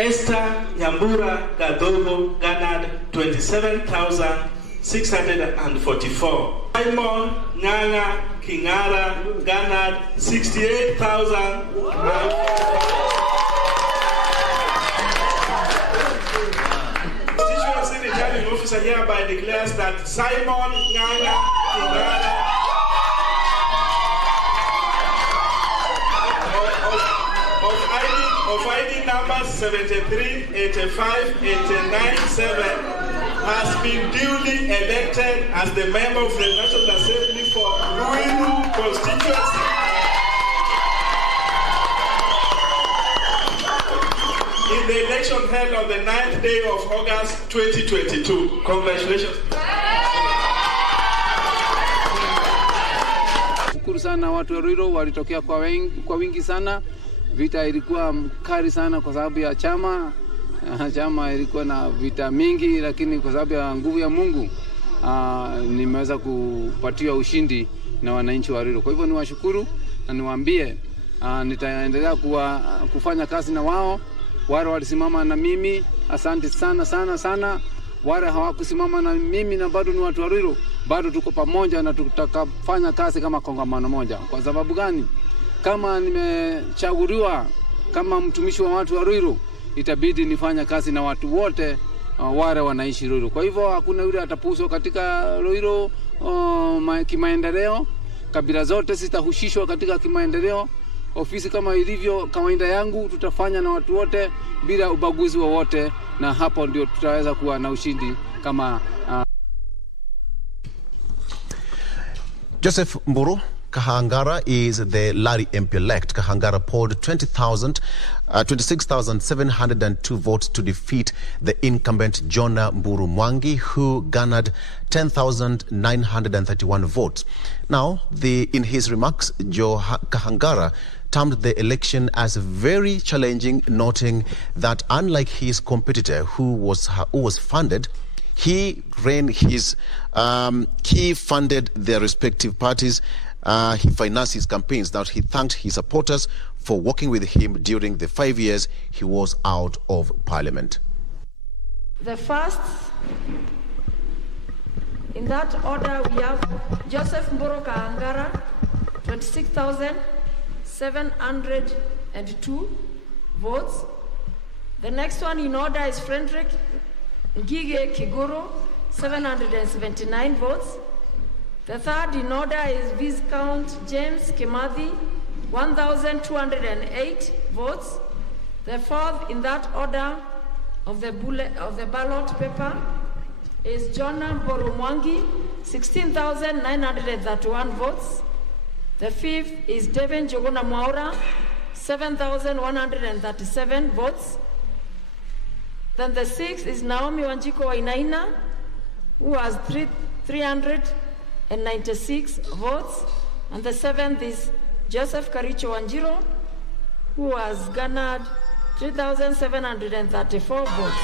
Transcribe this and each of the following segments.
Esther Nyambura Gadogo garnered 27,644. Simon Nyanga Kingara garnered 68,000. Constituency returning officer hereby declares that Simon Nyanga Kingara of ID numbers 73, 85, 89, 7 has been duly elected as the member of the National Assembly for Ruiru constituency. In the election held on the 9th day of August 2022. Congratulations. Shukuru sana watu wa Ruiru walitokea kwa wingi sana. Vita ilikuwa mkali sana kwa sababu ya chama. Chama ilikuwa na vita mingi, lakini kwa sababu ya nguvu ya Mungu nimeweza kupatiwa ushindi na wananchi wa Ruiru. Kwa hivyo niwashukuru na niwaambie nitaendelea kufanya kazi na wao. Wale walisimama na mimi, asante sana sana sana. Wale hawakusimama na mimi na bado ni watu wa Ruiru, bado tuko pamoja na tutakafanya kazi kama kongamano moja. Kwa sababu gani? Kama nimechaguliwa kama mtumishi wa watu wa Ruiru, itabidi nifanye kazi na watu wote wale wanaishi Ruiru. Kwa hivyo hakuna yule atapuswa katika Ruiru kimaendeleo. Kabila zote zitahushishwa katika kimaendeleo. Ofisi kama ilivyo kawaida yangu tutafanya na watu wote bila ubaguzi wowote, na hapo ndio tutaweza kuwa na ushindi kama Joseph Mburu Kahangara is the Lari MP-elect. Kahangara polled 26,702 votes to defeat the incumbent Jonah Mburu Mwangi, who garnered 10,931 votes. Now, in his remarks, Joe Kahangara termed the election as very challenging, noting that unlike his competitor who was funded, he funded their respective parties. He financed his campaigns. Now, he thanked his supporters for working with him during the 5 years he was out of parliament. The first, in that order, we have Joseph Mburu Kahangara, 26,702 votes. The next one in order is Frederick Ngige Kiguru, 779 votes. The third in order is Viscount James Kimathi, 1,208 votes. The fourth in that order of the ballot paper is Jonah Mburu Mwangi, 16,931 votes. The fifth is Devin Jogona Mwaura, 7,137 votes. Then the sixth is Naomi Wanjiko Wainaina, who has 396 votes. And the seventh is Joseph Karicho Wanjiro, who has garnered 3,734 votes.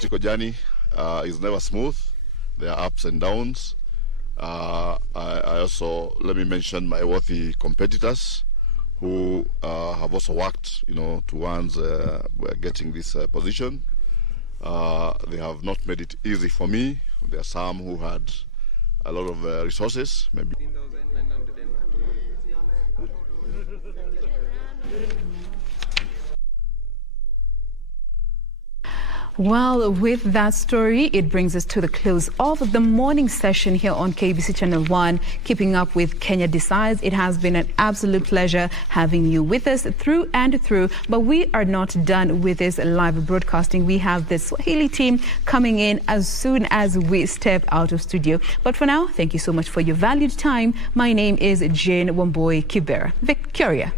Political journey is never smooth. There are ups and downs. I also, let me mention my worthy competitors who have also worked, towards getting this position. They have not made it easy for me. There are some who had a lot of resources, maybe. Well, with that story, it brings us to the close of the morning session here on KBC Channel 1, keeping up with Kenya Decides. It has been an absolute pleasure having you with us through and through, but we are not done with this live broadcasting. We have the Swahili team coming in as soon as we step out of studio. But for now, thank you so much for your valued time. My name is Jane Wamboi Kibera. Victoria.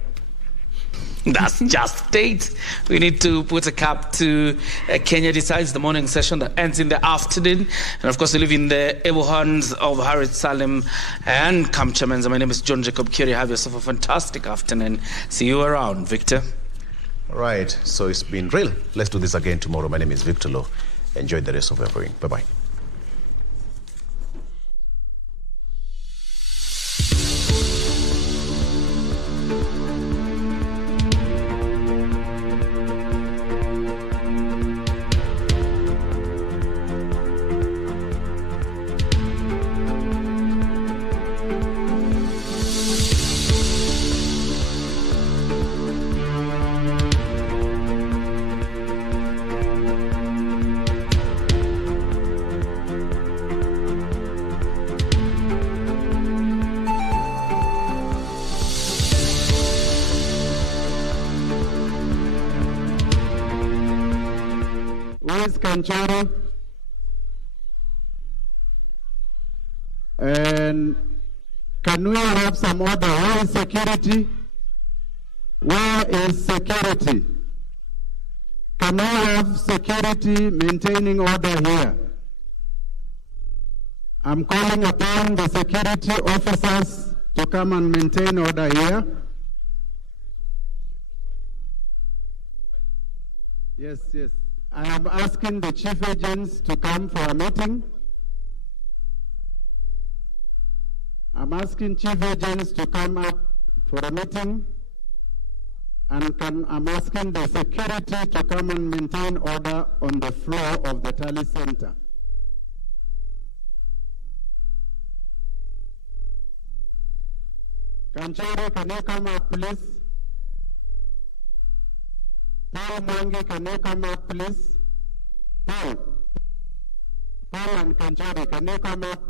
That's just it. We need to put a cap to Kenya Decides, the morning session that ends in the afternoon. And of course, we live in the able hands of Harriet Salim and Kamcha Menza. My name is John Jacob Curie. Have yourself a fantastic afternoon. See you around, Victor. Right, so it's been real. Let's do this again tomorrow. My name is Victor Low. Enjoy the rest of your viewing. Bye-bye. Where's Kanchari? And can we have some order? Where is security? Where is security? Can we have security maintaining order here? I'm calling upon the security officers to come and maintain order here. Yes, yes. I am asking the chief agents to come for a meeting. I'm asking chief agents to come up for a meeting. And I'm asking the security to come and maintain order on the floor of the Tally Center. Kanchari, can you come up, please? Paul Mwangi, can you come up, please? Paul and Kanchari, can you come up?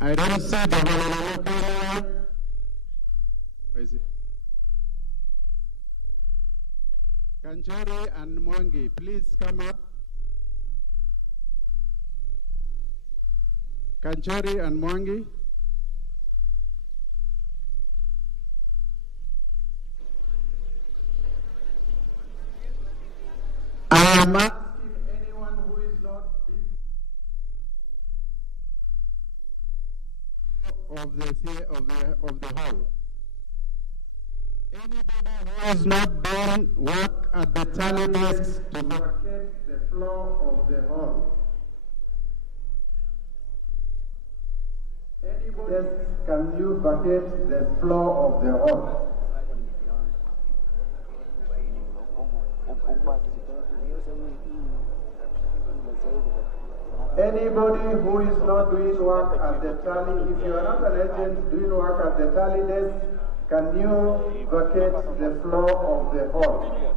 I don't see the one. Where is it? Kanchari and Mwangi, please come up. Kanchari and Mwangi. I am asking anyone who is not of the hall. Anybody who is not doing work at the tally desks to vacate the floor of the hall. Anybody, can you vacate the floor of the hall? Anybody who is not doing work at the tally, if you are not an agent doing work at the tally desk, can you vacate the floor of the hall?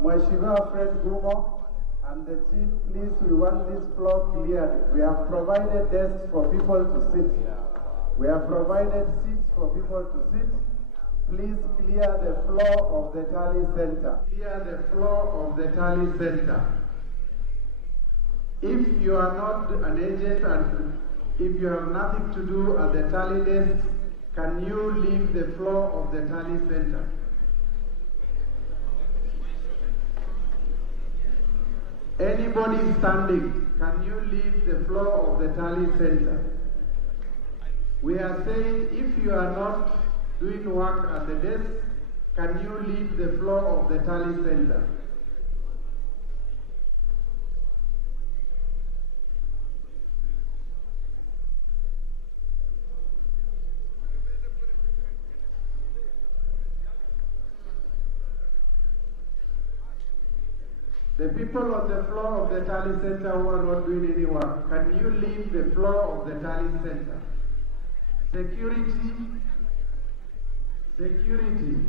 Mheshimiwa Fred Gumo and the chief, please, we want this floor cleared. We have provided desks for people to sit. We have provided seats for people to sit. Please clear the floor of the tally center. Clear the floor of the tally center. If you are not an agent and if you have nothing to do at the tally desk, can you leave the floor of the tally center? Anybody standing, can you leave the floor of the tally center? We are saying if you are not doing work at the desk, can you leave the floor of the tally center? The people on the floor of the tally center who are not doing any work, can you leave the floor of the tally center? Security. Security.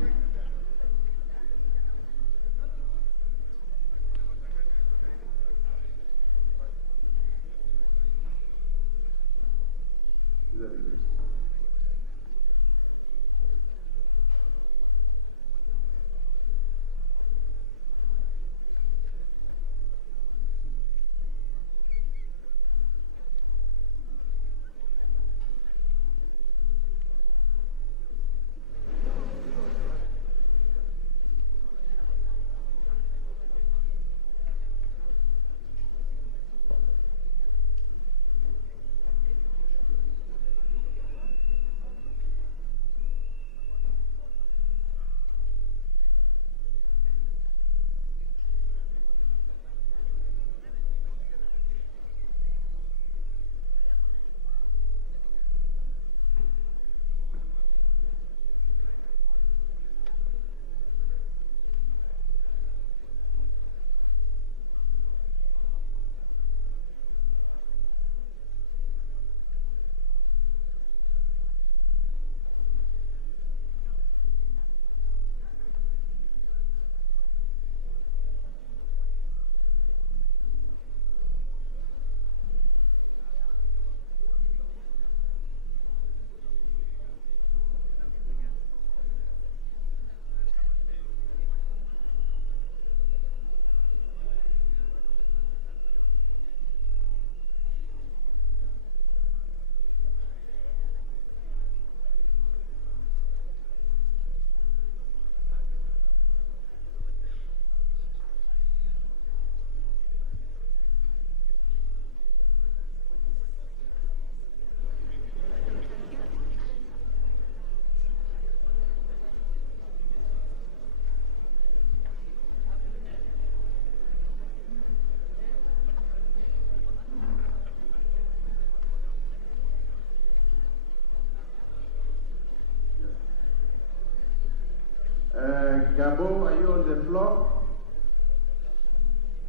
Gabo, are you on the floor?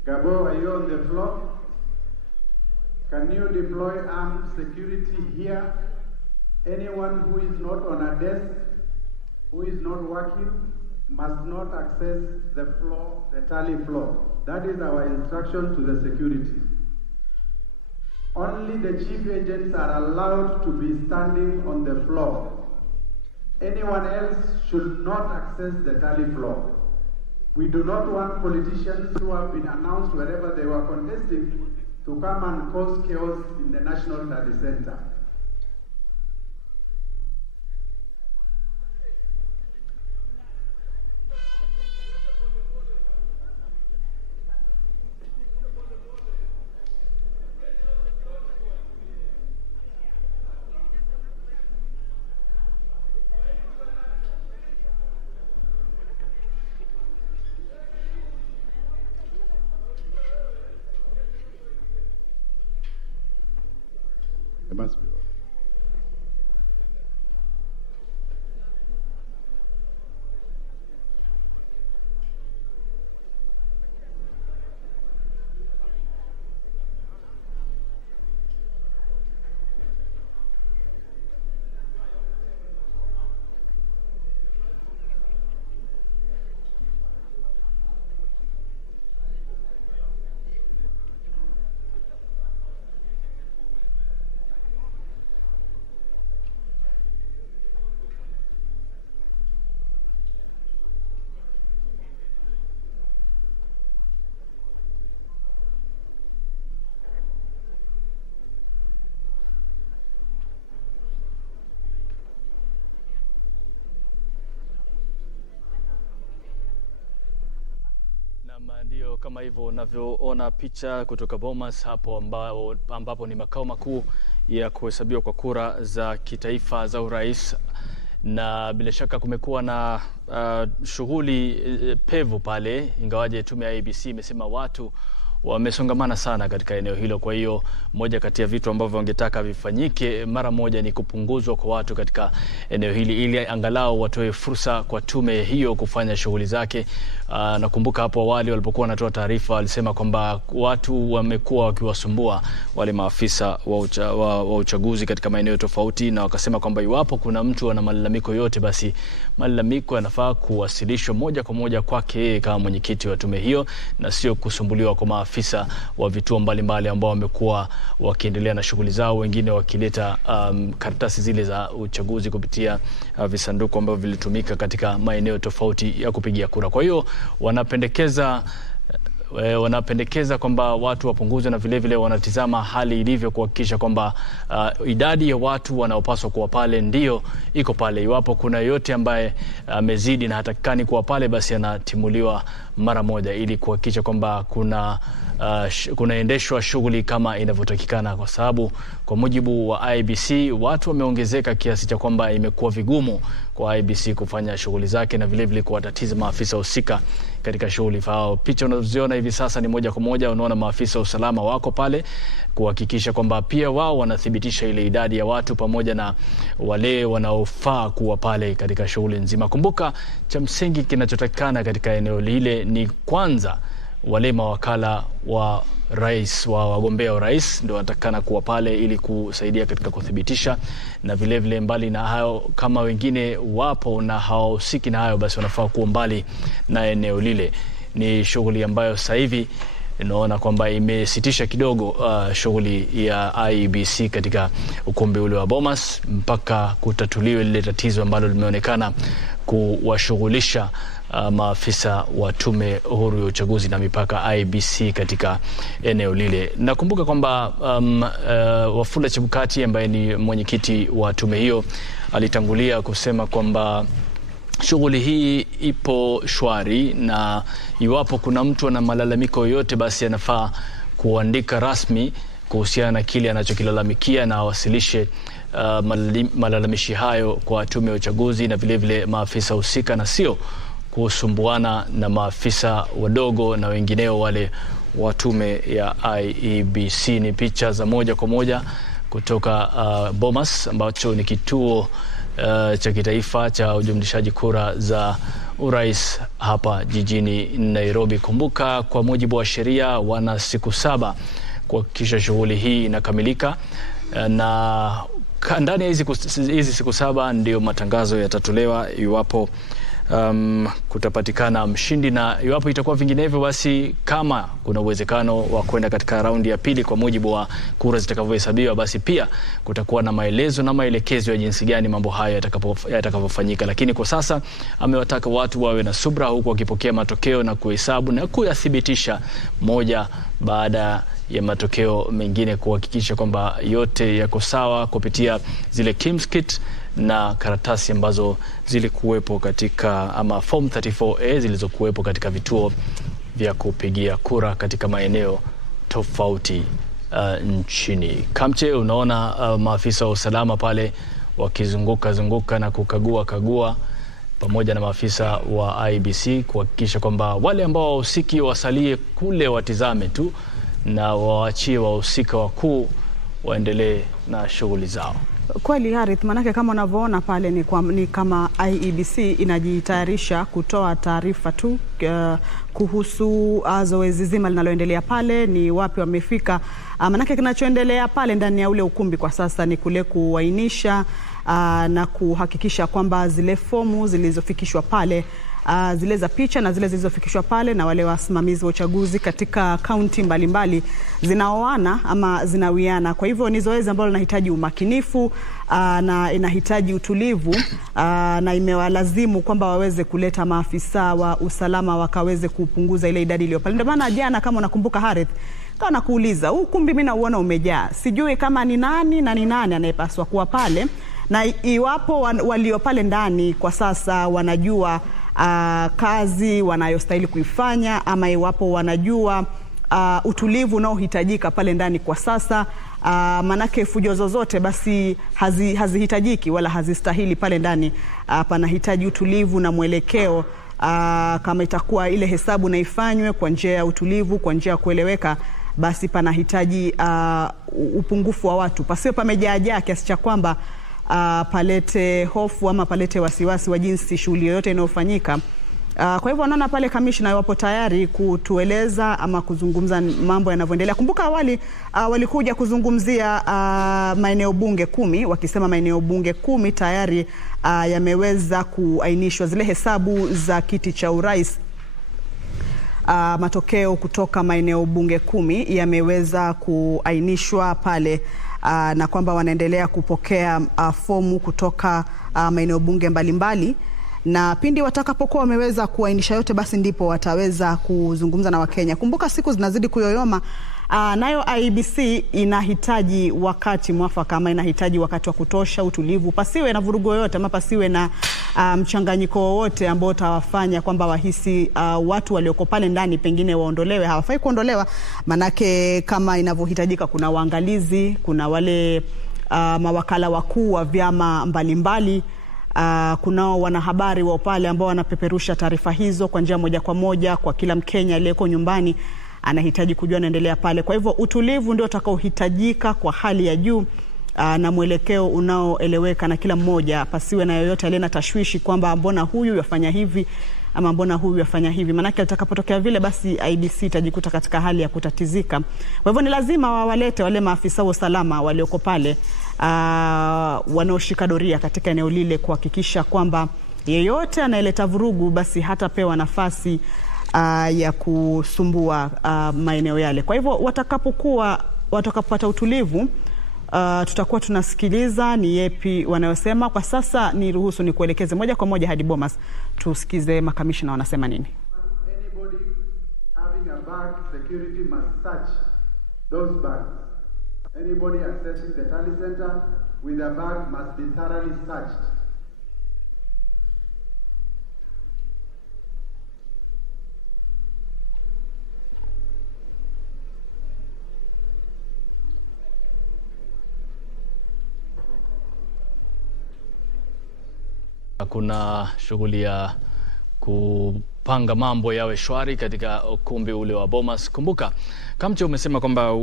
Gabo, are you on the floor? Can you deploy armed security here? Anyone who is not on a desk, who is not working, must not access the floor, the tally floor. That is our instruction to the security. Only the chief agents are allowed to be standing on the floor. Anyone else should not access the tally floor. We do not want politicians who have been announced wherever they were contesting to come and cause chaos in the National Tally Center. It must be. Ndio kama hivyo unavyoona picha kutoka Bomas hapo ambapo ni makao makuu ya kuhesabiwa kwa kura za kitaifa za urais, na bila shaka kumekuwa na shughuli pevu pale, ingawaje tume ya IEBC imesema watu wamesongamana sana katika eneo hilo. Kwa hiyo moja kati ya vitu ambavyo wangetaka vifanyike mara moja ni kupunguzwa kwa watu katika eneo hili ili angalau watoe fursa kwa tume hiyo kufanya shughuli zake. Nakumbuka hapo awali walipokuwa wanatoa taarifa walisema kwamba watu wamekuwa wakiwasumbua wale maafisa wa uchaguzi katika maeneo tofauti, na wakasema kwamba iwapo kuna mtu ana malalamiko yote, basi malalamiko yanafaa kuwasilishwa moja kwa moja kwake kama mwenyekiti wa tume hiyo, na sio kusumbuliwa kwa maafisa wa vituo mbalimbali ambao wamekuwa wakiendelea na shughuli zao, wengine wakileta karatasi zile za uchaguzi kupitia visanduku ambavyo vilitumika katika maeneo tofauti ya kupigia kura. Kwa hiyo wanapendekeza kwamba watu wapunguzwe, na vile vile wanatizama hali ilivyo kuhakikisha kwamba idadi ya watu wanaopaswa kuwa pale ndio iko pale. Iwapo kuna yote ambaye amezidi na hatakikani kuwa pale, basi anatimuliwa mara moja ili kuhakikisha kwamba kunaendeshwa shughuli kama inavyotakikana, kwa sababu kwa mujibu wa IEBC watu wameongezeka kiasi cha kwamba imekuwa vigumu kwa IEBC kufanya shughuli zake na vile vile kuwatatiza maafisa husika katika shughuli zao. Picha unazoziona hivi sasa ni moja kwa moja, unaona maafisa wa usalama wako pale kuhakikisha kwamba pia wao wanathibitisha ile idadi ya watu pamoja na wale wanaofaa kuwa pale katika shughuli nzima. Kumbuka cha msingi kinachotakikana katika eneo lile ni kwanza wale mawakala wa rais wa wagombea wa rais ndio watakana kuwa pale ili kusaidia katika kuthibitisha, na vile vile mbali na hayo kama wengine wapo na hawahusiki na hayo, basi wanafaa kuwa mbali na eneo lile. Ni shughuli ambayo sasa hivi inaona kwamba imesitisha kidogo shughuli ya IEBC katika ukumbi ule wa Bomas mpaka kutatuliwe lile tatizo ambalo limeonekana kuwashughulisha maafisa wa tume huru ya uchaguzi na mipaka IEBC katika eneo lile. Nakumbuka kwamba Wafula Chebukati ambaye ni mwenyekiti wa tume hiyo alitangulia kusema kwamba shughuli hii ipo shwari, na iwapo kuna mtu ana malalamiko yote, basi anafaa kuandika rasmi kuhusiana na kile anachokilalamikia na awasilishe malalamishi hayo kwa tume ya uchaguzi na vile vile maafisa husika, na sio kusumbuana na maafisa wadogo na wengineo wale wa tume ya IEBC. Ni picha za moja kwa moja kutoka Bomas ambacho ni kituo cha kitaifa cha ujumlishaji kura za urais hapa jijini Nairobi. Kumbuka, kwa mujibu wa sheria wana siku 7 kuhakikisha shughuli hii inakamilika, na ndani ya hizi siku 7 ndio matangazo yatatolewa iwapo kutapatikana mshindi, na iwapo itakuwa vinginevyo, basi kama kuna uwezekano wa kwenda katika raundi ya pili kwa mujibu wa kura zitakavyohesabiwa, basi pia kutakuwa na maelezo na maelekezo ya jinsi gani mambo hayo yatakavyofanyika. Lakini kwa sasa amewataka watu wawe na subra, huku wakipokea matokeo na kuhesabu na kuyathibitisha moja baada ya matokeo mengine, kuhakikisha kwamba yote yako sawa kupitia zile KIMS kit na karatasi ambazo zilikuwepo katika ama form 34A zilizokuwepo katika vituo vya kupigia kura katika maeneo tofauti nchini. Kamche, unaona maafisa wa usalama pale wakizunguka na kukagua pamoja na maafisa wa IEBC kuhakikisha kwamba wale ambao wahusiki wasalie kule watizame tu na waachie wahusika wakuu waendelee na shughuli zao. Kweli Harith, manake kama unavyoona pale ni kama IEBC inajitayarisha kutoa taarifa tu kuhusu zoezi zima linaloendelea pale, ni wapi wamefika. Manake kinachoendelea pale ndani ya ule ukumbi kwa sasa ni kule kuainisha na kuhakikisha kwamba zile fomu zilizofikishwa pale, zile za picha na zile zilizofikishwa pale na wale wasimamizi wa uchaguzi katika kaunti mbalimbali zinaoana ama zinawiana. Kwa hivyo ni zoezi ambalo linahitaji umakinifu na inahitaji utulivu, na imewalazimu kwamba waweze kuleta maafisa wa usalama wakaweze kupunguza ile idadi iliyo pale. Ndio maana jana, kama unakumbuka Harith, kana nakuuliza huu kumbi mimi nauona umejaa, sijui kama ni nani anayepaswa kuwa pale, na iwapo walio pale ndani kwa sasa wanajua kazi wanayostahili kuifanya, ama iwapo wanajua utulivu unaohitajika pale ndani kwa sasa. Manake fujo zozote basi hazihitajiki wala hazistahili pale ndani. Panahitaji utulivu na mwelekeo. Kama itakuwa ile hesabu na ifanywe kwa njia ya utulivu, kwa njia ya kueleweka, basi panahitaji upungufu wa watu, pasiwe pamejaa kiasi cha kwamba palete hofu ama palete wasiwasi wa jinsi shughuli yoyote inayofanyika. Kwa hivyo naona pale kamishna wapo tayari kutueleza ama kuzungumza mambo yanavyoendelea. Kumbuka awali walikuja kuzungumzia maeneo bunge 10, wakisema maeneo bunge 10 tayari yameweza kuainishwa zile hesabu za kiti cha urais. Matokeo kutoka maeneo bunge 10 yameweza kuainishwa pale, na kwamba wanaendelea kupokea fomu kutoka maeneo bunge mbalimbali, na pindi watakapokuwa wameweza kuainisha yote, basi ndipo wataweza kuzungumza na Wakenya. Kumbuka siku zinazidi kuyoyoma, nayo IEBC inahitaji wakati mwafaka, ama inahitaji wakati wa kutosha, utulivu, pasiwe na vurugu yoyote ama pasiwe na mchanganyiko wowote ambao utawafanya kwamba wahisi watu walioko pale ndani pengine waondolewe. Hawafai kuondolewa, manake kama inavyohitajika kuna waangalizi, kuna wale mawakala wakuu wa vyama mbalimbali, kunao wanahabari wa pale ambao wanapeperusha taarifa hizo kwa njia moja kwa moja kwa kila Mkenya aliyeko nyumbani anahitaji kujua anaendelea pale. Kwa hivyo utulivu ndio utakaohitajika kwa hali ya juu, na mwelekeo unaoeleweka na kila mmoja, pasiwe na yoyote aliye na tashwishi kwamba mbona huyu yafanya hivi ama mbona huyu yafanya hivi. Manake atakapotokea vile, basi IEBC itajikuta katika hali ya kutatizika. Kwa hivyo ni lazima wawalete wale maafisa wa usalama walioko pale, wanaoshika doria katika eneo lile, kuhakikisha kwamba yeyote anayeleta vurugu basi hatapewa nafasi ya kusumbua maeneo yale. Kwa hivyo watakapopata utulivu, tutakuwa tunasikiliza ni yepi wanayosema. Kwa sasa ni ruhusu ni kuelekeze moja kwa moja hadi Bomas, tusikize makamishna wanasema nini. Anybody having a bag, security must search those bags. Anybody accessing the tally center with a bag must be thoroughly searched. Kuna shughuli ya kupanga mambo yawe shwari katika ukumbi ule wa Bomas. Kumbuka Kamche umesema kwamba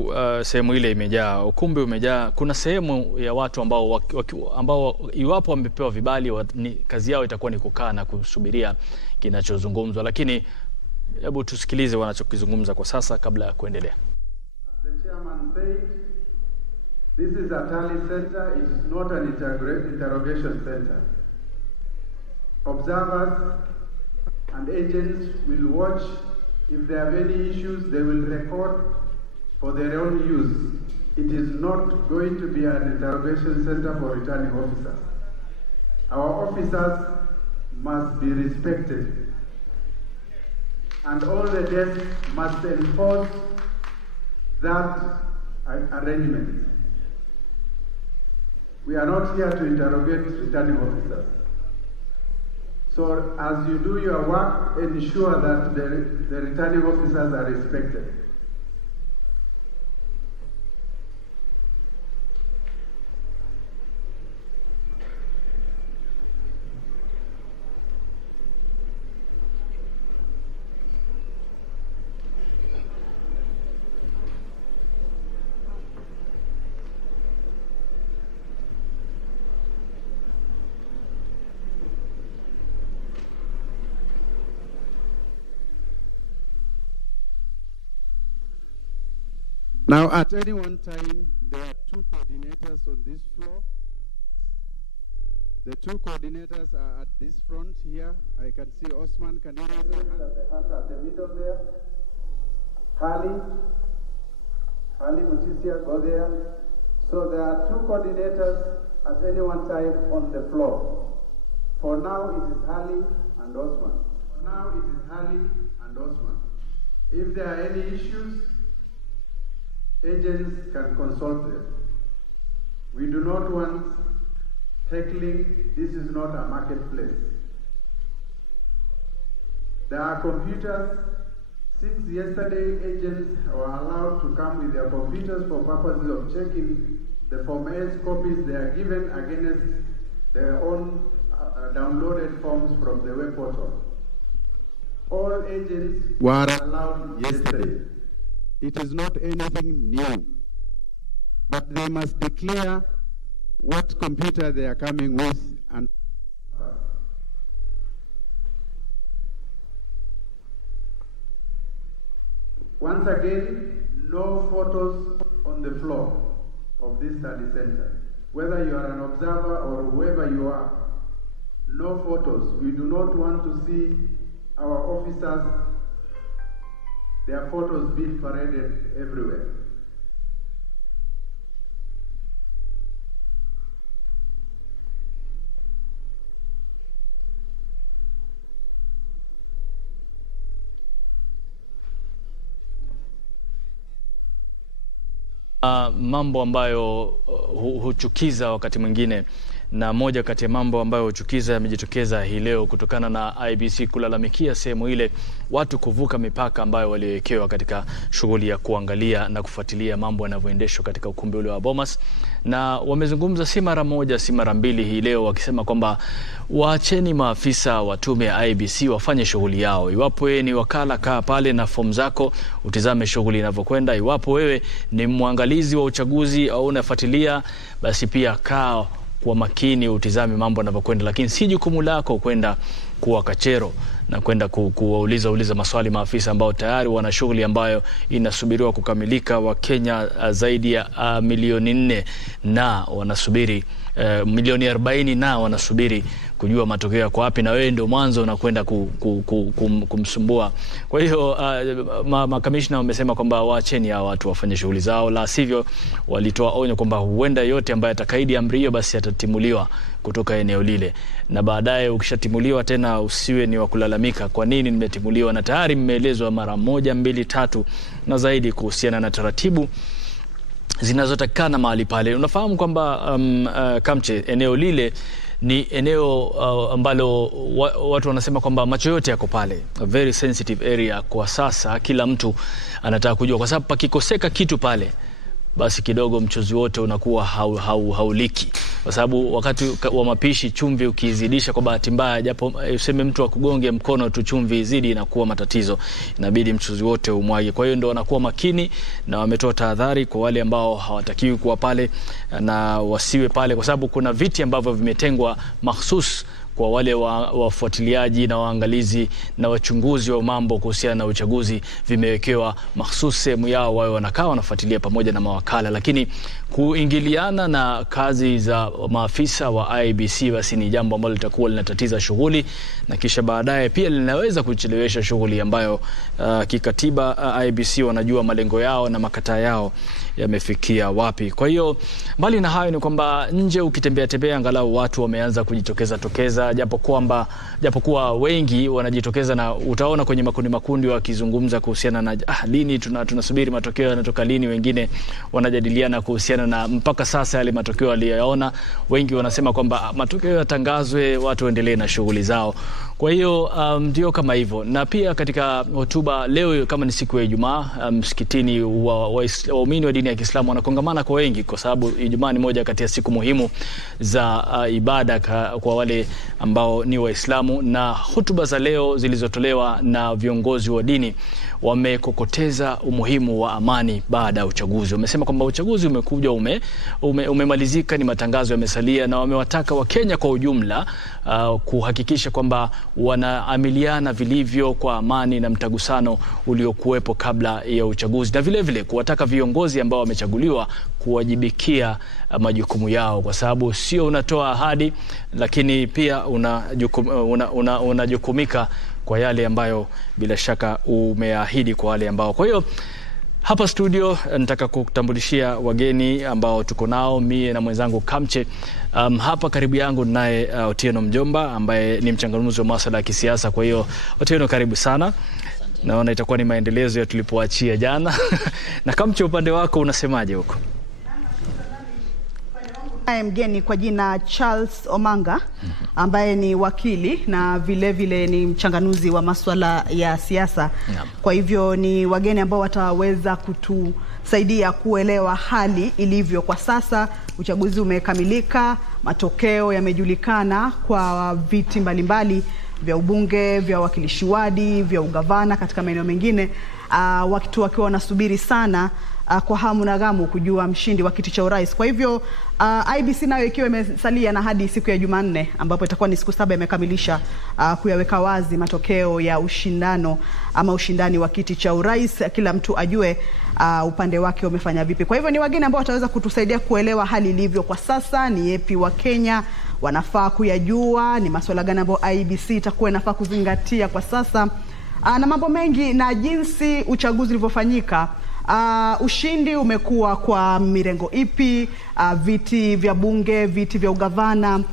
sehemu ile imejaa, ukumbi umejaa. Kuna sehemu ya watu ambao iwapo wamepewa vibali kazi yao itakuwa ni kukaa na kusubiria kinachozungumzwa, lakini hebu tusikilize wanachokizungumza kwa sasa kabla ya kuendelea. The chairman said, this is a tally center, it is not an interrogation center. Observers and agents will watch. If there are any issues, they will record for their own use. It is not going to be an interrogation center for returning officers. Our officers must be respected, and all the desks must enforce that arrangement. We are not here to interrogate returning officers. So as you do your work, ensure that the returning officers are respected. Now, at any one time, there are two coordinators on this floor. The two coordinators are at this front here. I can see Osman. Can you raise your hand? At the middle there. Ali Mutisia, go there. So there are two coordinators at any one time on the floor. For now, it is Hali and Osman. If there are any issues, agents can consult them. We do not want heckling. This is not a marketplace. There are computers. Since yesterday, agents were allowed to come with their computers for purposes of checking the Form S copies they are given against their own downloaded forms from the web portal. All agents were allowed yesterday. It is not anything new, but they must declare what computer they are coming with. And once again, no photos on the floor of this study center. Whether you are an observer or whoever you are, no photos. We do not want to see our officers, their photos being paraded everywhere. Mambo ambayo huchukiza wakati mwingine, na moja kati ya mambo ambayo huchukiza yamejitokeza hii leo kutokana na IEBC kulalamikia sehemu ile watu kuvuka mipaka ambayo waliowekewa katika shughuli ya kuangalia na kufuatilia mambo yanavyoendeshwa katika ukumbi ule wa Bomas. Na wamezungumza si mara moja si mara mbili hii leo wakisema kwamba waacheni maafisa wa tume ya IEBC wafanye shughuli yao. Iwapo wewe ni wakala, kaa pale na fomu zako utizame shughuli inavyokwenda. Iwapo wewe ni mwangalizi wa uchaguzi au unafuatilia, basi pia kaa kwa makini utizame mambo yanavyokwenda, lakini si jukumu lako kwenda kuwa kachero na kwenda kuwauliza maswali maafisa ambao tayari wana shughuli ambayo inasubiriwa kukamilika. Wa Kenya zaidi ya milioni 4 na wanasubiri milioni 40 na wanasubiri kujua matokeo yako wapi, na wewe ndio mwanzo unakwenda kumsumbua. Kwa hiyo makamishna wamesema kwamba waacheni hao watu wafanye shughuli zao, la sivyo walitoa onyo kwamba huenda yote ambaye atakaidi amri hiyo basi atatimuliwa kutoka eneo lile. Na baadaye ukishatimuliwa tena usiwe ni wa kulalamika, kwa nini nimetimuliwa, na tayari mmeelezwa mara 1, 2, 3 na zaidi kuhusiana na taratibu zinazotakana mahali pale. Unafahamu kwamba Kamche, eneo lile ni eneo ambalo watu wanasema kwamba macho yote yako pale, a very sensitive area kwa sasa. Kila mtu anataka kujua, kwa sababu pakikoseka kitu pale basi kidogo mchozi wote unakuwa hauliki. kwa sababu wakati wa mapishi chumvi ukizidisha kwa bahati mbaya, japo useme mtu akugonge mkono tu, chumvi izidi inakuwa matatizo, inabidi mchuzi wote umwage. Kwa hiyo ndio wanakuwa makini na wametoa tahadhari kwa wale ambao hawatakiwi kuwa pale na wasiwe pale, kwa sababu kuna viti ambavyo vimetengwa mahsus kwa wale wafuatiliaji na waangalizi na wachunguzi wa mambo kuhusiana na uchaguzi, vimewekewa mahsus sehemu yao, wao wanakaa wanafuatilia pamoja na mawakala. Lakini kuingiliana na kazi za maafisa wa IEBC basi ni jambo ambalo litakuwa linatatiza shughuli, na kisha baadaye pia linaweza kuchelewesha shughuli ambayo kikatiba IEBC wanajua malengo yao na makataa yao yamefikia wapi. Kwa hiyo mbali na hayo ni kwamba nje ukitembea tembea, angalau watu wameanza kujitokeza, japokuwa wengi wanajitokeza, na utaona kwenye makundi wakizungumza kuhusiana na lini tunasubiri matokeo yanatoka lini. Wengine wanajadiliana kuhusiana na mpaka sasa yale matokeo aliyoyaona. Wengi wanasema kwamba matokeo yatangazwe, watu waendelee na shughuli zao. Kwa hiyo ndio kama hivyo. Na pia katika hotuba leo, kama ni siku ya Ijumaa, msikitini waumini wa dini ya Kiislamu wanakongamana kwa wengi, kwa sababu Ijumaa ni moja kati ya siku muhimu za ibada kwa wale ambao ni Waislamu. Na hotuba za leo zilizotolewa na viongozi wa dini wamekokoteza umuhimu wa amani baada ya uchaguzi. Wamesema kwamba uchaguzi umekuja, umemalizika, ni matangazo yamesalia, na wamewataka Wakenya kwa ujumla kuhakikisha kwamba wanaamiliana vilivyo kwa amani na mtagusano uliokuwepo kabla ya uchaguzi, na vile vile kuwataka viongozi ambao wamechaguliwa kuwajibikia majukumu yao, kwa sababu sio unatoa ahadi lakini pia unajukumika kwa yale ambayo bila shaka umeahidi kwa wale ambao. Kwa hiyo hapa studio nataka kutambulishia wageni ambao tuko nao, mie na mwenzangu Kamche. Hapa karibu yangu naye Otieno Mjomba ambaye ni mchanganuzi wa masuala ya kisiasa. Kwa hiyo Otieno, karibu sana. Naona itakuwa ni maendelezo ya tulipoachia jana. Na Kamche, upande wako unasemaje huko? Mgeni kwa jina Charles Omanga ambaye ni wakili na vile vile ni mchanganuzi wa masuala ya siasa. Kwa hivyo ni wageni ambao wataweza kutusaidia kuelewa hali ilivyo kwa sasa. Uchaguzi umekamilika, matokeo yamejulikana kwa viti mbalimbali vya ubunge, vya wakilishi wadi, vya ugavana katika maeneo mengine. Watu wakiwa wanasubiri sana kwa hamu na gamu kujua mshindi wa kiti cha urais. Kwa hivyo IEBC nayo ikiwa imesalia na hadi siku ya Jumanne ambapo itakuwa ni siku 7 imekamilisha kuyaweka wazi matokeo ya ushindani wa kiti cha urais, kila mtu ajue upande wake umefanya vipi. Kwa hivyo ni wageni ambao wataweza kutusaidia kuelewa hali ilivyo kwa sasa, ni yapi wa Kenya wanafaa kuyajua, ni masuala gani ambayo IEBC itakuwa inafaa kuzingatia kwa sasa, na mambo mengi, na jinsi uchaguzi ulivyofanyika. Ushindi umekuwa kwa mirengo ipi, viti vya bunge, viti vya ugavana,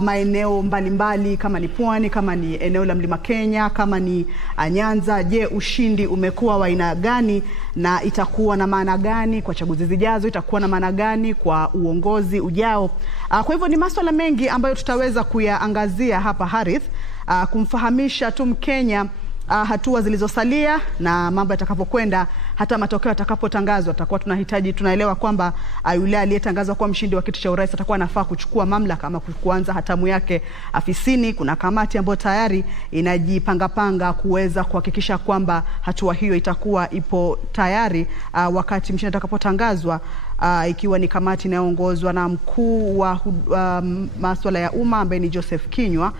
maeneo mbalimbali, kama ni Pwani, kama ni eneo la Mlima Kenya, kama ni Nyanza. Je, ushindi umekuwa wa aina gani na itakuwa na maana gani kwa chaguzi zijazo? Itakuwa na maana gani kwa uongozi ujao? Kwa hivyo ni masuala mengi ambayo tutaweza kuyaangazia hapa Harith, kumfahamisha tu Mkenya hatua zilizosalia na mambo yatakapokwenda, hata matokeo yatakapotangazwa. Tutakuwa tunaelewa kwamba yule aliyetangazwa kuwa mshindi wa kiti cha urais atakuwa anafaa kuchukua mamlaka ama kuanza hatamu yake afisini. Kuna kamati ambayo tayari inajipanga kuweza kuhakikisha kwamba hatua hiyo itakuwa ipo tayari wakati mshindi atakapotangazwa, ikiwa ni kamati inayoongozwa na mkuu wa masuala ya umma ambaye ni Joseph Kinyua.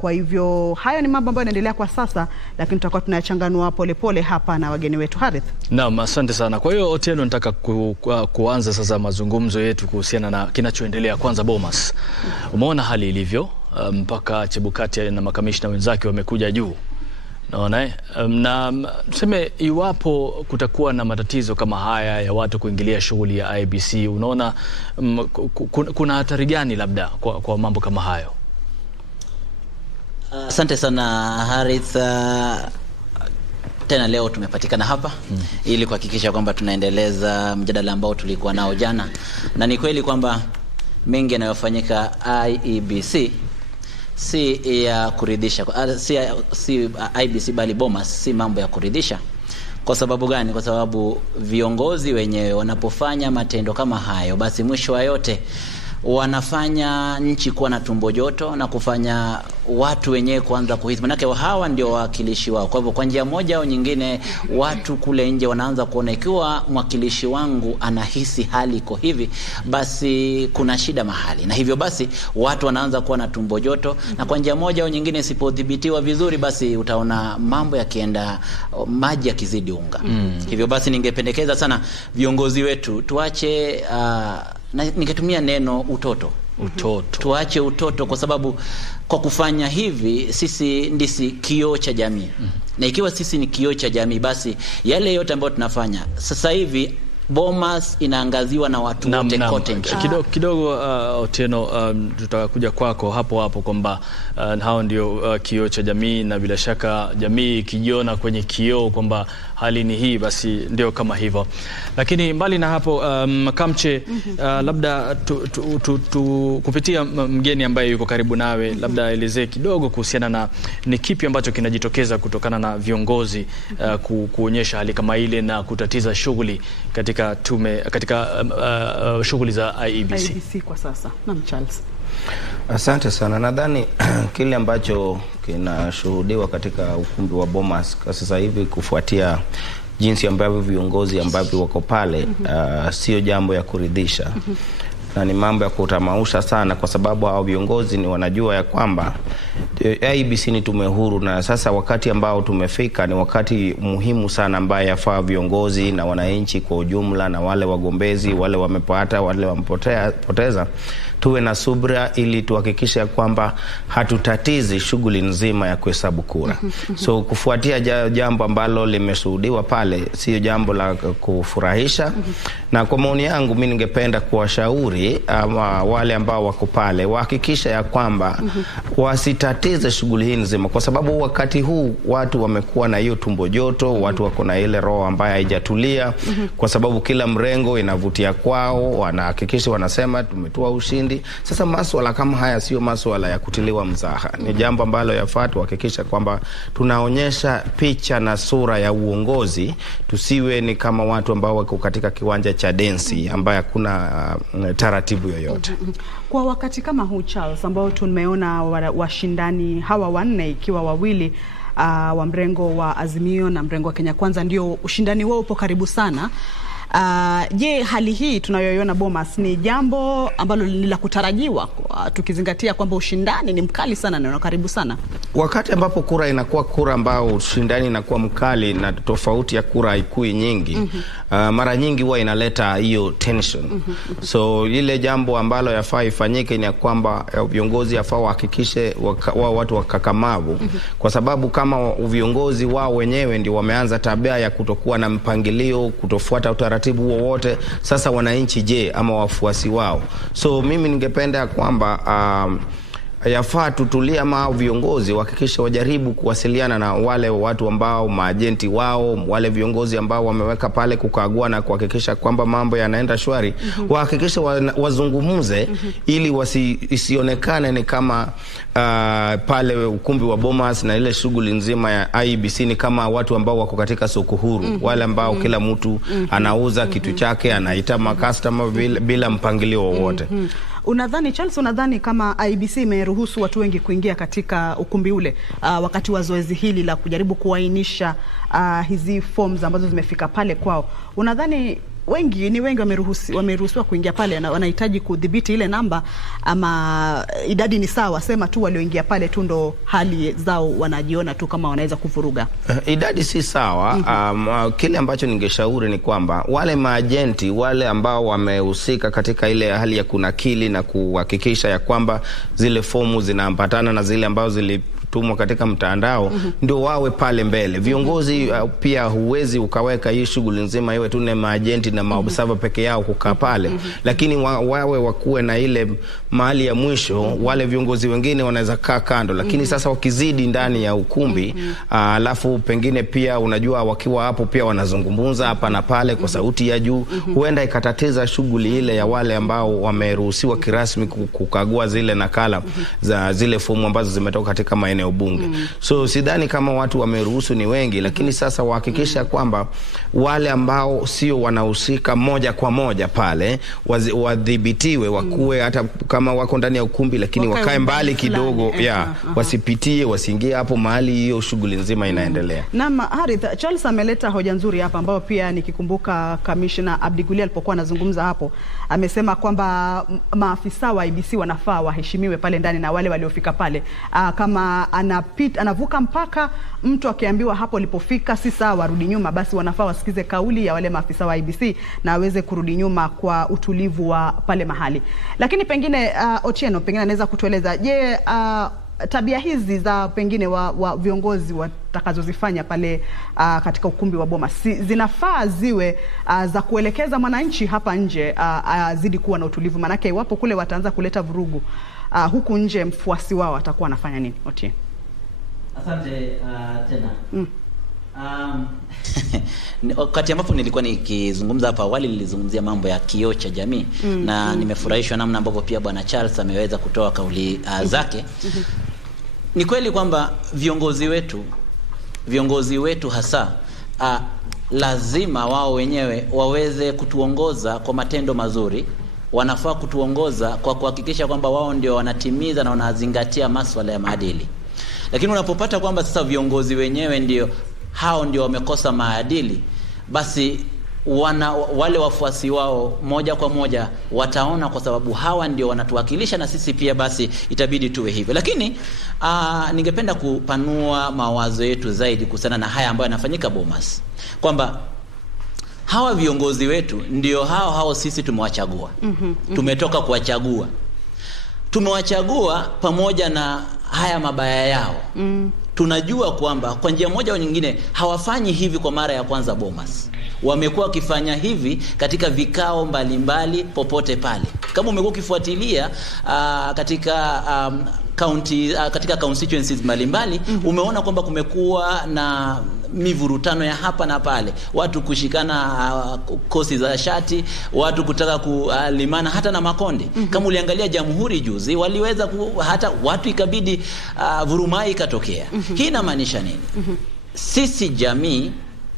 Kwa hivyo hayo ni mambo ambayo yanaendelea kwa sasa, lakini tutakuwa tunayachanganua polepole hapa na wageni wetu Harith. Naam, asante sana. Kwa hiyo Otieno, nataka kuanza sasa mazungumzo yetu kuhusiana na kinachoendelea. Kwanza Bomas, umeona hali ilivyo, mpaka Chebukati na makamishna wenzake wamekuja juu. Naona na tuseme iwapo kutakuwa na matatizo kama haya ya watu kuingilia shughuli ya IEBC, unaona kuna hatari gani labda kwa mambo kama hayo? Asante sana Harith. Tena leo tumepatikana hapa ili kuhakikisha kwamba tunaendeleza mjadala ambao tulikuwa nao jana, na ni kweli kwamba mengi yanayofanyika IEBC si ya kuridhisha, si IEBC bali Bomas, si mambo ya kuridhisha. Kwa sababu gani? Kwa sababu viongozi wenyewe wanapofanya matendo kama hayo, basi mwisho wa yote wanafanya nchi kuwa na tumbo joto na kufanya watu wenyewe kuanza kuhisi, manake hawa ndio wawakilishi wao. Kwa hivyo kwa njia moja au nyingine watu kule nje wanaanza kuona ikiwa mwakilishi wangu anahisi hali iko hivi, basi kuna shida mahali, na hivyo basi watu wanaanza kuwa na tumbo joto, na kwa njia moja au nyingine isipodhibitiwa vizuri, basi utaona mambo yakienda maji yakizidi unga. Hivyo basi ningependekeza sana viongozi wetu tuache na ningetumia neno utoto. Tuache utoto, kwa sababu kwa kufanya hivi sisi ndisi kioo cha jamii. Na ikiwa sisi ni kioo cha jamii, basi yale yote ambayo tunafanya sasa hivi Bomas inaangaziwa na watu wote kote nchini. Kidogo Otieno, tutakuja kwako hapo kwamba hao ndio kioo cha jamii, na bila shaka jamii ikijiona kwenye kioo kwamba hali ni hii, basi ndio kama hivyo. Lakini mbali na hapo Kamche, labda kupitia mgeni ambaye yuko karibu nawe, labda elezee kidogo kuhusiana na ni kipi ambacho kinajitokeza kutokana na viongozi kuonyesha hali kama ile na kutatiza shughuli katika shughuli za IEBC kwa sasa. Naam, Charles. Asante sana. Nadhani kile ambacho kinashuhudiwa katika ukumbi wa Bomas kwa sasa hivi kufuatia jinsi ambavyo viongozi ambavyo wako pale sio jambo ya kuridhisha. Na ni mambo ya kutamausha sana, kwa sababu hao viongozi ni wanajua ya kwamba IEBC ni tume huru, na sasa wakati ambao tumefika ni wakati muhimu sana ambaye yafaa viongozi na wananchi kwa ujumla na wale wagombezi, wale wamepata, wale wamepoteza, tuwe na subira ili tuhakikishe kwamba hatutatizi shughuli nzima ya kuhesabu kura. So kufuatia jambo ambalo limeshuhudiwa pale sio jambo la kufurahisha, na kwa maoni yangu mimi ningependa kuwashauri wale ambao wako pale wahakikisha ya kwamba wasitatize shughuli hii nzima, kwa sababu wakati huu watu wamekuwa na hiyo tumbo joto, watu wako na ile roho ambayo haijatulia, kwa sababu kila mrengo inavutia kwao, wanahakikisha wanasema tumetoa ushindi. Sasa masuala kama haya sio masuala ya kutiliwa mzaha. Ni jambo ambalo yafaa tuhakikisha kwamba tunaonyesha picha na sura ya uongozi, tusiwe ni kama watu ambao wako katika kiwanja cha densi ambaye hakuna taratibu yoyote. Kwa wakati kama huu Charles, ambao tumeona washindani hawa wanne ikiwa wawili wa mrengo wa Azimio na mrengo wa Kenya Kwanza ndio ushindani wao upo karibu sana. Je, hali hii tunayoiona Bomas ni jambo ambalo ni la kutarajiwa tukizingatia kwamba ushindani ni mkali sana na karibu sana? Wakati ambapo kura inakuwa kura ambao ushindani inakuwa mkali na tofauti ya kura haikui nyingi, mara nyingi huwa inaleta hiyo tension. So ile jambo ambalo yafaa ifanyike ni kwamba viongozi yafaa wahakikishe watu wakakamavu, kwa sababu kama viongozi wao wenyewe ndio wameanza tabia ya kutokuwa na mpangilio, kutofuata utaratibu wowote, sasa wananchi je ama wafuasi wao? So mimi ningependa kwamba yafaa tutulia ama viongozi wahakikisha wajaribu kuwasiliana na wale watu ambao maajenti wao, wale viongozi ambao wameweka pale kukagua na kuhakikisha kwamba mambo yanaenda shwari, wahakikisha wazungumuze ili isionekane ni kama pale ukumbi wa Bomas na ile shughuli nzima ya IEBC ni kama watu ambao wako katika soko huru, wale ambao kila mtu anauza kitu chake, anaita makastoma bila mpangilio wowote. Unadhani Charles, kama IEBC imeruhusu watu wengi kuingia katika ukumbi ule wakati wa zoezi hili la kujaribu kuainisha hizi forms ambazo zimefika pale kwao, unadhani wengi wameruhusiwa kuingia pale na wanahitaji kudhibiti ile namba, ama idadi ni sawa, sema tu walioingia pale tu ndo hali zao wanajiona tu kama wanaweza kuvuruga? Idadi si sawa. Kile ambacho ningeshauri ni kwamba wale maajenti, wale ambao wamehusika katika ile hali ya kunakili na kuhakikisha ya kwamba zile fomu zinaambatana na zile ambazo zilitumwa katika mtandao, ndio wawe pale mbele. Viongozi pia huwezi ukaweka hii shughuli nzima iwe tu na maajenti na maobserver peke yao kukaa pale, lakini wawe wakuwe na ile mahali ya mwisho, wale viongozi wengine wanaweza kaa kando, lakini sasa wakizidi ndani ya ukumbi, alafu pengine pia unajua wakiwa hapo pia wanazungumza hapa na pale kwa sauti ya juu, huenda ikatatiza shughuli ile ya wale ambao wameruhusiwa kirasmi kukagua zile nakala za zile fomu ambazo zimetoka katika maeneo ya ubunge. So sidhani kama watu wameruhusu ni wengi, lakini sasa wahakikisha kwamba wale ambao sio wanahusika moja kwa moja pale wadhibitiwe, wakuwe hata kama wako ndani ya ukumbi, lakini wakae mbali kidogo, wasipitie, wasiingie hapo mahali hiyo shughuli nzima inaendelea. Na Harith, Charles ameleta hoja nzuri hapa ambayo pia nikikumbuka Commissioner Abdiguli alipokuwa anazungumza hapo, amesema kwamba maafisa wa IEBC wanafaa waheshimiwe pale ndani na wale waliofika pale. Kama anavuka mpaka, mtu akiambiwa hapo alipofika si sawa warudi nyuma, basi wanafaa wasikize kauli ya wale maafisa wa IEBC na aweze kurudi nyuma kwa utulivu wa pale mahali. Lakini pengine Otieno pengine anaweza kutueleza, je, tabia hizi za pengine wa viongozi watakazozifanya pale katika ukumbi wa Bomas zinafaa ziwe za kuelekeza mwananchi hapa nje azidi kuwa na utulivu? Manake iwapo kule wataanza kuleta vurugu huku nje, mfuasi wao atakuwa anafanya nini? Otieno. Asante tena. Wakati ambapo nilikuwa nikizungumza hapa awali, nilizungumzia mambo ya kioo cha jamii, na nimefurahishwa namna ambavyo pia Bwana Charles ameweza kutoa kauli zake. Ni kweli kwamba viongozi wetu hasa lazima wao wenyewe waweze kutuongoza kwa matendo mazuri. Wanafaa kutuongoza kwa kuhakikisha kwamba wao ndio wanatimiza na wanazingatia masuala ya maadili. Lakini unapopata kwamba sasa viongozi wenyewe hao ndio wamekosa maadili, basi wale wafuasi wao moja kwa moja wataona kwa sababu hawa ndio wanatuwakilisha na sisi pia, basi itabidi tuwe hivyo. Lakini ningependa kupanua mawazo yetu zaidi kuhusiana na haya ambayo yanafanyika Bomas, kwamba hawa viongozi wetu ndio hao sisi tumewachagua. Tumetoka kuwachagua. Tumewachagua pamoja na haya mabaya yao. Tunajua kwamba kwa njia moja au nyingine hawafanyi hivi kwa mara ya kwanza Bomas. Wamekuwa wakifanya hivi katika vikao mbalimbali popote pale. Kama umekuwa ukifuatilia katika katika constituencies mbalimbali, umeona kwamba kumekuwa na mivurutano ya hapa na pale, watu kushikana kosi za shati, watu kutaka kulimana hata na makonde. Kama uliangalia Jamhuri juzi, waliweza hata watu ikabidi vurumai ikatokea. Hii inamaanisha nini? Sisi jamii,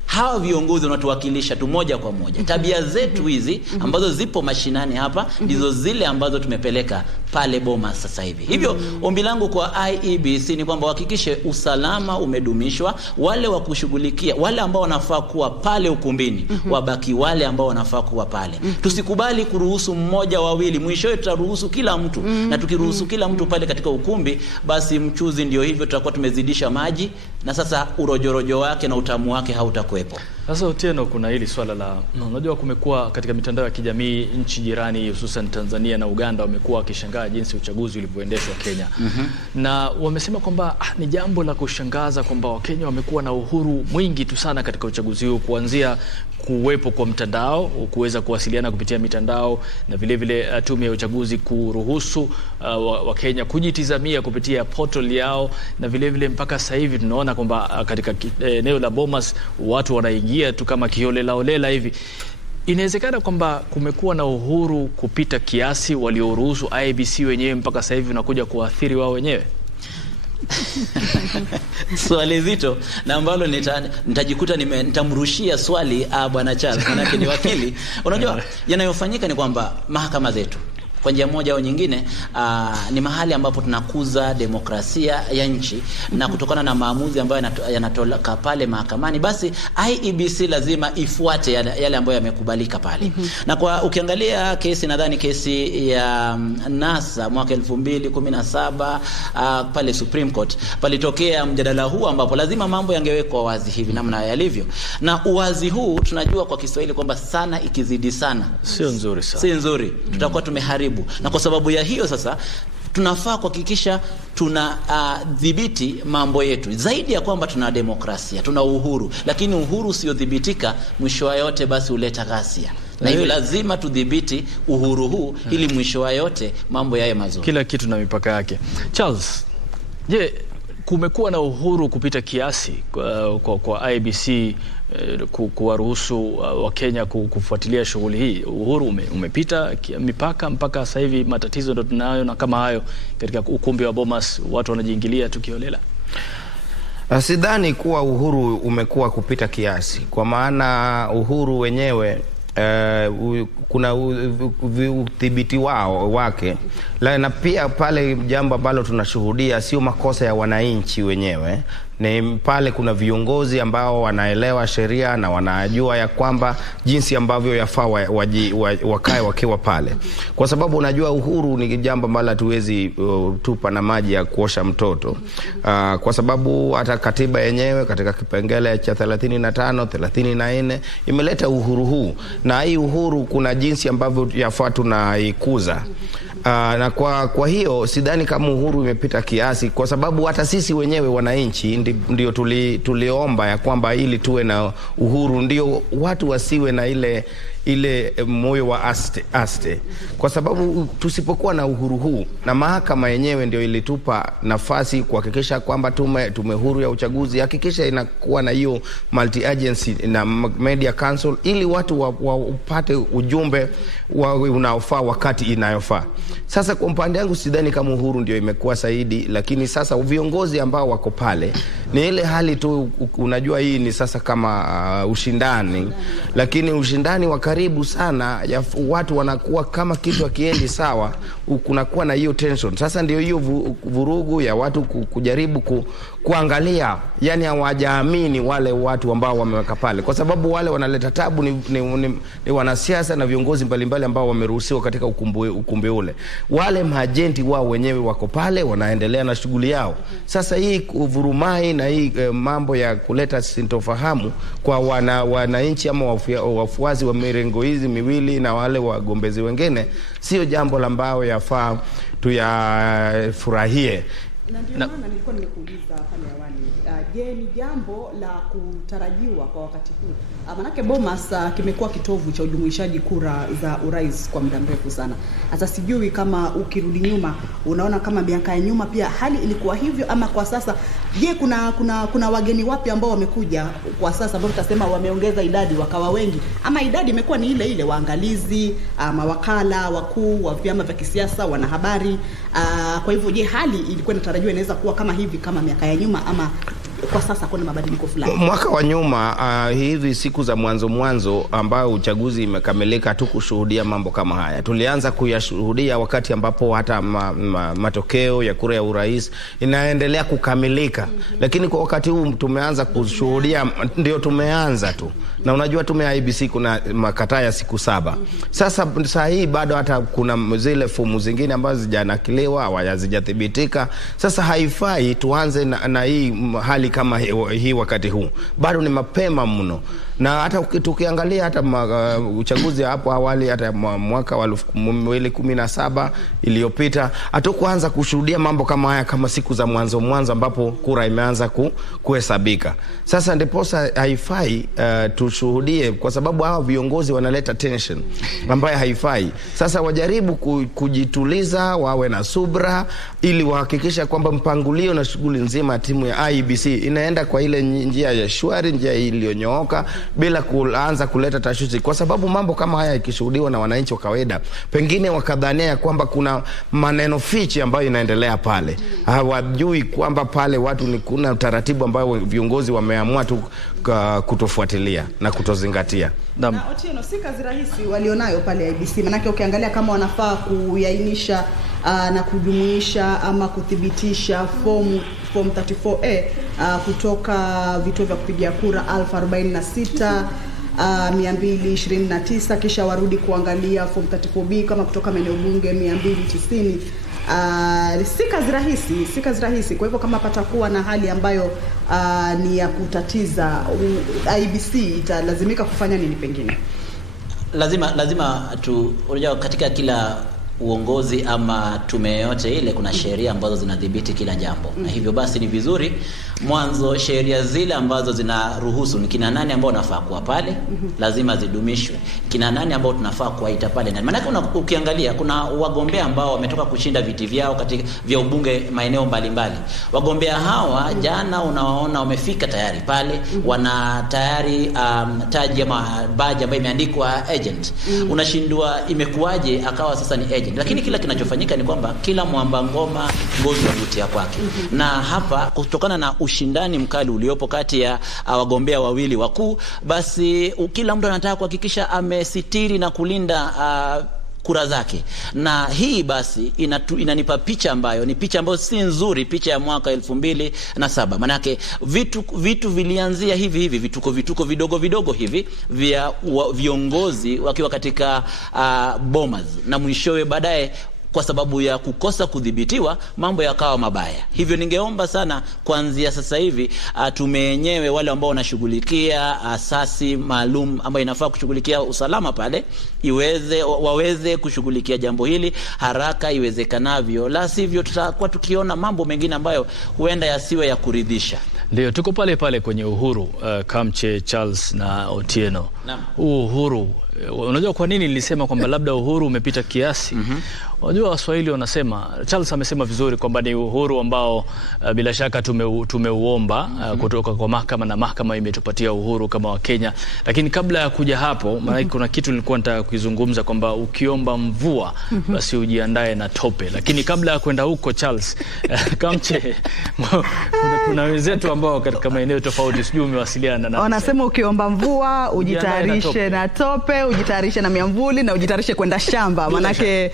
hawa viongozi wanatuwakilisha tu moja kwa moja. Tabia zetu hizi ambazo zipo mashinani hapa ndizo zile ambazo tumepeleka pale Bomas sasa hivi. Hivyo ombi langu kwa IEBC ni kwamba wahakikishe usalama umedumishwa, wale wa kushughulikia wale ambao wanafaa kuwa pale ukumbini wabaki wale ambao wanafaa kuwa pale. Tusikubali kuruhusu mmoja wawili, mwishowe tutaruhusu kila mtu. Na tukiruhusu kila mtu pale katika ukumbi, basi mchuzi ndio hivyo, tutakuwa tumezidisha maji na sasa urojorojo wake na utamu wake hautakuwepo. Sasa Otieno, kuna hili swala la unajua, kumekuwa katika mitandao ya kijamii nchi jirani hususan Tanzania na Uganda wamekuwa wakishangaa jinsi uchaguzi ulivyoendeshwa Kenya. Na wamesema kwamba ni jambo la kushangaza kwamba Wakenya wamekuwa na uhuru mwingi tu sana katika uchaguzi huu, kuanzia kuwepo kwa mtandao, kuweza kuwasiliana kupitia mitandao, na vile vile tume ya uchaguzi kuruhusu Wakenya kujitizamia kupitia portal yao, na vile vile mpaka sasa hivi tunaona kwamba katika eneo la Bomas watu wanaingia tu kama kiholela hivi. Inawezekana kwamba kumekuwa na uhuru kupita kiasi walioruhusu IEBC wenyewe mpaka sasa hivi unakuja kuathiri wao wenyewe? Swali zito na ambalo nitajikuta nitamrushia swali Bwana Charles, manake ni wakili. Unajua yanayofanyika ni kwamba mahakama zetu kwa njia moja au nyingine ni mahali ambapo tunakuza demokrasia ya nchi, na kutokana na maamuzi ambayo yanatoka pale mahakamani, basi IEBC lazima ifuate yale ambayo yamekubalika pale. Na kwa ukiangalia kesi, nadhani kesi ya NASA mwaka 2017 pale Supreme Court, palitokea mjadala huu ambapo lazima mambo yangewekwa wazi hivi namna yalivyo. Na uwazi huu tunajua kwa Kiswahili kwamba sana ikizidi sana sio nzuri sana. Si nzuri. Tutakuwa tumeharibu. Na kwa sababu ya hiyo sasa tunafaa kuhakikisha tuna dhibiti mambo yetu. Zaidi ya kwamba tuna demokrasia, tuna uhuru, lakini uhuru usiodhibitika mwisho wa yote basi huleta ghasia. Na hivyo lazima tudhibiti uhuru huu ili mwisho wa yote mambo yawe mazuri. Kila kitu na mipaka yake. Charles, je, kumekuwa na uhuru kupita kiasi kwa IEBC kuwaruhusu Wakenya kufuatilia shughuli hii? Uhuru umepita mipaka mpaka sasa hivi matatizo ndio tunayo, na kama hayo katika ukumbi wa Bomas watu wanajiingilia tukiholela? Sidhani kuwa uhuru umekuwa kupita kiasi, kwa maana uhuru wenyewe kuna udhibiti wake na pia pale jambo ambalo tunashuhudia sio makosa ya wananchi wenyewe, ni pale kuna viongozi ambao wanaelewa sheria na wanajua ya kwamba jinsi ambavyo yafaa wakae wakiwa pale, kwa sababu unajua uhuru ni jambo ambalo hatuwezi tupa na maji ya kuosha mtoto, kwa sababu hata katiba yenyewe katika kipengele cha 35 34 imeleta uhuru huu, na hii uhuru kuna jinsi ambavyo yafaa tunaikuza. Na kwa hiyo sidhani kama uhuru imepita kiasi, kwa sababu hata sisi wenyewe wananchi ndio tuliomba ya kwamba ili tuwe na uhuru, ndio watu wasiwe na ile moyo wa aste, kwa sababu tusipokuwa na uhuru huu, na mahakama yenyewe ndio ilitupa nafasi kuhakikisha kwamba tume huru ya uchaguzi hakikisha inakuwa na hiyo multi agency na media council, ili watu wapate ujumbe unaofaa wakati inayofaa. Sasa kwa upande wangu sidhani kama uhuru ndio imekuwa zaidi, lakini sasa viongozi ambao wako pale ni ile hali tu, unajua hii ni sasa kama ushindani, lakini ushindani wa karibu sana ya watu wanakuwa kama kitu akiendi sawa, kunakuwa na hiyo tension. Sasa ndio hiyo vurugu ya watu kujaribu kuangalia, yani hawajaamini wale watu ambao wameweka pale, kwa sababu wale wanaleta tabu ni wanasiasa na viongozi mbalimbali ambao wameruhusiwa katika ukumbi ule. Wale maajenti wao wenyewe wako pale wanaendelea na shughuli yao. Sasa hii vurumai na hii mambo ya kuleta sintofahamu kwa wananchi ama wafuasi wa mirengo hizi miwili na wale wagombezi wengine, sio jambo ambalo yafaa tuyafurahie. Na ndio maana nilikuwa nimekuuliza pale awali, je, ni jambo la kutarajiwa kwa wakati huu? Manake Bomas kimekuwa kitovu cha ujumuishaji kura za urais kwa muda mrefu sana. Hata sijui kama ukirudi nyuma unaona kama miaka ya nyuma pia hali ilikuwa hivyo, ama kwa sasa je, kuna wageni wapi ambao wamekuja kwa sasa ambao tutasema wameongeza idadi wakawa wengi, ama idadi imekuwa ni ile ile, waangalizi, mawakala wakuu wa vyama vya kisiasa, wanahabari? Kwa hivyo je, hali ilikuwa inatarajiwa inaweza kuwa kama hivi kama miaka ya nyuma, ama kwa sasa kuna mabadiliko fulani? Mwaka wa nyuma hivi siku za mwanzo ambao uchaguzi imekamilika tu kushuhudia mambo kama haya. Tulianza kuyashuhudia wakati ambapo hata matokeo ya kura ya urais inaendelea kukamilika. Lakini kwa wakati huu tumeanza kushuhudia, ndio tumeanza tu. Na unajua tume ya IEBC kuna makataa ya siku 7. Sasa saa hii bado hata kuna zile fomu zingine ambazo zijanakiliwa au hazijathibitika. Sasa haifai tuanze na hii hali kama hii wakati huu. Bado ni mapema mno. Na hata tukiangalia hata uchaguzi hapo awali, hata mwaka wa 2017 iliyopita, hatukuanza kushuhudia mambo kama haya kama siku za mwanzo ambapo kura imeanza kuhesabika. Sasa ndiposa haifai tushuhudie, kwa sababu hao viongozi wanaleta tension ambayo haifai. Sasa wajaribu kujituliza, wawe na subra, ili wahakikisha kwamba mpangilio na shughuli nzima ya timu ya IEBC inaenda kwa ile njia ya shwari, njia iliyonyooka, bila kuanza kuleta tashwishi. Kwa sababu mambo kama haya ikishuhudiwa na wananchi wa kawaida, pengine wakadhania kwamba kuna maneno fichi ambayo inaendelea pale. Hawajui kwamba pale watu ni kuna utaratibu ambao viongozi wameamua tu kutofuatilia na kutozingatia. Na Otieno, si kazi rahisi walionayo pale IEBC, manake ukiangalia kama wanafaa kuyainisha na kujumuisha ama kuthibitisha form 34A kutoka vituo vya kupigia kura 1046,229, kisha warudi kuangalia form 34B kama kutoka maeneo bunge 290. Si kazi rahisi. Kwa hivyo kama patakuwa na hali ambayo ni ya kutatiza, IEBC italazimika kufanya nini? Pengine lazima unajua katika kila uongozi ama tume yote ile kuna sheria ambazo zinadhibiti kila jambo. Na hivyo basi ni vizuri mwanzo sheria zile ambazo zinaruhusu ni kina nani ambao wanafaa kuwa pale, lazima zidumishwe. Kina nani ambao tunafaa kuwaita pale. Na maana ukiangalia kuna wagombea ambao wametoka kushinda viti vyao katika vya ubunge maeneo mbalimbali. Wagombea hawa jana unawaona wamefika tayari pale, wana tayari taji ama badge ambayo imeandikwa agent. Unashindwa imekuaje akawa sasa ni agent. Lakini kila kinachofanyika ni kwamba kila mwamba ngoma ngozi huvutia kwake. Na hapa kutokana na ushindani mkali uliopo kati ya wagombea wawili wakuu, basi kila mtu anataka kuhakikisha amesitiri na kulinda kura zake. Na hii basi inanipa picha ambayo ni picha ambayo si nzuri, picha ya mwaka 2007. Manake vitu vilianzia hivi vituko vidogo hivi vya viongozi wakiwa katika bomas, na mwishowe baadaye kwa sababu ya kukosa kudhibitiwa mambo yakawa mabaya. Hivyo ningeomba sana kuanzia sasa hivi tume yenyewe, wale ambao wanashughulikia asasi maalum ambayo inafaa kushughulikia usalama pale, waweze kushughulikia jambo hili haraka iwezekanavyo, la sivyo tutakuwa tukiona mambo mengine ambayo huenda yasiwe ya kuridhisha. Ndio tuko pale kwenye Uhuru, Kamche, Charles na Otieno. Uhuru, unajua kwa nini nilisema kwamba labda Uhuru umepita kiasi? Unajua Waswahili wanasema, Charles amesema vizuri kwamba ni uhuru ambao bila shaka tumeuomba kutoka kwa mahakama, na mahakama imetupatia uhuru kama Wakenya. Lakini kabla ya kuja hapo, maana kuna kitu nilikuwa nataka kuizungumza kwamba ukiomba mvua basi ujiandae na tope. Lakini kabla ya kwenda huko Charles, Kamche, kuna wenzetu ambao katika maeneo tofauti, sijui umewasiliana na wanasema ukiomba mvua ujitayarishe na tope, ujitayarishe na miamvuli, na ujitayarishe kwenda shamba, manake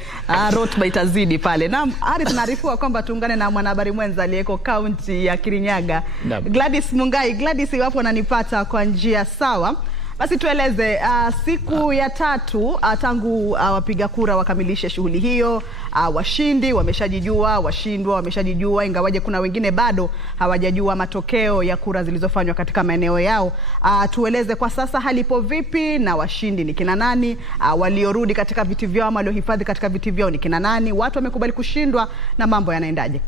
rotba itazidi pale. Na hadi tunaarifiwa kwamba tuungane na mwanahabari mwenza aliyeko kaunti ya Kirinyaga, Gladys Mungai. Gladys, iwapo unanipata kwa njia sawa, basi tueleze siku ya 3 tangu wapiga kura wakamilishe shughuli hiyo. Washindi wameshajijua, washindwa wameshajijua, ingawaje kuna wengine bado hawajajua matokeo ya kura zilizofanywa katika maeneo yao. Tueleze kwa sasa hali ipo vipi, na washindi ni kina nani? Waliorudi katika viti vyao ama waliohifadhi katika viti vyao ni kina nani? Watu wamekubali kushindwa na mambo yanaendaje?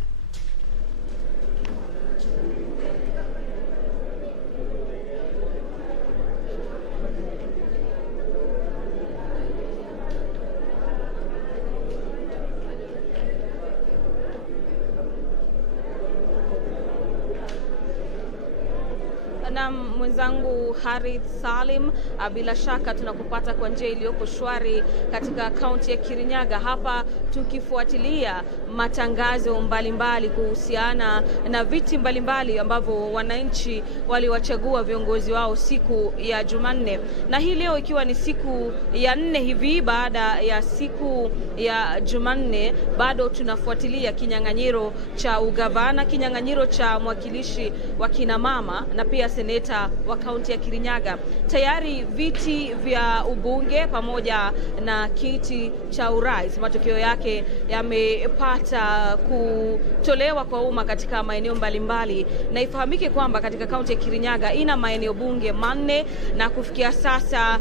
Na mwenzangu Harith Salim, bila shaka tunakupata kwa njia iliyoko shwari katika kaunti ya Kirinyaga, hapa tukifuatilia matangazo mbalimbali kuhusiana na viti mbalimbali ambavyo wananchi waliwachagua viongozi wao siku ya Jumanne. Na hii leo ikiwa ni siku ya 4 hivi baada ya siku ya Jumanne, bado tunafuatilia kinyang'anyiro cha ugavana, kinyang'anyiro cha mwakilishi wa kina mama na pia seneta wa kaunti ya Kirinyaga. Tayari viti vya ubunge pamoja na kiti cha urais, matokeo yake yamepata kutolewa kwa umma katika maeneo mbalimbali. Na ifahamike kwamba katika kaunti ya Kirinyaga ina maeneo bunge 4, na kufikia sasa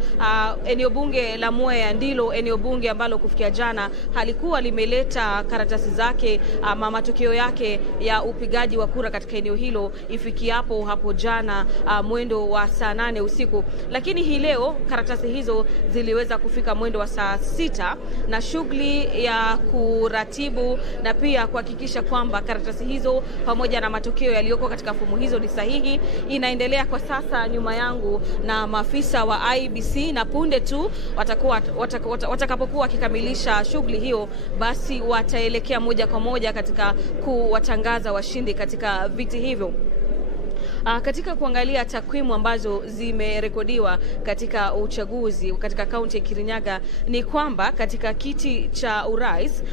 eneo bunge la Mwea ndilo eneo bunge ambalo kufikia jana halikuwa limeleta karatasi zake ama matokeo yake ya upigaji wa kura katika eneo hilo ifikiapo hapo jana mwendo wa saa 8 usiku. Lakini hii leo karatasi hizo ziliweza kufika mwendo wa saa 6, na shughuli ya kuratibu na pia kuhakikisha kwamba karatasi hizo pamoja na matokeo yaliyoko katika fomu hizo ni sahihi inaendelea kwa sasa nyuma yangu na maafisa wa IEBC, na punde tu watakapokuwa wakikamilisha shughuli hiyo, basi wataelekea moja kwa moja katika kuwatangaza washindi katika viti hivyo. Katika kuangalia takwimu ambazo zimerekodiwa katika uchaguzi katika kaunti ya Kirinyaga ni kwamba katika kiti cha urais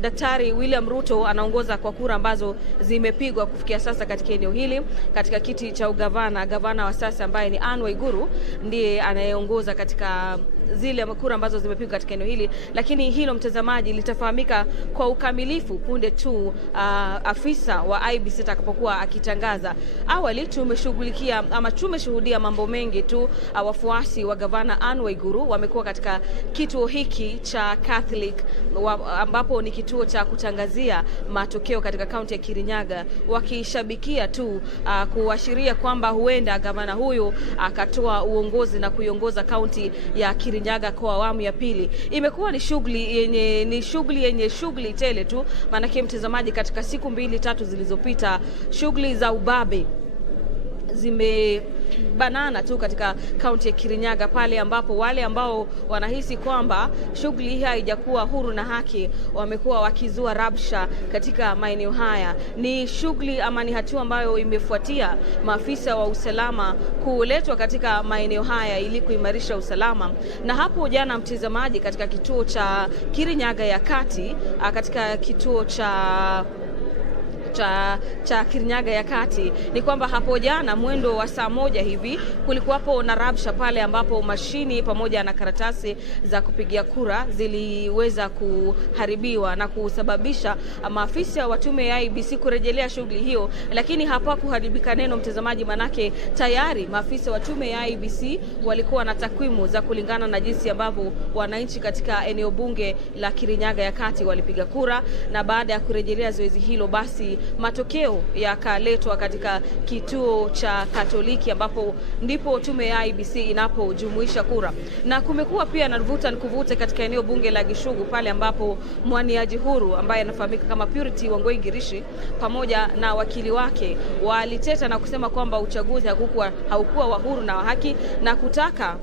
Daktari William Ruto anaongoza kwa kura ambazo zimepigwa kufikia sasa katika eneo hili. Katika kiti cha ugavana, gavana wa sasa ambaye ni Anne Waiguru ndiye anayeongoza katika zile kura ambazo zimepigwa katika eneo hili, lakini hilo mtazamaji litafahamika kwa ukamilifu punde tu afisa wa IEBC atakapokuwa akitangaza. Awali tumeshuhudia mambo mengi tu. Wafuasi wa gavana Anne Waiguru wamekuwa katika kituo hiki cha Catholic ambapo ni kituo cha kutangazia matokeo katika kaunti ya Kirinyaga, wakishabikia tu kuashiria kwamba huenda gavana huyu akatoa uongozi na kuiongoza kaunti ya Kirinyaga kwa awamu ya pili. Imekuwa ni shughuli yenye shughuli tele tu, maanake mtazamaji, katika siku 2-3 zilizopita shughuli za ubabe banana tu katika kaunti ya Kirinyaga, pale ambapo wale ambao wanahisi kwamba shughuli hii haijakuwa huru na haki wamekuwa wakizua rabsha katika maeneo haya. Ni shughuli ama ni hatua ambayo imefuatia maafisa wa usalama kuletwa katika maeneo haya ili kuimarisha usalama. Na hapo jana, mtazamaji, katika kituo cha Kirinyaga ya Kati, katika kituo cha Kirinyaga ya Kati, ni kwamba hapo jana mwendo wa saa 1 hivi kulikuwapo na rabsha pale ambapo mashini pamoja na karatasi za kupigia kura ziliweza kuharibiwa na kusababisha maafisa wa tume ya IEBC kurejelea shughuli hiyo, lakini hapakuharibika neno, mtazamaji, manake tayari maafisa wa tume ya IEBC walikuwa na takwimu za kulingana na jinsi ambavyo wananchi katika eneo bunge la Kirinyaga ya Kati walipiga kura, na baada ya kurejelea zoezi hilo basi matokeo yakaletwa katika kituo cha Katoliki ambapo ndipo tume ya IEBC inapojumuisha kura. Na kumekuwa pia na vuta nikuvute katika eneo bunge la Gishugu, pale ambapo mwaniaji huru ambaye anafahamika kama Purity Wangoi Ngirishi pamoja na wakili wake waliteta na kusema kwamba uchaguzi haukuwa wa huru na wa haki, na kutaka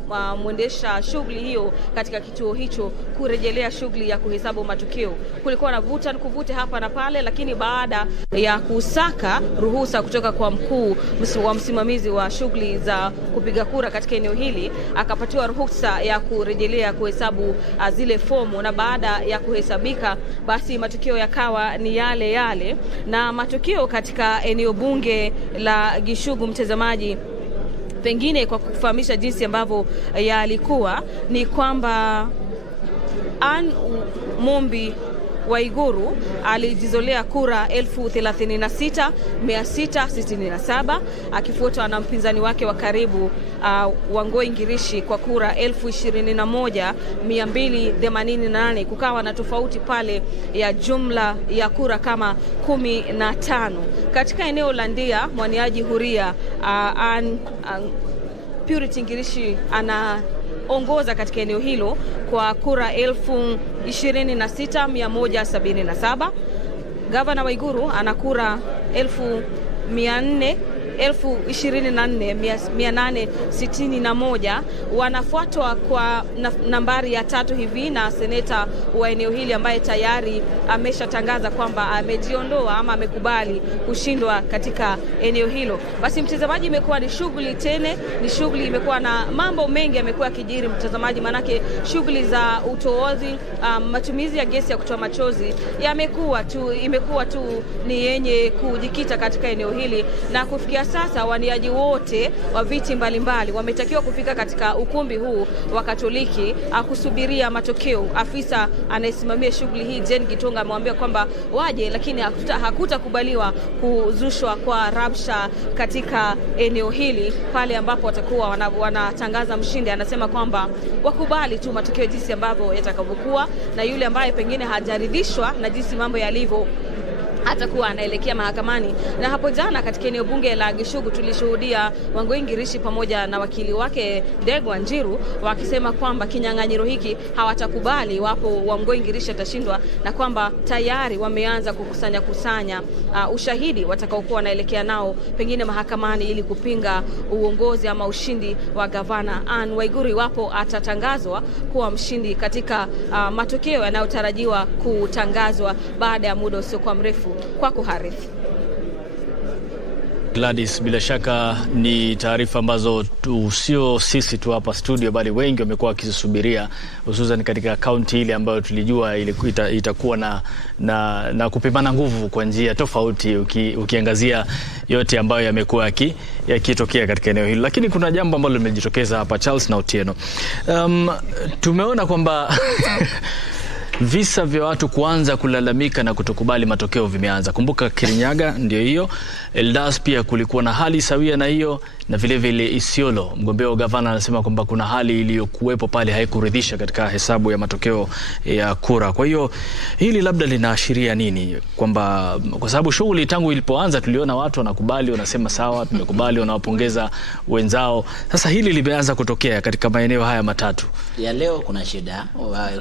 mwendesha shughuli hiyo katika kituo hicho kurejelea shughuli ya kuhesabu matokeo. Kulikuwa na vuta nikuvute hapa na pale, lakini baada ya kusaka ruhusa kutoka kwa mkuu wa msimamizi wa shughuli za kupiga kura katika eneo hili, akapatiwa ruhusa ya kurejelea kuhesabu zile fomu, na baada ya kuhesabika basi matokeo yakawa ni yale yale. Na matokeo katika eneo bunge la Gishugu, mtazamaji, pengine kwa kufahamisha jinsi ambavyo yalikuwa, ni kwamba Ann Mombi Waiguru alijizolea kura 36,667 akifuatwa na mpinzani wake wa karibu Wangoi Ngirishi kwa kura 21,288. Kukawa na tofauti pale ya jumla ya kura kama 15. Katika eneo la Ndia, mwaniaji huria Purity Ngirishi anaongoza katika eneo hilo kwa kura 26,177. Gavana Waiguru ana kura 24,861. Wanafuatwa kwa nambari ya 3 hivi na seneta wa eneo hili ambaye tayari ameshatangaza kwamba amejiondoa ama amekubali kushindwa katika eneo hilo. Basi mtazamaji, imekuwa ni shughuli tene, ni shughuli imekuwa na mambo mengi yamekuwa kijiri, mtazamaji, manake shughuli za utoozi, matumizi ya gesi ya kutoa machozi imekuwa tu ni yenye kujikita katika eneo hili, na kufikia sasa waniaji wote wa viti mbalimbali wametakiwa kufika katika ukumbi huu wa Katoliki kusubiria matokeo. Afisa anayesimamia shughuli hii Jane Gitonga amewambia kwamba waje, lakini hakutakubaliwa kuzushwa kwa rabsha katika eneo hili pale ambapo watakuwa wanatangaza mshindi. Anasema kwamba wakubali tu matokeo jinsi ambavyo yatakavyokuwa, na yule ambaye pengine hajaridhishwa na jinsi mambo yalivyo atakuwa anaelekea mahakamani. Na hapo jana katika eneo bunge la Gishugu tulishuhudia Wangoi Ngirishi pamoja na wakili wake Ndegwa Njiru wakisema kwamba kinyang'anyiro hiki hawatakubali wapo Wangoi Ngirishi atashindwa, na kwamba tayari wameanza kukusanya ushahidi watakaokuwa wanaelekea nao pengine mahakamani ili kupinga uongozi ama ushindi wa gavana Ann Waiguru iwapo atatangazwa kuwa mshindi katika matokeo yanayotarajiwa kutangazwa baada ya muda usiokuwa mrefu. Kwako Harith. Gladys, bila shaka ni taarifa ambazo sio sisi tu hapa studio bali wengi wamekuwa wakisubiria, hususan katika kaunti ile ambayo tulijua itakuwa na kupimana nguvu kwa njia tofauti, ukiangazia yote ambayo yamekuwa yakitokea katika eneo hilo. Lakini kuna jambo ambalo limejitokeza hapa, Charles na Otieno. Tumeona kwamba visa vya watu kuanza kulalamika na kutokubali matokeo vimeanza. Kumbuka Kirinyaga ndio hiyo, Eldas pia kulikuwa na hali sawia na hiyo, na vile vile Isiolo mgombea wa gavana anasema kwamba kuna hali iliyokuwepo pale haikuridhisha katika hesabu ya matokeo ya kura. Kwa hiyo hili labda linaashiria nini? Kwamba kwa sababu shughuli tangu ilipoanza tuliona watu wanakubali, wanasema sawa, tumekubali, wanawapongeza wenzao. Sasa hili limeanza kutokea katika maeneo haya matatu. Ya leo kuna shida,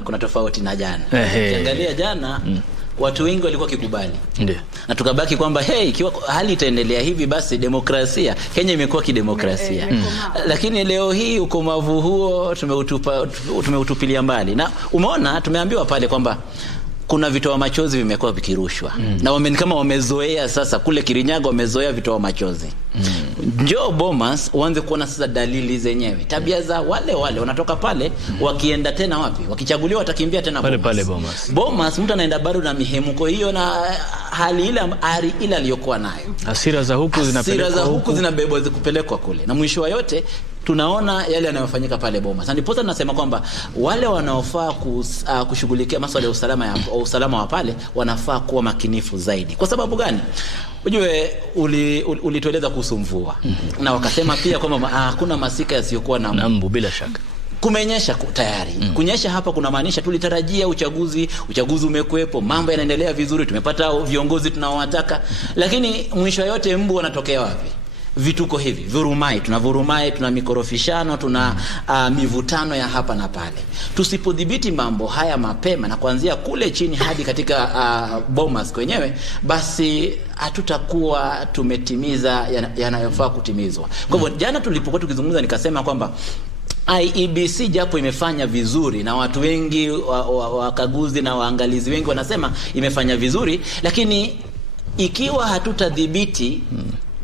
kuna tofauti na jana. Ukiangalia jana watu wengi walikuwa kikubali. Ndio. Na tukabaki kwamba ikiwa hali itaendelea hivi basi demokrasia, Kenya imekuwa kidemokrasia. Lakini leo hii ukomavu huo tumeutupilia mbali. Na umeona tumeambiwa pale kwamba kuna vitoa machozi vimekuwa vikirushwa. Na kama wamezoea sasa kule Kirinyaga wamezoea vitoa machozi. Njoo Bomas uanze kuona sasa dalili zenyewe. Tabia za wale wanatoka pale wakienda tena wapi? Wakichaguliwa watakimbia tena pale Bomas. Bomas mtu anaenda bado na mihemuko hiyo na hali ile aliyokuwa nayo. Hasira za huku zinabebwa kupelekwa kule. Na mwisho wa yote tunaona yale yanayofanyika pale Bomas. Ndipo tunasema kwamba wale wanaofaa kushughulikia masuala ya usalama wa pale wanafaa kuwa makinifu zaidi. Kwa sababu gani? Ujue ulitueleza kuhusu mvua. Na wakasema pia kwamba hakuna masika yasiyokuwa na mbu. Bila shaka kumenyesha tayari. Kunyesha hapa kuna maanisha tulitarajia uchaguzi umekuepo, mambo yanaendelea vizuri, tumepata viongozi tunaowataka, lakini mwisho yote mbu wanatokea wapi? Vituko hivi, vurumai, tuna mikorofishano, tuna mivutano ya hapa na pale. Tusipodhibiti mambo haya mapema na kuanzia kule chini hadi katika Bomas kwenyewe, basi hatutakuwa tumetimiza yanayofaa kutimizwa. Kwa hivyo jana tulipokuwa tukizungumza nikasema kwamba IEBC japo imefanya vizuri na watu wengi wakaguzi na waangalizi wengi wanasema imefanya vizuri, lakini ikiwa hatutadhibiti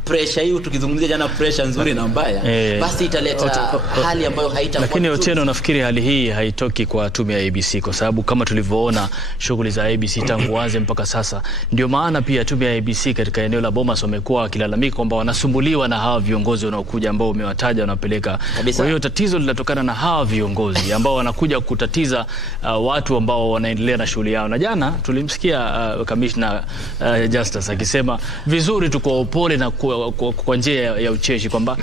pressure hiyo, tukizungumzia jana pressure nzuri na mbaya, basi italeta hali ambayo haitakuwa. Lakini Otieno, nafikiri hali hii haitoki kwa tume ya IEBC, kwa sababu kama tulivyoona shughuli za IEBC tangu waanze mpaka sasa. Ndio maana pia tume ya IEBC katika eneo la Bomas wamekuwa wakilalamika kwamba wanasumbuliwa na hawa viongozi wanaokuja ambao umewataja wanapeleka. Kwa hiyo tatizo linatokana na hawa viongozi ambao wanakuja kutatiza watu ambao wanaendelea na shughuli yao. Na jana tulimsikia Commissioner Justice akisema vizuri tu kwa upole na kwa njia ya ucheshi kwamba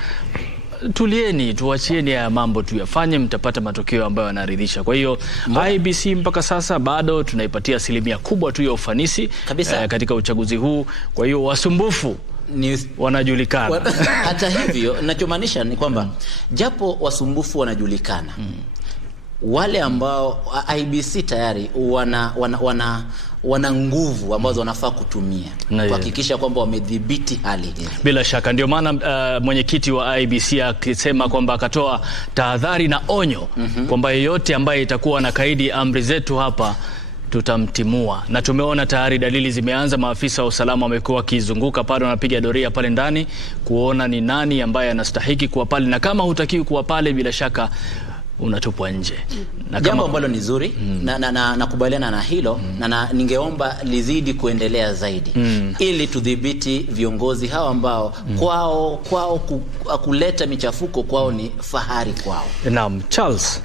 tulieni, tuachieni ya mambo tuyafanye, mtapata matokeo ambayo yanaridhisha. Kwa hiyo IEBC mpaka sasa bado tunaipatia asilimia kubwa tu ya ufanisi katika uchaguzi huu. Kwa hiyo wasumbufu wanajulikana. Hata hivyo ninachomaanisha ni kwamba japo wasumbufu wanajulikana, wale ambao IEBC tayari wana nguvu ambazo wanafaa kutumia kuhakikisha kwamba wamedhibiti hali hii. Bila shaka ndio maana mwenyekiti wa IEBC akisema kwamba akatoa tahadhari na onyo kwamba yeyote ambaye itakuwa na kaidi amri zetu hapa tutamtimua. Na tumeona tayari dalili zimeanza. Maafisa wa usalama wamekuwa wakizunguka pale, wanapiga doria pale ndani kuona ni nani ambaye anastahili kuwa pale, na kama hutakiwi kuwa pale bila shaka unatupwa nje. Jambo ambalo ni zuri nakubaliana na hilo, na ningeomba lizidi kuendelea zaidi ili tudhibiti viongozi hawa ambao kwao kuleta michafuko kwao ni fahari kwao. Naam, Charles.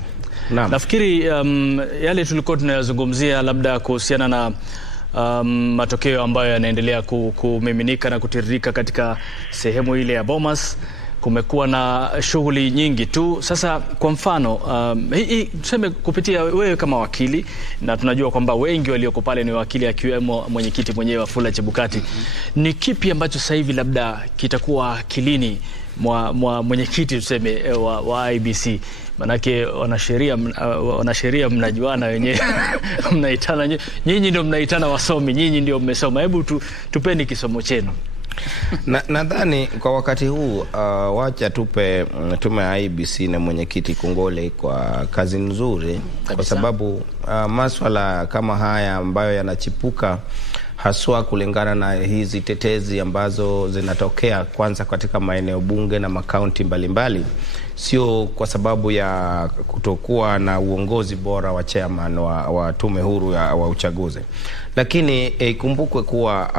Nafikiri yale tulikuwa tunayazungumzia labda kuhusiana na matokeo ambayo yanaendelea kumiminika na kutiririka katika sehemu ile ya Bomas. Kumekuwa na shughuli nyingi tu. Sasa kwa mfano tuseme kupitia wewe kama wakili, na tunajua kwamba wengi walioko pale ni wakili akiwemo mwenyekiti mwenyewe Wafula Chebukati, ni kipi ambacho sasa hivi labda kitakuwa akilini mwa mwenyekiti tuseme wa IEBC? Manake wanasheria mnajuana wenyewe mnaitana nyinyi ndio mnaitana wasomi, nyinyi ndio mmesoma. Hebu tupeni kisomo chenu. Nadhani kwa wakati huu wacha tupe tume ya IEBC na mwenyekiti kongole kwa kazi nzuri kwa sababu masuala kama haya ambayo yanachipuka haswa kulingana na hizi tetezi ambazo zinatokea kwanza katika maeneo bunge na makaunti mbalimbali, sio kwa sababu ya kutokuwa na uongozi bora wa chairman wa tume huru wa uchaguzi. Lakini ikumbukwe kuwa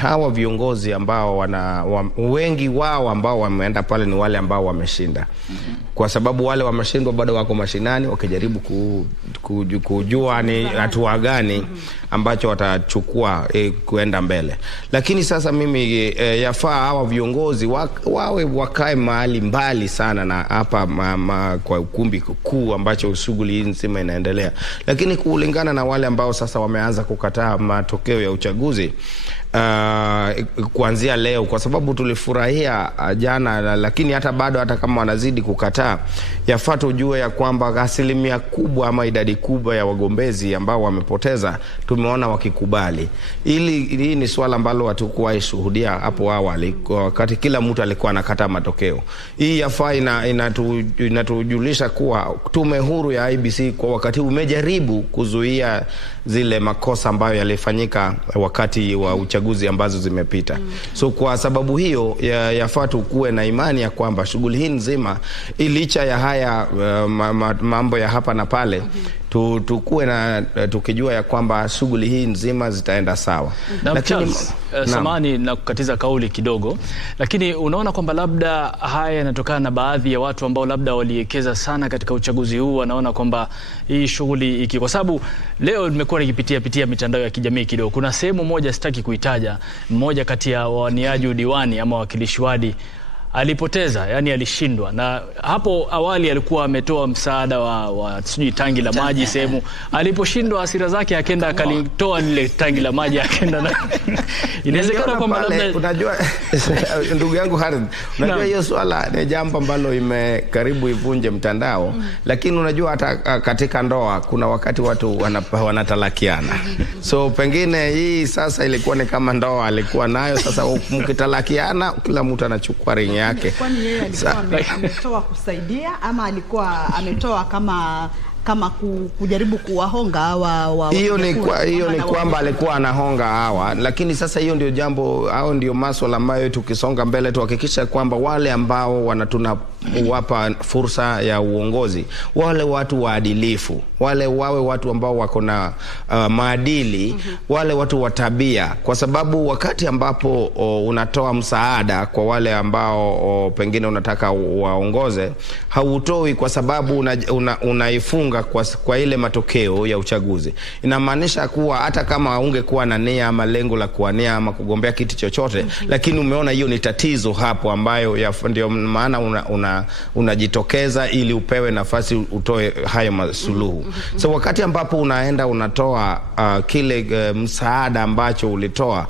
hawa viongozi ambao wengi wao ambao wameenda pale ni wale ambao wameshinda. Kwa sababu wale wameshindwa bado wako mashinani wakijaribu kujua ni hatua gani ambacho watachukua kuenda mbele. Lakini sasa mimi yafaa hawa viongozi wakae mahali mbali sana na hapa kwa ukumbi kuu ambacho shughuli nzima inaendelea. Lakini kulingana na wale ambao sasa wameanza kukataa matokeo ya uchaguzi, kuanzia leo, kwa sababu tulifurahia jana, lakini hata bado, hata kama wanazidi kukataa, yafaa tujue ya kwamba asilimia kubwa ama idadi kubwa ya wagombezi ambao wamepoteza tumeona wakikubali. Hii ni swala ambalo hatukuwahi shuhudia hapo awali, wakati kila mtu alikuwa anakata matokeo. Hii yafaa inatujulisha kuwa tume huru ya IEBC kwa wakati umejaribu kuzuia zile makosa ambayo yalifanyika wakati wa uchaguzi ambazo zimepita. So kwa sababu hiyo yafaa tukuwe na imani ya kwamba shughuli hii nzima, licha ya haya mambo ya hapa na pale, tukuwe na tukijua ya kwamba shughuli hii nzima zitaenda sawa. Lakini samani na kukatiza kauli kidogo, lakini unaona kwamba labda haya yanatokana na baadhi ya watu ambao labda waliwekeza sana katika uchaguzi huu, wanaona kwamba hii shughuli kwa sababu leo nimekuwa nikipitia mitandao ya kijamii kidogo, kuna sehemu moja sitaki kuitaja, mmoja kati ya waniaji udiwani ama wakilishi wadi alipoteza, yani alishindwa, na hapo awali alikuwa ametoa msaada wa sijui tangi la maji sehemu. Aliposhindwa hasira zake akaenda akalitoa lile tangi la maji akaenda na inawezekana kwamba labda, unajua ndugu yangu Harith, unajua hiyo swala ni jambo ambalo imekaribu ivunje mtandao, lakini unajua hata katika ndoa kuna wakati watu wanatalakiana. So pengine hii sasa ilikuwa ni kama ndoa alikuwa nayo, sasa mkitalakiana kila mtu anachukua ringi yake. Kwani yeye alikuwa ametoa kusaidia ama alikuwa ametoa kama kujaribu kuwahonga hawa? Hiyo ni kwamba alikuwa anahonga hawa, lakini sasa hiyo ndio jambo, hao ndio masuala ambayo tukisonga mbele tuhakikisha kwamba wale ambao tunawapa fursa ya uongozi, wale watu waadilifu, wale wawe watu ambao wako na maadili, wale watu wa tabia, kwa sababu wakati ambapo unatoa msaada kwa wale ambao pengine unataka waongoze, hautoi kwa sababu unaifunga kwa ile matokeo ya uchaguzi. Inamaanisha kuwa hata kama ungekuwa na nia ama lengo la kuwania ama kugombea kiti chochote, lakini umeona hiyo ni tatizo hapo, ambayo ndio maana unajitokeza ili upewe nafasi utoe hayo masuluhu. So wakati ambapo unaenda unatoa kile msaada ambacho ulitoa,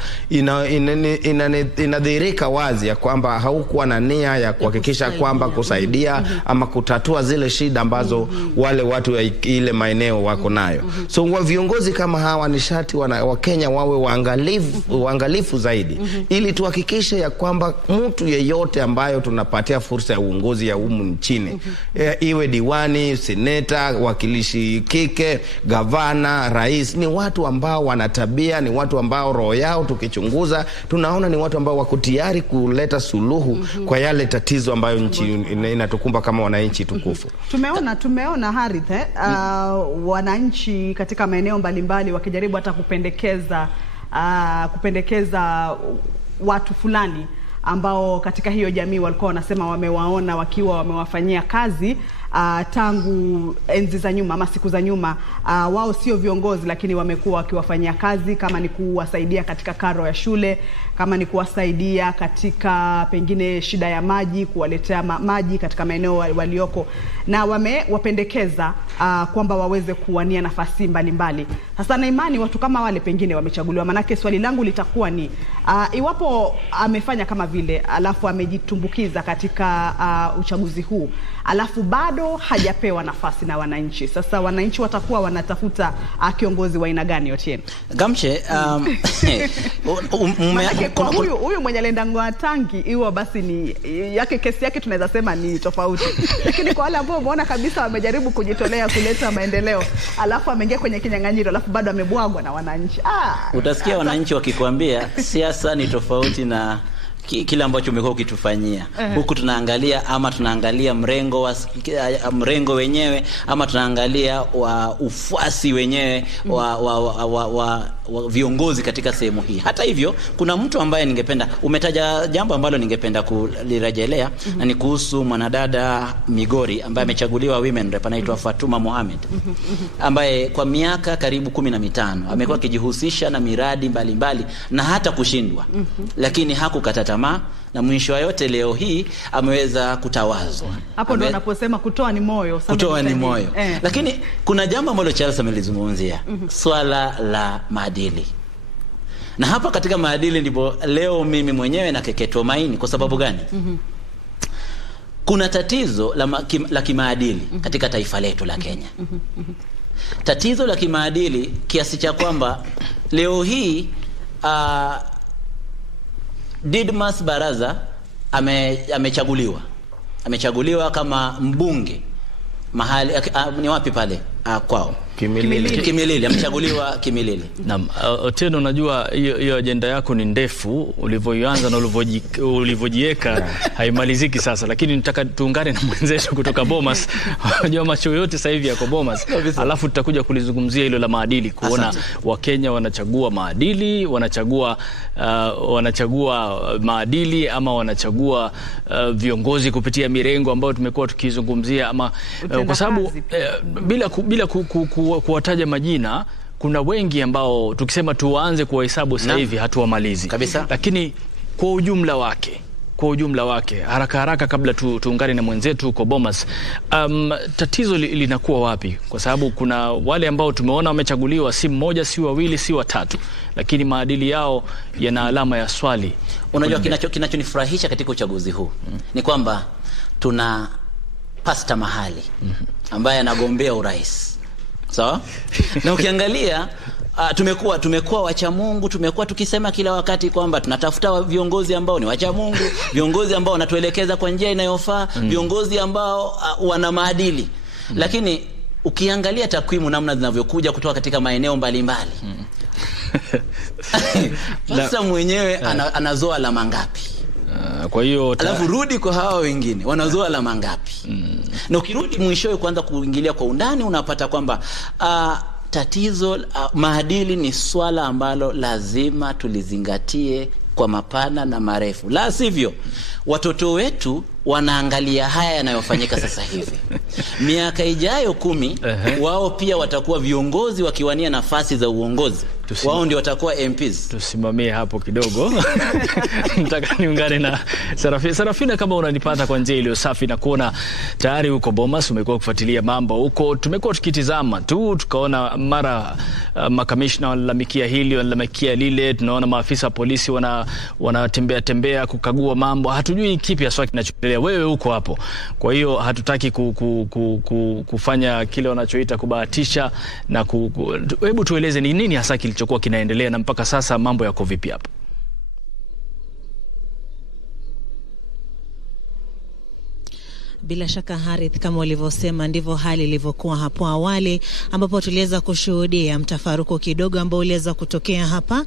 inadhihirika wazi ya kwamba haukuwa na nia ya kuhakikisha kwamba kusaidia ama kutatua zile shida ambazo wale watu ile maeneo wako nayo. So viongozi kama hawa ni sharti wa Kenya wawe waangalifu zaidi, ili tuhakikishe ya kwamba mtu yeyote ambayo tunapatia fursa ya uongozi ya humu nchini, iwe diwani, seneta, wakilishi kike, gavana, rais, ni watu ambao wana tabia, ni watu ambao roho yao tukichunguza tunaona ni watu ambao wako tayari kuleta suluhu kwa yale tatizo ambayo nchi inatukumba kama wananchi tukufu. Tumeona Harith, wananchi katika maeneo mbalimbali wakijaribu hata kupendekeza watu fulani ambao katika hiyo jamii walikuwa wanasema wamewaona wakiwa wamewafanyia kazi tangu enzi za nyuma ama siku za nyuma. Wao sio viongozi, lakini wamekuwa wakiwafanyia kazi, kama ni kuwasaidia katika karo ya shule, kama ni kuwasaidia katika pengine shida ya maji, kuwaletea maji katika maeneo walioko, na wamewapendekeza kwamba waweze kuwania nafasi mbalimbali. Sasa na imani watu kama wale pengine wamechaguliwa. Manake swali langu litakuwa ni iwapo amefanya kama vile, alafu amejitumbukiza katika uchaguzi huu, alafu bado hajapewa nafasi na wananchi, sasa wananchi watakuwa wanatafuta kiongozi wa aina gani? Otieno Gamche, kwa huyu mwenye lendangwa tangi hiyo, basi ni yake, kesi yake tunaweza sema ni tofauti. Lakini kwa wale ambao umeona kabisa wamejaribu kujitolea kuleta maendeleo, alafu ameingia kwenye kinyang'anyiro, alafu bado amebwagwa na wananchi, utasikia wananchi wakikwambia siasa ni tofauti na kile ambacho umekuwa ukitufanyia. Huku tunaangalia mrengo wenyewe, ama tunaangalia ufuasi wenyewe wa viongozi katika sehemu hii. Hata hivyo, kuna mtu ambaye umetaja jambo ambalo ningependa kulirejelea, na ni kuhusu mwanadada Migori ambaye amechaguliwa women rep, anaitwa Fatuma Mohamed, ambaye kwa miaka karibu 15 amekuwa akijihusisha na miradi mbalimbali na hata kushindwa, lakini hakukata tamaa, na mwisho wa yote leo hii ameweza kutawazwa. Hapo ndo unaposema kutoa ni moyo. Lakini kuna jambo ambalo Charles amelizungumzia, swala la maadili. Na hapa katika maadili ndipo leo mimi mwenyewe na keketo maini. Kwa sababu gani? Kuna tatizo la kimaadili katika taifa letu la Kenya. Tatizo la kimaadili kiasi cha kwamba leo hii Didmas Baraza amechaguliwa kama mbunge mahali ni wapi pale kwao? Kimilili, amechaguliwa Kimilili. Naam, Otieno, unajua hiyo ajenda yako ni ndefu, ulivyoanza na ulivyojiweka haimaliziki sasa, lakini nataka tuungane na mwenzetu kutoka Bomas. Unajua macho yote sasa hivi yako Bomas. Alafu tutakuja kulizungumzia hilo la maadili, kuona Wakenya wanachagua maadili, wanachagua maadili ama wanachagua viongozi kupitia mirengo ambayo tumekuwa tukizungumzia, ama kwa sababu bila kuwataja majina, kuna wengi ambao tukisema tuanze kuwahesabu sasa hivi hatuwamalizi kabisa. Lakini kwa ujumla wake haraka kabla tuungane na mwenzetu huko Bomas, tatizo linakuwa wapi? Kwa sababu kuna wale ambao tumeona wamechaguliwa, si mmoja, si wawili, si watatu, lakini maadili yao yana alama ya swali. Unajua kinachonifurahisha katika uchaguzi huu ni kwamba tuna pasta mahali ambaye anagombea urais. Sawa? Na ukiangalia tumekuwa wacha Mungu, tumekuwa tukisema kila wakati kwamba tunatafuta viongozi ambao ni wacha Mungu, viongozi ambao wanatuelekeza kwa njia inayofaa, viongozi ambao wana maadili. Lakini ukiangalia takwimu namna zinavyokuja kutoka katika maeneo mbalimbali, sasa mwenyewe anazoa alama ngapi? Kwa hiyo alafu rudi kwa hawa wengine wanazoa alama ngapi? Na ukirudi mwishowe kuanza kuingilia kwa undani, unapata kwamba tatizo maadili ni swala ambalo lazima tulizingatie kwa mapana na marefu. La sivyo watoto wetu wanaangalia haya yanayofanyika sasa hivi. Miaka ijayo 10 wao pia watakuwa viongozi wakiwania nafasi za uongozi. Wao ndio watakuwa MPs. Tusimamie hapo kidogo. Nataka niungane na Sarafina, kama unanipata kwa njia iliyo safi, na kuona tayari huko Bomas umekuwa kufuatilia mambo huko. Tumekuwa tukitizama tu, tukaona mara makamishna walalamikia hili, walalamikia lile, tunaona maafisa polisi wanatembea kukagua mambo. Hatujui kipi hasa kinachoendelea. Wewe huko hapo. Kwa hiyo hatutaki kufanya kile wanachoita kubahatisha, na hebu tueleze ni nini hasa kilichokuwa kinaendelea na mpaka sasa mambo yako vipi hapo? Bila shaka Harith, kama ulivyosema ndivyo hali ilivyokuwa hapo awali, ambapo tuliweza kushuhudia mtafaruku kidogo ambao uliweza kutokea hapa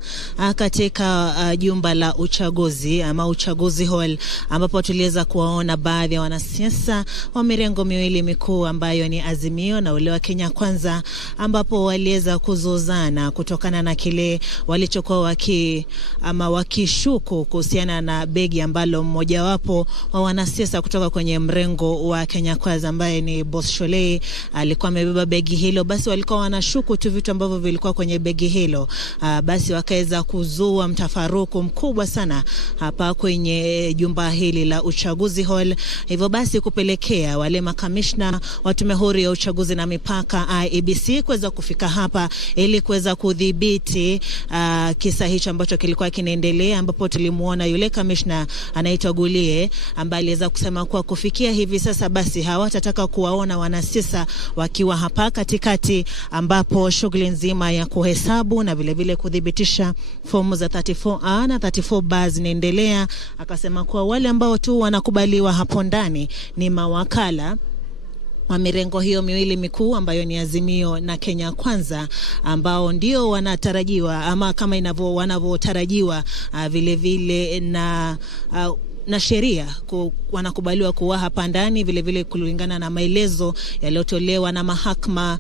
katika jumba la uchaguzi ama uchaguzi hall, ambapo tuliweza kuwaona baadhi ya wanasiasa wa mirengo miwili mikuu ambayo ni Azimio na ule wa Kenya Kwanza, ambapo waliweza kuzozana kutokana na kile walichokuwa wakishuku kuhusiana na begi ambalo mmoja wapo wa wanasiasa kutoka kwenye mrengo wa Kenya Kwanza ambaye ni Boss Sholei alikuwa amebeba begi hilo. Basi walikuwa wanashuku tu vitu ambavyo vilikuwa kwenye begi hilo. Basi wakaweza kuzua mtafaruku mkubwa sana hapa kwenye jumba hili la uchaguzi hall. Hivyo basi kupelekea wale makamishna wa Tume Huru ya Uchaguzi na Mipaka IEBC kuweza kufika hapa ili kuweza kudhibiti kisa hicho ambacho kilikuwa kinaendelea, ambapo tulimuona yule kamishna anaitwa Gulie ambaye aliweza kusema kwa kufikia hivi sasa basi hawatataka kuwaona wanasiasa wakiwa hapa katikati, ambapo shughuli nzima ya kuhesabu na vile vile kudhibitisha fomu za 34A na 34B zinaendelea. Akasema kwa wale ambao tu wanakubaliwa hapo ndani ni mawakala wa mirengo hiyo miwili mikuu ambayo ni Azimio na Kenya Kwanza, ambao ndio wanatarajiwa ama kama wanavyotarajiwa vile vile na sheria wanakubaliwa kuwa hapa ndani, vile vile kulingana na maelezo yaliyotolewa na mahakama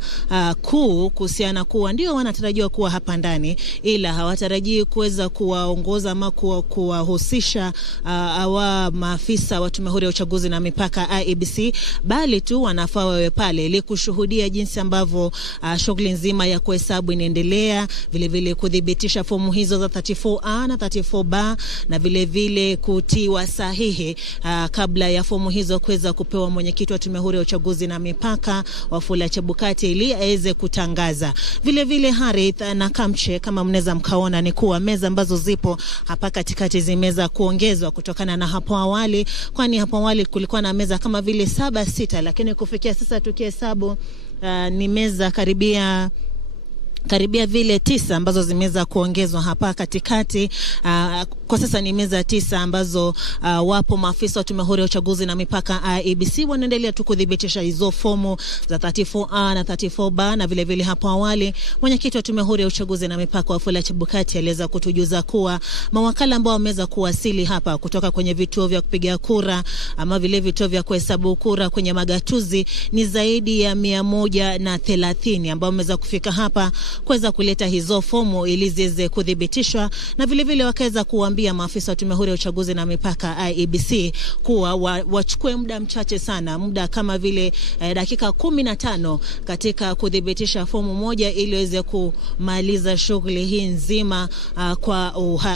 kuu kuhusiana kuwa ndio wanatarajiwa kuwa hapa ndani, ila hawatarajii kuweza kuwaongoza ama kuwahusisha hawa maafisa wa Tume Huru ya Uchaguzi na Mipaka IEBC, bali tu wanafaa wawe pale ili kushuhudia jinsi ambavyo shughuli nzima ya kuhesabu inaendelea, vile vile kudhibitisha fomu hizo za 34A na 34B na vile vile kutiwa sahihi kabla ya fomu hizo kuweza kupewa mwenyekiti wa Tume Huru ya Uchaguzi na Mipaka Wafula Chebukati ili aweze kutangaza. Vile vile Harith na Kamche, kama mnaweza mkaona ni kuwa meza ambazo zipo hapa katikati zimeza kuongezwa kutokana na hapo awali, kwani hapo awali kulikuwa na meza kama vile 7-6, lakini kufikia sasa tukihesabu ni meza karibia vile 9 ambazo zimeweza kuongezwa hapa katikati. Kwa sasa ni meza 9 ambazo wapo maafisa wa Tume Huru ya Uchaguzi na Mipaka IEBC wanaendelea tu kudhibitisha hizo fomu za 34A na 34B, na vile vile hapo awali mwenyekiti wa Tume Huru ya Uchaguzi na Mipaka Wafula Chebukati aliweza kutujuza kuwa mawakala ambao wameweza kuwasili hapa kutoka kwenye vituo vya kupiga kura ama vile vituo vya kuhesabu kura kwenye magatuzi ni zaidi ya 130 ambao wameweza kufika hapa kuweza kuleta hizo fomu ili ziweze kudhibitishwa, na vile vile wakaweza kuambia maafisa wa Tume Huru ya Uchaguzi na Mipaka IEBC kuwa wachukue muda mchache sana, muda kama vile dakika 15 katika kudhibitisha fomu moja ili waweze kumaliza shughuli hii nzima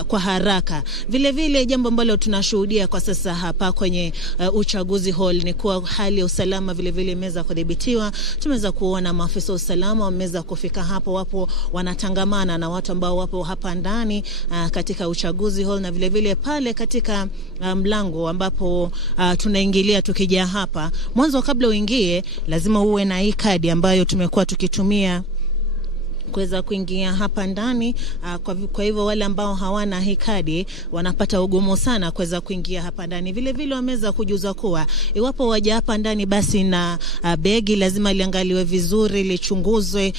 kwa haraka. Vile vile jambo ambalo tunashuhudia kwa sasa hapa kwenye uchaguzi hall ni kuwa hali ya usalama vile vile imeweza kudhibitiwa. Tumeweza kuona maafisa wa usalama wameweza kufika hapo, wapo wanatangamana na watu ambao wapo hapa ndani katika uchaguzi hall, na vile vile pale katika mlango ambapo tunaingilia. Tukija hapa mwanzo, kabla uingie lazima uwe na hii kadi ambayo tumekuwa tukitumia kuweza kuingia hapa ndani. Kwa hivyo wale ambao hawana hii kadi wanapata ugumu sana kuweza kuingia hapa ndani. Vile vile wameweza kujuza kuwa iwapo waja hapa ndani basi na begi lazima liangaliwe vizuri, lichunguzwe.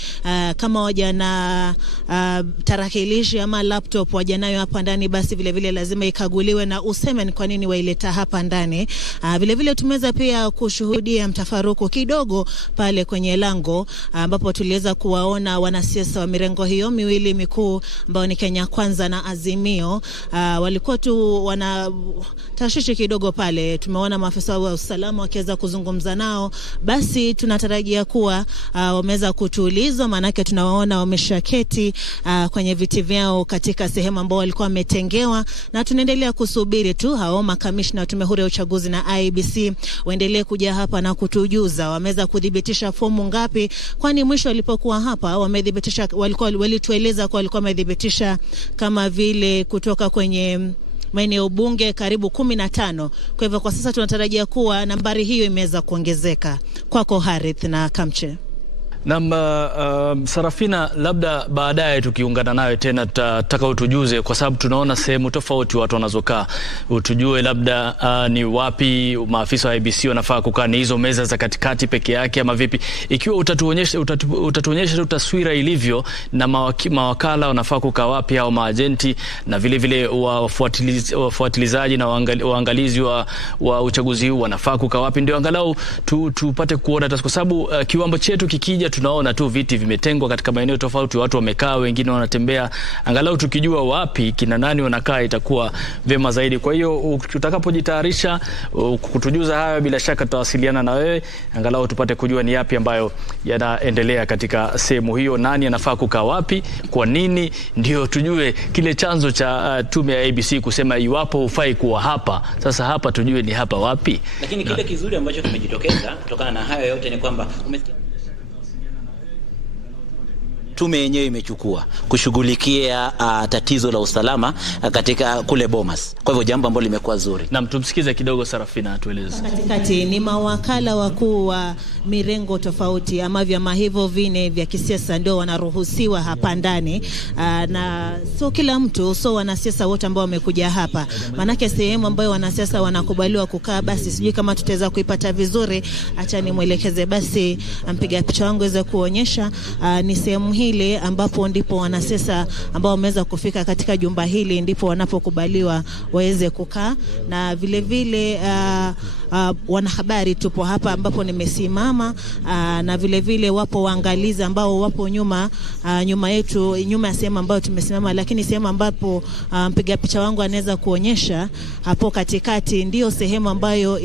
Kama waja na tarakilishi ama laptop waja nayo hapa ndani basi vile vile lazima ikaguliwe na useme ni kwa nini waileta hapa ndani. Vile vile tumeweza pia kushuhudia mtafaruku kidogo pale kwenye lango ambapo tuliweza kuwaona wanasiasa wa mirengo hiyo miwili mikuu ambao ni Kenya Kwanza na Azimio. Walikuwa tu wana tashishi kidogo pale. Tumeona maafisa wa usalama wakiweza kuzungumza nao. Basi tunatarajia kuwa wameweza kutulizwa, manake tunawaona wameshaketi kwenye viti vyao katika sehemu ambao walikuwa wametengewa, na tunaendelea kusubiri tu hao makamishna wa Tume Huru ya Uchaguzi na IEBC waendelee kuja hapa na kutujuza wameweza kudhibitisha fomu ngapi, kwani mwisho walipokuwa hapa wamedhibitisha, walitueleza kwa walikuwa wamedhibitisha kama vile kutoka kwenye maeneo bunge karibu 15. Kwa hivyo kwa sasa tunatarajia kuwa nambari hiyo imeweza kuongezeka. Kwako Harith na Kamche. Sarafina, labda baadaye tukiungana nawe tena tutataka utujuze, kwa sababu tunaona sehemu tofauti watu wanazokaa. Utujue labda ni wapi maafisa wa IEBC wanafaa kukaa, ni hizo meza za katikati peke yake ama vipi? Ikiwa utatuonyesha taswira ilivyo na mawakala wanafaa kukaa wapi au maajenti, na vile vile wafuatilizaji na waangalizi wa uchaguzi huu wanafaa kukaa wapi, ndio angalau tupate kuona, kwa sababu kiwambo chetu kikija tunaona tu viti vimetengwa katika maeneo tofauti, watu wamekaa, wengine wanatembea. Angalau tukijua wapi kina nani wanakaa itakuwa vema zaidi. Kwa hiyo tutakapojitayarisha kutujuza haya, bila shaka tutawasiliana na wewe angalau tupate kujua ni yapi ambayo yanaendelea katika sehemu hiyo, nani anafaa kukaa wapi, kwa nini, ndio tujue kile chanzo cha tume ya IEBC kusema iwapo hufai kuwa hapa. Sasa hapa tujue ni hapa wapi. Lakini kile kizuri ambacho kimejitokeza kutokana na hayo yote ni kwamba umesikia tume yenyewe imechukua kushughulikia tatizo la usalama katika kule Bomas. Kwa hivyo jambo ambalo limekuwa zuri. Na tumsikize kidogo Sarafina atueleze. Katikati ni mawakala wakuu wa mirengo tofauti ama vyama hivyo vine vya kisiasa ndio wanaruhusiwa hapa ndani, na so kila mtu, so wanasiasa wote ambao wamekuja hapa, manake sehemu ambayo wanasiasa wanakubaliwa kukaa, basi sijui kama tutaweza kuipata vizuri. Acha nimuelekeze basi mpiga picha wangu aweze kuonyesha ni sehemu hili ambapo ndipo wanasiasa ambao wameweza kufika katika jumba hili ndipo wanapokubaliwa waweze kukaa, na vile vile wanahabari tupo hapa ambapo nimesimama, na vile vile wapo waangalizi ambao wapo nyuma yetu, nyuma ya sehemu ambayo tumesimama, lakini sehemu ambapo mpiga picha wangu anaweza kuonyesha hapo katikati ndio sehemu ambayo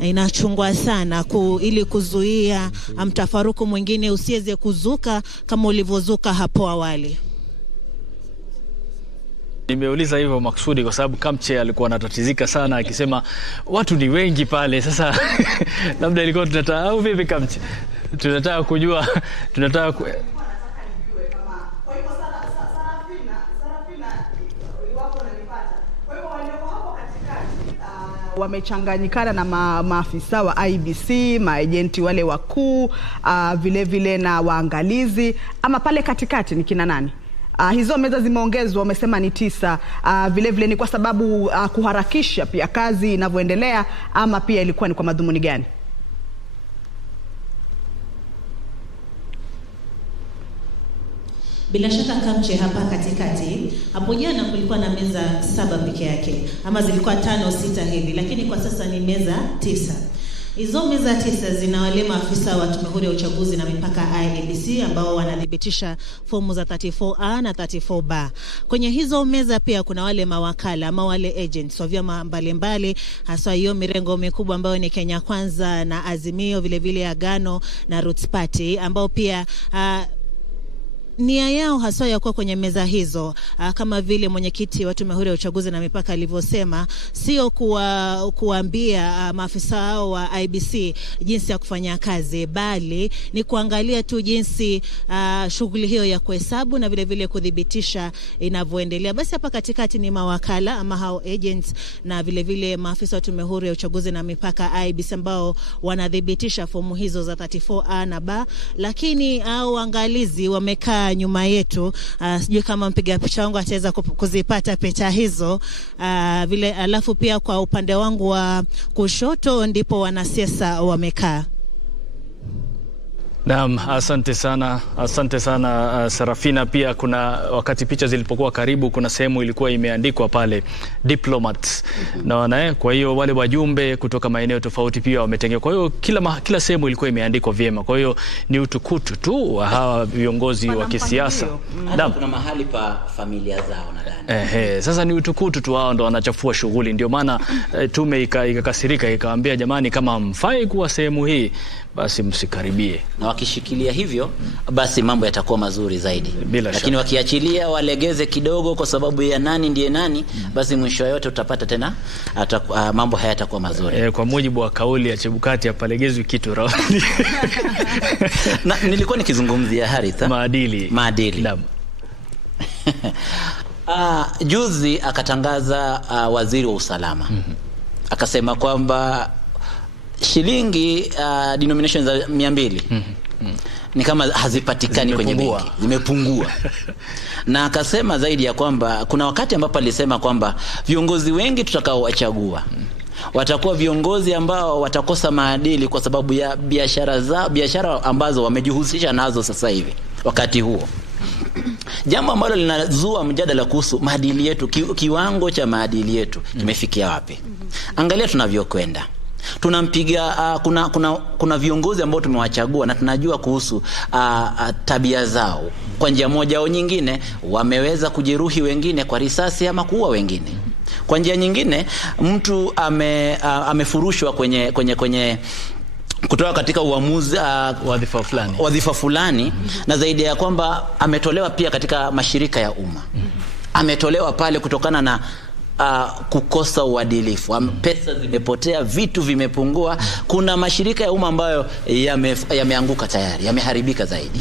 inachungwa sana ili kuzuia mtafaruku mwingine usiweze kuzuka kama ulivyozuka hapo awali. Nimeuliza hivyo maksudi kwa sababu Kamche alikuwa anatatizika sana akisema watu ni wengi pale. Sasa labda ilikuwa tunataka au vipi Kamche? Tunataka kujua wamechanganyikana na maafisa wa IBC, maajenti wale wakuu, vile vile na waangalizi, ama pale katikati ni kina nani? Hizo meza zimeongezwa, wamesema ni 9. Vile vile ni kwa sababu kuharakisha pia kazi inavyoendelea, ama pia ilikuwa ni kwa madhumuni gani? Bila shaka Kamche, hapa katikati hapo jana kulikuwa na meza 7 peke yake, ama zilikuwa 5 6 hivi, lakini kwa sasa ni meza 9. Hizo meza 9 zina wale maafisa wa Tume Huru ya Uchaguzi na Mipaka IEBC ambao wanadhibitisha fomu za 34A na 34B. Kwenye hizo meza pia kuna wale mawakala ama wale agents wa vyama mbalimbali, hasa hiyo mirengo mikubwa ambayo ni Kenya Kwanza na Azimio, vile vile Agano na Roots Party, ambao pia nia yao haswa ya kuwa kwenye meza hizo, kama vile mwenyekiti wa Tume Huru ya Uchaguzi na Mipaka alivyosema, sio kuambia maafisa hao wa IBC jinsi ya kufanya kazi, bali ni kuangalia tu jinsi shughuli hiyo ya kuhesabu na vile vile kudhibitisha inavyoendelea. Basi hapa katikati ni mawakala ama hao agents na vile vile maafisa wa Tume Huru ya Uchaguzi na Mipaka IBC ambao wanadhibitisha fomu hizo za 34A na B, lakini waangalizi wamekaa nyuma yetu. Sijui kama mpiga picha wangu ataweza kuzipata picha hizo. Vile alafu pia kwa upande wangu wa kushoto ndipo wanasiasa wamekaa. Naam, asante sana Sarafina. Pia kuna wakati picha zilipokuwa karibu, kuna sehemu ilikuwa imeandikwa pale diplomats, naona kwa hiyo wale wajumbe kutoka maeneo tofauti pia wametengwa. Kwa hiyo kila sehemu ilikuwa imeandikwa vyema. Kwa hiyo ni utukutu tu wa hawa viongozi wa kisiasa. Naam, kuna mahali pa familia zao nadhani. Sasa ni utukutu tu, wao ndo wanachafua shughuli. Ndio maana tume ikakasirika ikawaambia, jamani, kama mfai kuwa sehemu hii basi msikaribie. Na wakishikilia hivyo basi mambo yatakuwa mazuri zaidi. Lakini wakiachilia walegeze kidogo kwa sababu ya nani ndiye nani, basi mwisho yote utapata tena mambo hayatakuwa mazuri. Kwa mujibu wa kauli ya Chebukati, hapalegezwi kitu rawi. Na nilikuwa nikizungumzia Haritha maadili. Naam. Juzi akatangaza waziri wa usalama. Akasema kwamba shilingi denomination za 200 ni kama hazipatikani kwenye benki, zimepungua. Na akasema zaidi ya kwamba kuna wakati ambapo alisema kwamba viongozi wengi tutakaowachagua watakuwa viongozi ambao watakosa maadili kwa sababu ya biashara ambazo wamejihusisha nazo sasa hivi wakati huo. Jambo ambalo linazua mjadala kuhusu maadili yetu, kiwango cha maadili yetu kimefikia wapi. Angalia tunavyokwenda. Tunampiga kuna viongozi ambao tumewachagua na tunajua kuhusu tabia zao. Kwa njia moja au nyingine wameweza kujeruhi wengine kwa risasi ama kuua wengine. Kwa njia nyingine mtu amefurushwa kwenye kutoka katika uamuzi wadhifa fulani, na zaidi ya kwamba ametolewa pia katika mashirika ya umma. Ametolewa pale kutokana na kukosa uadilifu. Pesa zimepotea, vitu vimepungua. Kuna mashirika ya umma ambayo yameanguka tayari, yameharibika zaidi.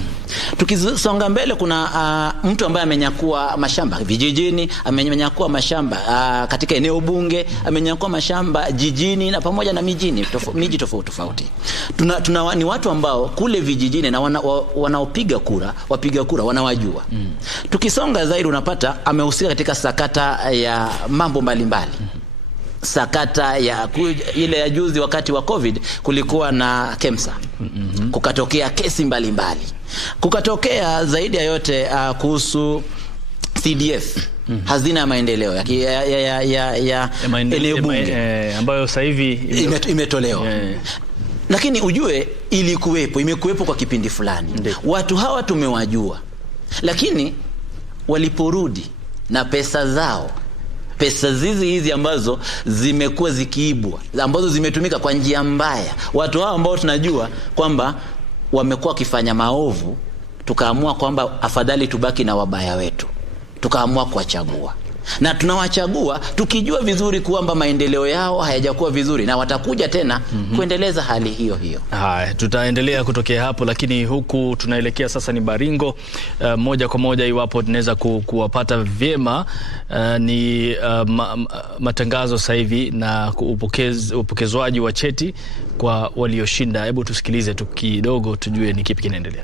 Tukisonga mbele, kuna mtu ambaye amenyakua mashamba vijijini, amenyakua mashamba katika eneo bunge, amenyakua mashamba jijini na pamoja na miji tofauti. Ni watu ambao kule vijijini na wanaopiga kura, wapiga kura wanawajua. Tukisonga zaidi unapata amehusika katika sakata ya mambo mbalimbali. Sakata ya ile ya juzi wakati wa COVID kulikuwa na KEMSA. Kukatokea kesi mbalimbali. Kukatokea zaidi ya yote kuhusu CDF. Hazina ya maendeleo ya eneo bunge ambayo sasa hivi imetolewa. Lakini ujue imekuwepo kwa kipindi fulani. Watu hawa tumewajua. Lakini waliporudi na pesa zao, pesa hizi ambazo zimekuwa zikiibwa, ambazo zimetumika kwa njia mbaya, watu hao ambao tunajua kwamba wamekuwa wakifanya maovu, tukaamua kwamba afadhali tubaki na wabaya wetu, tukaamua kuwachagua. na tunawachagua tukijua vizuri kwamba maendeleo yao hayajakuwa vizuri na watakuja tena kuendeleza hali hiyo hiyo. Haya, tutaendelea kutokea hapo, lakini huku tunaelekea sasa ni Baringo. Moja kwa moja, iwapo tunaweza kuwapata vyema, ni matangazo sasa hivi na upokezwaji wa cheti kwa walioshinda. Hebu tusikilize tu kidogo tujue ni kipi kinaendelea.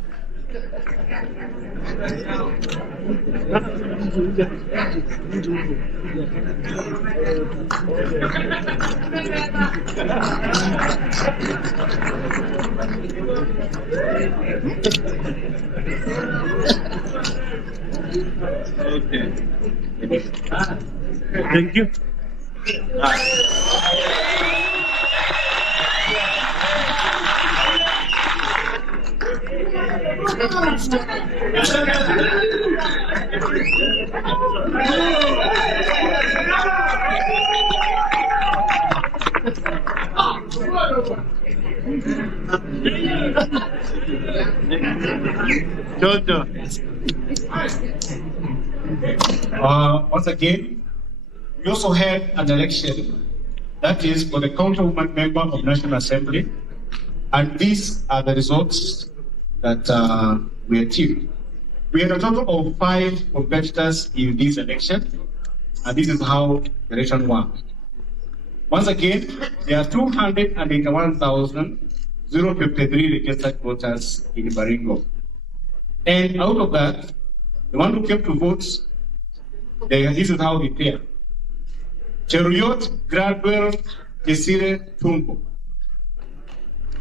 Thank you. Once again, we also had an election, that is for the councilwoman member of National Assembly, and these are the results that we achieved. We had a total of 5 competitors in this election, and this is how the election worked. Once again, there are 281,053 registered voters in Baringo. And out of that, the one who came to vote, this is how they pair. Cheruyot Gradwell Desire Tumbo,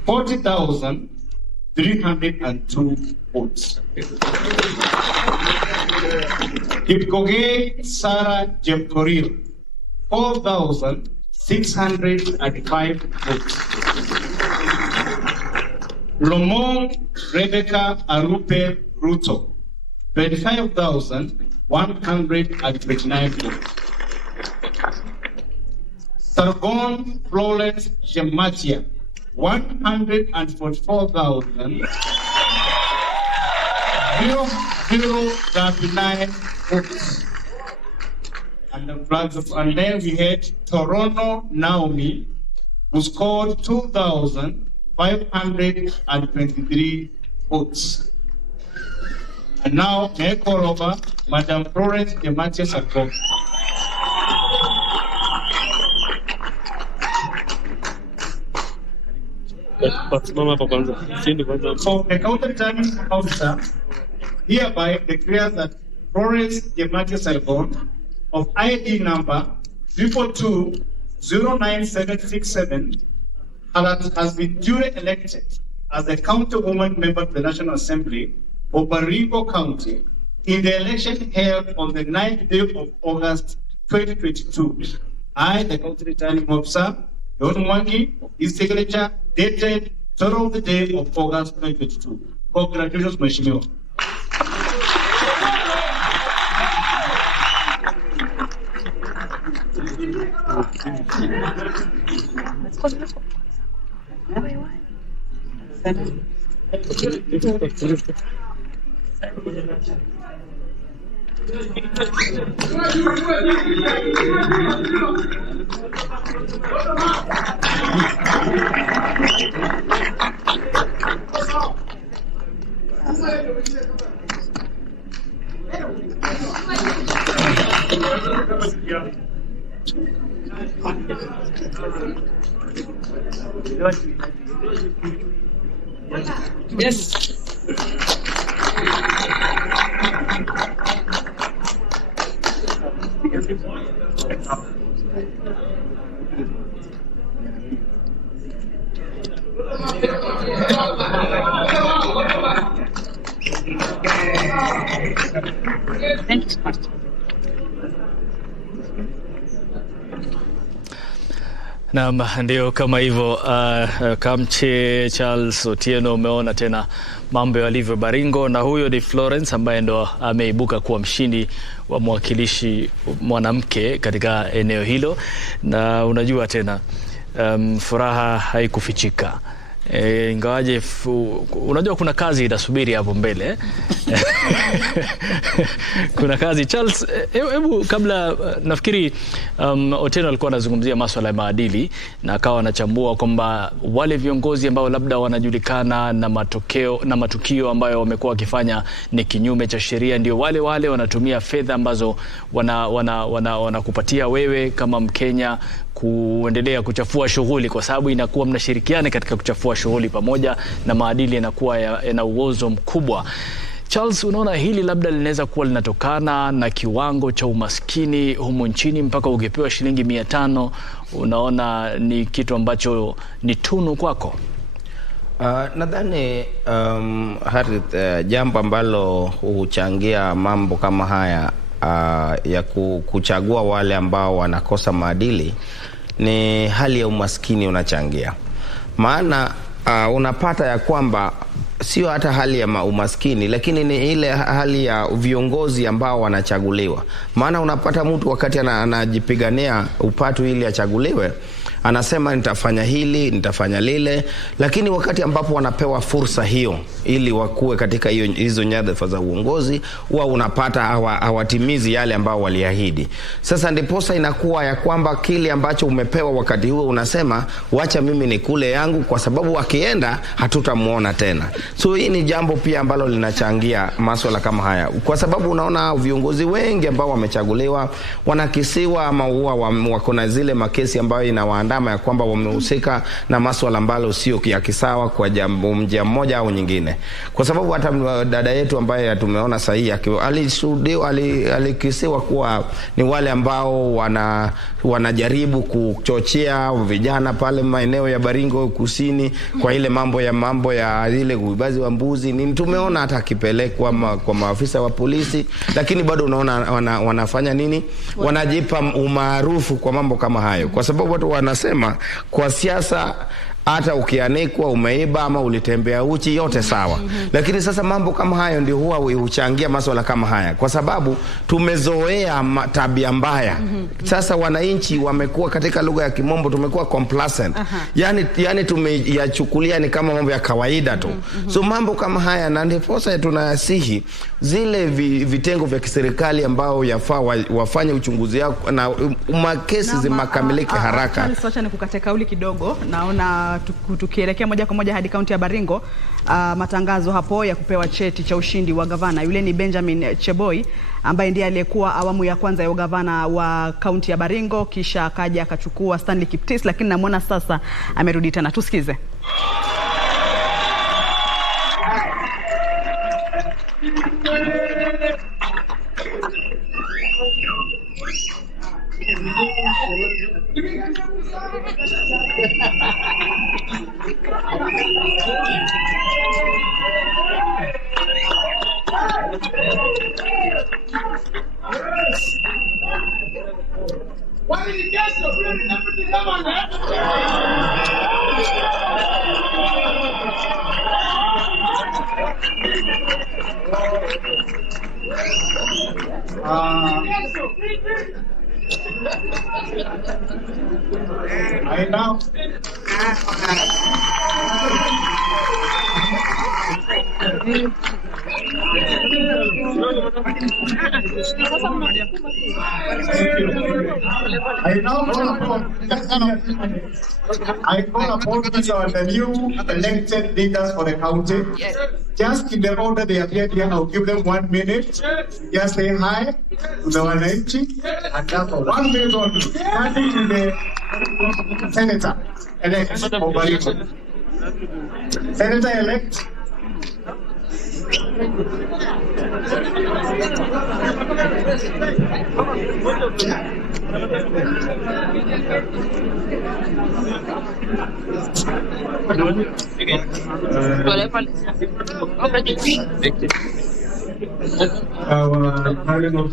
40,302 votes. Kipkogei Sarah Jemkoril, 4,605 votes. Lomong Rebecca Arupe Ruto, 25,129 votes. Sargon Florence Shematia, 144,039 votes. And then we had Toronto Naomi, who scored 2,523 votes. And now, may I call over Madam Florence Shematia Sargon. So the counter returning officer hereby declares that Florence Shematia Sargon of ID number 342-09767 has been duly elected as the councilwoman member of the National Assembly of Baringo County in the election held on the 9th day of August 2022. I, the county returning officer, Don Mwangi, his signature dated 12th of the day of August 2022. Congratulations, Mheshimiwa. Yes. Naam, ndio kama hivyo. Kamche Charles Otieno, umeona tena mambo yalivyo Baringo, na huyo ni Florence ambaye ndo ameibuka kuwa mshindi wa mwakilishi mwanamke katika eneo hilo. Na unajua tena furaha haikufichika. ingawaje unajua kuna kazi itasubiri hapo mbele. Kuna kazi. Charles, hebu kabla, nafikiri Otieno alikuwa anazungumzia masuala ya maadili na akawa anachambua kwamba wale viongozi ambao labda wanajulikana na matukio ambayo wamekuwa wakifanya ni kinyume cha sheria ndio wale wanatumia fedha ambazo wanakupatia wewe kama Mkenya kuendelea kuchafua shughuli, kwa sababu inakuwa mnashirikiana katika kuchafua shughuli pamoja na maadili yanakuwa yana uozo mkubwa. Charles, unaona hili labda linaweza kuwa linatokana na kiwango cha umaskini humu nchini mpaka ukipewa shilingi 500 unaona ni kitu ambacho ni tunu kwako? Nadhani jambo ambalo huchangia mambo kama haya ya kuchagua wale ambao wanakosa maadili ni hali ya umaskini unachangia. Maana unapata ya kwamba sio hata hali ya umaskini, lakini ni ile hali ya viongozi ambao wanachaguliwa. Maana unapata mtu wakati anajipigania upatu ili achaguliwe, anasema nitafanya hili, nitafanya lile, lakini wakati ambapo wanapewa fursa hiyo ili wakue katika hizo nyadhifa za uongozi, huwa unapata hawatimizi yale ambao waliahidi. Sasa ndiposa inakuwa ya kwamba kile ambacho umepewa wakati huo unasema wacha mimi nikule yangu, kwa sababu wakienda hatutamuona tena. So hii ni jambo pia ambalo linachangia masuala kama haya, kwa sababu unaona viongozi wengi ambao wamechaguliwa wanakisiwa ama huwa wako na zile makesi ambayo inawaandama ya kwamba wamehusika na masuala ambalo sio ya kisawa kwa njia moja au nyingine. Kwa sababu hata dada yetu ambaye tumeona sahihi alikisiwa kuwa ni wale ambao wanajaribu kuchochea vijana pale maeneo ya Baringo Kusini kwa ile mambo ya ile uibazi wa mbuzi. Ni tumeona hata akipelekwa kwa maafisa wa polisi, lakini bado unaona wanafanya nini? Wanajipa umaarufu kwa mambo kama hayo, kwa sababu watu wanasema kwa siasa hata ukianikwa umeiba ama ulitembea uchi yote sawa. Lakini sasa mambo kama hayo ndio huwa huchangia masuala kama haya, kwa sababu tumezoea tabia mbaya. Sasa wananchi wamekuwa, katika lugha ya Kimombo tumekuwa complacent. Yani tumeyachukulia ni kama mambo ya kawaida tu. So mambo kama haya, na ndiposa tunasihi zile vitengo vya kiserikali ambao yafaa wafanye uchunguzi yao na makesi zimakamilike haraka. Acha nikukate kauli kidogo. Naona tukielekea moja kwa moja hadi kaunti ya Baringo, matangazo hapo ya kupewa cheti cha ushindi wa gavana. Yule ni Benjamin Cheboi ambaye ndiye aliyekuwa awamu ya kwanza ya gavana wa kaunti ya Baringo, kisha akaja akachukua Stanley Kiptis, lakini namuona sasa amerudi tena. Tusikize. I now call upon the new elected leaders for the county. Just in the order they appeared here, I'll give them 1 minute. Just say hi to the wananchi, and just for 1 minute only. Starting to the senator elect of Baringo. Senator elect. Our Cardinal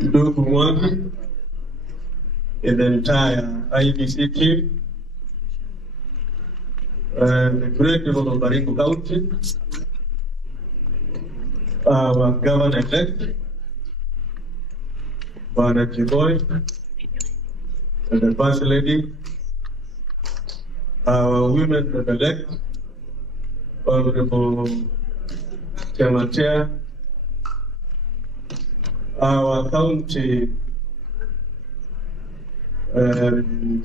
Ndugu Mwangi and the entire IBC team, the great people of Baringo County, our governor-elect, Bwana Cheboi, the First Lady, our women elect, Honorable Chairman Chair, our county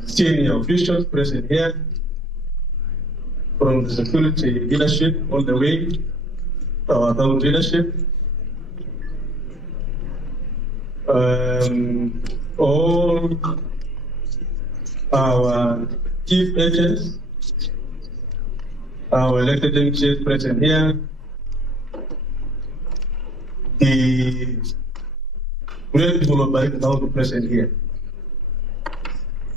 senior officials present here, from the security leadership all the way to our county leadership, all our chief agents, our elected MCs present here, the great people of Bariki County present here.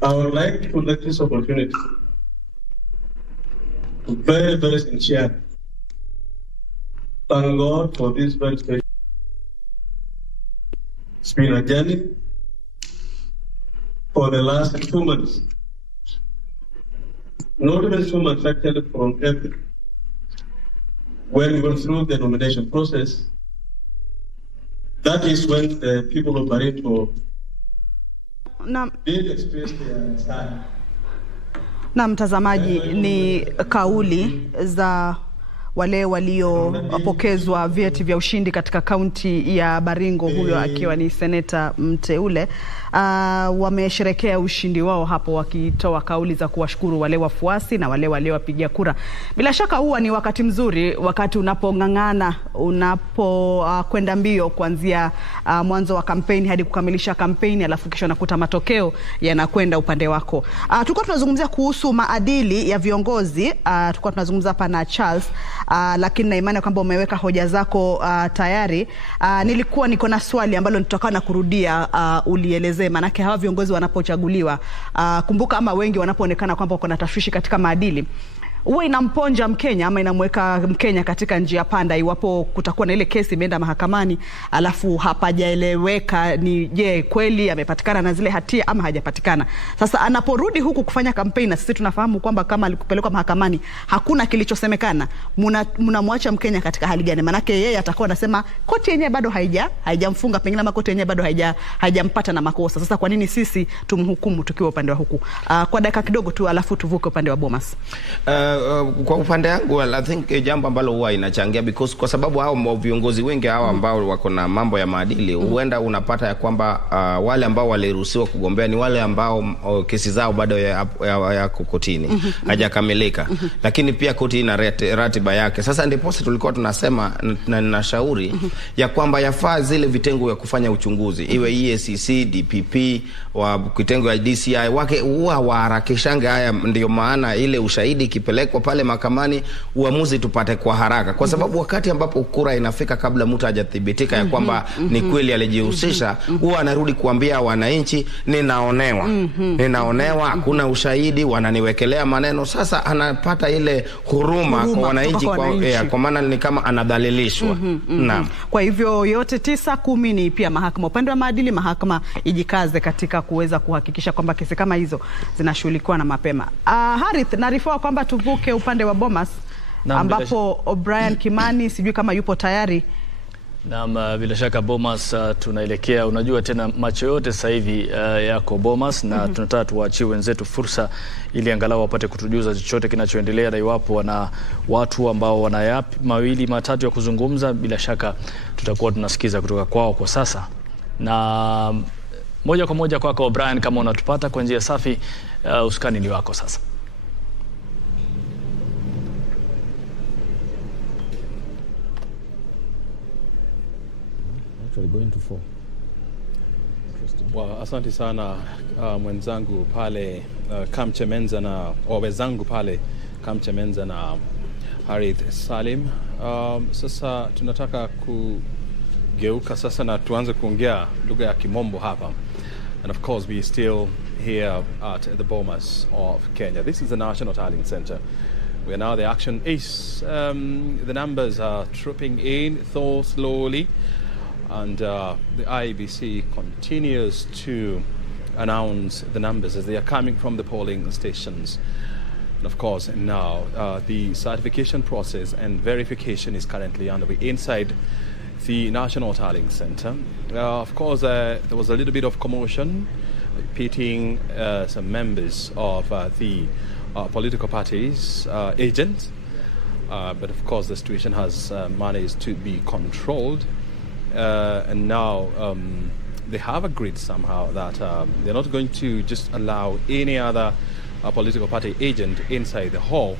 I would like to take this opportunity to very, very sincerely thank God for this very special. It's been a journey for the last 2 months. Not even 2 months, actually, from April, when we went through the nomination process. That is when the people of Barito did express their desire. Na mtazamaji, ni kauli za wale waliopokezwa vyeti vya ushindi katika kaunti ya Baringo, huyo akiwa ni seneta mteule. Wamesherekea ushindi wao hapo wakitoa kauli za kuwashukuru wale wafuasi na wale waliowapigia kura. Bila shaka huwa ni wakati mzuri, wakati unapongangana, kwenda mbio kuanzia mwanzo wa kampeni hadi kukamilisha kampeni, alafu kisha unakuta matokeo yanakwenda upande wako. Tulikuwa tunazungumzia kuhusu maadili ya viongozi, tulikuwa tunazungumza hapa na Charles, lakini na imani kwamba umeweka hoja zako tayari. Nilikuwa niko na swali ambalo nitokana na kurudia ulielezea, manake hawa viongozi wanapochaguliwa, kumbuka ama wengi wanapoonekana kwamba kuna tashwishi katika maadili, huwa inamponja Mkenya ama inamweka Mkenya katika njia panda iwapo kutakuwa na ile kesi imeenda mahakamani alafu hapajaeleweka ni je kweli amepatikana na zile hatia ama hajapatikana. Sasa anaporudi huku kufanya kampeni, na sisi tunafahamu kwamba kama alikupelekwa mahakamani hakuna kilichosemekana, mnamwacha Mkenya katika hali gani? Manake yeye atakuwa anasema koti yenyewe bado haijamfunga, pengine ama koti yenyewe bado haijampata na makosa. Sasa kwa nini sisi tumhukumu tukiwa upande wa huku? Kwa dakika kidogo tu alafu tuvuke upande wa Bomas. Kwa upande wangu, I think jambo ambalo huwa inachangia, because kwa sababu hao viongozi wengi hao ambao wako na mambo ya maadili, huenda unapata ya kwamba wale ambao waliruhusiwa kugombea ni wale ambao kesi zao bado yako kotini, hajakamilika. Lakini pia koti ina ratiba yake. Sasa ndipo tulikuwa tunasema na ninashauri ya kwamba yafaa zile vitengo ya kufanya uchunguzi, iwe EACC, DPP, wa kitengo ya DCI, wake huwa waharakishange haya. Ndio maana ile ushahidi kipelekwa pale mahakamani, uamuzi tupate kwa haraka, kwa sababu wakati ambapo kura inafika kabla mtu hajathibitika ya kwamba ni kweli alijihusisha, huwa anarudi kuambia wananchi ninaonewa, hakuna ushahidi, wananiwekelea maneno. Sasa anapata ile huruma kwa wananchi, kwa maana ni kama anadhalilishwa. Naam. Kwa hivyo yote 9-10 ni pia mahakama, upande wa maadili, mahakama ijikaze katika kuweza kuhakikisha kwamba kesi kama hizo zinashughulikiwa na mapema. Harith, naarifiwa kwamba tuvuke upande wa Bomas, ambapo O'Brien Kimani sijui kama yupo tayari. Naam, bila shaka Bomas, tunaelekea, unajua tena macho yote sasa hivi yako Bomas, na tunataka tuwaachie wenzetu fursa ili angalau wapate kutujuza chochote kinachoendelea, na iwapo wana watu ambao wana yapi mawili matatu ya kuzungumza, bila shaka tutakuwa tunasikiza kutoka kwao kwa sasa. Na moja kwa moja kwako O'Brien, kama unatupata kwa njia safi, usukani ni wako sasa. Going to fall. Well, asante sana mwenzangu pale Kamchemenza na wenzangu pale Kamchemenza na Harith Salim. Sasa tunataka kugeuka sasa na tuanze kuongea lugha ya Kimombo hapa. And of course we still here at the Bomas of Kenya. This is the National Tallying Center, where now the action is the numbers are trooping in though slowly. And the IEBC continues to announce the numbers as they are coming from the polling stations. And of course, now the certification process and verification is currently underway inside the National Tallying Center. Of course, there was a little bit of commotion pitting some members of the political parties agents. But of course, the situation has managed to be controlled. And now they have agreed somehow that they're not going to just allow any other political party agent inside the hall,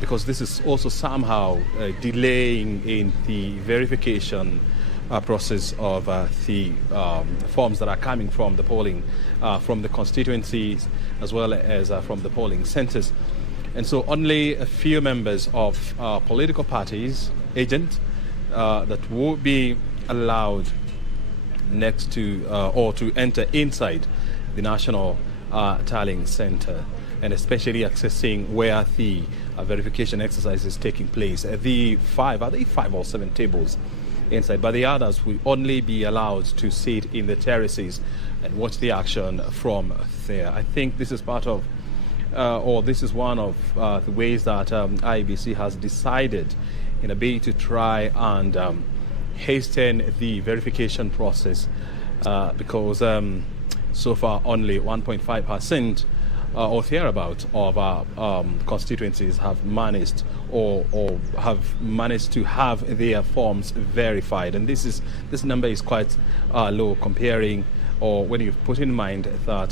because this is also somehow delaying in the verification process of the forms that are coming from the polling, from the constituencies as well as from the polling centers. And so only a few members of political parties, agent, that will be allowed next to or to enter inside the National Tallying Center, and especially accessing where the verification exercise is taking place. The 5 or 7 tables inside, but the others will only be allowed to sit in the terraces and watch the action from there. I think this is part of or this is one of the ways that IEBC has decided in a bid to try and hasten the verification process, because so far only 1.5% or thereabout of our constituencies have managed or have managed to have their forms verified, and this number is quite low comparing, or when you put in mind that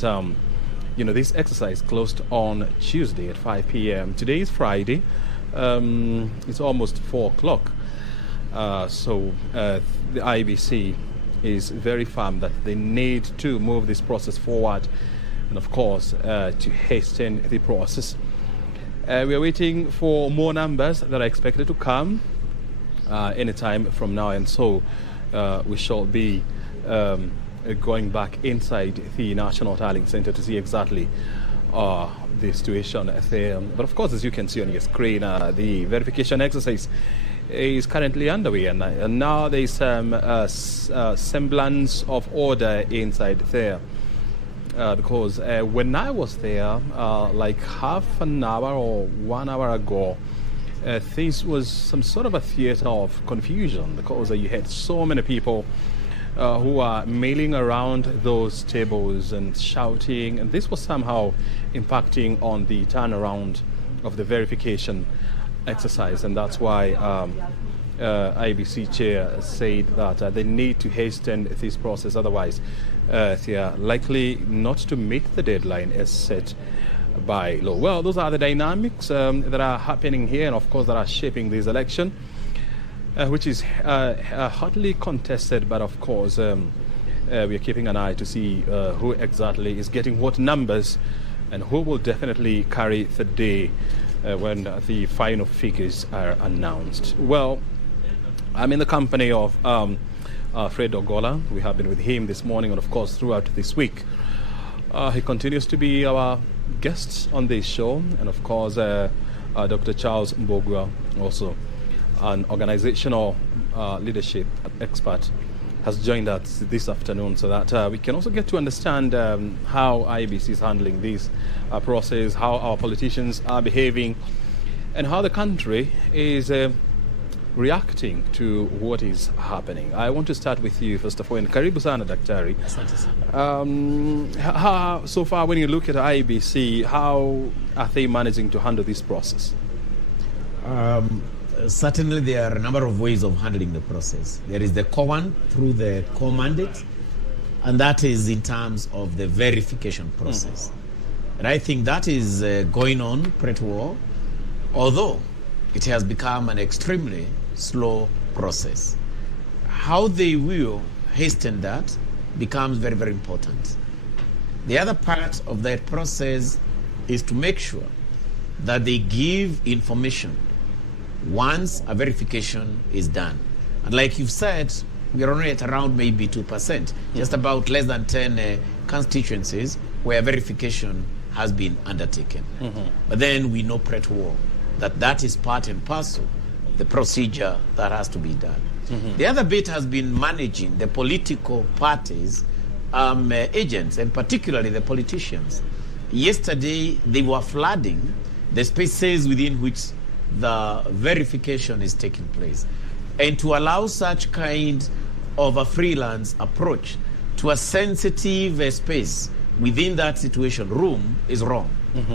this exercise closed on Tuesday at 5 p.m. Today is Friday. It's almost 4 o'clock. So the IEBC is very firm that they need to move this process forward, and of course to hasten the process. We are waiting for more numbers that are expected to come anytime from now, and so we shall be going back inside the National Tallying Center to see exactly the situation there. But of course, as you can see on your screen, the verification exercise is currently underway, and now there is some semblance of order inside there. Because when I was there, like half an hour or 1 hour ago, this was some sort of a theater of confusion, because you had so many people who are milling around those tables and shouting, and this was somehow impacting on the turnaround of the verification exercise, and that's why IEBC chair said that they need to hasten this process, otherwise they are likely not to meet the deadline as set by law. Well, those are the dynamics that are happening here, and of course that are shaping this election, which is hotly contested, but of course we are keeping an eye to see who exactly is getting what numbers and who will definitely carry the day when the final figures are announced. Well, I'm in the company of Fred Ogola. We have been with him this morning and of course throughout this week. He continues to be our guest on this show, and of course Dr. Charles Mbogwa, also an organizational leadership expert, has joined us this afternoon, so that we can also get to understand how IEBC is handling this process, how our politicians are behaving, and how the country is reacting to what is happening. I want to start with you first of all, and karibu sana daktari. So far, when you look at IEBC, how are they managing to handle this process? Certainly there are a number of ways of handling the process. There is the core one through the core mandate, and that is in terms of the verification process. And I think that is going on pretty well, although it has become an extremely slow process. How they will hasten that becomes very, very important. The other part of that process is to make sure that they give information once a verification is done. And like you've said, we are only at around maybe 2%, just about less than 10 constituencies where verification has been undertaken. But then we know pretty well that that is part and parcel of the procedure that has to be done. The other bit has been managing the political parties, agents, and particularly the politicians. Yesterday, they were flooding the spaces within which the verification is taking place. And to allow such kind of a freelance approach to a sensitive space within that situation room is wrong.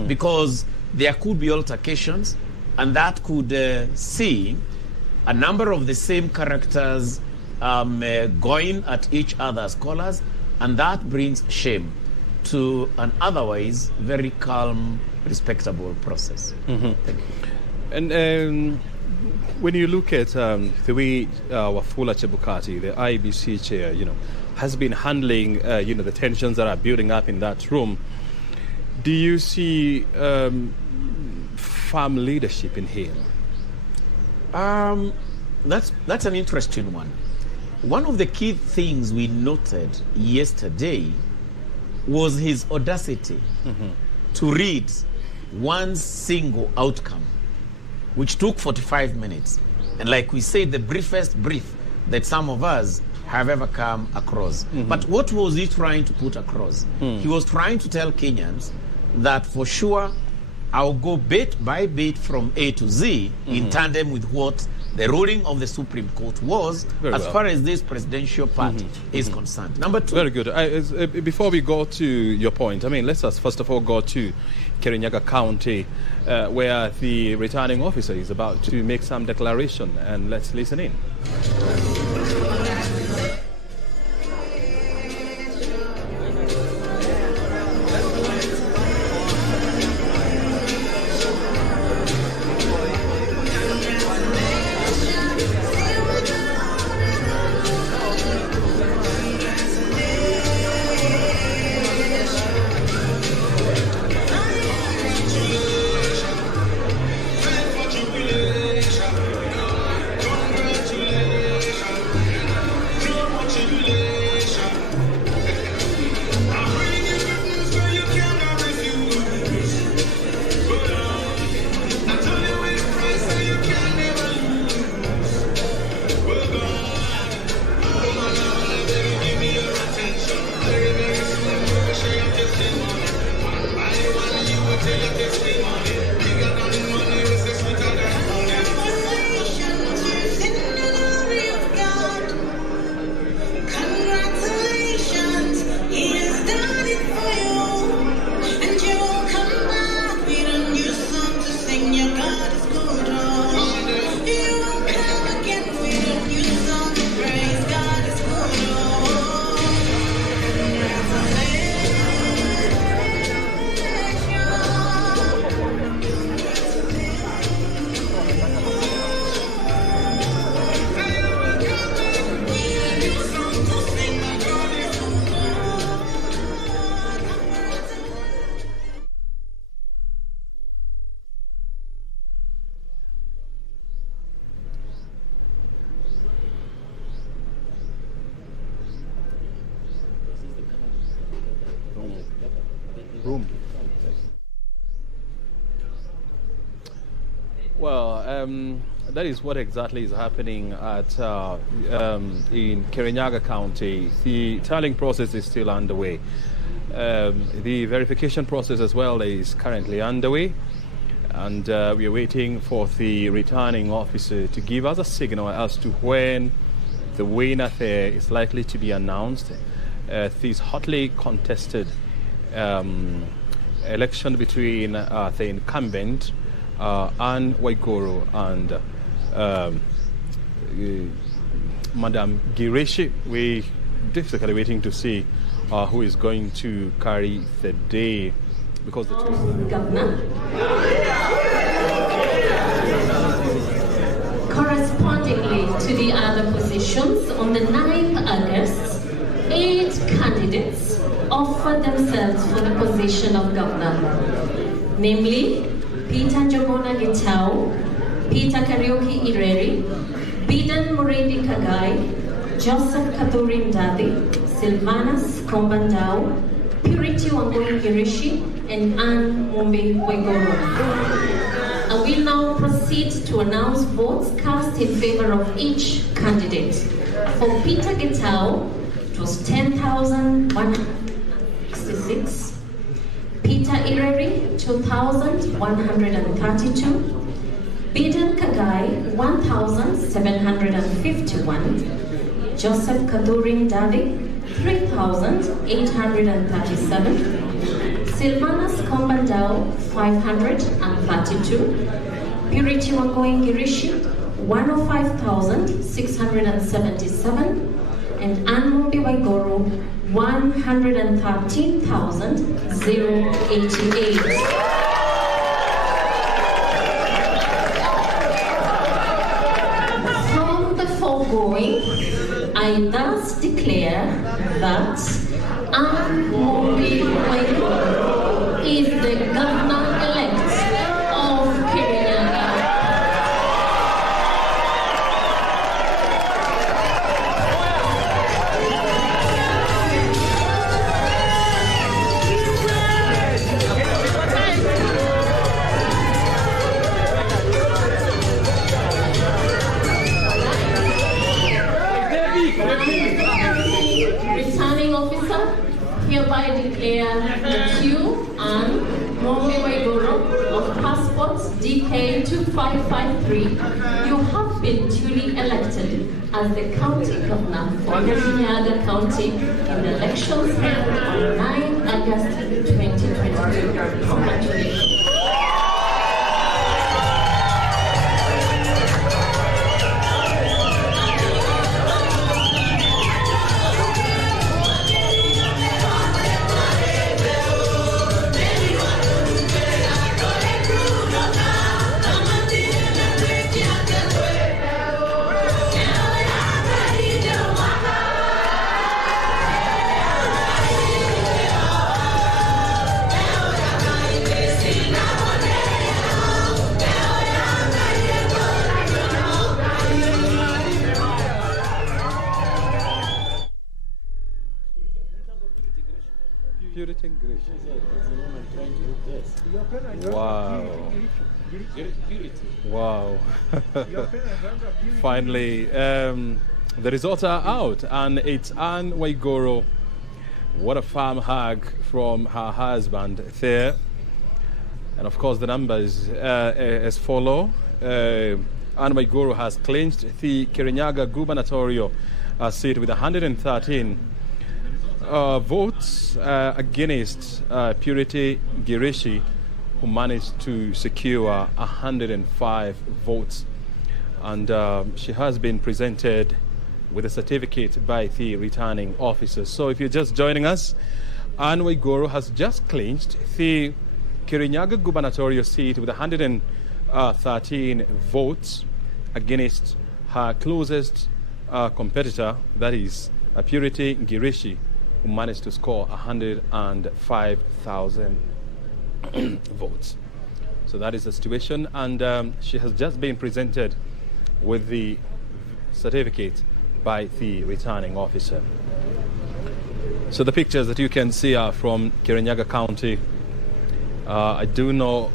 Because there could be altercations, and that could see a number of the same characters going at each other's collars, and that brings shame to an otherwise very calm, respectable process. Thank you. And when you look at the way Wafula Chebukati, the IEBC chair, has been handling, the tensions that are building up in that room, do you see firm leadership in him? That's an interesting one. One of the key things we noted yesterday was his audacity to read one single outcome, which took 45 minutes. And like we said, the briefest brief that some of us have ever come across. But what was he trying to put across? He was trying to tell Kenyans that for sure I'll go bit by bit from A to Z in tandem with what the ruling of the Supreme Court was far as this presidential party is concerned. Number two. Very good. Before we go to your point, let's first of all go to Kirinyaga County, where the returning officer is about to make some declaration, and let's listen in. Well, that is what exactly is happening at in Kirinyaga County. The tallying process is still underway. The verification process as well is currently underway, and we are waiting for the returning officer to give us a signal as to when the winner there is likely to be announced. This hotly contested election between the incumbent Anne Waiguru and Madam Gireshi. We difficultly waiting to see who is going to carry the day, because the two Governor. Correspondingly to the other positions, on the 9th August, 8 candidates offered themselves for the position of governor, namely Peter Njogona Gitau, Peter Kariuki Ireri, Bidan Muredi Kagai, Joseph Kathurin Dadi, Silvanus Kombandao, Purity Wangui Girishi, and Anne Mumbi Waiguru. I will now proceed to announce votes cast in favor of each candidate. For Peter Gitau, it was 10,166. Peter Ireri, 2,132. Bidan Kagai, 1,751. Joseph Kathurin Dadi, 3,837. Silvanus Kombandao, 532. Purity Wagoin Girishi, 105,677. And Anmumbi Waigoro, 113,088. Foregoing, I thus declare that Anmumbi Waigoro is the governor-elect of Kirinyaga. Returning officer, hereby declare that you and Mombi Waigoro of passports DK2553, you have been duly elected as the county governor for Kirinyaga County in the elections held on 9 August 2022. Congratulations. Wow. Wow. Finally, the results are out, and it's Anne Waigoro. What a farm hug from her husband there. And of course, the numbers as follow. Anne Waigoro has clinched the Kirinyaga gubernatorial seat with 113 votes against Purity Girishi, who managed to secure 105 votes. And she has been presented with a certificate by the returning officers. So if you're just joining us, Anne Waigoro has just clinched the Kirinyaga gubernatorial seat with 113 votes against her closest competitor, that is Purity Girishi, who managed to score 105,000 votes. So that is the situation, and she has just been presented with the certificate by the returning officer. So the pictures that you can see are from Kirinyaga County. I do not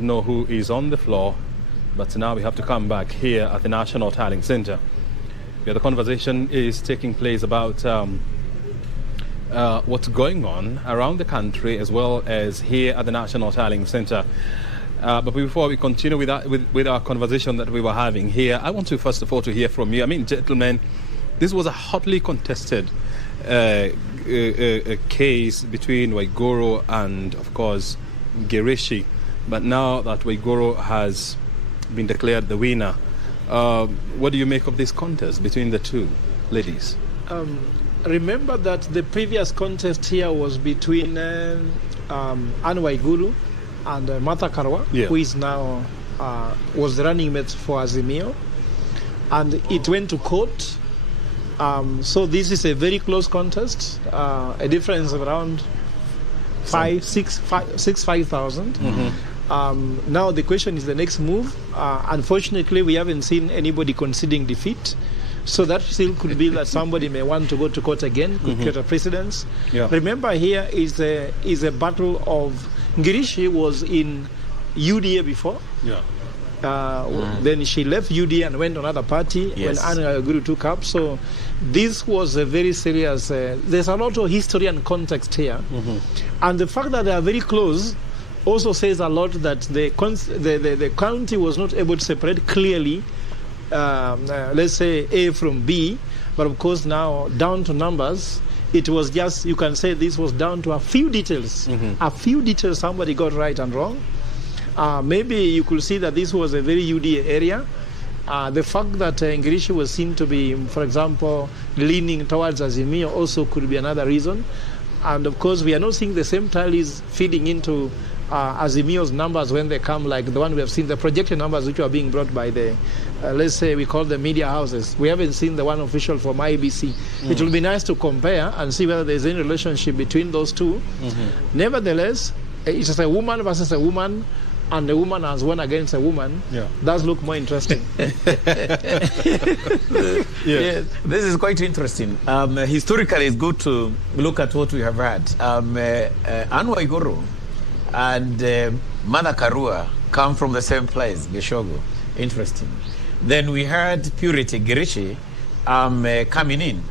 know who is on the floor, but now we have to come back here at the National Tallying Center, where the conversation is taking place about what's going on around the country as well as here at the National Tallying Center. But before we continue with our conversation that we were having here, I want to first of all to hear from you. I mean, gentlemen, this was a hotly contested case between Waigoro and, of course, Girishi. But now that Waigoro has been declared the winner, what do you make of this contest between the two ladies? Remember that the previous contest here was between Anne Waiguru and Martha Karua, who is now was the running mate for Azimio, and it went to court. So this is a very close contest, a difference of around 5,000. Now the question is the next move. Unfortunately, we haven't seen anybody conceding defeat. So that still could be that somebody may want to go to court again, could create a precedence. Remember, here is a battle of Girishi was in UDA before. Then she left UDA and went to another party when Anne Waiguru took up. So this was a very serious. There's a lot of history and context here, and the fact that they are very close also says a lot that the county was not able to separate clearly. Let's say A from B, but of course now down to numbers, it was just, you can say this was down to a few details. A few details somebody got right and wrong. Maybe you could see that this was a very UDA area. The fact that Ngirishi was seen to be, for example, leaning towards Azimio also could be another reason. And of course, we are not seeing the same tallies feeding into Azimio's numbers when they come, like the one we have seen, the projected numbers which are being brought by the, let's say we call the media houses. We haven't seen the one official from IEBC. It will be nice to compare and see whether there's any relationship between those two. Nevertheless, it's just a woman versus a woman, and a woman has won against a woman. Does look more interesting. Yeah, this is quite interesting. Historically, it's good to look at what we have had. Anne Waiguru and Martha Karua come from the same place, Geshogo. Interesting. Then we heard Purity Ngirishi coming in,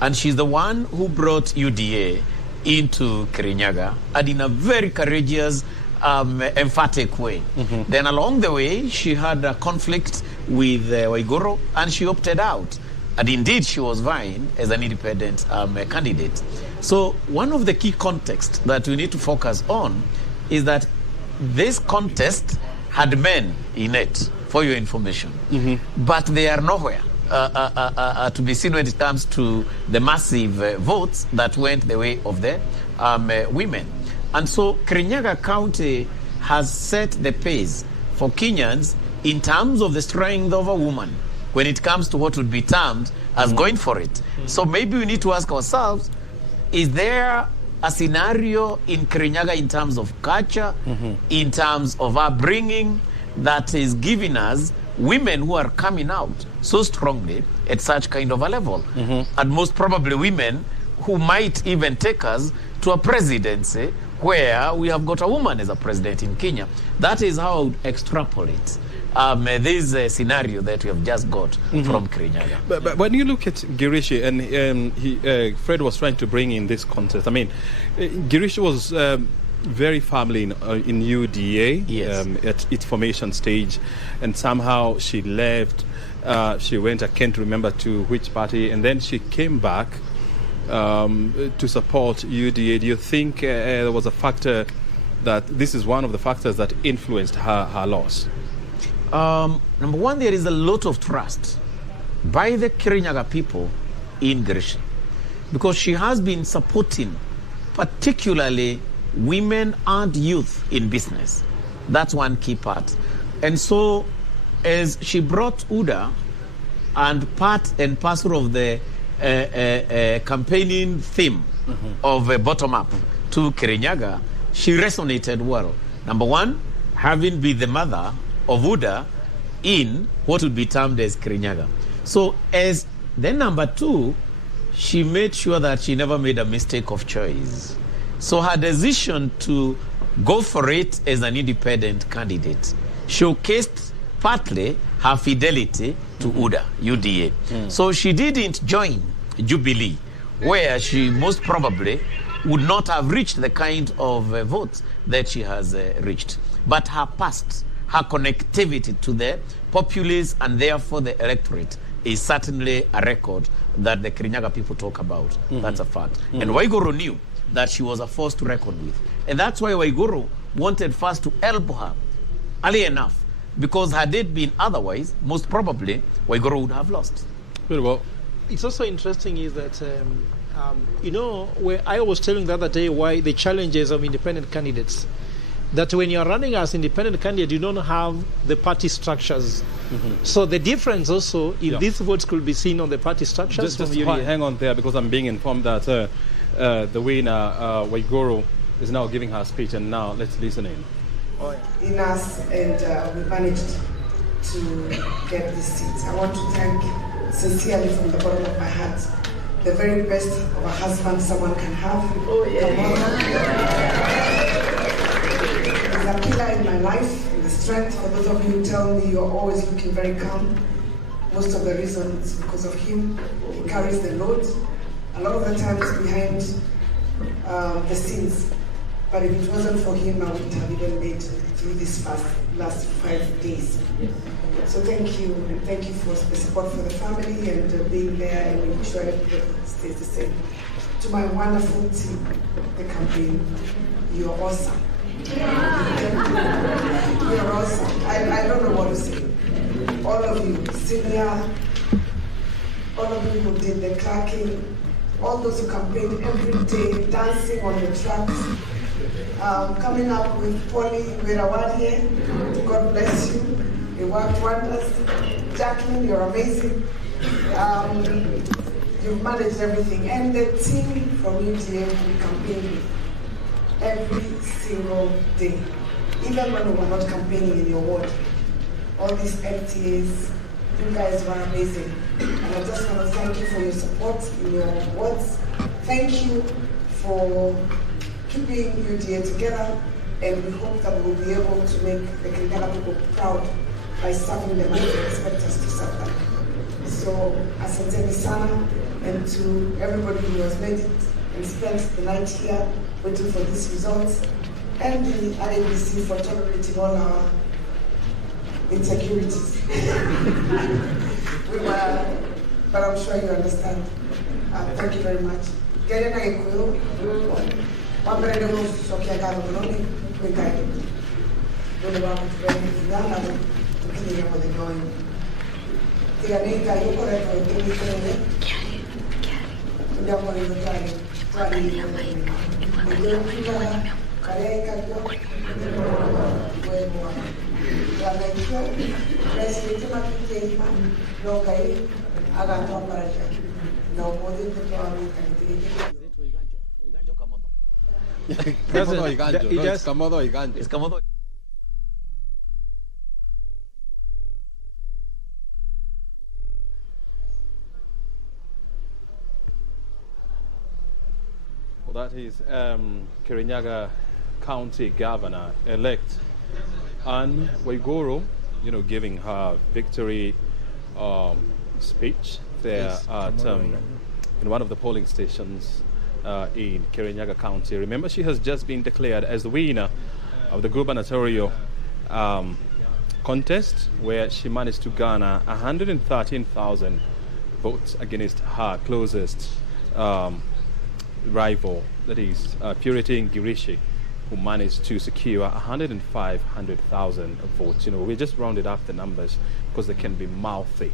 and she's the one who brought UDA into Kirinyaga, and in a very courageous, emphatic way. Then along the way, she had a conflict with Waiguru, and she opted out. And indeed, she was vying as an independent candidate. So one of the key contexts that we need to focus on is that this contest had men in it, for your information. But they are nowhere to be seen when it comes to the massive votes that went the way of the women. And so Kirinyaga County has set the pace for Kenyans in terms of the strength of a woman when it comes to what would be termed as going for it. So maybe we need to ask ourselves, is there a scenario in Kirinyaga in terms of culture, in terms of upbringing, that is giving us women who are coming out so strongly at such kind of a level? And most probably women who might even take us to a presidency where we have got a woman as a president in Kenya. That is how I would extrapolate this scenario that we have just got from Kirinyaga. But when you look at Ngirishi, and Fred was trying to bring in this contest, I mean, Ngirishi was very firmly in UDA at its formation stage, and somehow she left. She went, I can't remember to which party, and then she came back to support UDA. Do you think there was a factor that this is one of the factors that influenced her loss? Number one, there is a lot of trust by the Kirinyaga people in Ngirishi, because she has been supporting particularly women and youth in business. That's one key part. And so as she brought UDA and part and parcel of the campaigning theme of bottom-up to Kirinyaga, she resonated well. Number one, having been the mother of UDA in what would be termed as Kirinyaga. So as then number two, she made sure that she never made a mistake of choice. So her decision to go for it as an independent candidate showcased partly her fidelity to UDA. So she didn't join Jubilee, where she most probably would not have reached the kind of votes that she has reached. But her past, her connectivity to the populace and therefore the electorate is certainly a record that the Kirinyaga people talk about. That's a fact. And Waiguru knew that she was a force to reckon with. And that's why Waiguru wanted first to elbow her early enough, because had it been otherwise, most probably Waiguru would have lost. Very well. It's also interesting is that, you know, where I was telling the other day why the challenges of independent candidates, that when you're running as independent candidate, you don't have the party structures. So the difference also in these votes could be seen on the party structures. Just hang on there, because I'm being informed that the winner, Waiguru, is now giving her speech, and now let's listen in. In us, and we managed to get this seat. I want to thank sincerely from the bottom of my heart the very best of a husband someone can have. He's a pillar in my life, and the strength. For those of you who tell me you're always looking very calm, most of the reason is because of him. He carries the load a lot of the times behind the scenes. But if it wasn't for him, I wouldn't have even made it through these last 5 days. So thank you, and thank you for the support for the family and being there and making sure everything stays the same. To my wonderful team, the campaign, you're awesome. You're awesome. I don't know what to say. All of you, senior, all of you who did the clerking, all those who campaigned every day, dancing on the tracks, coming up with Polly Wirawadie, God bless you. You worked wonders. Jacqueline, you're amazing. You've managed everything. And the team from UDA we campaigned with every single day. Even when we were not campaigning in your ward. All these FTAs, you guys were amazing. And I just want to thank you for your support in your wards. Thank you for keeping UDA together. And we hope that we will be able to make the Kirinyaga people proud by serving them as they expect us to serve them. So, asanteni sana, and to everybody who has made it and spent the night here waiting for these results, and the IEBC for tolerating all our insecurities. But I'm sure you understand. Thank you very much. That is Kirinyaga County Governor-elect Anne Waiguru, giving her victory speech there at in one of the polling stations in Kirinyaga County. Remember, she has just been declared as the winner of the gubernatorial contest, where she managed to garner 113,000 votes against her closest rival, that is Purity Ngirishi, who managed to secure 105,000 votes. We just rounded up the numbers because they can be mouthy.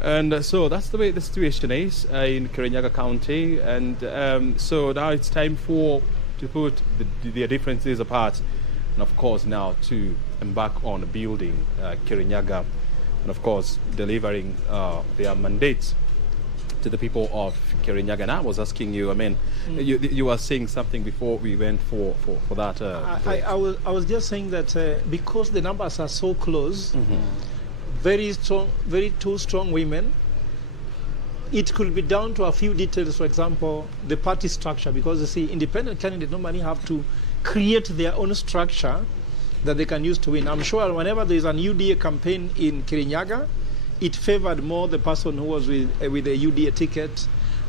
And so that's the way the situation is in Kirinyaga County. And so now it's time to put the differences apart, and of course now to embark on building Kirinyaga, and of course delivering their mandates to the people of Kirinyaga. And I was asking you, you were saying something before we went for that. I was just saying that because the numbers are so close, very two strong women, it could be down to a few details. For example, the party structure, because you see, independent candidates normally have to create their own structure that they can use to win. I'm sure whenever there is an UDA campaign in Kirinyaga, it favored more the person who was with a UDA ticket.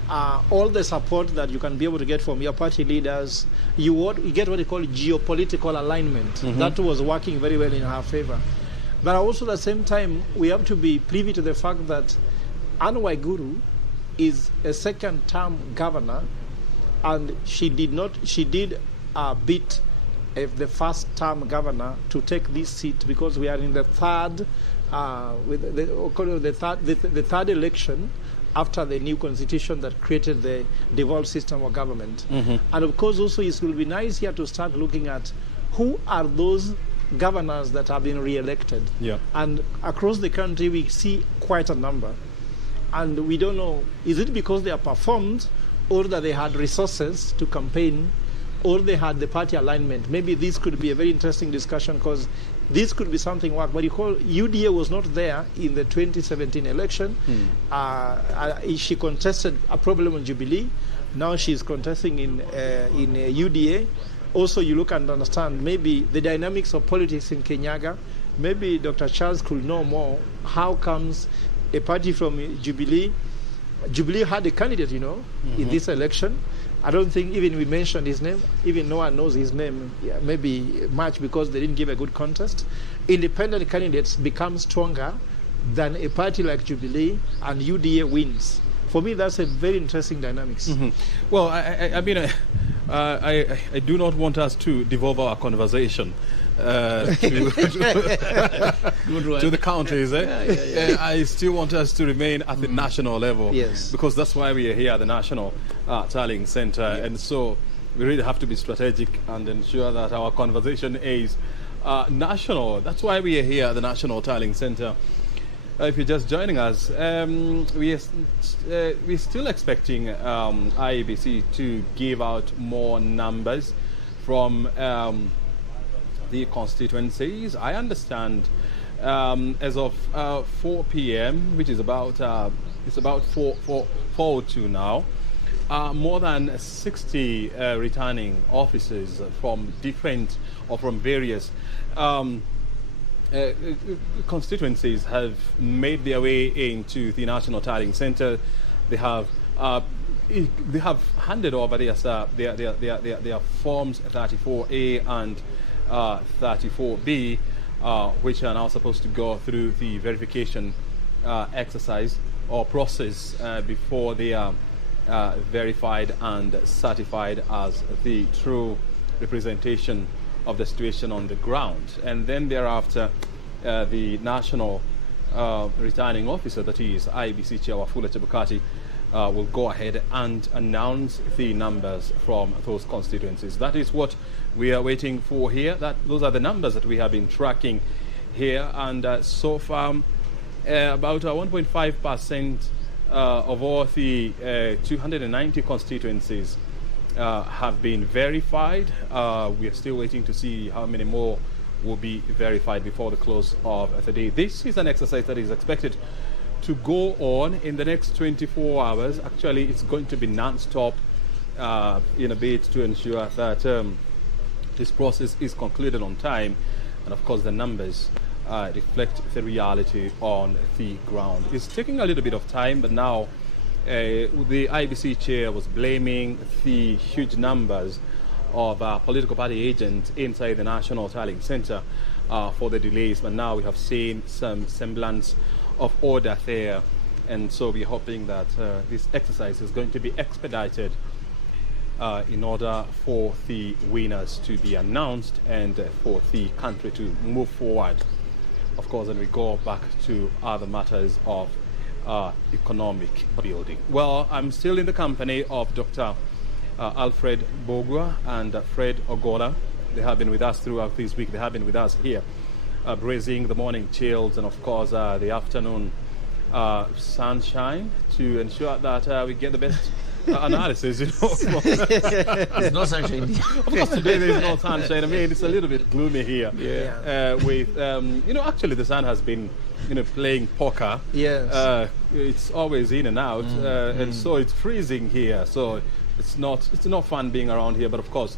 All the support that you can be able to get from your party leaders, you get what they call geopolitical alignment. That was working very well in her favor. But also at the same time, we have to be privy to the fact that Anne Waiguru is a second-term governor, and she did beat the first-term governor to take this seat, because we are in the third the third election after the new constitution that created the devolved system of government. And of course also it will be nice here to start looking at who are those governors that have been re-elected. And across the country we see quite a number. And we don't know, is it because they have performed, or that they had resources to campaign, or they had the party alignment? Maybe this could be a very interesting discussion, because this could be something work. But you call UDA was not there in the 2017 election. She contested a problem on Jubilee. Now she's contesting in UDA. Also, you look and understand maybe the dynamics of politics in Kirinyaga. Maybe Dr. Charles could know more. How comes a party from Jubilee had a candidate, in this election? I don't think even we mentioned his name. Even no one knows his name, maybe much because they didn't give a good contest. Independent candidates become stronger than a party like Jubilee, and UDA wins for me, that's a very interesting dynamics. Well, I mean, I do not want us to devolve our conversation to the counties. I still want us to remain at the national level. Yes. Because that's why we are here at the National Tallying Center. And so we really have to be strategic and ensure that our conversation is national. That's why we are here at the National Tallying Center. If you're just joining us, we're still expecting IEBC to give out more numbers from the constituencies. I understand as of 4 p.m., which is about it's about 4:02 now, more than 60 returning officers from different or from various constituencies have made their way into the National Tallying Center. They have handed over their forms 34A and 34B, which are now supposed to go through the verification exercise or process before they are verified and certified as the true representation of the situation on the ground. And then thereafter, the national returning officer, that is IEBC Chair Wafula Chebukati, will go ahead and announce the numbers from those constituencies. That is what we are waiting for here. Those are the numbers that we have been tracking here, and so far about 1.5% of all the 290 constituencies have been verified. We are still waiting to see how many more will be verified before the close of the day. This is an exercise that is expected to go on in the next 24 hours. Actually, it's going to be non-stop in a bid to ensure that this process is concluded on time. And of course, the numbers reflect the reality on the ground. It's taking a little bit of time, but now the IEBC chair was blaming the huge numbers of political party agents inside the National Tallying Center for the delays. But now we have seen some semblance of order there. And so we're hoping that this exercise is going to be expedited in order for the winners to be announced and for the country to move forward. Of course, and we go back to other matters of economic building. Well, I'm still in the company of Dr. Alfred Bogwa and Fred Ogola. They have been with us throughout this week. They have been with us here, brazing the morning chills and, of course, the afternoon sunshine to ensure that we get the best analysis, you know. There's no sunshine. Of course, today there's no sunshine. I mean, it's a little bit gloomy here. Yeah. With, actually the sun has been, playing poker. Yes. It's always in and out, and so it's freezing here. So it's not fun being around here. But of course,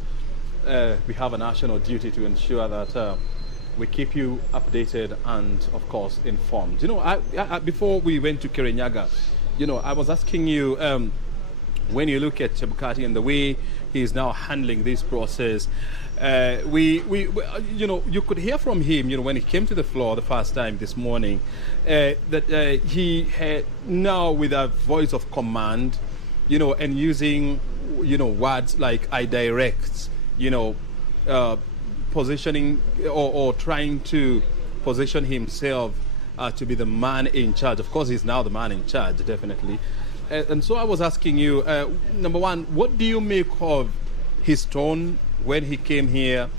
we have a national duty to ensure that we keep you updated and, of course, informed. I before we went to Kirinyaga, I was asking you, when you look at Chebukati and the way he is now handling this process, you could hear from him, when he came to the floor the first time this morning, that he had now with a voice of command, and using, words like I direct, positioning or trying to position himself to be the man in charge. Of course, he's now the man in charge, definitely. And so I was asking you, number one, what do you make of his tone when he came here,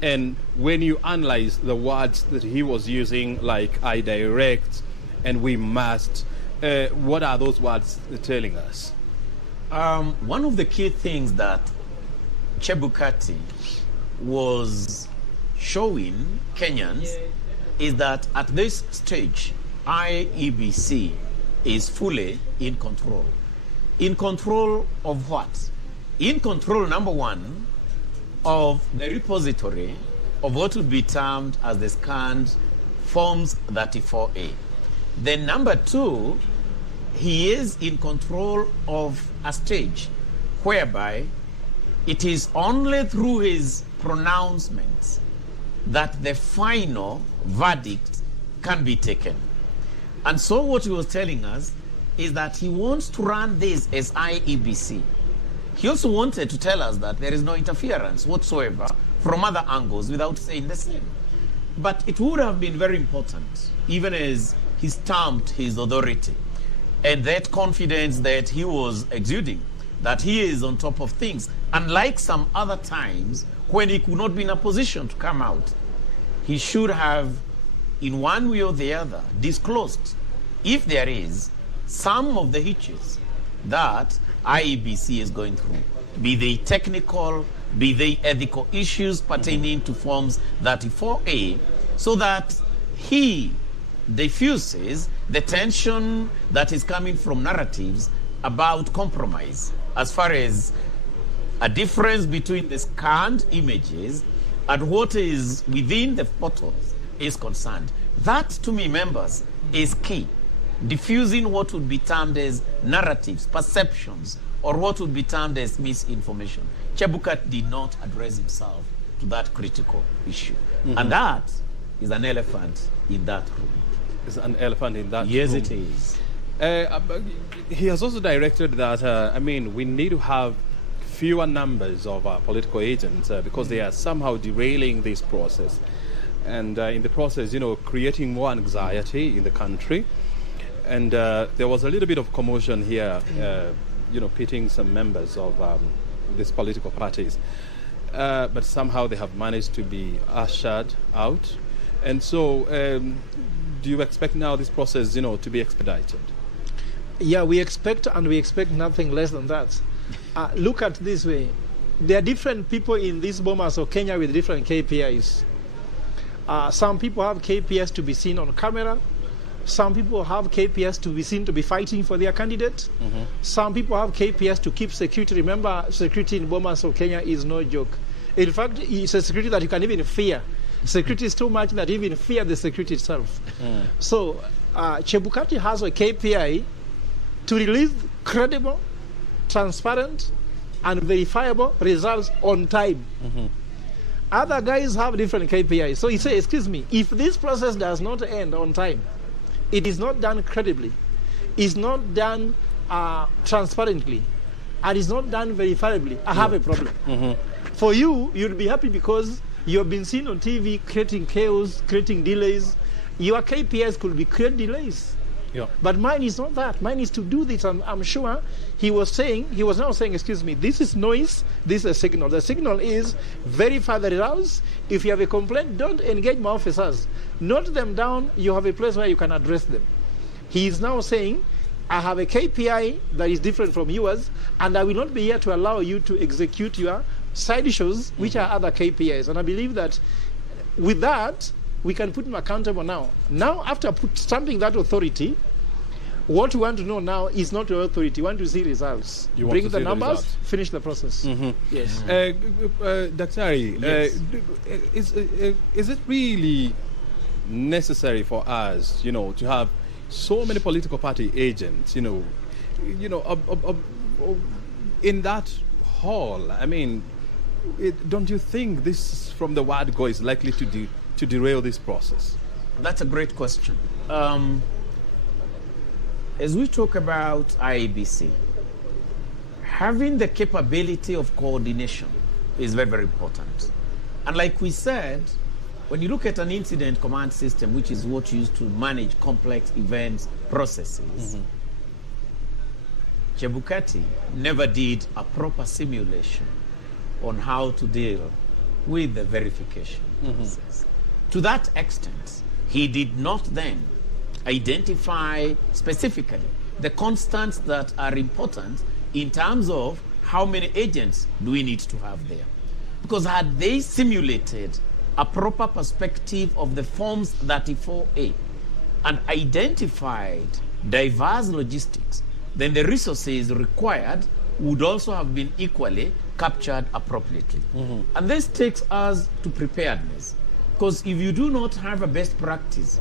and when you analyze the words that he was using, like I direct and we must, what are those words telling us? One of the key things that Chebukati was showing Kenyans is that at this stage, IEBC is fully in control. In control of what? In control, number one, of the repository of what would be termed as the scanned Forms 34A. Then number two, he is in control of a stage whereby it is only through his pronouncements that the final verdict can be taken. And so what he was telling us is that he wants to run this as IEBC. He also wanted to tell us that there is no interference whatsoever from other angles without saying the same. But it would have been very important, even as he stamped his authority and that confidence that he was exuding, that he is on top of things, unlike some other times when he could not be in a position to come out. He should have, in one way or the other, disclosed, if there is, some of the hitches that IEBC is going through, be they technical, be they ethical issues pertaining to Forms 34A, so that he diffuses the tension that is coming from narratives about compromise as far as a difference between the scanned images and what is within the photos is concerned. That, to me, members, is key. Diffusing what would be termed as narratives, perceptions, or what would be termed as misinformation. Chebukati did not address himself to that critical issue. And that is an elephant in that room. It's an elephant in that room. Yes, it is. He has also directed that, we need to have fewer numbers of political agents because they are somehow derailing this process. And in the process, creating more anxiety in the country. And there was a little bit of commotion here, pitting some members of these political parties. But somehow they have managed to be ushered out. And so, do you expect now this process, to be expedited? Yeah, we expect nothing less than that. Look at this way. There are different people in this Bomas of Kenya with different KPIs. Some people have KPIs to be seen on camera. Some people have KPIs to be seen to be fighting for their candidate. Some people have KPIs to keep security. Remember, security in Bomas of Kenya is no joke. In fact, it's a security that you can even fear. Security is too much that you even fear the security itself. So, Chebukati has a KPI to release credible, transparent, and verifiable results on time. Other guys have different KPIs. So he says, excuse me, if this process does not end on time, it is not done credibly, it's not done transparently, and it's not done verifiably, I have a problem. For you, you'll be happy because you have been seen on TV creating chaos, creating delays. Your KPIs could be create delays. But mine is not that. Mine is to do this. I'm sure he was now saying, excuse me, this is noise, this is a signal. The signal is verify the results. If you have a complaint, don't engage my officers. Note them down, you have a place where you can address them. He is now saying, I have a KPI that is different from yours, and I will not be here to allow you to execute your side issues, which are other KPIs. And I believe that with that, we can put him accountable now. Now, after stamping that authority, what we want to know now is not your authority. We want to see results. Bring the numbers, finish the process. Yes. Daktari, Yes. Is it really necessary for us, to have so many political party agents, in that hall? Don't you think this, from the word go, is likely to derail this process? That's a great question. As we talk about IEBC, having the capability of coordination is very, very important. And like we said, when you look at an incident command system, which is what you use to manage complex events processes, Chebukati never did a proper simulation on how to deal with the verification process. To that extent, he did not then identify specifically the constants that are important in terms of how many agents do we need to have there. Because had they simulated a proper perspective of the Forms 34A and identified diverse logistics, then the resources required would also have been equally captured appropriately. And this takes us to preparedness. Because if you do not have a best practice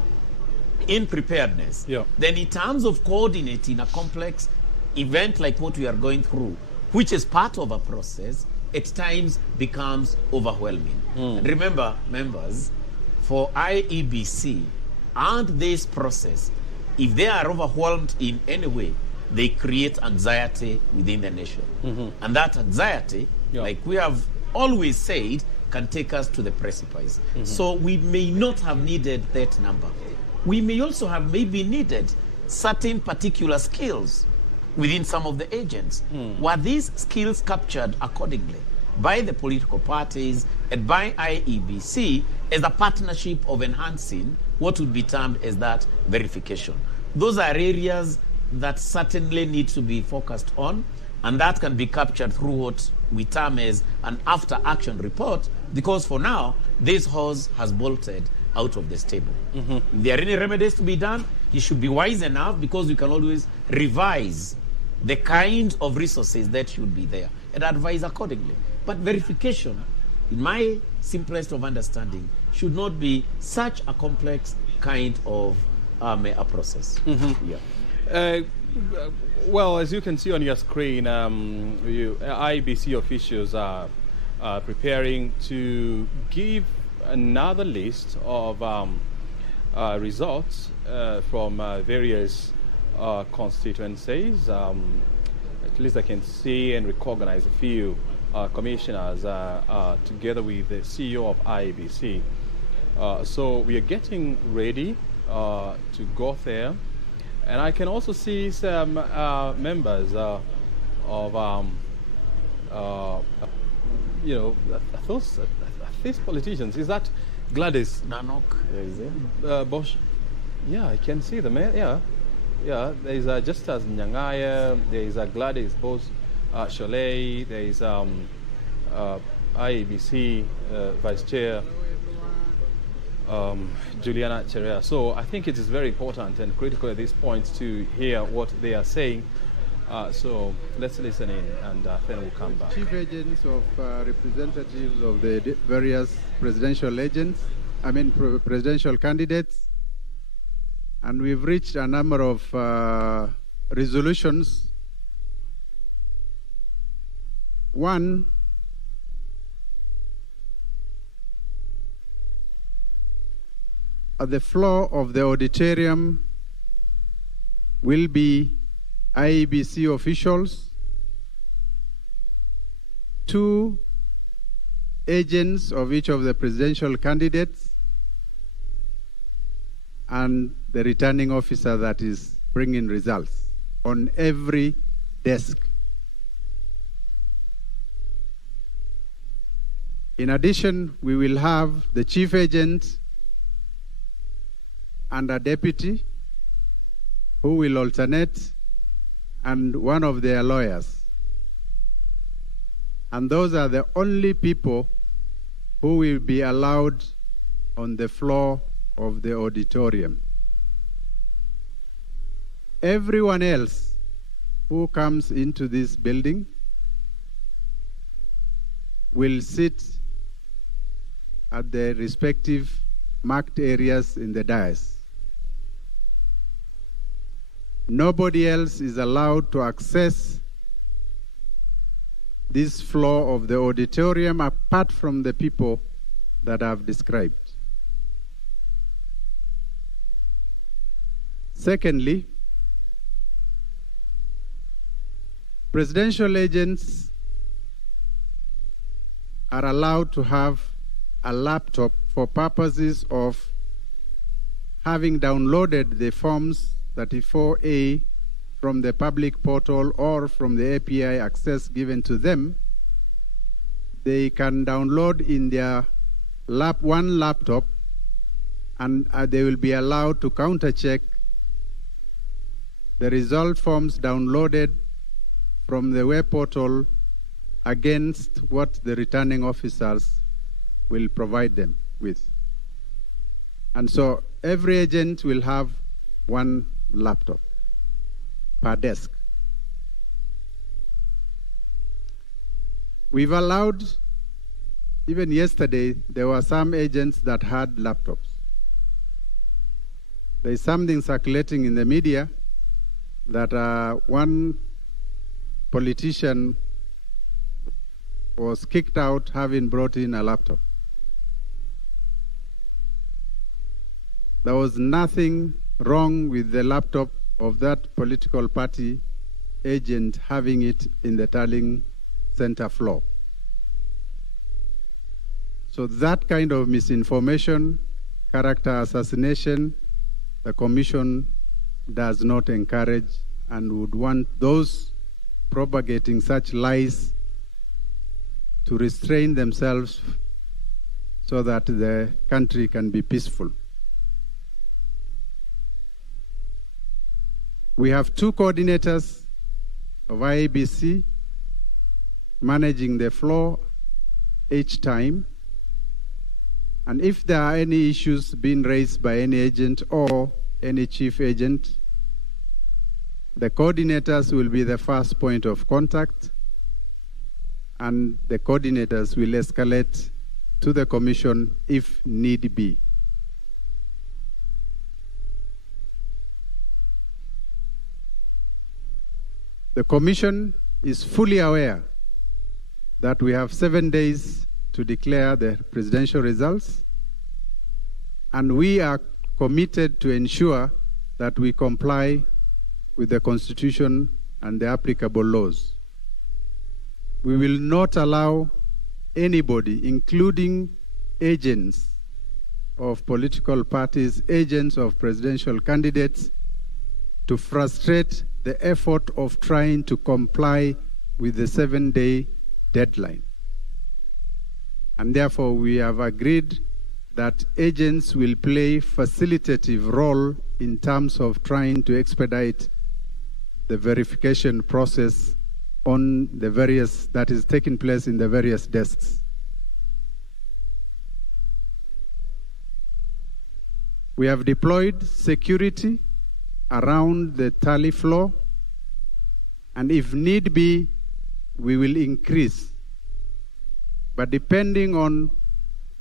in preparedness, then in terms of coordinating a complex event like what we are going through, which is part of a process, at times becomes overwhelming. And remember, members, for IEBC and this process, If they are overwhelmed in any way, they create anxiety within the nation. And that anxiety, like we have always said, can take us to the precipice. So we may not have needed that number. We may also have maybe needed certain particular skills within some of the agents. Were these skills captured accordingly by the political parties and by IEBC as a partnership of enhancing what would be termed as that verification? Those are areas that certainly need to be focused on, and that can be captured through what we term as an after-action report, because for now, this horse has bolted out of the stable. If there are any remedies to be done, you should be wise enough, because you can always revise the kind of resources that should be there and advise accordingly. But verification, in my simplest of understanding, should not be such a complex kind of a process. Well, as you can see on your screen, IEBC officials are preparing to give another list of results from various constituencies. At least I can see and recognize a few commissioners together with the CEO of IEBC. So we are getting ready to go there. And I can also see some members of, these politicians. Is that Gladys Nanok? Is it? Bosch? Yeah, I can see them. Yeah. There is Justus Nyangaya. There is Gladys Bosch Sholei. There is IEBC Vice Chair Juliana Cherea. So I think it is very important and critical at this point to hear what they are saying. So let's listen in, and then we'll come back. Chief agents of representatives of the various presidential presidential candidates, and we've reached a number of resolutions. One, at the floor of the auditorium will be IEBC officials, 2 agents of each of the presidential candidates, and the returning officer that is bringing results on every desk. In addition, we will have the chief agent and a deputy who will alternate, and one of their lawyers. And those are the only people who will be allowed on the floor of the auditorium. Everyone else who comes into this building will sit at the respective marked areas in the dais. Nobody else is allowed to access this floor of the auditorium apart from the people that I've described. Secondly, presidential agents are allowed to have a laptop for purposes of having downloaded the forms 34A from the public portal or from the API access given to them. They can download in their one laptop, and they will be allowed to counter-check the result forms downloaded from the web portal against what the returning officers will provide them with. And so every agent will have one laptop per desk. We've allowed, even yesterday, there were some agents that had laptops. There is something circulating in the media that one politician was kicked out having brought in a laptop. There was nothing wrong with the laptop of that political party agent having it in the Tallying Center floor. So that kind of misinformation, character assassination, the Commission does not encourage and would want those propagating such lies to restrain themselves so that the country can be peaceful. We have 2 coordinators of IEBC managing the floor each time. And if there are any issues being raised by any agent or any chief agent, the coordinators will be the first point of contact, and the coordinators will escalate to the Commission if need be. The Commission is fully aware that we have 7 days to declare the presidential results, and we are committed to ensure that we comply with the Constitution and the applicable laws. We will not allow anybody, including agents of political parties, agents of presidential candidates, to frustrate the effort of trying to comply with the 7-day deadline. And therefore, we have agreed that agents will play a facilitative role in terms of trying to expedite the verification process on the various, that is taking place in the various desks. We have deployed security around the tally floor, and if need be, we will increase. But depending on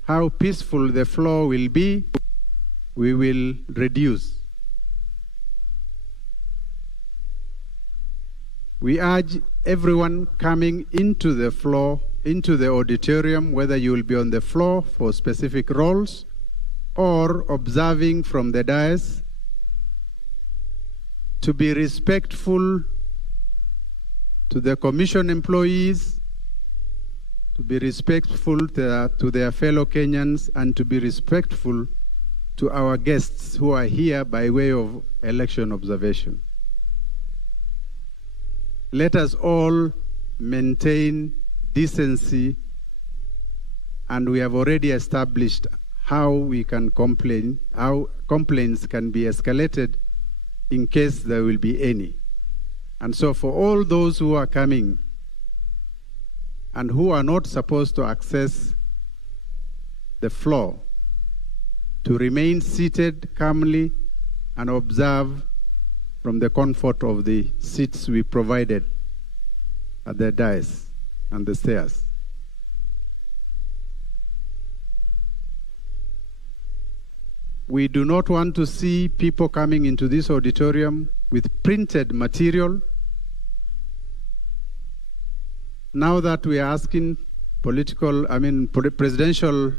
how peaceful the floor will be, we will reduce. We urge everyone coming into the floor, into the auditorium, whether you will be on the floor for specific roles or observing from the dais, to be respectful to the Commission employees, to be respectful to their fellow Kenyans, and to be respectful to our guests who are here by way of election observation. Let us all maintain decency, and we have already established how we can complain, how complaints can be escalated in case there will be any. And so for all those who are coming and who are not supposed to access the floor, to remain seated calmly and observe from the comfort of the seats we provided at the dais and the stairs. We do not want to see people coming into this auditorium with printed material. Now that we are asking presidential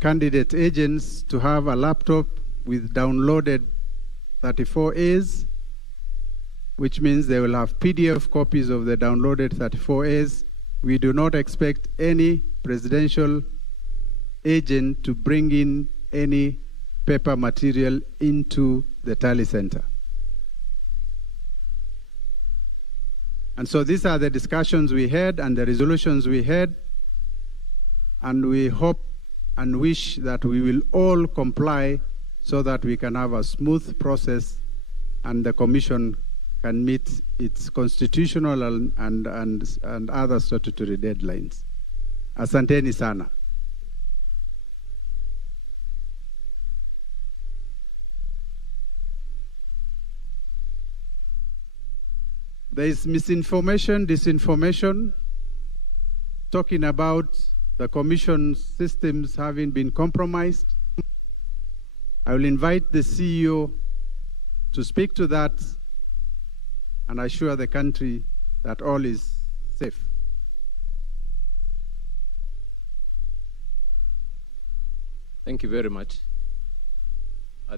candidate agents to have a laptop with downloaded 34As, which means they will have PDF copies of the downloaded 34As. We do not expect any presidential agent to bring in any paper material into the tally center. And so these are the discussions we had and the resolutions we had, and we hope and wish that we will all comply so that we can have a smooth process and the Commission can meet its constitutional and other statutory deadlines. Asanteni sana. There is misinformation, disinformation, talking about the Commission systems having been compromised. I will invite the CEO to speak to that and assure the country that all is safe. Thank you very much.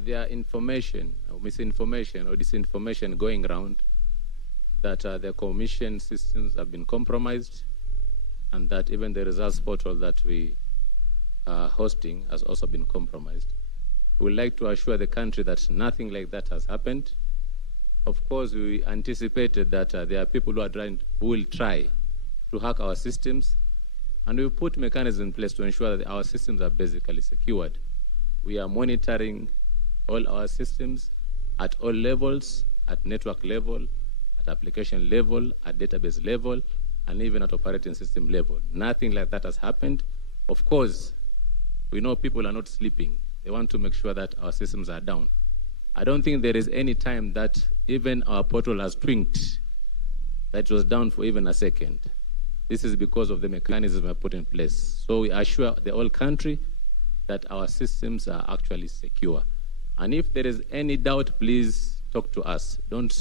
there are information, or misinformation or disinformation going around that the commission systems have been compromised, and that even the results portal that we are hosting has also been compromised. We would like to assure the country that nothing like that has happened. Of course, we anticipated that there are people who will try to hack our systems, and we put mechanisms in place to ensure that our systems are basically secured. We are monitoring all our systems at all levels, at network level, at application level, at database level, and even at operating system level. Nothing like that has happened. Of course, we know people are not sleeping. They want to make sure that our systems are down. I don't think there is any time that even our portal has twinked, that it was down for even a second. This is because of the mechanism we have put in place. So we assure the whole country that our systems are actually secure. And if there is any doubt, please talk to us. Don't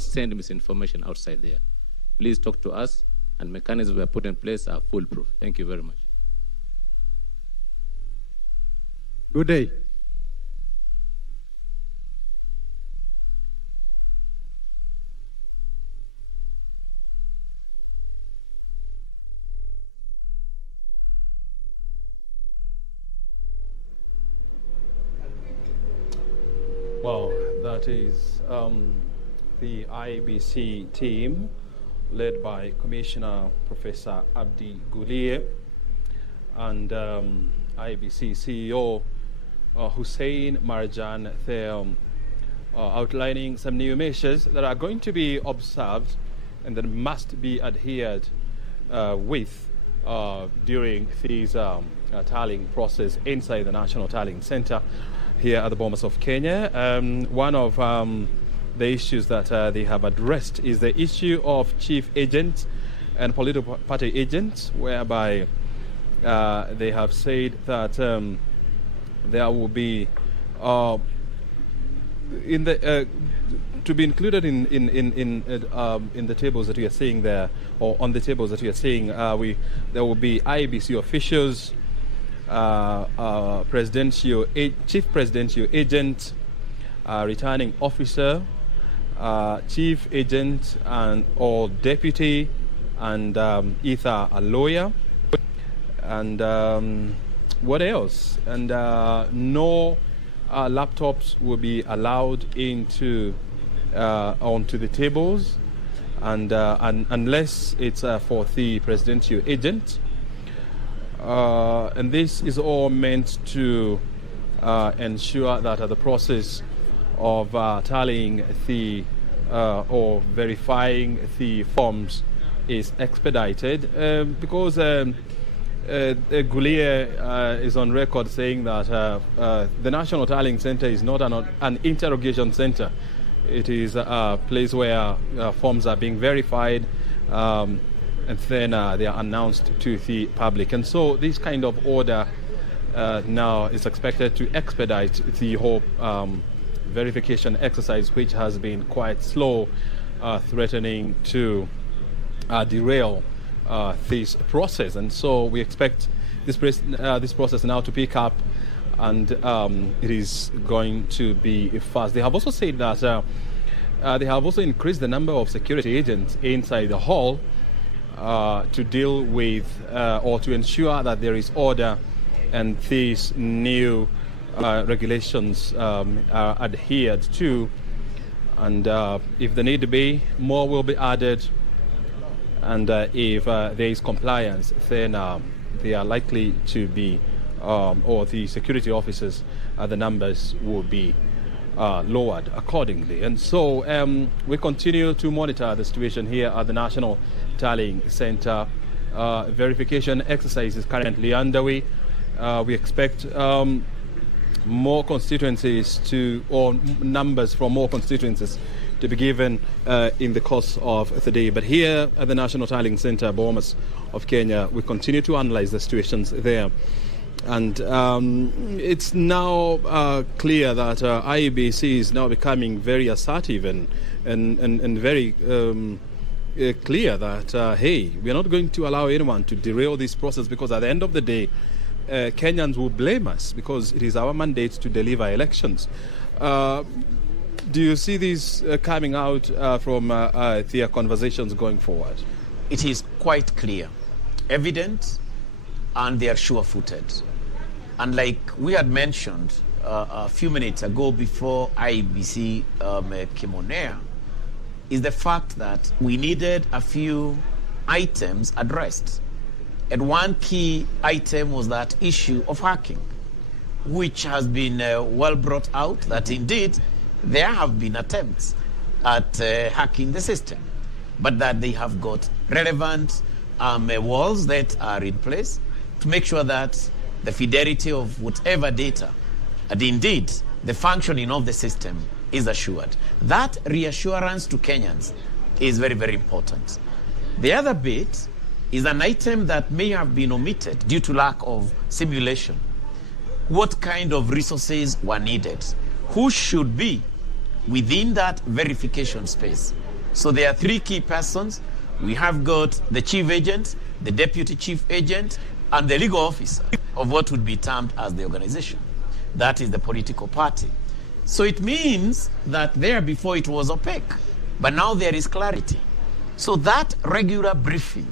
send misinformation outside there. Please talk to us, and mechanisms we have put in place are foolproof. Thank you very much. Good day. Well, that is the IEBC team led by Commissioner Professor Abdi Guliye and IEBC CEO Hussein Marjan Theum, outlining some new measures that are going to be observed and that must be adhered with during this tallying process inside the National Tallying Center here at the Bomas of Kenya. One of the issues that they have addressed is the issue of chief agents and political party agents, whereby they have said that there will be to be included in the tables that we are seeing there, or on the tables that we are seeing, there will be IEBC officials, chief presidential agent, returning officer, chief agent and or deputy, and either a lawyer, and what else? And no laptops will be allowed into onto the tables, and unless it's for the presidential agent. And this is all meant to ensure that the process of tallying the or verifying the forms is expedited, because Guliye is on record saying that the National Tallying Center is not an interrogation center. It is a place where forms are being verified, and then they are announced to the public. And so this kind of order now is expected to expedite the whole verification exercise, which has been quite slow, threatening to derail this process. And so we expect this process now to pick up, and it is going to be fast. They have also said that they have also increased the number of security agents inside the hall to deal with or to ensure that there is order and these new regulations are adhered to. And if the need be, more will be added. And if there is compliance, then they are likely to be, or the security officers, the numbers will be lowered accordingly. And so we continue to monitor the situation here at the National Tallying Center. Verification exercise is currently underway. We expect more constituencies or numbers from more constituencies to be given in the course of the day. But here at the National Tallying Center, Bomas of Kenya, we continue to analyze the situations there. And it's now clear that IEBC is now becoming very assertive and very clear that, hey, we are not going to allow anyone to derail this process, because at the end of the day, Kenyans will blame us because it is our mandate to deliver elections. Do you see this coming out from their conversations going forward? It is quite clear, evident, and they are sure-footed. And like we had mentioned a few minutes ago before IEBC came on air, is the fact that we needed a few items addressed. And one key item was that issue of hacking, which has been well brought out that indeed there have been attempts at hacking the system, but that they have got relevant walls that are in place to make sure that the fidelity of whatever data and indeed the functioning of the system is assured. That reassurance to Kenyans is very, very important. The other bit is an item that may have been omitted due to lack of simulation. What kind of resources were needed? Who should be within that verification space? So there are three key persons. We have got the chief agent, the deputy chief agent, and the legal officer of what would be termed as the organization. That is the political party. So it means that there before it was opaque, but now there is clarity. So that regular briefing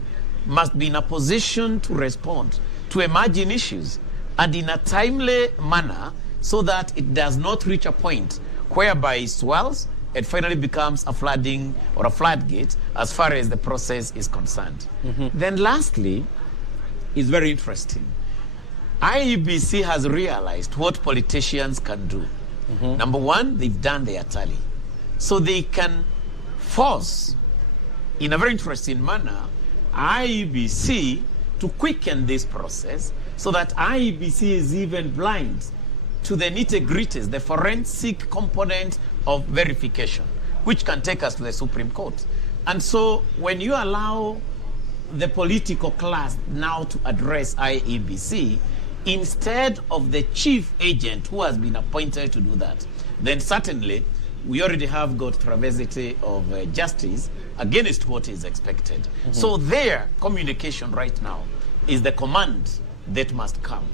must be in a position to respond to emerging issues and in a timely manner so that it does not reach a point whereby it swells and finally becomes a flooding or a floodgate as far as the process is concerned. Then lastly, is very interesting. IEBC has realized what politicians can do. Number one, they've done their tally. So they can force, in a very interesting manner, IEBC to quicken this process so that IEBC is even blind to the nitty-gritties, the forensic component of verification, which can take us to the Supreme Court. And so when you allow the political class now to address IEBC, instead of the chief agent who has been appointed to do that, then certainly we already have got travesty of justice against what is expected. So their communication right now is the command that must come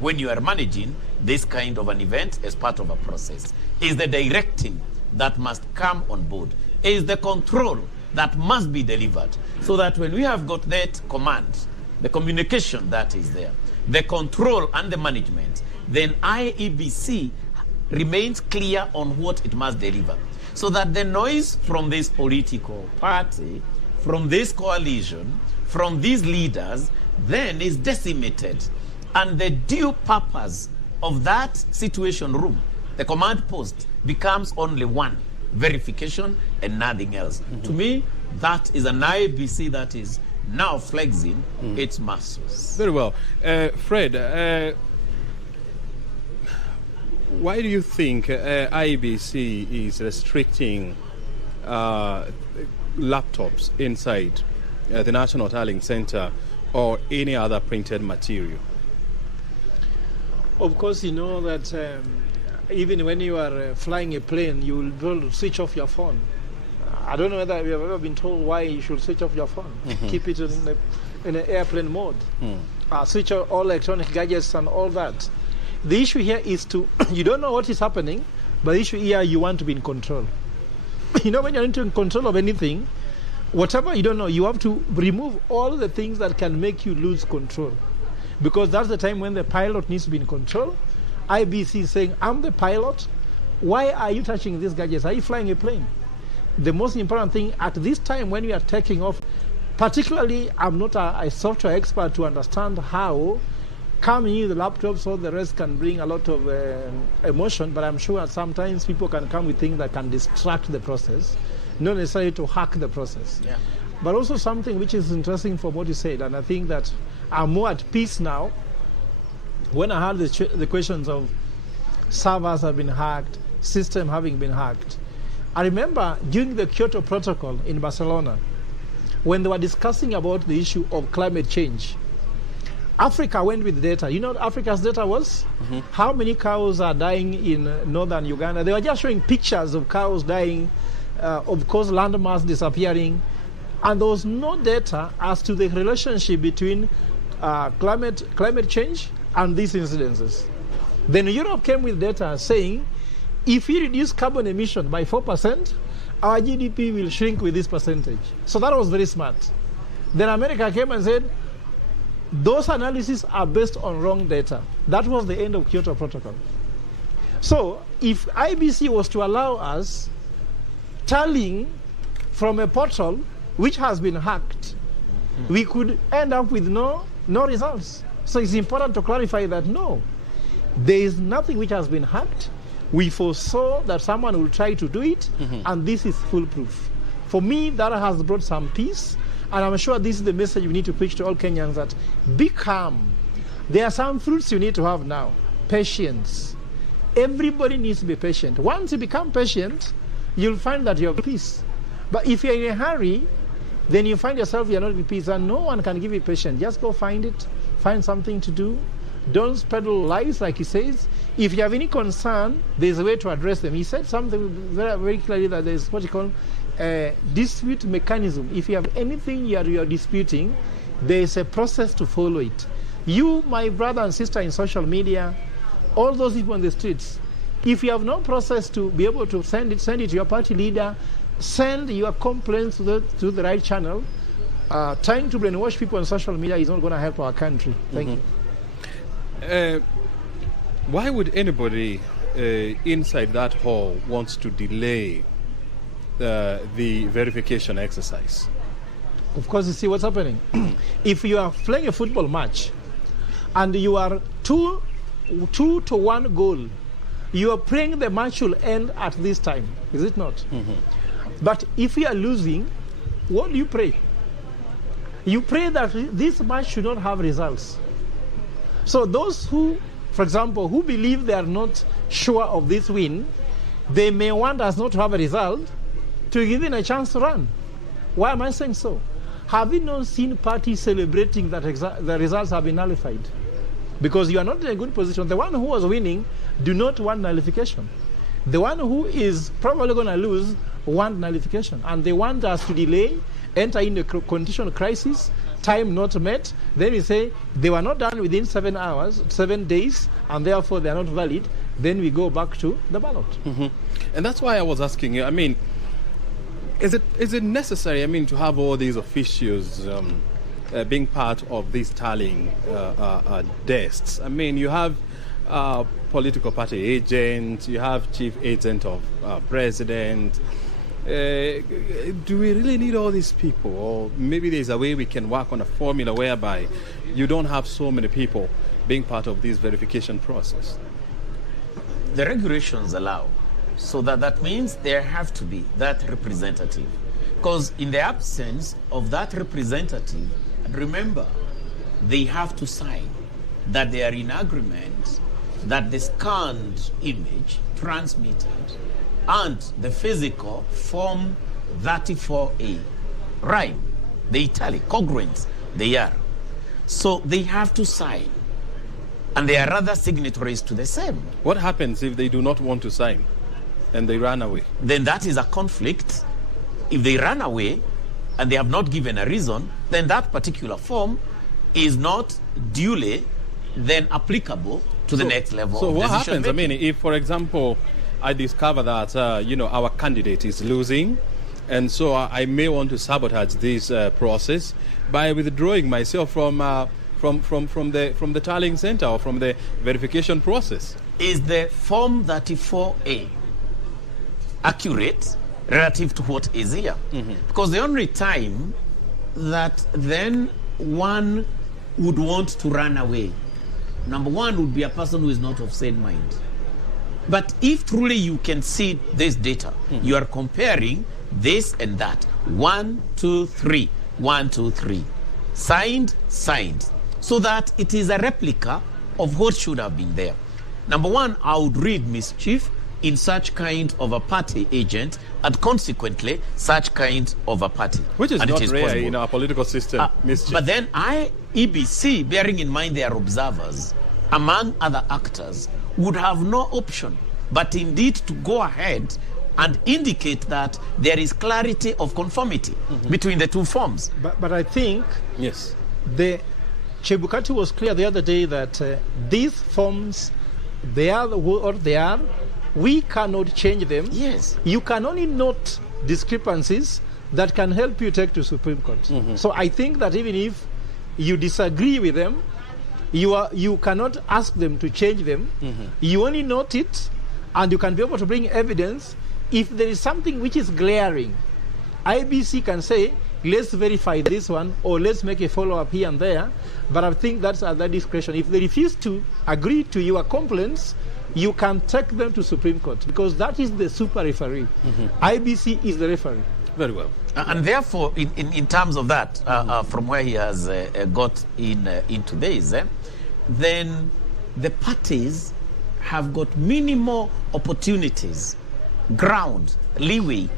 when you are managing this kind of an event as part of a process. Is the directing that must come on board. Is the control that must be delivered. So that when we have got that command, the communication that is there, the control and the management, then IEBC remains clear on what it must deliver. So that the noise from this political party, from this coalition, from these leaders, then is decimated. And the due purpose of that situation room, the command post, becomes only one: verification and nothing else. To me, that is an IEBC that is now flexing its muscles. Very well. Fred, why do you think IEBC is restricting laptops inside the National Tallying Center or any other printed material? Of course, you know that even when you are flying a plane, you will switch off your phone. I don't know whether you have ever been told why you should switch off your phone. Keep it in an airplane mode. Switch off all electronic gadgets and all that. The issue here is you don't know what is happening, but the issue here, you want to be in control. You know, when you're in control of anything, whatever you don't know, you have to remove all the things that can make you lose control. Because that's the time when the pilot needs to be in control. IEBC is saying, I'm the pilot. Why are you touching these gadgets? Are you flying a plane? The most important thing at this time when we are taking off, particularly I'm not a software expert to understand how coming in the laptops or the rest can bring a lot of emotion, but I'm sure sometimes people can come with things that can distract the process, not necessarily to hack the process. Yeah. But also something which is interesting from what you said, and I think that I'm more at peace now. When I heard the questions of servers have been hacked, system having been hacked, I remember during the Kyoto Protocol in Barcelona, when they were discussing about the issue of climate change, Africa went with data. You know what Africa's data was? How many cows are dying in northern Uganda? They were just showing pictures of cows dying, of course landmass disappearing, and there was no data as to the relationship between climate change and these incidences. Then Europe came with data saying, if we reduce carbon emission by 4%, our GDP will shrink with this percentage. So that was very smart. Then America came and said, those analyses are based on wrong data. That was the end of Kyoto Protocol. So if IBC was to allow us tallying from a portal which has been hacked, we could end up with no results. So it's important to clarify that no, there is nothing which has been hacked. We foresaw that someone will try to do it, and this is foolproof. For me, that has brought some peace, and I'm sure this is the message we need to preach to all Kenyans, that be calm. There are some fruits you need to have now. Patience. Everybody needs to be patient. Once you become patient, you'll find that you have peace. But if you're in a hurry, then you find yourself you're not in peace, and no one can give you patience. Just go find it, find something to do. Don't peddle lies, like he says. If you have any concern, there's a way to address them. He said something very, very clearly, that there's what you call a dispute mechanism. If you have anything you are disputing, there's a process to follow it. You, my brother and sister in social media, all those people on the streets, if you have no process to be able to send it to your party leader, send your complaints to the right channel. Trying to brainwash people on social media is not going to help our country. Thank you. Why would anybody inside that hall wants to delay the verification exercise? Of course, you see what's happening. If you are playing a football match and you are 2-1 goal, you are praying the match will end at this time, is it not? But if you are losing, what do you pray? You pray that this match should not have results. So those who, for example, who believe they are not sure of this win, they may want us not to have a result to give them a chance to run. Why am I saying so? Have you not seen parties celebrating that the results have been nullified? Because you are not in a good position. The one who was winning do not want nullification. The one who is probably going to lose want nullification. And they want us to delay, enter in a condition of crisis, time not met. Then we say they were not done within 7 days, and therefore they are not valid. Then we go back to the ballot. And that's why I was asking you, I mean, is it necessary, I mean, to have all these officials being part of these tallying desks? I mean, you have political party agent, you have chief agent of president. Do we really need all these people? Or maybe there's a way we can work on a formula whereby you don't have so many people being part of this verification process. The regulations allow, so that means there have to be that representative. Because in the absence of that representative, remember, they have to sign that they are in agreement that the scanned image transmitted and the physical form 34A, rhyme, the italic, congruent, they are. So they have to sign. And there are other signatories to the same. What happens if they do not want to sign and they run away? Then that is a conflict. If they run away and they have not given a reason, then that particular form is not duly then applicable to the next level. So of what decision happens? making. I mean, if, for example, I discover that our candidate is losing, and so I may want to sabotage this process by withdrawing myself from the tallying center or from the verification process. Is the form 34A accurate relative to what is here? Because the only time that then one would want to run away, number one, would be a person who is not of sane mind. But if truly you can see this data, you are comparing this and that. 1, 2, 3. 1, 2, 3. Signed. So that it is a replica of what should have been there. Number one, I would read mischief in such kind of a party agent, and consequently such kind of a party. Which is and not it is rare possible. in our political system, mischief. But then IEBC, bearing in mind their observers, among other actors, would have no option but indeed to go ahead and indicate that there is clarity of conformity between the two forms. But I think yes, the Chebukati was clear the other day that these forms, they are what they are. We cannot change them. Yes. You can only note discrepancies that can help you take to Supreme Court. So I think that even if you disagree with them, you cannot ask them to change them. You only note it, and you can be able to bring evidence. If there is something which is glaring, IBC can say, let's verify this one, or let's make a follow-up here and there. But I think that's at their discretion. If they refuse to agree to your complaints, you can take them to Supreme Court, because that is the super referee. IBC is the referee. Very well. And therefore, in terms of that, from where he has got into this, then the parties have got minimal opportunities, ground, leeway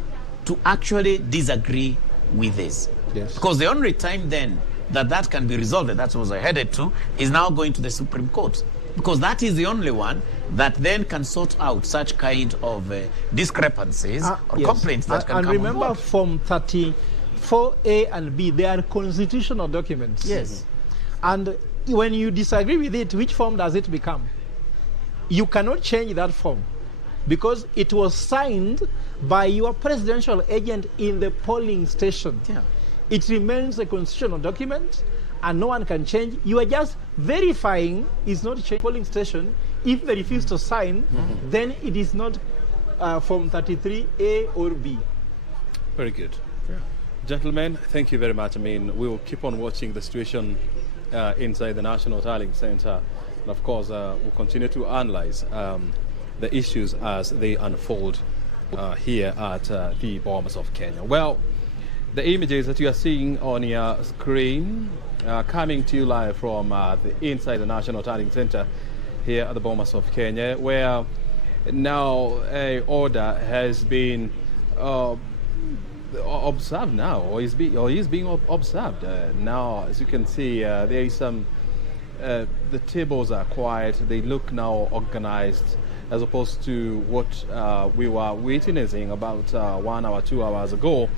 to actually disagree with this. Yes. Because the only time then that can be resolved, and that's what I headed to, is now going to the Supreme Court. Because that is the only one that then can sort out such kind of discrepancies or complaints that can come And remember, on board. Form 34A and B, they are constitutional documents. Yes. And when you disagree with it, which form does it become? You cannot change that form, because it was signed by your presidential agent in the polling station. Yeah. It remains a constitutional document, and no one can change. You are just verifying it's not changed. Polling station, if they refuse to sign, then it is not Form 33A or B. Very good. Yeah. Gentlemen, thank you very much. I mean, we will keep on watching the situation inside the National Tallying Center. And of course, we'll continue to analyze the issues as they unfold here at the Bomas of Kenya. Well, the images that you are seeing on your screen coming to you live from inside the National Tallying Center here at the Bomas of Kenya, where now a order has been observed now, or is being observed now. As you can see, there is some. The tables are quiet. They look now organized, as opposed to what we were witnessing about 1 hour, 2 hours ago,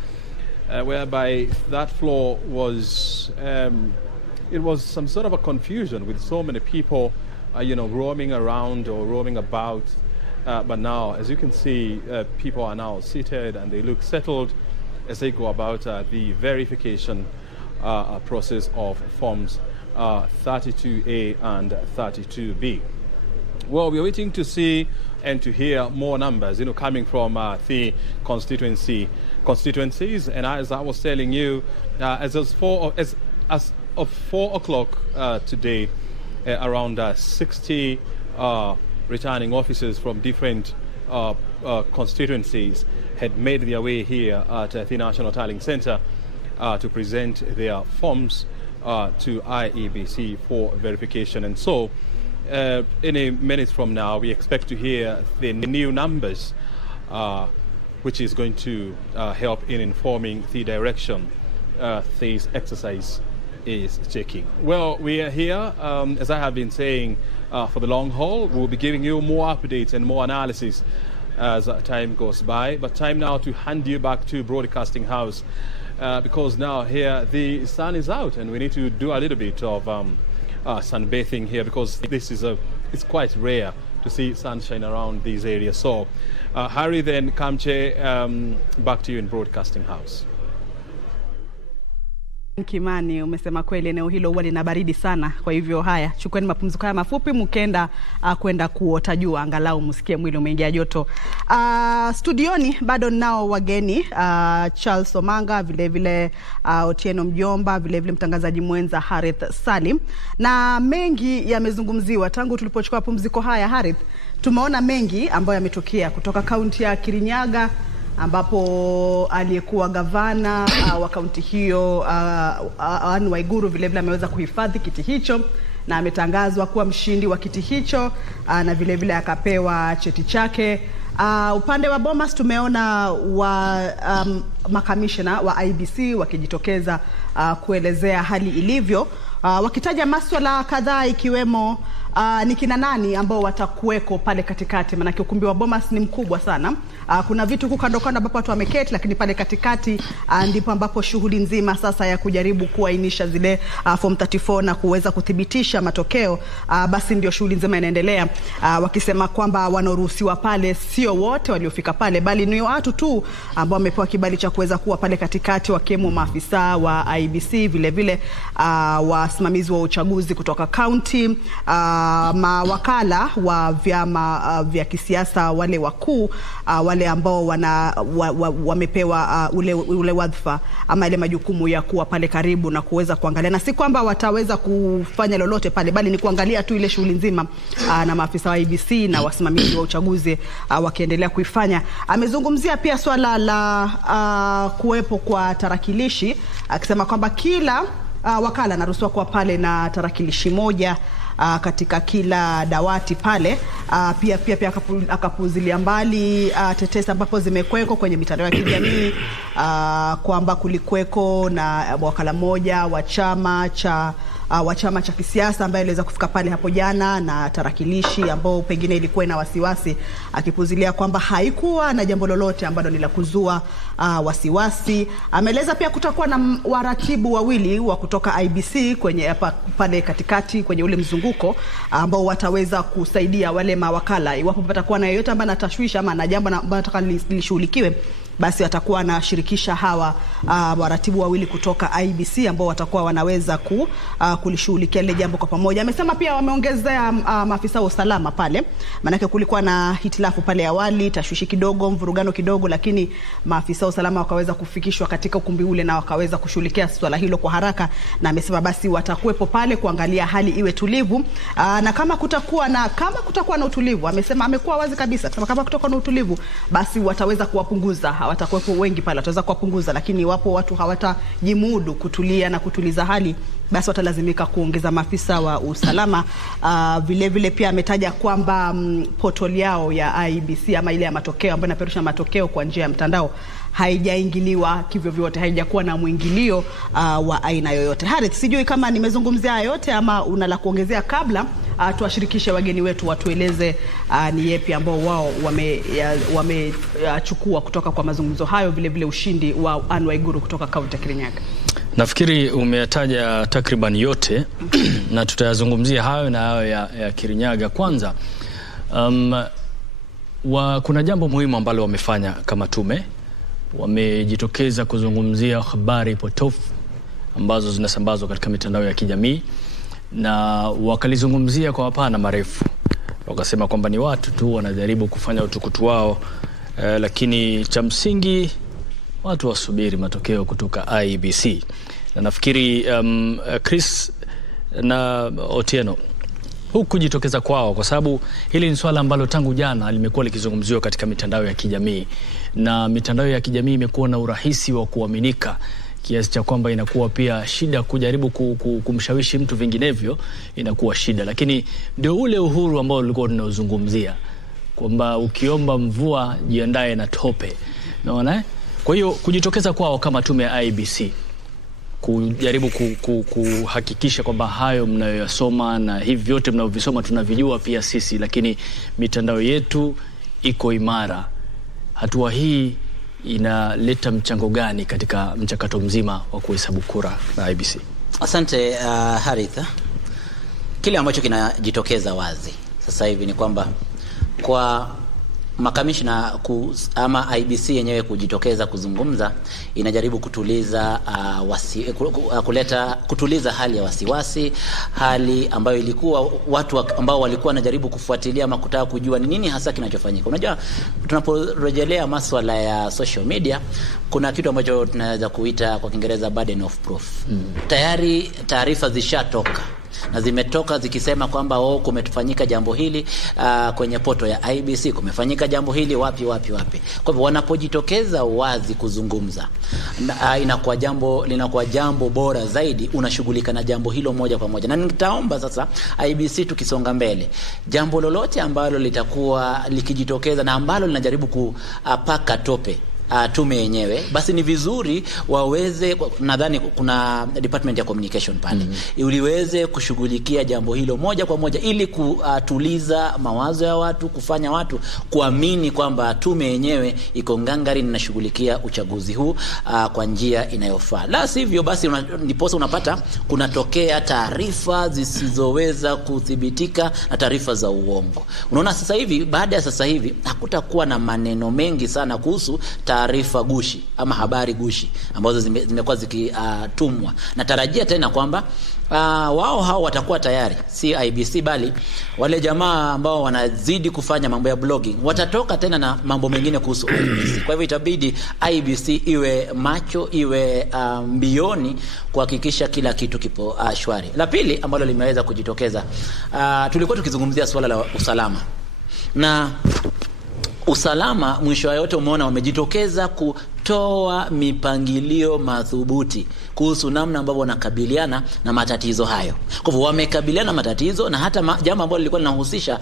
whereby that floor was. It was some sort of a confusion with so many people, roaming around or roaming about. But now, as you can see, people are now seated and they look settled as they go about the verification process of forms 32A and 32B. Well, we're waiting to see and to hear more numbers, coming from the constituencies. And as I was telling you, as of 4 o'clock today, around 60 returning officers from different constituencies had made their way here at the National Tallying Center to present their forms to IEBC for verification. And so, in a minute from now, we expect to hear the new numbers, which is going to help in informing the direction this exercise is taking. Well, we are here, as I have been saying, for the long haul. We'll be giving you more updates and more analysis as time goes by. But time now to hand you back to Broadcasting House, because now here the sun is out and we need to do a little bit of sunbathing here, because it's quite rare to see sunshine around these areas. So Harry, then Kamche, back to you in Broadcasting House. Kimani, umesema kweli eneo hilo huwa lina baridi sana. Kwa hivyo haya, chukueni mapumziko haya mafupi mkenda kwenda kuota jua, angalau msikie mwili umeingia joto. Studioni bado nao wageni, Charles Omanga, vile vile Otieno Mjomba, vile vile mtangazaji mwenza Harith Salim. Na mengi yamezungumziwa tangu tulipochukua pumziko haya. Harith, tumeona mengi ambayo yametokea kutoka kaunti ya Kirinyaga, ambapo aliyekuwa gavana wa kaunti hiyo Anne Waiguru vile vile ameweza kuhifadhi kiti hicho na ametangazwa kuwa mshindi wa kiti hicho, na vile vile akapewa cheti chake. Upande wa Bomas tumeona makamishna wa IBC wakijitokeza kuelezea hali ilivyo, wakitaja masuala kadhaa ikiwemo ni kina nani ambao watakuweko pale katikati, manake ukumbi wa Bomas ni mkubwa sana. Kuna vitu huko kando kando ambapo watu wameketi, lakini pale katikati ndipo ambapo shughuli nzima sasa ya kujaribu kuainisha zile form 34 na kuweza kuthibitisha matokeo, basi ndio shughuli nzima inaendelea, wakisema kwamba wanaruhusiwa pale sio wote waliofika pale, bali ni watu tu ambao wamepewa kibali cha kuweza kuwa pale katikati, wakiwemo maafisa wa IEBC, vile vile wasimamizi wa uchaguzi kutoka county, mawakala wa vyama vya kisiasa, wale wakuu, wale ambao wamepewa ule wadhifa ama ile majukumu ya kuwa pale karibu na kuweza kuangalia, na si kwamba wataweza kufanya lolote pale, bali ni kuangalia tu ile shughuli nzima, na maafisa wa IEBC na wasimamizi wa uchaguzi wakiendelea kuifanya. Amezungumzia pia swala la kuwepo kwa tarakilishi, akisema kwamba kila wakala anaruhusiwa kuwa pale na tarakilishi moja katika kila dawati pale. Pia akapuzilia mbali tetesi ambapo zimekweko kwenye mitandao ya kijamii, kwamba kulikuweko na wakala mmoja wa chama cha kisiasa ambaye aliweza kufika pale hapo jana na tarakilishi ambao pengine ilikuwa ina wasiwasi, akipuzilia kwamba haikuwa na jambo lolote ambalo ni la kuzua wasiwasi. Ameeleza pia kutakuwa na waratibu wawili wa kutoka IEBC kwenye pale katikati kwenye ule mzunguko, ambao wataweza kusaidia wale mawakala iwapo patakuwa na yeyote ambaye anatashwisha ama na jambo ambalo nataka lishughulikiwe, basi atakuwa anashirikisha hawa waratibu wawili kutoka IEBC ambao watakuwa wanaweza kulishughulikia ile jambo kwa pamoja. Amesema pia wameongezea maafisa wa usalama pale, manake kulikuwa na hitilafu pale awali, tashwishi kidogo, mvurugano kidogo, lakini maafisa wa usalama wakaweza kufikishwa katika ukumbi ule na wakaweza kushughulikia swala hilo kwa haraka, na amesema basi watakuwepo pale kuangalia hali iwe tulivu, na kama kutakuwa na utulivu, amekuwa wazi kabisa, kama kutakuwa na utulivu, basi wataweza kuwapunguza. Hawatakuwepo wengi pale, wataweza kuwapunguza, lakini iwapo watu hawatajimudu kutulia na kutuliza hali, basi watalazimika kuongeza maafisa wa usalama. Vile vile pia ametaja kwamba portal yao ya IEBC ama ile ya matokeo ambayo inapeperusha matokeo kwa njia ya mtandao haijaingiliwa kivyo vyote, haijakuwa na mwingilio wa aina yoyote. Harith, sijui kama nimezungumzia yote ama una la kuongezea kabla tuwashirikishe wageni wetu watueleze ni yepi ambao wao wamechukua kutoka kwa mazungumzo hayo, vile vile ushindi wa Anne Waiguru kutoka kaunti ya Kirinyaga. Nafikiri umeyataja takriban yote na tutayazungumzia hayo na hayo ya Kirinyaga. Kwanza kuna jambo muhimu ambalo wamefanya kama tume. Wamejitokeza kuzungumzia habari potofu ambazo zinasambazwa katika mitandao ya kijamii, na wakalizungumzia kwa mapana marefu. Wakasema kwamba ni watu tu wanajaribu kufanya utukutu wao, lakini cha msingi watu wasubiri matokeo kutoka IEBC. Na nafikiri Chris na Otieno, huku kujitokeza kwao, kwa sababu hili ni swala ambalo tangu jana limekuwa likizungumziwa katika mitandao ya kijamii, na mitandao ya kijamii imekuwa na urahisi wa kuaminika kiasi cha kwamba inakuwa pia shida kujaribu kumshawishi mtu, vinginevyo inakuwa shida. Lakini ndio ule uhuru ambao tulikuwa tunauzungumzia, kwamba ukiomba mvua jiandae na tope, unaona. Kwa hiyo kujitokeza kwao kama tume ya IEBC kujaribu kuhakikisha kwamba hayo mnayoyasoma na hivi vyote mnavyovisoma tunavijua pia sisi, lakini mitandao yetu iko imara. Hatua hii inaleta mchango gani katika mchakato mzima wa kuhesabu kura na IEBC? Asante Haritha. Kile ambacho kinajitokeza wazi sasa hivi ni kwamba kwa makamishna ama IEBC yenyewe kujitokeza kuzungumza, inajaribu kutuliza kutuliza hali ya wasiwasi, hali ambayo ilikuwa watu ambao walikuwa wanajaribu kufuatilia ama kutaka kujua ni nini hasa kinachofanyika. Unajua, tunaporejelea masuala ya social media, kuna kitu ambacho tunaweza kuita kwa Kiingereza burden of proof. Tayari taarifa zishatoka na zimetoka zikisema kwamba kumetufanyika jambo hili kwenye poto ya IEBC, kumefanyika jambo hili wapi. Kwa hivyo wanapojitokeza wazi kuzungumza, linakuwa jambo bora zaidi, unashughulika na jambo hilo moja kwa moja. Na nitaomba sasa IEBC tukisonga mbele, jambo lolote ambalo litakuwa likijitokeza na ambalo linajaribu kupaka tope tume yenyewe, basi ni vizuri waweze, nadhani kuna department ya communication pale, uliweze kushughulikia jambo hilo moja kwa moja ili kutuliza mawazo ya watu, kufanya watu kuamini kwamba tume yenyewe iko ngangari na inashughulikia uchaguzi huu kwa njia inayofaa. La sivyo basi ndiposa unapata kunatokea taarifa zisizoweza kuthibitika na taarifa za uongo. Unaona sasa hivi, baada ya sasa hivi hakutakuwa na maneno mengi sana kuhusu taarifa gushi ama habari gushi ambazo zimekuwa zikitumwa. Natarajia tena kwamba wao hao watakuwa tayari, si IBC bali wale jamaa ambao wanazidi kufanya mambo ya blogging watatoka tena na mambo mengine kuhusu IBC. Kwa hivyo itabidi IBC iwe macho, iwe mbioni kuhakikisha kila kitu kipo shwari. La pili ambalo limeweza kujitokeza, tulikuwa tukizungumzia swala la usalama. Na usalama mwisho wa yote umeona wamejitokeza kutoa mipangilio madhubuti kuhusu namna ambavyo wanakabiliana na matatizo hayo. Kwa hivyo wamekabiliana matatizo, na hata jambo ambalo lilikuwa linahusisha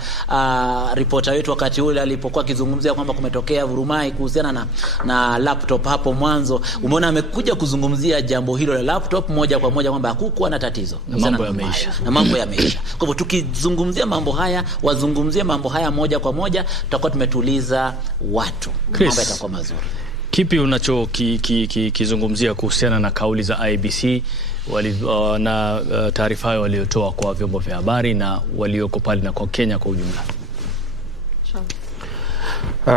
reporter wetu wakati ule alipokuwa akizungumzia kwamba kumetokea vurumai kuhusiana na laptop hapo mwanzo, umeona amekuja kuzungumzia jambo hilo la laptop moja kwa moja kwamba hakukuwa na tatizo na mambo yameisha. Na mambo yameisha. Kwa hivyo tukizungumzia mambo haya, wazungumzie mambo haya moja kwa moja, tutakuwa tumetuliza watu. Mambo yatakuwa mazuri. Kipi unachokizungumzia kuhusiana na kauli za IBC na taarifa hayo waliotoa kwa vyombo vya habari na walioko pale na kwa Kenya kwa ujumla?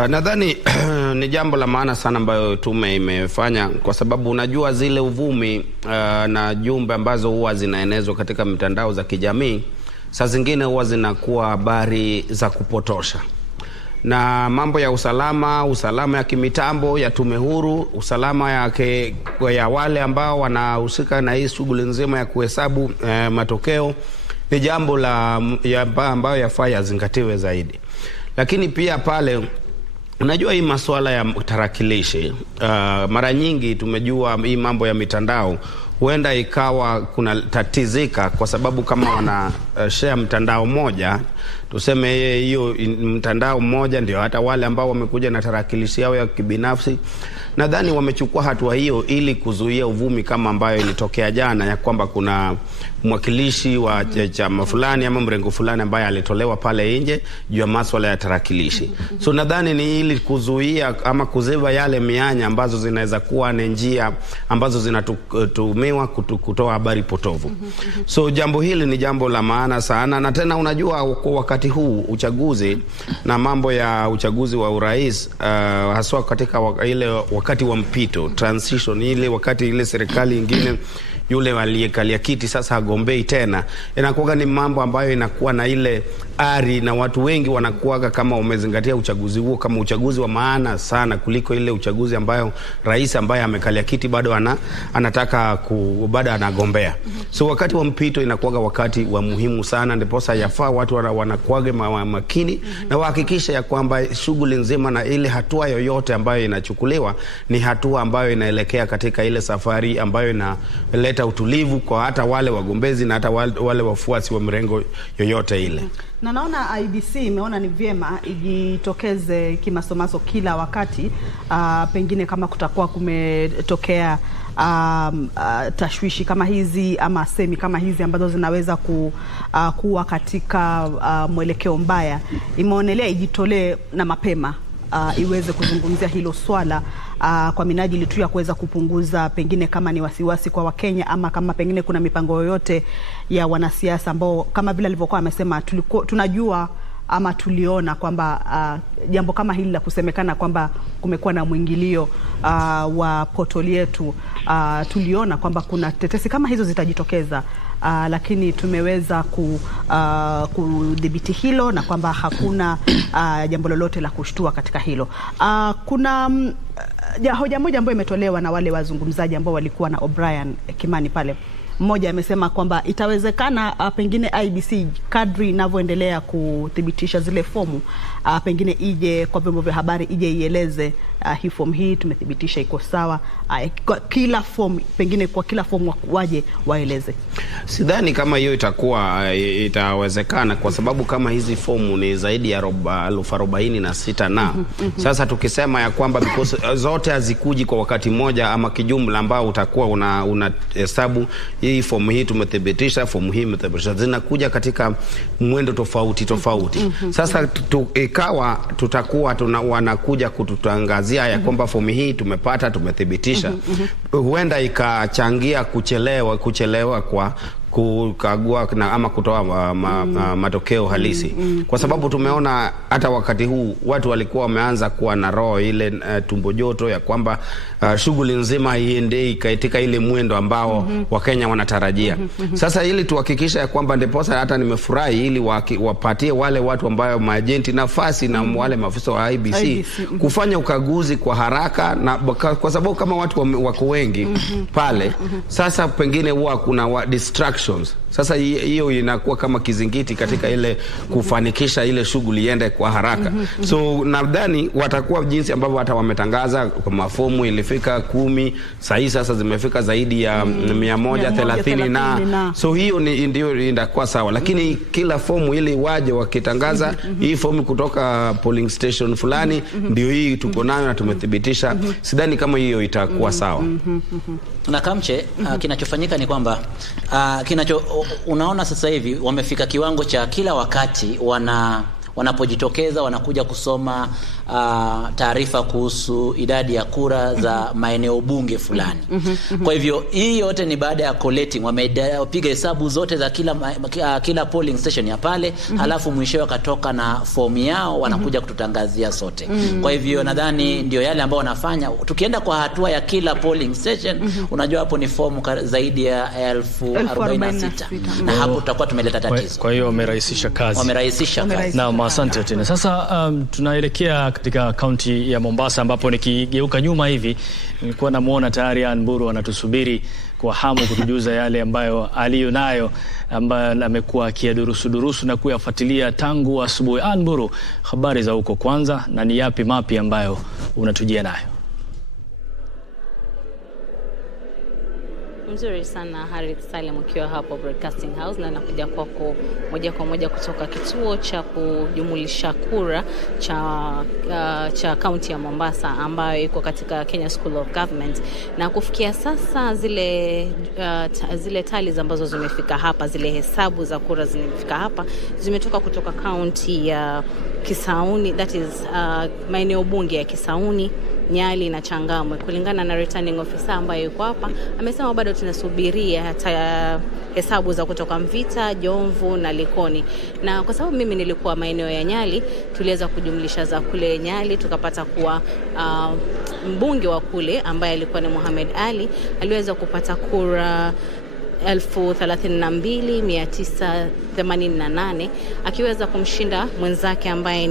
Nadhani ni jambo la maana sana ambayo tume imefanya, kwa sababu unajua zile uvumi na jumbe ambazo huwa zinaenezwa katika mitandao za kijamii saa zingine huwa zinakuwa habari za kupotosha. Na mambo ya usalama ya kimitambo ya tume huru, usalama ya wale ambao wanahusika na hii shughuli nzima ya kuhesabu matokeo ni jambo ambayo yafaa yazingatiwe zaidi. Lakini pia pale unajua hii masuala ya tarakilishi, mara nyingi tumejua hii mambo ya mitandao huenda ikawa kuna tatizika kwa sababu kama wana share mtandao moja, tuseme hiyo mtandao mmoja ndio hata wale ambao wamekuja na tarakilishi yao ya kibinafsi, nadhani wamechukua hatua hiyo ili kuzuia uvumi kama ambayo ilitokea jana ya kwamba kuna mwakilishi wa chama fulani ama mrengo fulani ambaye alitolewa pale nje juu ya masuala ya tarakilishi. So nadhani ni ili kuzuia ama kuziba yale mianya ambazo zinaweza kuwa ni njia ambazo zinatumiwa kutoa habari potovu. So jambo hili ni jambo la maana sana, na tena unajua kwa wakati huu uchaguzi na mambo ya uchaguzi wa urais, haswa katika ile wakati wa mpito, transition, ile wakati ile serikali nyingine yule aliyekalia kiti sasa hagombei tena, inakuwa ni mambo ambayo inakuwa na ile ari, na watu wengi wanakuaga kama umezingatia uchaguzi huo kama uchaguzi wa maana sana kuliko ile uchaguzi ambayo rais ambaye amekalia kiti bado anataka bado anagombea. So wakati wa mpito inakuwa wakati wa muhimu sana, ndipo sasa yafaa watu wanakuaga makini na wahakikisha ya kwamba shughuli nzima na ile hatua yoyote ambayo inachukuliwa ni hatua ambayo inaelekea katika ile safari ambayo inaleta utulivu kwa hata wale wagombezi na hata wale wafuasi wa mrengo yoyote ile. Na naona IBC imeona ni vyema ijitokeze kimasomaso kila wakati, pengine kama kutakuwa kumetokea tashwishi kama hizi ama semi kama hizi ambazo zinaweza kuwa katika mwelekeo mbaya, imeonelea ijitolee na mapema iweze kuzungumzia hilo swala kwa minajili tu ya kuweza kupunguza pengine kama ni wasiwasi kwa Wakenya, ama kama pengine kuna mipango yoyote ya wanasiasa ambao kama vile alivyokuwa amesema tunajua ama tuliona kwamba jambo kama hili la kusemekana kwamba kumekuwa na mwingilio wa portoli yetu, tuliona kwamba kuna tetesi kama hizo zitajitokeza, lakini tumeweza kudhibiti hilo na kwamba hakuna jambo lolote la kushtua katika hilo. Kuna hoja moja ambayo imetolewa na wale wazungumzaji ambao walikuwa na O'Brien Kimani pale, mmoja amesema kwamba itawezekana pengine IEBC kadri inavyoendelea kuthibitisha zile fomu pengine ije kwa vyombo vya habari, ije ieleze hii fomu hii tumethibitisha iko sawa. Kila fomu, pengine kwa kila fomu waje waeleze. Sidhani kama hiyo itawezekana, kwa sababu kama hizi fomu ni zaidi ya 46 na sasa tukisema ya kwamba because zote hazikuji kwa wakati mmoja ama kijumla ambao utakuwa una hesabu hii fomu hii tumethibitisha, fomu hii tumethibitisha, zinakuja katika mwendo tofauti. Sasa ikawa tutakuwa wanakuja kututangazia ya kwamba fomu hii tumepata, tumethibitisha, huenda ikachangia kuchelewa kwa kukagua ama kutoa matokeo halisi. Kwa sababu tumeona hata wakati huu watu walikuwa wameanza kuwa na roho ile tumbo joto ya kwamba shughuli nzima iende katika ile mwendo ambao Wakenya wanatarajia. Sasa ili tuhakikisha ya kwamba, ndiposa hata nimefurahi ili wapatie wale watu ambao maagenti nafasi na wale maafisa wa IEBC kufanya ukaguzi kwa haraka, na kwa sababu kama watu wako wengi pale, sasa pengine huwa kuna distractions. Sasa hiyo inakuwa kama kizingiti katika ile kufanikisha ile shughuli iende kwa haraka. So nadhani watakuwa jinsi ambavyo hata wametangaza kwa mafomu ilifika 10, sasa zimefika zaidi ya 130 na so hiyo ndio inakuwa sawa, lakini kila fomu ili waje wakitangaza hii fomu kutoka polling station fulani ndio hii tuko nayo na tumethibitisha, sidhani kama hiyo itakuwa sawa. Na Kamche, kinachofanyika ni kwamba unaona sasa hivi wamefika kiwango cha kila wakati wanapojitokeza wanakuja kusoma taarifa kuhusu idadi ya kura za maeneo bunge fulani. Kwa hivyo hii yote ni baada ya collating, wamepiga hesabu zote za kila polling station ya pale, halafu mwisho wakatoka na fomu yao wanakuja kututangazia sote. Kwa hivyo nadhani ndio yale ambao wanafanya. Tukienda kwa hatua ya kila polling station, unajua hapo ni fomu zaidi ya 46 na hapo tutakuwa tumeleta tatizo. Kwa hiyo wamerahisisha kazi. Na asante tena. Sasa tunaelekea katika kaunti ya Mombasa, ambapo nikigeuka nyuma hivi nilikuwa namuona tayari Anburu anatusubiri kwa hamu kutujuza yale ambayo aliyonayo, ambayo amekuwa akiyadurusu na kuyafuatilia tangu asubuhi. Anburu, habari za huko kwanza, na ni yapi mapi ambayo unatujia nayo? Mzuri sana Harith Salim, ukiwa hapo Broadcasting House, na nakuja kwako moja kwa moja kutoka kituo cha kujumulisha kura cha kaunti ya Mombasa ambayo iko katika Kenya School of Government. Na kufikia sasa zile tali ambazo zimefika hapa, zile hesabu za kura zimefika hapa, zimetoka kutoka kaunti ya Kisauni, that is maeneo bunge ya Kisauni, Nyali na Changamwe. Kulingana na returning officer ambaye yuko hapa, amesema bado tunasubiria hata hesabu za kutoka Mvita, Jomvu na Likoni. Na kwa sababu mimi nilikuwa maeneo ya Nyali, tuliweza kujumlisha za kule Nyali, tukapata kuwa mbunge wa kule ambaye alikuwa ni Mohamed Ali aliweza kupata kura 32,988 akiweza kumshinda mwenzake ambaye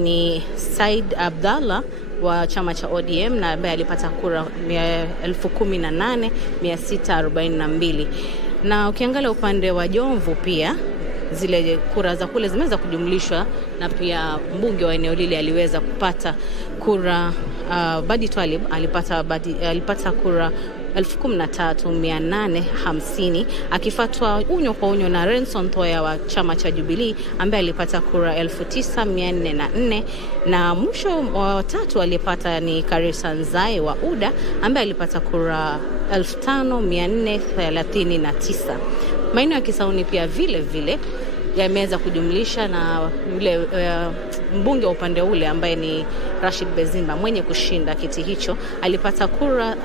ni Said Abdallah wa chama cha ODM, na ambaye alipata kura 18,642. Na ukiangalia upande wa Jomvu pia zile kura za kule zimeweza kujumlishwa, na pia mbunge wa eneo lile aliweza kupata kura Badi Twalib alipata kura 13,850 akifuatwa unyo kwa unyo na Renson Thoya wa chama cha Jubilee ambaye alipata kura 9,404, na mwisho wa tatu alipata ni Karisa Nzai wa UDA ambaye alipata kura 5,439. Maeneo ya Kisauni pia vile yameweza kujumlisha, na yule mbunge wa upande ule ambaye ni Rashid Bezimba mwenye kushinda kiti hicho alipata kura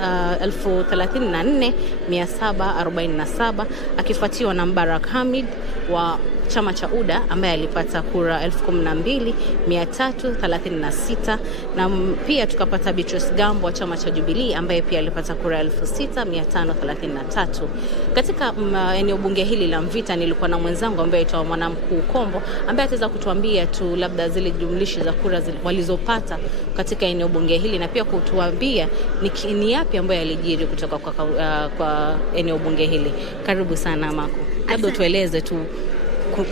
34,747 akifuatiwa na Mbarak Hamid wa chama cha UDA ambaye alipata kura 12,336, na pia tukapata Beatrice Gambo wa chama cha Jubilee ambaye pia alipata kura 6,533. Katika eneo bunge hili la Mvita nilikuwa na mwenzangu ambaye aitwa Mwanamkuu Kombo ambaye ataweza kutuambia tu labda zile jumlishi za kura walizopata katika eneo bunge hili, na pia kutuambia ni yapi ambayo yalijiri kutoka kwa eneo bunge hili. Karibu sana Mako. Labda tueleze tu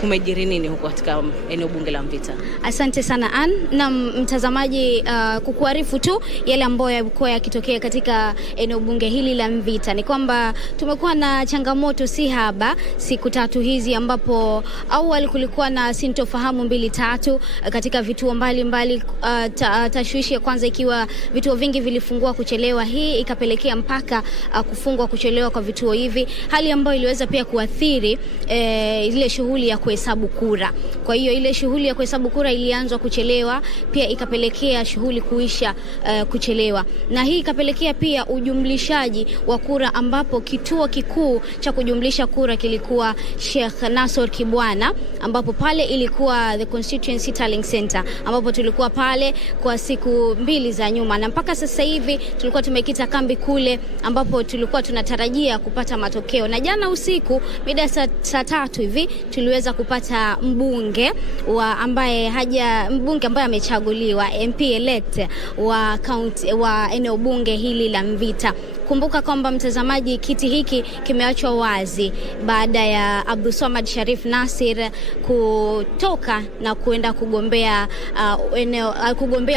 kumejiri nini huko katika eneo bunge la Mvita. Asante sana Ann. Na mtazamaji, kukuarifu tu yale ambayo yalikuwa yakitokea katika eneo bunge hili la Mvita ni kwamba tumekuwa na changamoto si haba siku tatu hizi, ambapo awali kulikuwa na sintofahamu 2-3 katika vituo mbalimbali. Tashwishi ya kwanza ikiwa vituo vingi vilifungua kuchelewa, hii ikapelekea mpaka kufungwa kuchelewa kwa vituo hivi, hali ambayo iliweza pia kuathiri ile shughuli ya kuhesabu kura. Kwa hiyo ile shughuli ya kuhesabu kura ilianzwa kuchelewa, pia ikapelekea shughuli kuisha kuchelewa, na hii ikapelekea pia ujumlishaji wa kura, ambapo kituo kikuu cha kujumlisha kura kilikuwa Sheikh Nasor Kibwana, ambapo pale ilikuwa the Constituency Tallying Center, ambapo tulikuwa pale kwa siku 2 za nyuma, na mpaka sasa hivi tulikuwa tumekita kambi kule, ambapo tulikuwa tunatarajia kupata matokeo. Na jana usiku mida saa 3 hivi tuliweza kupata mbunge ambaye amechaguliwa, MP elect wa eneo bunge hili la Mvita. Kumbuka kwamba mtazamaji, kiti hiki kimeachwa wazi baada ya Abdulswamad Sharif Nasir kutoka na kuenda kugombea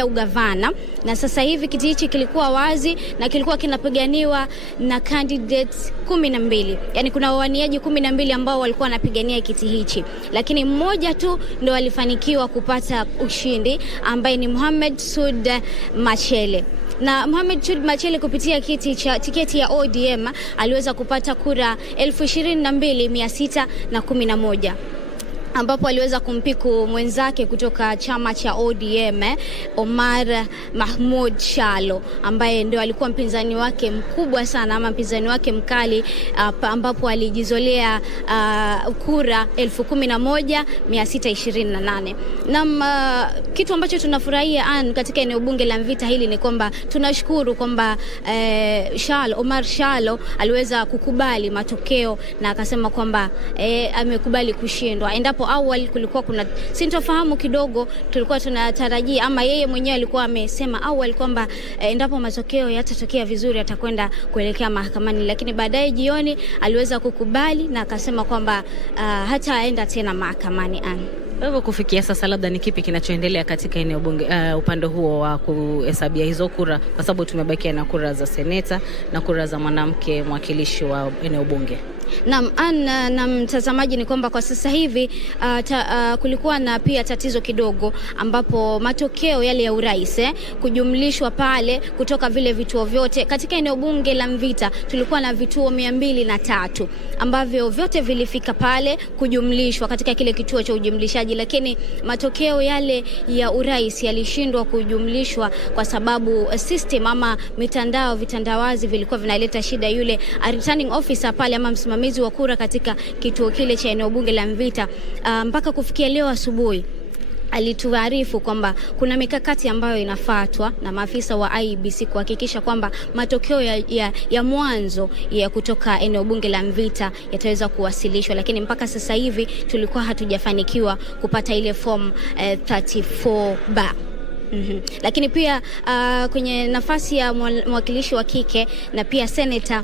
ugavana, na sasa hivi kiti hichi kilikuwa wazi na kilikuwa kinapiganiwa na candidates 12. Yani kuna wawaniaji 12 ambao walikuwa wanapigania kiti hichi, lakini mmoja tu ndio alifanikiwa kupata ushindi, ambaye ni Mohamed Sud Machele. Na Mohamed Sud Machele kupitia tiketi ya ODM aliweza kupata kura 22,611, ambapo aliweza kumpiku mwenzake kutoka chama cha ODM Omar Mahmoud Shalo, ambaye ndio alikuwa mpinzani wake mkubwa sana, ama mpinzani wake mkali, ambapo alijizolea kura 11,628. Na kitu ambacho tunafurahia katika eneo bunge la Mvita hili ni kwamba tunashukuru kwamba Omar Shalo aliweza kukubali matokeo na akasema kwamba amekubali kushindwa. Endapo awali kulikuwa kuna sintofahamu kidogo, tulikuwa tunatarajia, ama yeye mwenyewe alikuwa amesema awali kwamba endapo matokeo yatatokea vizuri atakwenda kuelekea mahakamani, lakini baadaye jioni aliweza kukubali na akasema kwamba hataenda tena mahakamani. Kwa hivyo kufikia sasa, labda ni kipi kinachoendelea katika eneo bunge upande huo wa kuhesabia hizo kura, kwa sababu tumebakia na kura za seneta na kura za mwanamke mwakilishi wa eneo bunge? Na mtazamaji, ni kwamba kwa sasa hivi kulikuwa na pia tatizo kidogo, ambapo matokeo yale ya urais kujumlishwa pale kutoka vile vituo vyote katika eneo bunge la Mvita. Tulikuwa na vituo 203 ambavyo vyote vilifika pale kujumlishwa katika kile kituo cha ujumlishaji, lakini matokeo yale ya urais yalishindwa kujumlishwa kwa sababu system ama vitandawazi vilikuwa vinaleta shida. Yule returning officer pale ama msimamizi wa kura katika kituo kile cha eneo bunge la Mvita, mpaka kufikia leo asubuhi alituarifu kwamba kuna mikakati ambayo inafuatwa na maafisa wa IEBC kuhakikisha kwamba matokeo ya mwanzo ya kutoka eneo bunge la Mvita yataweza kuwasilishwa, lakini mpaka sasa hivi tulikuwa hatujafanikiwa kupata ile form 34B. Lakini pia kwenye nafasi ya mwakilishi wa kike na pia senator,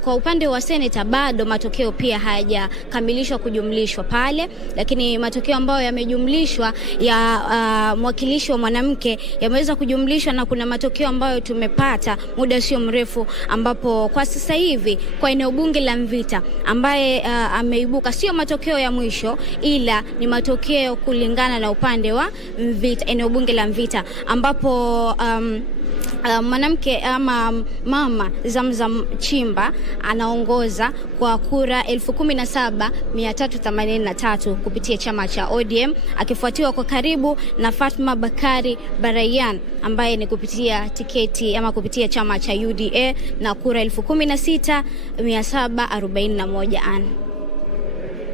kwa upande wa senator bado matokeo pia hayajakamilishwa kujumlishwa pale, lakini matokeo ambayo yamejumlishwa ya mwakilishi wa mwanamke yameweza kujumlishwa, na kuna matokeo ambayo tumepata muda sio mrefu, ambapo kwa sasa hivi kwa eneo bunge la Mvita ambaye ameibuka sio matokeo ya mwisho, ila ni matokeo kulingana na upande wa Mvita, eneo bunge la Mvita, ambapo mwanamke ama mama Zamzam Chimba anaongoza kwa kura 17,383 kupitia chama cha ODM, akifuatiwa kwa karibu na Fatma Bakari Barayan ambaye ni kupitia tiketi ama kupitia chama cha UDA na kura 16,741.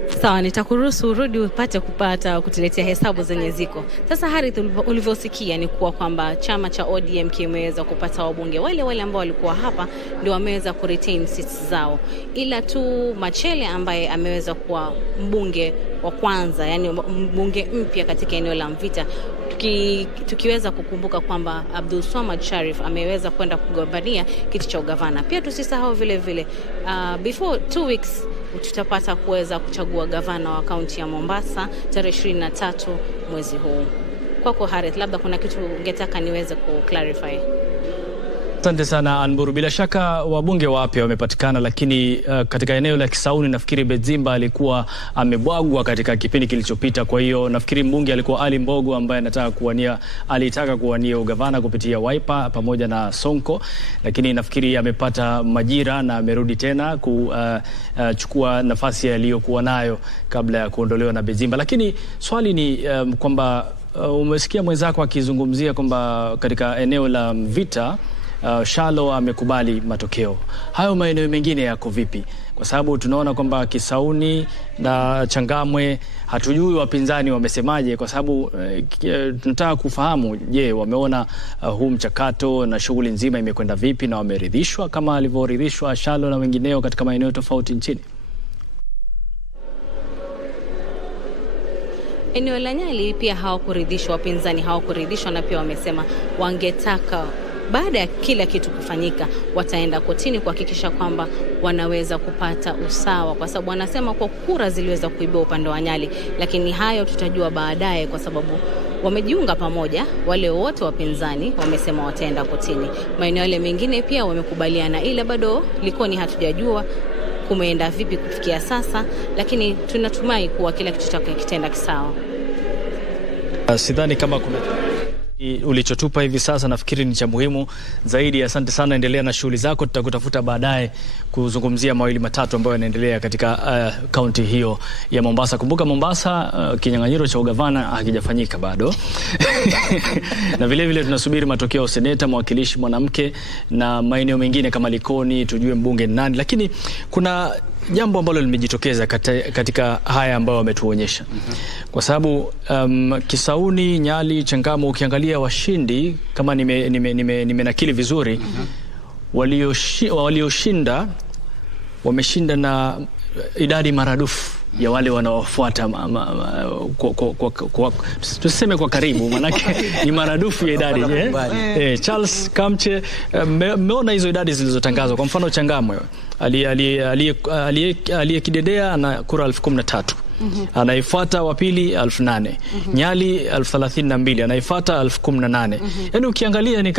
Sawa, nitakuruhusu urudi upate kutuletea hesabu zenye ziko. Sasa Harith, ulivyosikia ni kuwa kwamba chama cha ODM kimeweza kupata wabunge wale ambao walikuwa hapa ndio wameweza kuretain seats zao. Ila tu Machele ambaye ameweza kuwa mbunge wa kwanza, yani mbunge mpya katika eneo la Mvita. Tukiweza kukumbuka kwamba Abdul Swamad Sharif ameweza kwenda kugombania kiti cha ugavana. Pia tusisahau vile before 2 weeks tutapata kuweza kuchagua gavana wa kaunti ya Mombasa tarehe 23 mwezi huu. Kwako Harith, labda kuna kitu ungetaka niweze ku-clarify? Asante sana Anburu. Bila shaka wabunge wapya wamepatikana, lakini katika eneo la Kisauni nafikiri Bedzimba alikuwa amebwagwa katika kipindi kilichopita. Kwa hiyo nafikiri mbunge alikuwa Ali Mbogo ambaye alitaka kuwania ugavana kupitia Wiper pamoja na Sonko, lakini nafikiri amepata majira na amerudi tena kuchukua nafasi aliyokuwa nayo kabla ya kuondolewa na Bedzimba. Lakini swali ni kwamba umesikia mwenzako akizungumzia kwamba katika eneo la Mvita Shalo amekubali matokeo. Hayo maeneo mengine yako vipi? Kwa sababu tunaona kwamba Kisauni na Changamwe hatujui wapinzani wamesemaje, kwa sababu tunataka kufahamu, je, wameona huu mchakato na shughuli nzima imekwenda vipi na wameridhishwa kama alivyoridhishwa Shalo na wengineo katika maeneo tofauti nchini? Eneo la Nyali pia hawakuridhishwa, wapinzani hawakuridhishwa, na pia wamesema wangetaka baada ya kila kitu kufanyika wataenda kotini kuhakikisha kwamba wanaweza kupata usawa, kwa sababu wanasema kwa kura ziliweza kuibua upande wa Nyali, lakini hayo tutajua baadaye, kwa sababu wamejiunga pamoja. Wale wote wapinzani wamesema wataenda kotini. Maeneo yale mengine pia wamekubaliana, ila bado Likoni hatujajua kumeenda vipi kufikia sasa, lakini tunatumai kuwa kila kitu kitaenda kisawa. Sidhani kama kuna ulichotupa hivi sasa, nafikiri ni cha muhimu zaidi. Asante sana, endelea na shughuli zako, tutakutafuta baadaye kuzungumzia mawili matatu ambayo yanaendelea katika kaunti hiyo ya Mombasa. Kumbuka Mombasa kinyang'anyiro cha ugavana hakijafanyika bado. Na vile tunasubiri matokeo ya seneta, mwakilishi mwanamke na maeneo mengine kama Likoni, tujue mbunge ni nani. Lakini kuna jambo ambalo limejitokeza katika haya ambayo wametuonyesha. Kwa sababu Kisauni, Nyali, Changamwe, ukiangalia washindi kama nimenakili vizuri, walioshinda wameshinda na idadi maradufu ya wale wanaofuata tuseme kwa karibu, manake ni maradufu ya idadi. Charles Kamche, mmeona hizo idadi zilizotangazwa. Kwa mfano Changamwe aliyekidedea ana kura 13,000. Anaifuata wa pili 8,000. Nyali 32,000, anaifuata 18,000. Yaani ukiangalia ni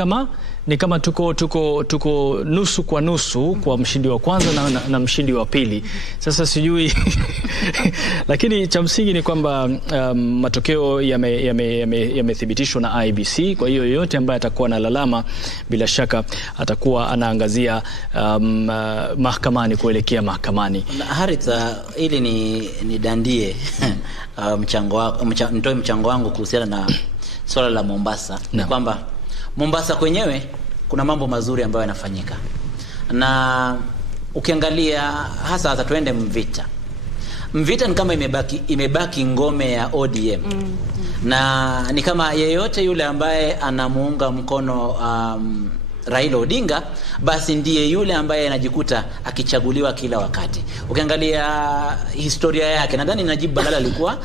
kama tuko nusu kwa nusu kwa mshindi wa kwanza na mshindi wa pili. Sasa sijui lakini cha msingi ni kwamba matokeo yamethibitishwa na IEBC. Kwa hiyo yoyote ambaye atakuwa na lalama bila shaka atakuwa anaangazia mahakamani, kuelekea mahakamani. Harith, ili ni dandie nitoe mchango wangu kuhusiana na swala la Mombasa. Ni kwamba Mombasa kwenyewe kuna mambo mazuri ambayo yanafanyika, na ukiangalia hasa tuende Mvita ni kama imebaki ngome ya ODM. Na ni kama yeyote yule ambaye anamuunga mkono Raila Odinga, basi ndiye yule ambaye anajikuta akichaguliwa kila wakati. Ukiangalia historia yake, nadhani Najib Balala alikuwa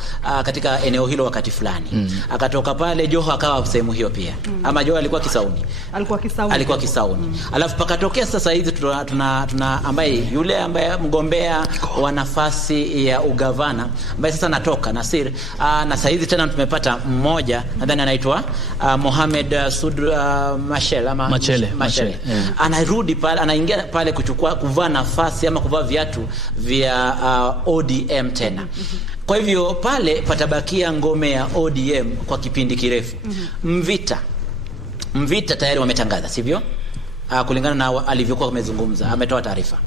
katika eneo hilo wakati fulani. Akatoka pale Joho akawa sehemu hiyo pia. Ama Joho alikuwa Kisauni. Alikuwa Kisauni. Alafu pakatokea sasa hizi tuna ambaye yule ambaye mgombea wa nafasi ya ugavana ambaye sasa natoka Nasir, na sasa hizi tena tumepata mmoja nadhani anaitwa Mohamed Machele. Anarudi pale, anaingia pale kuvaa nafasi ama kuvaa viatu vya ODM tena. Kwa hivyo pale patabakia ngome ya ODM kwa kipindi kirefu. Mvita tayari wametangaza, sivyo? Kulingana na alivyokuwa amezungumza, ametoa taarifa.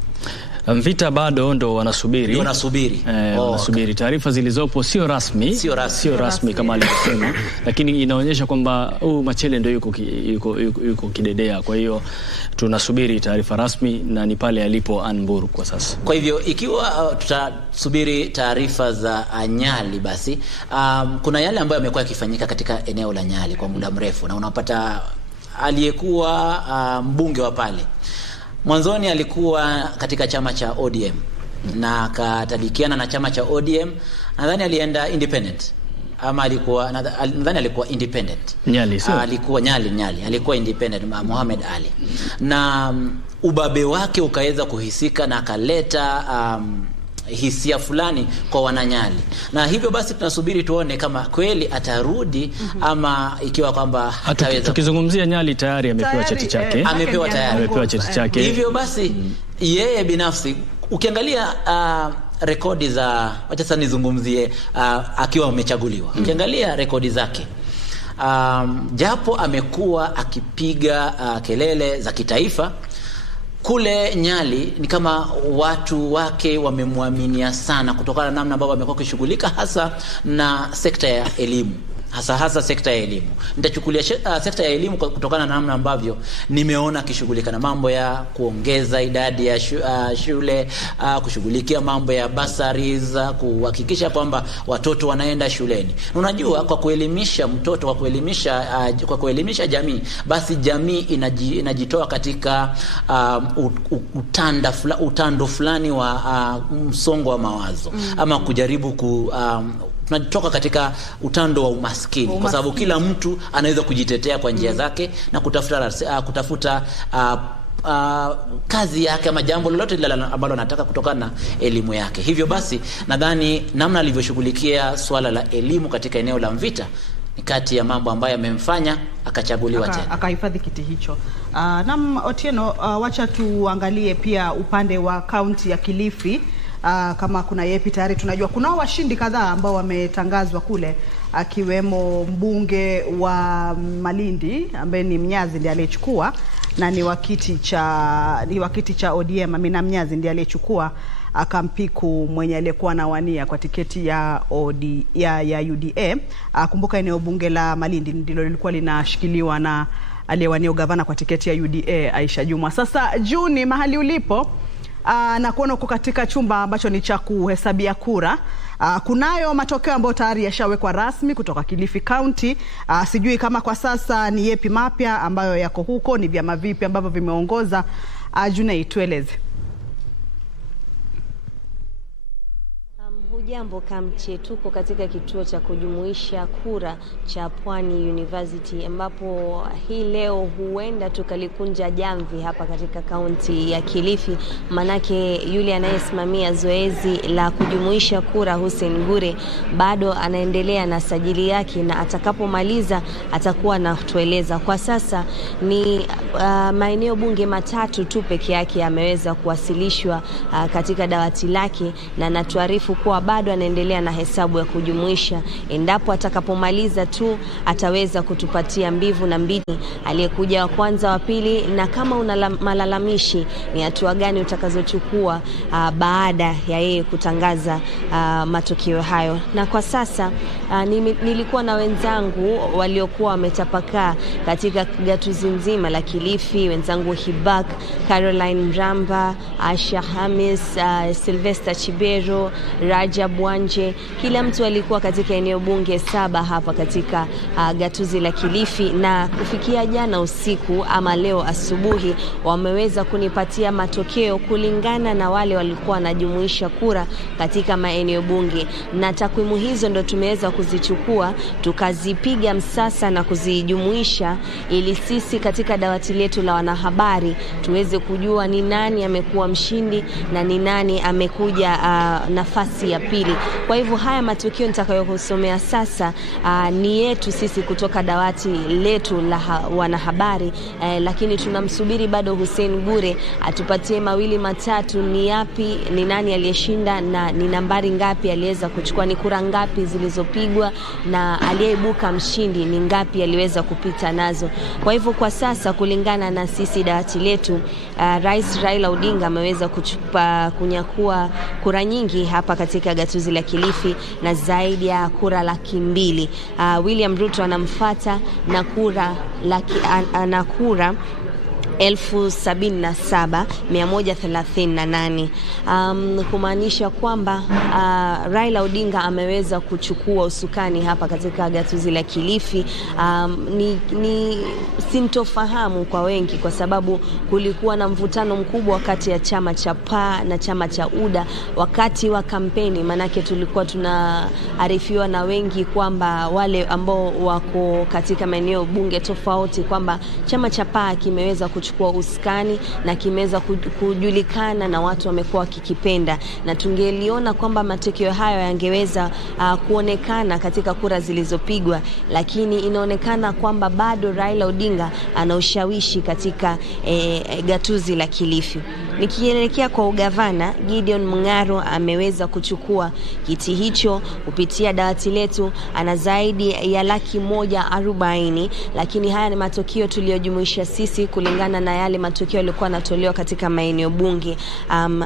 Mvita bado ndo wanasubiri. Wanasubiri. Taarifa zilizopo sio rasmi kama alivyosema, lakini inaonyesha kwamba Machele ndio yuko kidedea. Kwa hiyo tunasubiri taarifa rasmi na ni pale alipo Ann Mburu kwa sasa. Kwa hivyo ikiwa tutasubiri taarifa za Nyali, basi kuna yale ambayo yamekuwa yakifanyika katika eneo la Nyali kwa muda mrefu, na unapata aliyekuwa mbunge wa pale mwanzoni alikuwa katika chama cha ODM na akatalikiana na chama cha ODM. Nadhani alienda independent ama nadhani alikuwa independent. Nyali sio? Alikuwa Nyali alikuwa independent, Mohamed Ali, na ubabe wake ukaweza kuhisika na akaleta hisia fulani kwa wananyali, na hivyo basi tunasubiri tuone kama kweli atarudi ama ikiwa kwamba hataweza. Tukizungumzia Nyali tayari amepewa cheti chake. Amepewa cheti chake. Hivyo basi yeye binafsi ukiangalia rekodi za, wacha sasa nizungumzie akiwa amechaguliwa. Ukiangalia rekodi zake, japo amekuwa akipiga kelele za kitaifa kule Nyali, ni kama watu wake wamemwaminia sana kutokana na namna ambavyo amekuwa akishughulika hasa na sekta ya elimu. Hasa sekta ya elimu. Nitachukulia sekta ya elimu kutokana na namna ambavyo nimeona akishughulika na mambo ya kuongeza idadi ya shule, kushughulikia mambo ya bursaries, kuhakikisha kwamba watoto wanaenda shuleni. Unajua, kwa kuelimisha mtoto, kwa kuelimisha jamii, basi jamii inajitoa katika utando fulani wa msongo wa mawazo ama kujaribu tunatoka katika utando wa umaskini, kwa sababu kila mtu anaweza kujitetea kwa njia zake na kutafuta kazi yake ama jambo lolote lile ambalo anataka kutokana na elimu yake. Hivyo basi nadhani namna alivyoshughulikia swala la elimu katika eneo la Mvita ni kati ya mambo ambayo yamemfanya akachaguliwa tena, akahifadhi kiti hicho. Na Otieno, wacha tuangalie pia upande wa kaunti ya Kilifi. Kama kuna yepi tayari tunajua kuna washindi kadhaa ambao wametangazwa kule, akiwemo mbunge wa Malindi ambaye ni Mnyazi ndiye aliyechukua, na ni wakiti cha ODM Amina Mnyazi ndiye aliyechukua, akampiku mwenye aliyekuwa anawania kwa tiketi ya UDA. Kumbuka eneo bunge la Malindi ndilo lilikuwa linashikiliwa na aliyewania gavana kwa tiketi ya UDA Aisha Jumwa. Sasa Juni, mahali ulipo na kuona uko katika chumba ambacho ni cha kuhesabia kura, kunayo matokeo ambayo tayari yashawekwa rasmi kutoka Kilifi County. Sijui kama kwa sasa ni yepi mapya ambayo yako huko, ni vyama vipi ambavyo vimeongoza. Junei, tueleze. Hujambo Kamche, tuko katika kituo cha kujumuisha kura cha Pwani University, ambapo hii leo huenda tukalikunja jamvi hapa katika kaunti ya Kilifi, manake yule anayesimamia zoezi la kujumuisha kura Hussein Gure bado anaendelea na sajili yake, na atakapomaliza atakuwa na tueleza. Kwa sasa ni maeneo bunge matatu tu peke yake yameweza kuwasilishwa katika dawati lake, na natuarifu kuwa bado anaendelea na hesabu ya kujumuisha. Endapo atakapomaliza tu ataweza kutupatia mbivu na mbichi aliyekuja wa kwanza, wa pili, na kama una malalamishi ni hatua gani utakazochukua baada ya yeye kutangaza matokeo hayo. Na kwa sasa nilikuwa na wenzangu waliokuwa wametapakaa katika gatuzi nzima la Kilifi, wenzangu Hibak, Caroline Mramba, Asha Hamis, Sylvester Chibero, Raja Bwanje. Kila mtu alikuwa katika eneo bunge 7 hapa katika gatuzi la Kilifi, na kufikia jana usiku ama leo asubuhi wameweza kunipatia matokeo kulingana na wale walikuwa wanajumuisha kura katika maeneo bunge, na takwimu hizo ndo tumeweza kuzichukua tukazipiga msasa na kuzijumuisha, ili sisi katika dawati letu la wanahabari tuweze kujua ni nani amekuwa mshindi na ni nani amekuja nafasi ya pili. Kwa hivyo haya matokeo nitakayokusomea sasa ni yetu sisi kutoka dawati letu la wanahabari, lakini tunamsubiri bado Hussein Gure atupatie mawili matatu, ni yapi, ni nani aliyeshinda na ni nambari ngapi aliweza kuchukua, ni kura ngapi zilizopigwa zilipigwa na aliyeibuka mshindi ni ngapi aliweza kupita nazo. Kwa hivyo kwa sasa kulingana na sisi dawati letu, Rais Raila Odinga ameweza kunyakua kura nyingi hapa katika gatuzi la Kilifi na zaidi ya kura 200,000. William Ruto anamfuata na kura 77,138. Kumaanisha kwamba Raila Odinga ameweza kuchukua usukani hapa katika gatuzi la Kilifi. Ni sintofahamu kwa wengi kwa sababu kulikuwa na mvutano mkubwa kati ya chama cha PA na chama cha UDA wakati wa kampeni, manake tulikuwa tunaarifiwa na wengi kwamba wale ambao wako katika maeneo bunge tofauti kwamba chama cha PA kimeweza kuchukua usukani na kimeweza kujulikana na watu wamekuwa wakikipenda, na tungeliona kwamba matokeo hayo yangeweza kuonekana katika kura zilizopigwa, lakini inaonekana kwamba bado Raila Odinga ana ushawishi katika gatuzi la Kilifi. Nikielekea kwa ugavana, Gideon Mung'aro ameweza kuchukua kiti hicho kupitia dawati letu, ana zaidi ya 140,000, lakini haya ni matokeo tuliyojumuisha sisi kulingana na yale matokeo yalikuwa yanatolewa katika maeneo bunge.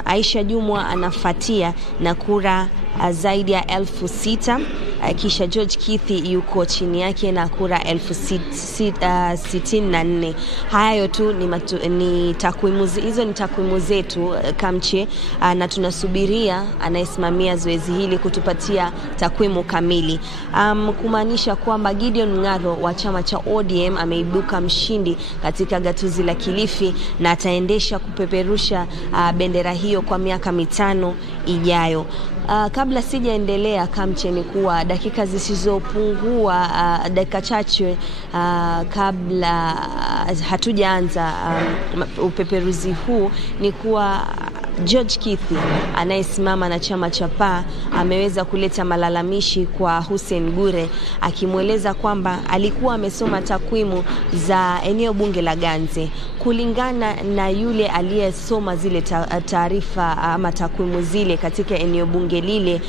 Aisha Jumwa anafuatia na kura zaidi ya 6,000, kisha George Kithi yuko chini yake na kura 64,000. Hayo tu ni takwimu, hizo ni takwimu zetu Kamche, na tunasubiria anayesimamia zoezi hili kutupatia takwimu kamili. Kumaanisha kwamba Gideon Mung'aro wa chama cha ODM ameibuka mshindi katika gatuzi la Kilifi na ataendesha kupeperusha bendera hiyo kwa miaka 5 ijayo. Kabla sijaendelea Kamche, ni kuwa dakika zisizopungua dakika chache kabla hatujaanza upeperuzi huu, ni kuwa George Kithi anayesimama na chama cha PA ameweza kuleta malalamishi kwa Hussein Gure, akimweleza kwamba alikuwa amesoma takwimu za eneo bunge la Ganze. Kulingana na yule aliyesoma zile taarifa ama takwimu zile katika eneo bunge lile,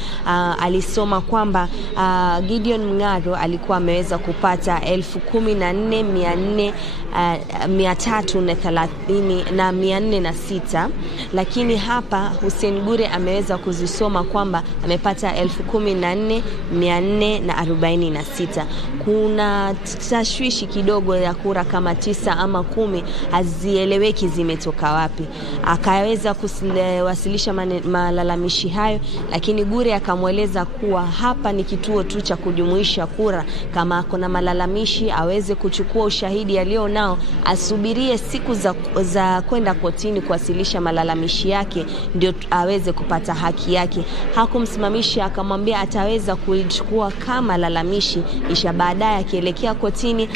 alisoma kwamba Gideon Mung'aro alikuwa ameweza kupata 14,330 lakini hapa Hussein Gure ameweza kuzisoma kwamba amepata 14,446. Kuna tashwishi kidogo ya kura kama 9 ama 10 hazieleweki zimetoka wapi. Akaweza kuwasilisha malalamishi hayo, lakini Gure akamweleza kuwa hapa ni kituo tu cha kujumuisha kura. Kama kuna malalamishi aweze kuchukua ushahidi alio nao, asubirie siku za kwenda kotini kuwasilisha malalamishi yake ndio aweze kupata haki yake. Hakumsimamisha, akamwambia ataweza kuchukua kama lalamishi, kisha baadaye akielekea kotini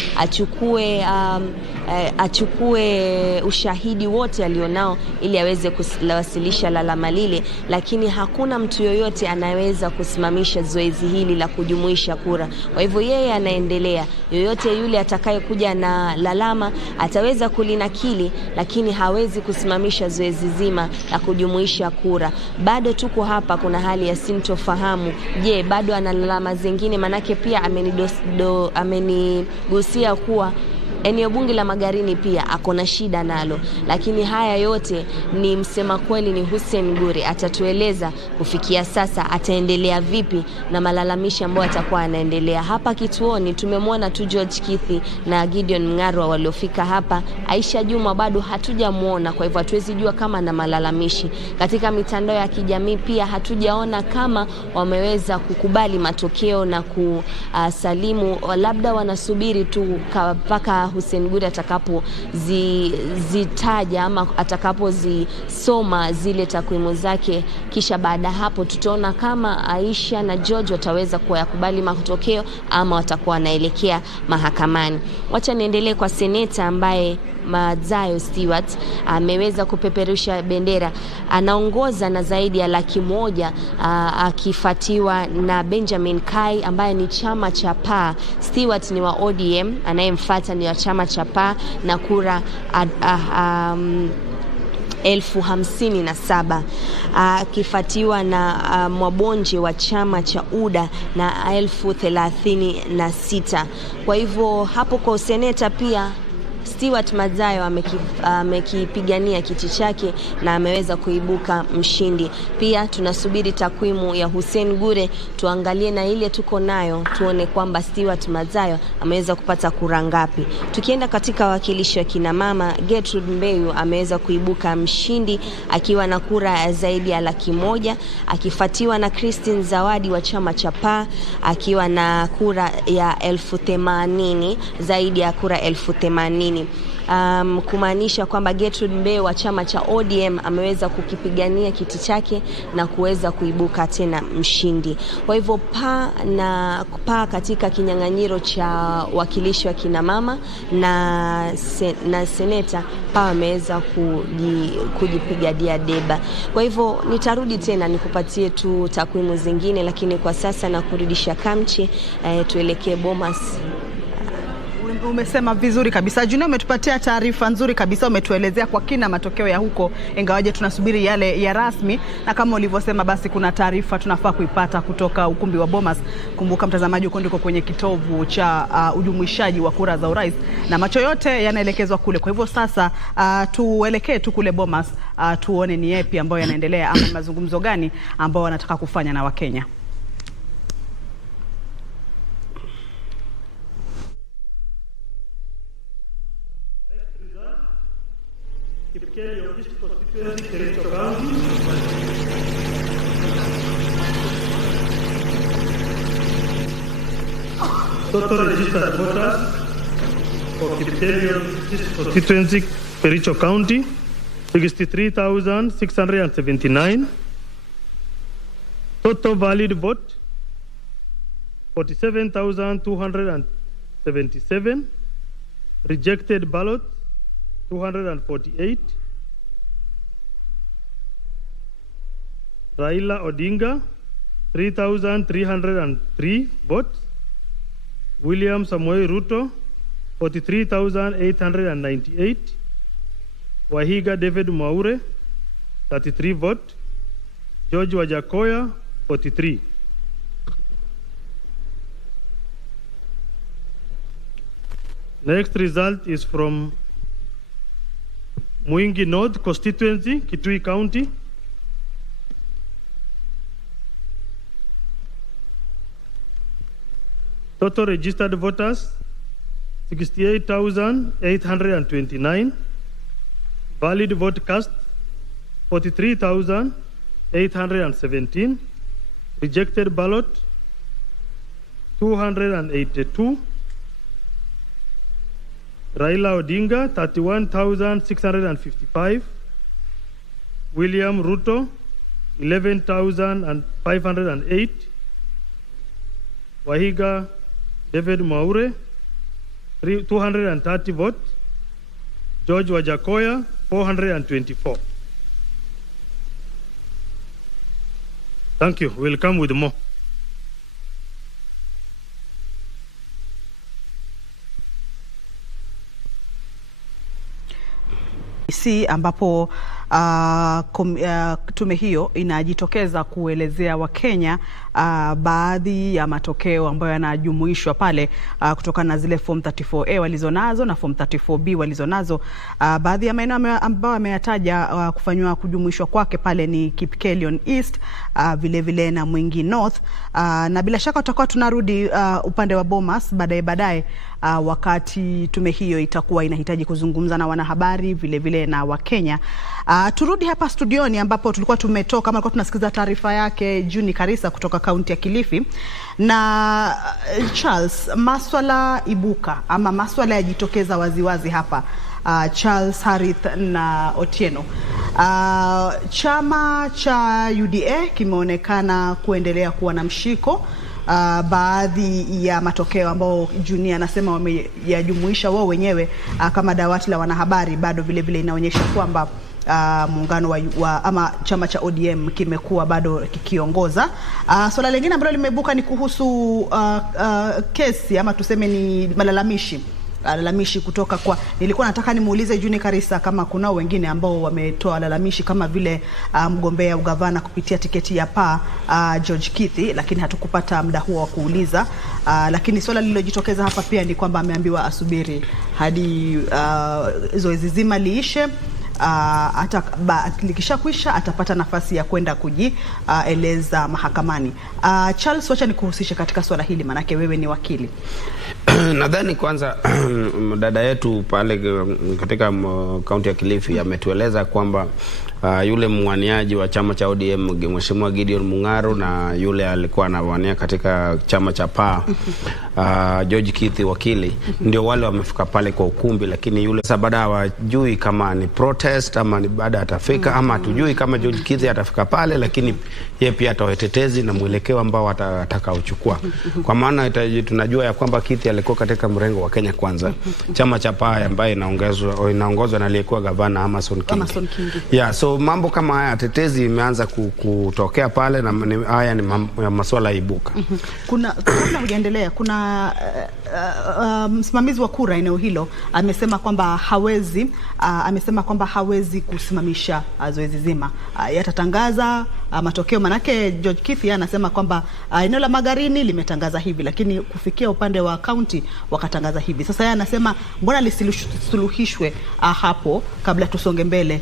achukue ushahidi wote alionao ili aweze kuwasilisha lalama lile, lakini hakuna mtu yoyote anaweza kusimamisha zoezi hili la kujumuisha kura. Kwa hivyo yeye anaendelea, yoyote yule atakayekuja na lalama ataweza kulinakili, lakini hawezi kusimamisha zoezi zima la kujumuisha kura. Bado tuko hapa, kuna hali ya sintofahamu. Je, bado ana lalama zingine? Manake pia amenigusia kuwa eneo bunge la Magarini pia akona shida nalo, lakini haya yote ni msema kweli ni Hussein Gure atatueleza kufikia sasa ataendelea vipi na malalamishi ambayo atakuwa anaendelea hapa kituoni. Tumemwona tu George Kithi na Gideon Mung'aro waliofika hapa. Aisha Juma bado hatujamuona, kwa hivyo hatuwezi jua kama na malalamishi. Katika mitandao ya kijamii pia hatujaona kama wameweza kukubali matokeo na kusalimu, labda wanasubiri tu mpaka Hussein Gure atakapozitaja ama atakapozisoma zile takwimu zake, kisha baada hapo tutaona kama Aisha na George wataweza kuyakubali matokeo ama watakuwa wanaelekea mahakamani. Wacha niendelee kwa seneta ambaye Madzayo Stewart ameweza kupeperusha bendera, anaongoza na zaidi ya 100,000, akifuatiwa na Benjamin Kai ambaye ni chama cha PA. Stewart ni wa ODM, anayemfuata ni wa chama cha PA na kura 57,000, akifuatiwa na Mwabonje wa chama cha UDA na 36,000. Kwa hivyo hapo kwa seneta pia Stewart Madzayo amekipigania kiti chake na ameweza kuibuka mshindi. Pia tunasubiri takwimu ya Hussein Gure, tuangalie na ile tuko nayo tuone kwamba Stewart Madzayo ameweza kupata kura ngapi. Tukienda katika wakilishi wa kina mama, Gertrude Mbeyu ameweza kuibuka mshindi akiwa na kura zaidi ya 100,000, akifuatiwa na Christine Zawadi wa chama cha PA akiwa na kura ya 80,000, zaidi ya kura 80,000. Kumaanisha kwamba Gertrude Mbeyu wa chama cha ODM ameweza kukipigania kiti chake na kuweza kuibuka tena mshindi. Kwa hivyo PA katika kinyang'anyiro cha wakilishi wa kina mama na seneta, PA ameweza kujipiga deba. Kwa hivyo nitarudi tena nikupatie tu takwimu zingine, lakini kwa sasa na kurudisha Kamche, tuelekee Bomas. Umesema vizuri kabisa Junior, umetupatia taarifa nzuri kabisa, umetuelezea kwa kina matokeo ya huko, ingawaje tunasubiri yale ya rasmi, na kama ulivyosema basi kuna taarifa tunafaa kuipata kutoka ukumbi wa Bomas. Kumbuka mtazamaji, uko ndiko kwenye kitovu cha ujumuishaji wa kura za urais na macho yote yanaelekezwa kule. Kwa hivyo sasa tuelekee tu kule Bomas, tuone ni yapi ambayo yanaendelea ama mazungumzo gani ambao wanataka kufanya na Wakenya. Total registered voters for Kipkelio constituency, Kericho County, 63,679. Total valid vote, 47,277. Rejected ballots, 248. Raila Odinga, 3,303 votes. William Samoei Ruto, 43,898. Wahiga David Mwaure, 33 votes. George Wajakoya, 43. Next result is from Mwingi North constituency, Kitui County. Total registered voters, 68,829. Valid vote cast, 43,817. Rejected ballot, 282. Raila Odinga, 31,655. William Ruto, 11,508. Wahiga David Mwaure, 230 votes. George Wajakoya, 424. Thank you. We'll come with more. Ambapo tume hiyo inajitokeza kuelezea Wakenya baadhi ya matokeo ambayo yanajumuishwa pale kutokana na zile form 34A walizonazo na form 34B walizonazo. Baadhi ya maeneo ambayo ameyataja kufanywa kujumuishwa kwake pale ni Kipkelion East, vile vile na Mwingi North, na bila shaka tutakuwa tunarudi upande wa Bomas baadaye wakati tume hiyo itakuwa inahitaji kuzungumza na wanahabari vile vile na Wakenya. Turudi hapa studioni ambapo tulikuwa tumetoka, kama tulikuwa tunasikiza taarifa yake Juni Karisa kutoka kaunti ya Kilifi. Na Charles, maswala ibuka ama maswala yajitokeza waziwazi hapa. Charles, Harith na Otieno. Chama cha UDA kimeonekana kuendelea kuwa na mshiko. Baadhi ya matokeo ambao Junior anasema wameyajumuisha wao wenyewe kama dawati la wanahabari bado vile vile inaonyesha kwamba muungano wa ama chama cha ODM kimekuwa bado kikiongoza. Swala lingine ambalo limeibuka ni kuhusu kesi ama tuseme ni malalamishi lalamishi kutoka kwa, nilikuwa nataka nimuulize Juni Karisa kama kuna wengine ambao wametoa lalamishi kama vile mgombea ugavana kupitia tiketi ya PA George Kithi, lakini hatukupata muda huo wa kuuliza. Lakini swala lililojitokeza hapa pia ni kwamba ameambiwa asubiri hadi zoezi zima liishe. Likishakwisha atapata nafasi ya kwenda kujieleza mahakamani. Charles, wacha nikuhusishe katika swala hili manake wewe ni wakili. Nadhani kwanza dada yetu pale katika kaunti ya Kilifi ametueleza kwamba yule mwaniaji wa chama cha ODM Mheshimiwa Gideon Mung'aro na yule alikuwa anawania katika chama cha PA George Kithi wakili ndio wale wamefika pale kwa ukumbi, lakini yule sasa baada hawajui kama ni protest ama ni baada atafika ama hatujui kama George Kithi atafika pale, lakini yeye pia atawatetezi na mwelekeo ambao atataka uchukua. Kwa maana tunajua ya kwamba Kithi alikuwa katika mrengo wa Kenya Kwanza, chama cha PA ambaye inaongozwa na aliyekuwa gavana Amason Kingi. Yeah, so mambo kama haya tetezi imeanza kutokea pale na haya ni masuala ibuka. Kuna hujaendelea, kuna msimamizi wa kura eneo hilo amesema kwamba hawezi kusimamisha zoezi zima. Yatatangaza matokeo, manake George Kithi anasema kwamba eneo la Magarini limetangaza hivi, lakini kufikia upande wa county wakatangaza hivi. Sasa yeye anasema mbona lisuluhishwe hapo kabla tusonge mbele.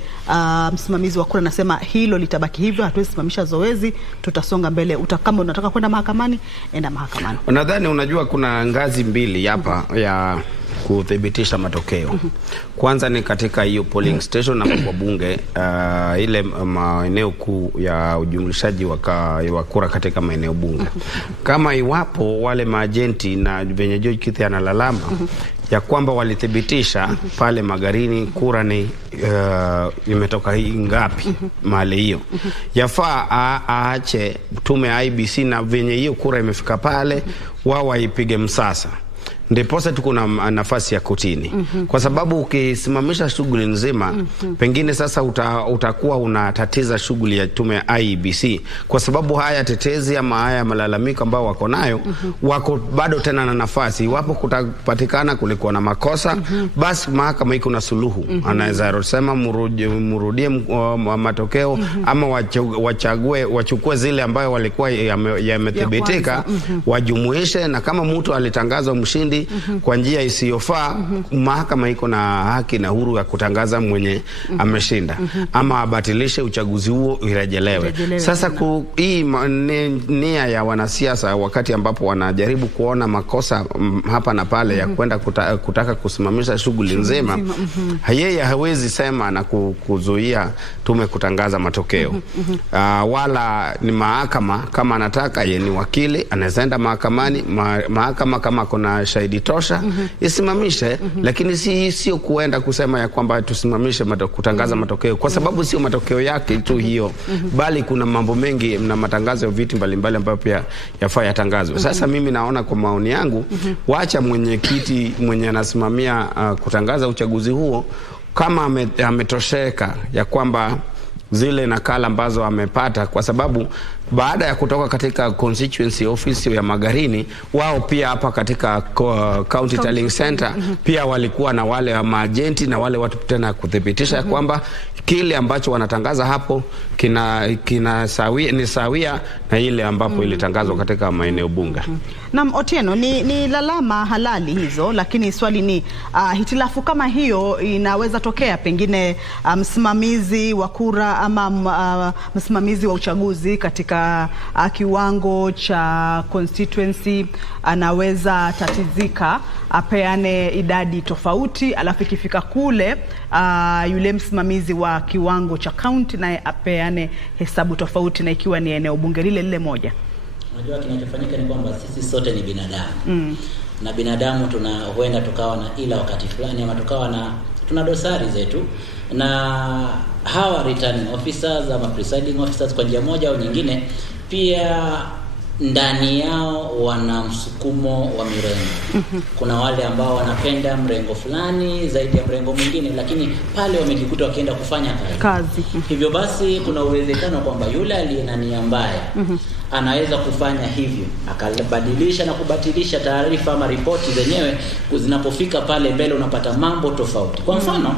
Msimamizi wa kura anasema hilo litabaki hivyo, hatuwezi simamisha zoezi, tutasonga mbele. Kama unataka kwenda mahakamani, enda mahakamani. Nadhani unajua kuna ngazi mbili hapa ya kuthibitisha matokeo. Kwanza ni katika hiyo polling station na kwa bunge, ile maeneo kuu ya ujumlishaji wa kura katika maeneo bunge. Kama iwapo wale maajenti na venye George Kithi analalama ya kwamba walithibitisha pale Magarini kura ni imetoka hii ngapi mahali hiyo, yafaa aache tume ya IBC na venye hiyo kura imefika pale wao waipige msasa, ndiposa tuko na nafasi ya kotini. Kwa sababu ukisimamisha shughuli nzima, pengine sasa utakuwa unatatiza shughuli ya tume ya IEBC, kwa sababu haya tetezi ama haya malalamiko ambao wako nayo wako bado tena na nafasi. Iwapo kutapatikana kulikuwa na makosa, basi mahakama iko na suluhu. Anaweza sema murudie matokeo ama wachukue zile ambayo walikuwa yamethibitika, wajumuishe, na kama mtu alitangazwa mshindi kwa njia isiyofaa, mahakama iko na haki na huru ya kutangaza mwenye ameshinda, ama abatilishe uchaguzi huo irejelewe. Sasa hii nia ya wanasiasa wakati ambapo wanajaribu kuona makosa hapa na pale ya kwenda kutaka kusimamisha shughuli nzima, yeye hawezi sema na kuzuia tume kutangaza matokeo. Wala ni mahakama kama anataka, yeye ni wakili, anaenda mahakamani, mahakama kama kuna shahidi tosha isimamishe, lakini sio kuenda kusema ya kwamba tusimamishe kutangaza matokeo, kwa sababu sio matokeo yake tu hiyo, bali kuna mambo mengi na matangazo ya vitu mbalimbali ambayo pia yafaa yatangazwe. Sasa mimi naona kwa maoni yangu, wacha mwenyekiti mwenye anasimamia kutangaza uchaguzi huo, kama ametosheka ya kwamba zile nakala ambazo amepata, kwa sababu baada ya kutoka katika constituency office ya Magarini, wao pia hapa katika county tallying center pia walikuwa na wale maagenti na wale watu tena kuthibitisha kwamba kile ambacho wanatangaza hapo ni sawia na ile ambapo ilitangazwa katika maeneo bunge. Naam, Otieno, ni lalama halali hizo, lakini swali ni hitilafu kama hiyo inaweza tokea, pengine msimamizi wa kura ama msimamizi wa uchaguzi katika kiwango cha constituency anaweza tatizika, apeane idadi tofauti, alafu ikifika kule yule msimamizi wa kiwango cha county naye apeane hesabu tofauti, na ikiwa ni eneo bunge lile moja. Unajua kinachofanyika ni kwamba sisi sote ni binadamu. Na binadamu huenda tukawa na ila wakati fulani, ama tuna dosari zetu, na hawa returning officers ama presiding officers kwa njia moja au nyingine pia ndani yao wana msukumo wa mirengo. Kuna wale ambao wanapenda mrengo fulani zaidi ya mrengo mwingine, lakini pale wamejikuta wakienda kufanya kazi. Hivyo basi kuna uwezekano kwamba yule aliye na nia mbaya anaweza kufanya hivyo, akabadilisha na kubatilisha taarifa ama ripoti zenyewe. Zinapofika pale mbele unapata mambo tofauti. Kwa mfano,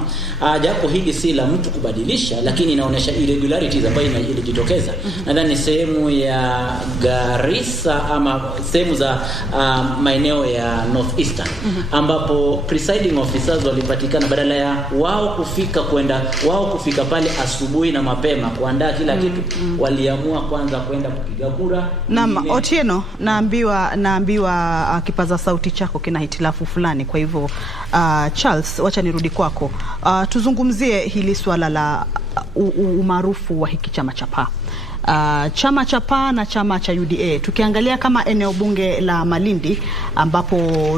japo hili si la mtu kubadilisha, lakini inaonyesha irregularities ambayo ilijitokeza. Nadhani sehemu ya Garissa ama sehemu za maeneo ya Northeastern, ambapo presiding officers walipatikana, badala ya wao kufika pale asubuhi na mapema kuandaa kila kitu, waliamua kwanza kwenda kupiga kura. Naam, Otieno, naambiwa kipaza sauti chako kina hitilafu fulani, kwa hivyo Charles, wacha nirudi kwako. Tuzungumzie hili swala la umaarufu wa hiki chama cha PA. Chama cha PA na chama cha UDA, tukiangalia kama eneo bunge la Malindi, ambapo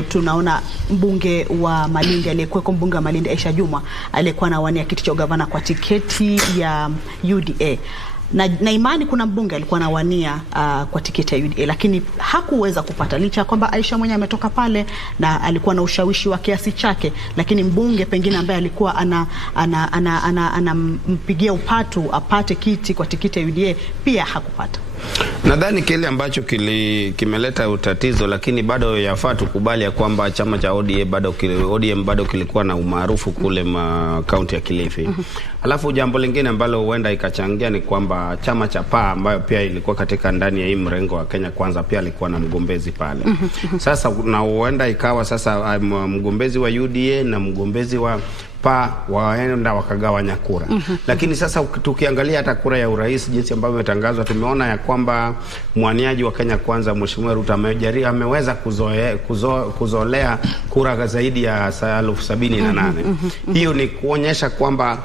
tunaona mbunge wa Malindi aliyekuwa mbunge wa Malindi Aisha Juma aliyekuwa anawania kiti cha gavana kwa tiketi ya UDA. Na imani kuna mbunge alikuwa anawania kwa tiketi ya UDA, lakini hakuweza kupata, licha kwamba Aisha mwenyewe ametoka pale na alikuwa na ushawishi wa kiasi chake, lakini mbunge pengine ambaye alikuwa anampigia upatu apate kiti kwa tiketi ya UDA pia hakupata. Nadhani kile ambacho kimeleta utatizo, lakini bado yafaa tukubali ya kwamba chama cha ODM bado kilikuwa na umaarufu kule kaunti ya Kilifi. Alafu jambo lingine ambalo huenda ikachangia ni kwamba chama cha PA ambayo pia ilikuwa katika ndani ya hii mrengo wa Kenya Kwanza pia alikuwa na mgombezi pale. Sasa na huenda ikawa sasa mgombezi wa UDA na mgombezi wa PA waenda wakagawanya kura. Lakini sasa tukiangalia hata kura ya urais jinsi ambavyo imetangazwa, tumeona ya kwamba mwaniaji wa Kenya Kwanza Mheshimiwa Ruto ameweza kuzolea kura zaidi ya 78,000. Hiyo ni kuonyesha kwamba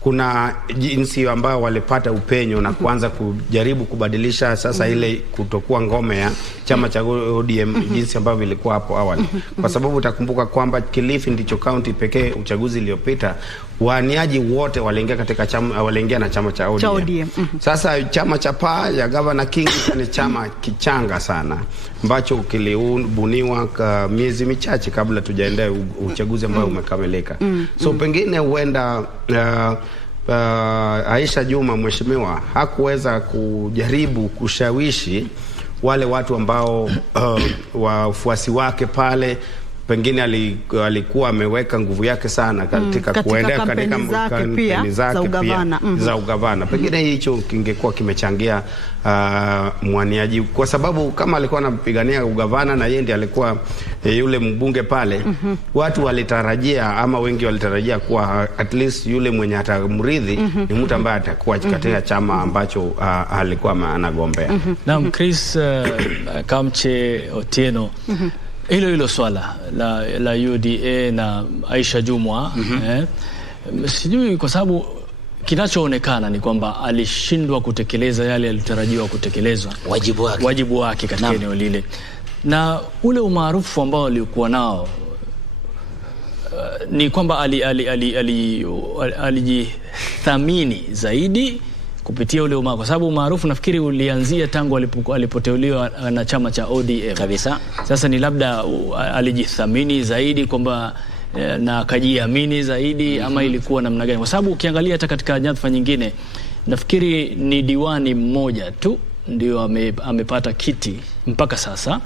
kuna jinsi ambayo walipata upenyo na kuanza kujaribu kubadilisha sasa ile kutokuwa ngome ya chama cha ODM jinsi ambavyo ilikuwa hapo awali. Kwa sababu utakumbuka kwamba Kilifi ndicho county pekee uchaguzi uliopita waniaji wote waliingia na chama cha ODM. Sasa chama cha PA ya Governor King ni chama kichanga sana ambacho kilibuniwa miezi michache kabla tujaendea uchaguzi ambao umekamilika. So pengine huenda Aisha Juma mheshimiwa hakuweza kujaribu kushawishi wale watu ambao wafuasi wake pale, pengine alikuwa ameweka nguvu yake sana katika kuendea katika kampeni zake za ugavana. Pengine hicho kingekuwa kimechangia mwaniaji, kwa sababu kama alikuwa anapigania ugavana na yeye ndiye alikuwa yule mbunge pale, watu walitarajia ama wengi walitarajia kuwa at least yule mwenye atamrithi ni mtu ambaye atakuwa katika chama ambacho alikuwa anagombea. Naam, Chris Kamche Otieno, hilo swala la UDA na Aisha Jumwa, sijui, kwa sababu kinachoonekana ni kwamba alishindwa kutekeleza yale yalitarajiwa kutekelezwa, wajibu wake katika eneo lile, na ule umaarufu ambao alikuwa nao ni kwamba alijithamini zaidi kupitia ule umaarufu, kwa sababu umaarufu nafikiri ulianzia tangu alipoteuliwa na chama cha ODM kabisa. Sasa ni labda alijithamini zaidi kwamba na akajiamini zaidi, ama ilikuwa namna gani? Kwa sababu ukiangalia hata katika nyadhifa nyingine nafikiri ni diwani mmoja tu ndio amepata kiti mpaka sasa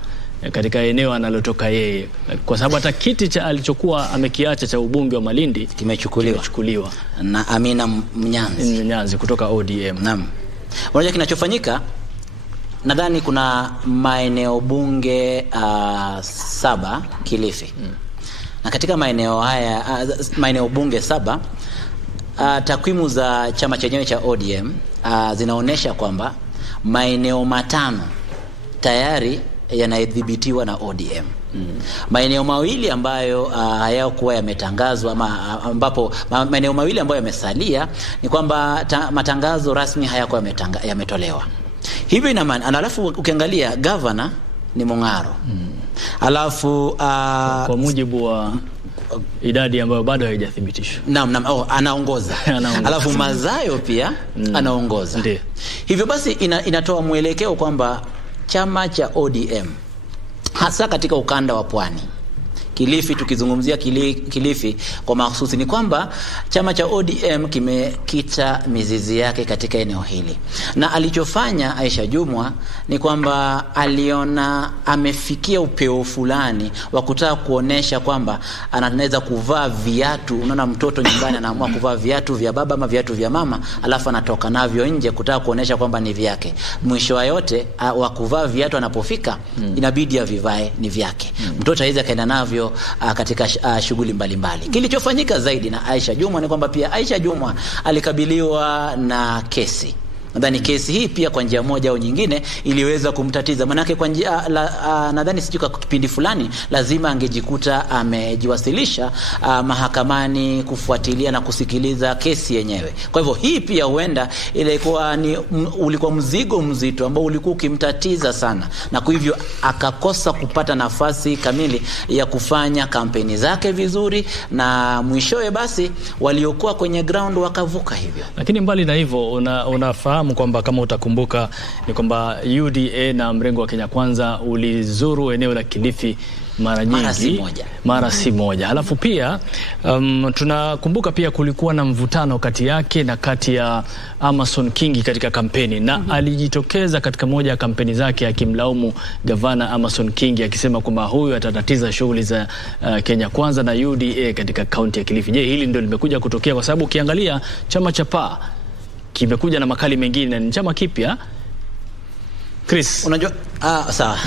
katika eneo analotoka yeye, kwa sababu hata kiti alichokuwa amekiacha cha ubunge wa Malindi kimechukuliwa na Amina Mnyanzi kutoka ODM. Naam. Unajua kinachofanyika, nadhani kuna maeneo bunge 7 Kilifi. Na katika maeneo haya maeneo bunge 7, takwimu za chama chenyewe cha ODM zinaonesha kwamba maeneo 5 tayari yanadhibitiwa na ODM. Maeneo mawili ambayo hayakuwa yametangazwa, ambapo maeneo mawili ambayo yamesalia ni kwamba matangazo rasmi hayakuwa yametolewa. Hivyo ina maana, alafu ukiangalia governor ni Mung'aro. Alafu kwa mujibu wa idadi ambayo bado haijathibitishwa. Naam, anaongoza. Alafu Mazayo pia anaongoza. Ndiyo. Hivyo basi inatoa mwelekeo kwamba chama cha ODM hasa katika ukanda wa Pwani Kilifi, tukizungumzia Kilifi kwa mahususi, ni kwamba chama cha ODM kimekita mizizi yake katika eneo hili, na alichofanya Aisha Jumwa ni kwamba aliona amefikia upeo fulani wa kutaka kuonesha kwamba anaweza kuvaa viatu. Unaona mtoto nyumbani anaamua kuvaa viatu vya baba ama viatu vya mama, alafu anatoka navyo nje kutaka kuonesha kwamba ni vyake. Mwisho wa yote wa kuvaa viatu anapofika inabidi avivae ni vyake. Mtoto hawezi kaenda navyo katika shughuli mbalimbali. Kilichofanyika zaidi na Aisha Jumwa ni kwamba pia Aisha Jumwa alikabiliwa na kesi. Nadhani kesi hii pia kwa njia moja au nyingine iliweza kumtatiza. Manake kwa njia nadhani sijui kwa kipindi fulani lazima angejikuta amejiwasilisha mahakamani kufuatilia na kusikiliza kesi yenyewe. Kwa hivyo hii pia huenda ulikuwa mzigo mzito ambao ulikuwa ukimtatiza sana, na kwa hivyo akakosa kupata nafasi kamili ya kufanya kampeni zake vizuri, na mwishowe basi waliokuwa kwenye ground wakavuka hivyo. Lakini mbali na hivyo unafahamu kwamba kama utakumbuka ni kwamba UDA na mrengo wa Kenya Kwanza ulizuru eneo la Kilifi mara si moja. Halafu pia tunakumbuka pia kulikuwa na mvutano kati yake na kati ya Amason Kingi katika kampeni, na alijitokeza katika moja ya kampeni zake akimlaumu gavana Amason Kingi akisema kwamba huyu atatatiza shughuli za Kenya Kwanza na UDA katika kaunti ya Kilifi. Je, hili ndio limekuja kutokea? Kwa sababu ukiangalia chama cha PA kimekuja na makali mengine, ni chama kipya. Chris, unajua sawa.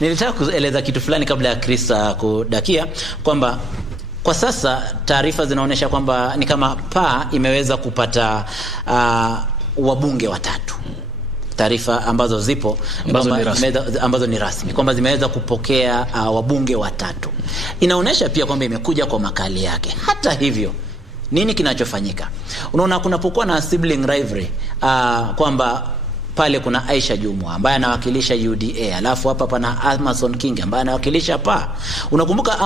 Nilitaka kueleza kitu fulani kabla ya Chris kudakia kwamba kwa sasa taarifa zinaonyesha kwamba ni kama PA imeweza kupata wabunge 3. Taarifa ambazo zipo ambazo ni rasmi kwamba zimeweza kupokea wabunge 3. Inaonyesha pia kwamba imekuja kwa makali yake. Hata hivyo, nini kinachofanyika? Unaona kunapokuwa na sibling rivalry, kwamba pale kuna Aisha Jumwa ambaye anawakilisha UDA, alafu hapa pana Amason Kingi ambaye anawakilisha PA. Unakumbuka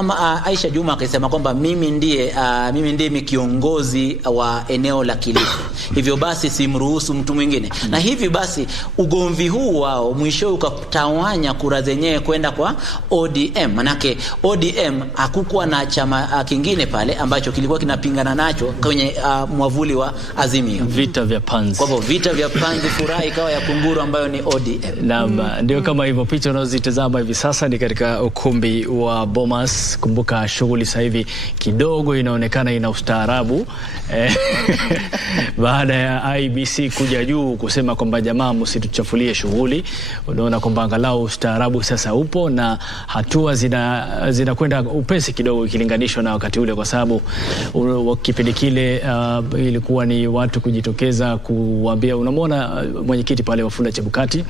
Aisha Jumwa akisema kwamba mimi ndiye kiongozi wa eneo la Kilifi, hivyo basi simruhusu mtu mwingine. Na hivi basi ugomvi huu wao mwisho ukatawanya kura zenyewe kwenda kwa ODM. Manake ODM hakukuwa na chama kingine pale ambacho kilikuwa kinapingana nacho kwenye mwavuli wa Azimio. Vita vya panzi. Kwa hivyo vita vya panzi, furaha ikawa ya kunguru ambayo ni ODM. Naam, ndio kama hivyo. Picha unazozitazama hivi sasa ni katika ukumbi wa Bomas. Kumbuka shughuli sasa hivi kidogo inaonekana ina ustaarabu baada ya IBC kuja juu kusema kwamba jamaa msituchafulie shughuli. Unaona kwamba angalau ustaarabu sasa upo na hatua zinakwenda upesi kidogo ikilinganishwa na wakati ule, kwa sababu kipindi kile ilikuwa ni watu kujitokeza kuambia. Unamwona mwenyekiti pale Wafula Chebukati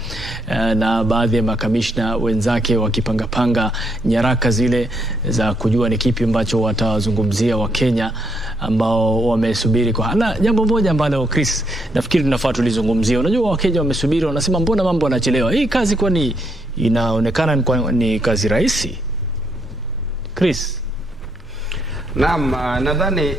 na baadhi ya makamishna wenzake wakipanga nyaraka zile za kujua ni kipi ambacho watawazungumzia Wakenya ambao wamesubiri kwa na jambo moja ambalo Chris nafikiri tunafaa tulizungumzia. Unajua Wakenya wamesubiri, wanasema mbona mambo yanachelewa? Hii kazi kwani inaonekana ni kazi rahisi? Chris. Naam, nadhani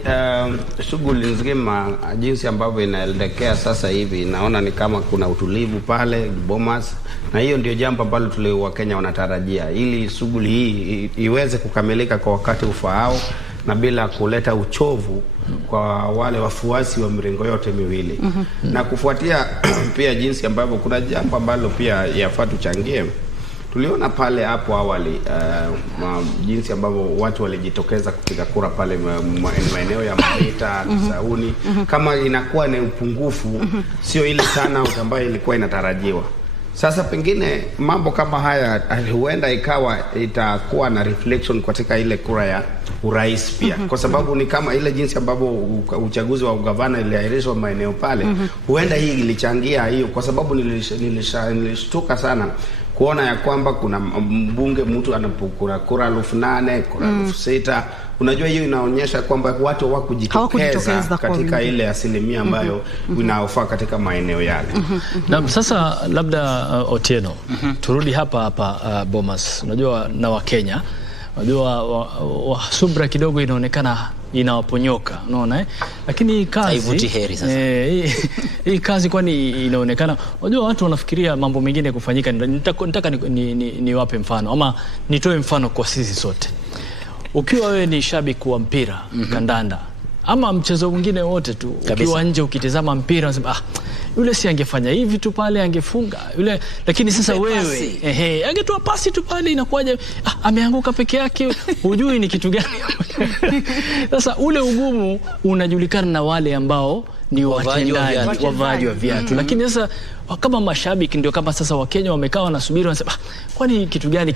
shughuli nzima jinsi ambavyo inaelekea sasa hivi naona ni kama kuna utulivu pale Bomas, na hiyo ndio jambo ambalo Wakenya wanatarajia ili shughuli hii iweze kukamilika kwa wakati ufaao na bila kuleta uchovu kwa wale wafuasi wa mirengo yote miwili. Na kufuatia pia jinsi ambavyo kuna jambo ambalo pia yafaa tuchangie. Tuliona pale hapo awali jinsi ambavyo watu walijitokeza kupiga kura pale maeneo ya Mvita, Kisauni, kama inakuwa ni upungufu, sio ile sana ambayo ilikuwa inatarajiwa. Sasa pengine mambo kama haya huenda itakuwa na reflection katika ile kura ya urais pia, kwa sababu ni kama ile jinsi ambavyo uchaguzi wa ugavana iliahirishwa maeneo pale, huenda hii ilichangia hiyo, kwa sababu nilishtuka sana kuona ya kwamba kuna mbunge mtu anapokura kura 8,000, kura 6,000. Unajua hiyo inaonyesha kwamba watu hawakujitokeza katika ile asilimia ambayo inaofaa katika maeneo yale. Na sasa labda Otieno, turudi hapa Bomas. Unajua na Wakenya, unajua subra kidogo inaonekana inawaponyoka, unaona lakini kazi haivuti heri sasa. Hii kazi kwani inaonekana, unajua watu wanafikiria mambo mengine kufanyika. Nataka niwape mfano ama nitoe mfano kwa sisi sote. Ukiwa wewe ni shabiki wa mpira, kandanda, ama mchezo mwingine wote tu, ukiwa nje ukitazama mpira unasema yule si angefanya hivi tu pale, angefunga yule, lakini sasa wewe angetoa pasi tu pale, inakuwaje ameanguka peke yake, hujui ni kitu gani. Sasa ule ugumu unajulikana na wale ambao ni watendaji, wavaaji wa viatu. Lakini sasa kama mashabiki ndio kama sasa Wakenya wamekaa wanasubiri, wanasema kwani kitu gani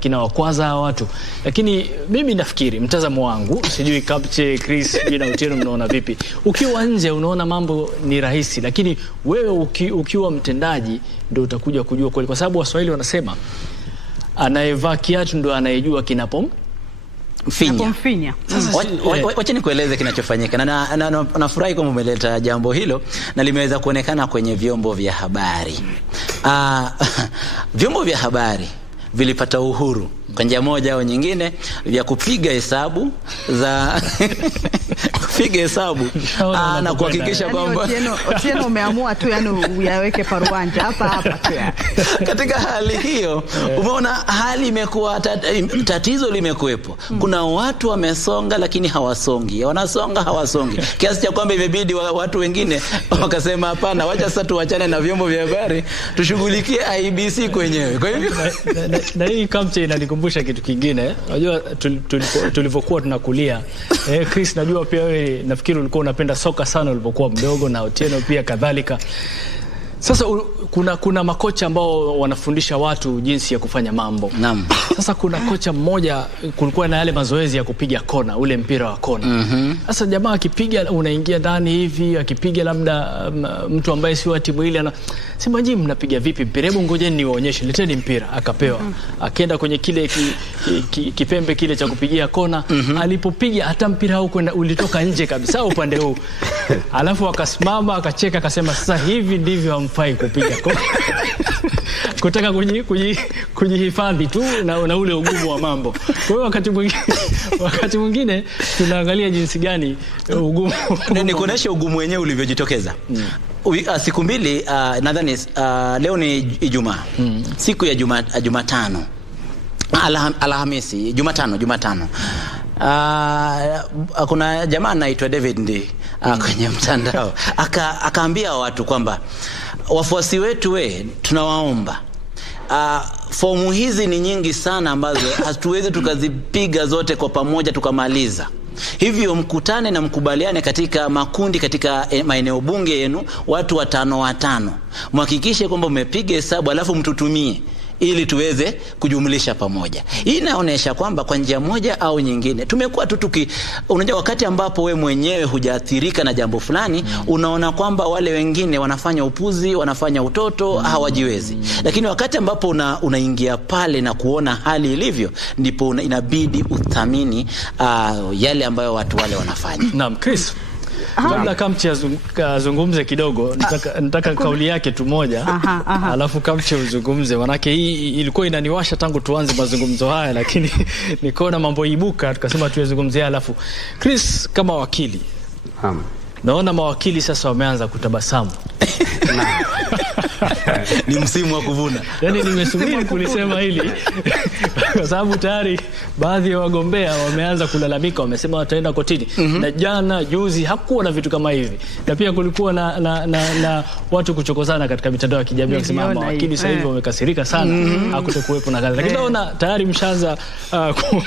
kinawakwaza watu? Lakini mimi nafikiri, mtazamo wangu, sijui Kapche, Chris, na Otieno mnaona vipi? Ukiwa nje unaona mambo ni rahisi, lakini wewe ukiwa mtendaji ndio utakuja kujua kweli, kwa sababu Waswahili wanasema anayevaa kiatu ndio anayejua Mfinya. Wacha nikueleze kinachofanyika, na nafurahi kwamba umeleta jambo hilo na limeweza kuonekana kwenye vyombo vya habari. Vyombo vya habari vilipata uhuru kwa njia moja au nyingine vya kupiga hesabu za kupiga hesabu na kuhakikisha kwamba Otieno umeamua tu yani uyaweke paruanja hapa tu. Katika hali hiyo umeona hali imekuwa tatizo limekuwepo. Kuna watu wamesonga lakini hawasongi, wanasonga hawasongi, kiasi cha kwamba imebidi watu wengine wakasema hapana, wacha sasa tuachane na vyombo vya habari, tushughulikie IEBC kwenyewe. Kwa hivyo na hii Kamche inanikumbusha kitu kingine. Unajua tulivyokuwa tunakulia, Chris, najua pia wewe nafikiri ulikuwa unapenda soka sana ulipokuwa mdogo, na Otieno pia kadhalika. Sasa kuna makocha ambao wanafundisha watu jinsi ya kufanya mambo. Naam. Sasa kuna kocha mmoja, kulikuwa na yale mazoezi ya kupiga kona, ule mpira wa kona. Sasa jamaa akipiga unaingia ndani hivi, akipiga labda mtu ambaye si wa timu ile anasema nyinyi mnapiga vipi mpira? Hebu ngojeni niwaonyeshe, leteni mpira. Akapewa. Akaenda kwenye kile kipembe kile cha kupigia kona. Alipopiga hata mpira huko ulitoka nje kabisa upande huu. Alafu akasimama akacheka akasema sasa hivi ndivyo hamfai kupiga kona. Kutaka kujihifadhi tu na ule ugumu wa mambo. Kwa hiyo wakati mwingine tunaangalia jinsi gani ugumu nikuonesha ugumu wenyewe ulivyojitokeza. Siku mbili nadhani leo ni Ijumaa. Siku ya Jumatano. Alhamisi, Jumatano. Kuna jamaa anaitwa David Ndi kwenye mtandao akaambia watu kwamba wafuasi wetu tunawaomba, fomu hizi ni nyingi sana ambazo hatuwezi tukazipiga zote kwa pamoja tukamaliza. Hivyo mkutane na mkubaliane katika makundi katika maeneo bunge yenu, watu 5 mhakikishe kwamba umepiga hesabu alafu mtutumie ili tuweze kujumlisha pamoja. Hii inaonyesha kwamba kwa njia moja au nyingine tumekuwa tu unajua, wakati ambapo we mwenyewe hujaathirika na jambo fulani, unaona kwamba wale wengine wanafanya upuzi, wanafanya utoto, hawajiwezi. Lakini wakati ambapo unaingia pale na kuona hali ilivyo, ndipo inabidi uthamini yale ambayo watu wale wanafanya. Naam, Chris. Kabla Kamche azungumze kidogo, nataka kauli yake tu moja, alafu Kamche uzungumze, manake hii ilikuwa inaniwasha tangu tuanze mazungumzo haya, lakini nikaona mambo ibuka tukasema tuwezungumzie. Alafu Chris, kama wakili, naona mawakili sasa wameanza kutabasamu. Ni msimu wa kuvuna. Yani nimesubiri kulisema hili kwa sababu tayari baadhi ya wagombea wameanza kulalamika, wamesema wataenda kotini. Na jana juzi hakuwa na vitu kama hivi. Na pia kulikuwa na watu kuchokozana katika mitandao ya kijamii wakisema mawakili sasa hivi wamekasirika sana, hakutokuwepo na kazi. Lakini naona tayari mshaanza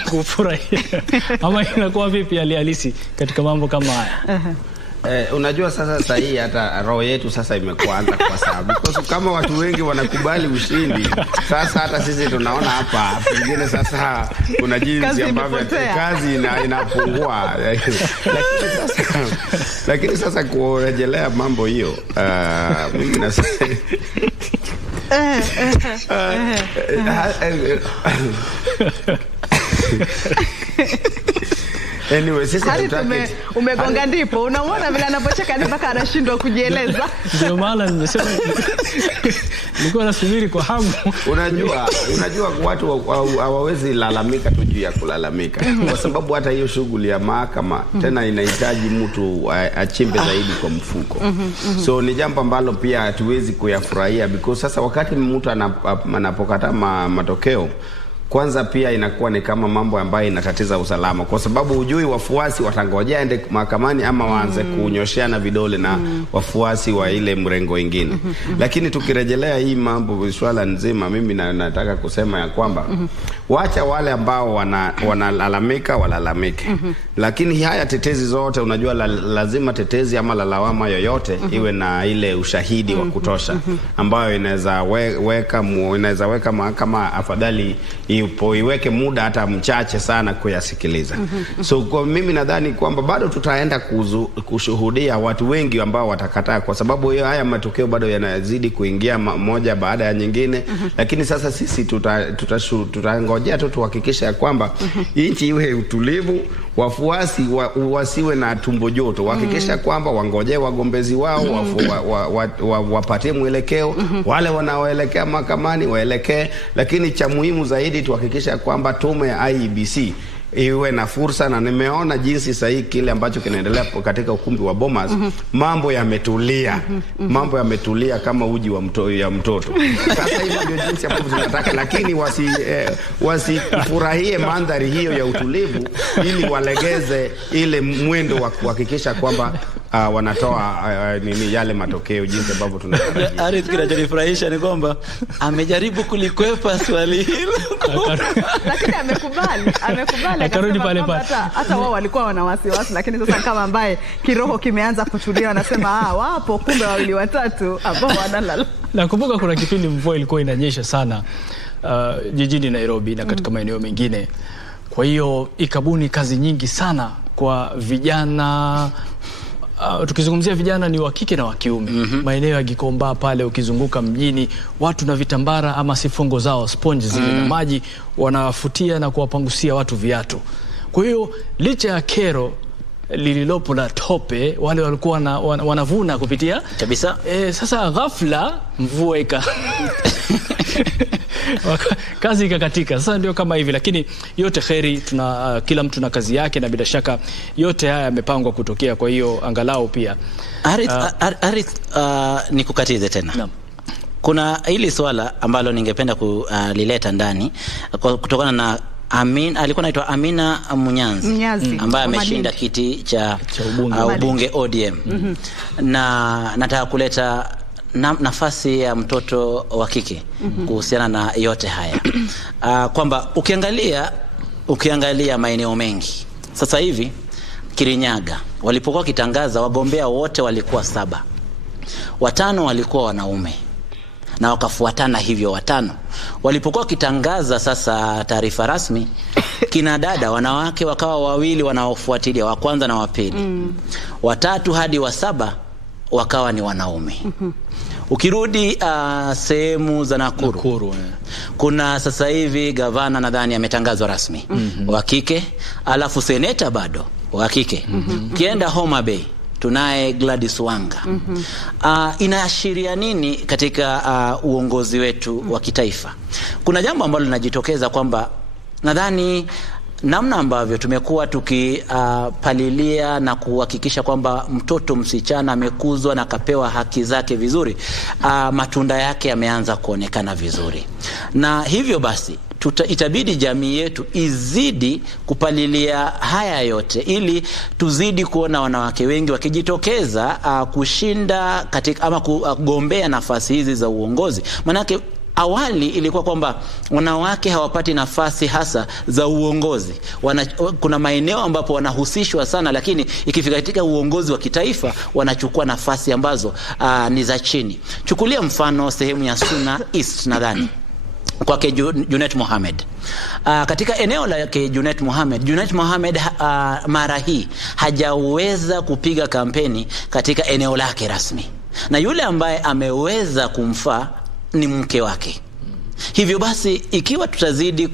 kufurahia. Ama inakuwa vipi hali halisi katika mambo kama haya? Unajua sasa hii hata roho yetu sasa imekuanza kwa sababu kama watu wengi wanakubali ushindi, sasa hata sisi tunaona hapa pengine sasa kuna jinsi ambavyo kazi inapungua. Lakini sasa kurejelea mambo hiyo, mimi nasema anyway, sisi umegonga ndipo unaona vile anapocheka mpaka anashindwa kujieleza. Ndio maana nimesema nilikuwa nasubiri kwa hamu. Unajua watu hawawezi lalamika tu juu ya kulalamika, kwa sababu hata hiyo shughuli ya mahakama tena inahitaji mtu achimbe zaidi kwa mfuko. So ni jambo ambalo pia hatuwezi kuyafurahia, because sasa wakati mtu anapokataa matokeo, kwanza pia inakuwa ni kama mambo ambayo inatatiza usalama, kwa sababu hujui wafuasi watangojea ende mahakamani ama waanze kunyosheana vidole na wafuasi wa ile mrengo ingine. Lakini tukirejelea hii mambo swala nzima, mimi nataka kusema ya kwamba wacha wale ambao wanalalamika walalamike. Lakini haya tetezi zote, unajua lazima tetezi ama lawama yoyote iwe na ile ushahidi wa kutosha ambayo inaweza weka mahakama afadhali iweke muda hata mchache sana kuyasikiliza. So kwa mimi nadhani kwamba bado tutaenda kushuhudia watu wengi ambao watakataa, kwa sababu haya matokeo bado yanazidi kuingia moja baada ya nyingine. Lakini sasa sisi tutangojea tu tuhakikisha ya kwamba nchi iwe utulivu, wafuasi wasiwe na tumbo joto, wahakikisha kwamba wangoje wagombezi wao wapatie mwelekeo, wale wanaoelekea mahakamani waelekee. Lakini cha muhimu zaidi tuhakikisha kwamba tume ya IEBC iwe na fursa, na nimeona jinsi sahihi kile ambacho kinaendelea katika ukumbi wa Bomas. Mambo yametulia, mambo yametulia kama uji wa mtoto. Sasa hivi ndio jinsi ambavyo tunataka, lakini wasifurahie mandhari hiyo ya utulivu, ili walegeze ile mwendo wa kuhakikisha kwamba wanatoa yale matokeo jinsi ambavyo tunataka. Arith, kinachonifurahisha ni kwamba amejaribu kulikwepa swali hilo lakini amekubali akarudi pale pale. Hata wao walikuwa wana wasiwasi, lakini sasa kama ambaye kiroho kimeanza kutulia, wanasema wapo kumbe wawili watatu ambao wanalala. Nakumbuka kuna kipindi mvua ilikuwa inanyesha sana jijini Nairobi na katika maeneo mengine. Kwa hiyo ikabuni kazi nyingi sana kwa vijana. Tukizungumzia vijana ni wa kike na wa kiume. Maeneo ya Gikomba pale, ukizunguka mjini, watu na vitambara ama sifongo zao, sponge zile na maji, wanafutia na kuwapangusia watu viatu. Kwa hiyo licha ya kero lililopo la tope, wale walikuwa wanavuna kupitia kabisa. Sasa ghafla mvua kazi ikakatika. Sasa ndio kama hivi, lakini yote kheri, kila mtu na kazi yake, na bila shaka yote haya yamepangwa kutokea. Kwa hiyo angalau pia Arith, nikukatize tena. Naam. Kuna hili swala ambalo ningependa kulileta ndani kutokana na alikuwa anaitwa Amina Munyazi ambaye ameshinda kiti cha ubunge ODM. Na nataka kuleta nafasi ya mtoto wa kike kuhusiana na yote haya. Kwamba ukiangalia maeneo mengi sasa hivi, Kirinyaga walipokuwa kitangaza wagombea wote walikuwa 7. 5 walikuwa wanaume na wakafuatana hivyo 5. Walipokuwa kitangaza sasa taarifa rasmi, kina dada wanawake wakawa 2 wanaofuatilia, wa kwanza na wa pili. Wa 3 hadi wa 7 wakawa ni wanaume. Ukirudi sehemu za Nakuru, kuna sasa hivi gavana nadhani ametangazwa rasmi wa kike, alafu seneta bado wa kike. Ukienda Homa Bay tunaye Gladys Wanga. Inaashiria nini katika uongozi wetu wa kitaifa? Kuna jambo ambalo linajitokeza kwamba nadhani namna ambavyo tumekuwa tukipalilia na kuhakikisha kwamba mtoto msichana amekuzwa na kapewa haki zake vizuri, matunda yake yameanza kuonekana vizuri. Na hivyo basi itabidi jamii yetu izidi kupalilia haya yote, ili tuzidi kuona wanawake wengi wakijitokeza kushinda katika ama kugombea nafasi hizi za uongozi. Manake awali ilikuwa kwamba wanawake hawapati nafasi hasa za uongozi. Kuna maeneo ambapo wanahusishwa sana, lakini ikifika katika uongozi wa kitaifa wanachukua nafasi ambazo ni za chini. Chukulia mfano sehemu ya Suna East, nadhani kwake Junet Mohamed. Katika eneo la Junet Mohamed mara hii hajaweza kupiga kampeni katika eneo lake rasmi, na yule ambaye ameweza kumfaa ni mke wake. Hivyo basi ikiwa tutazidi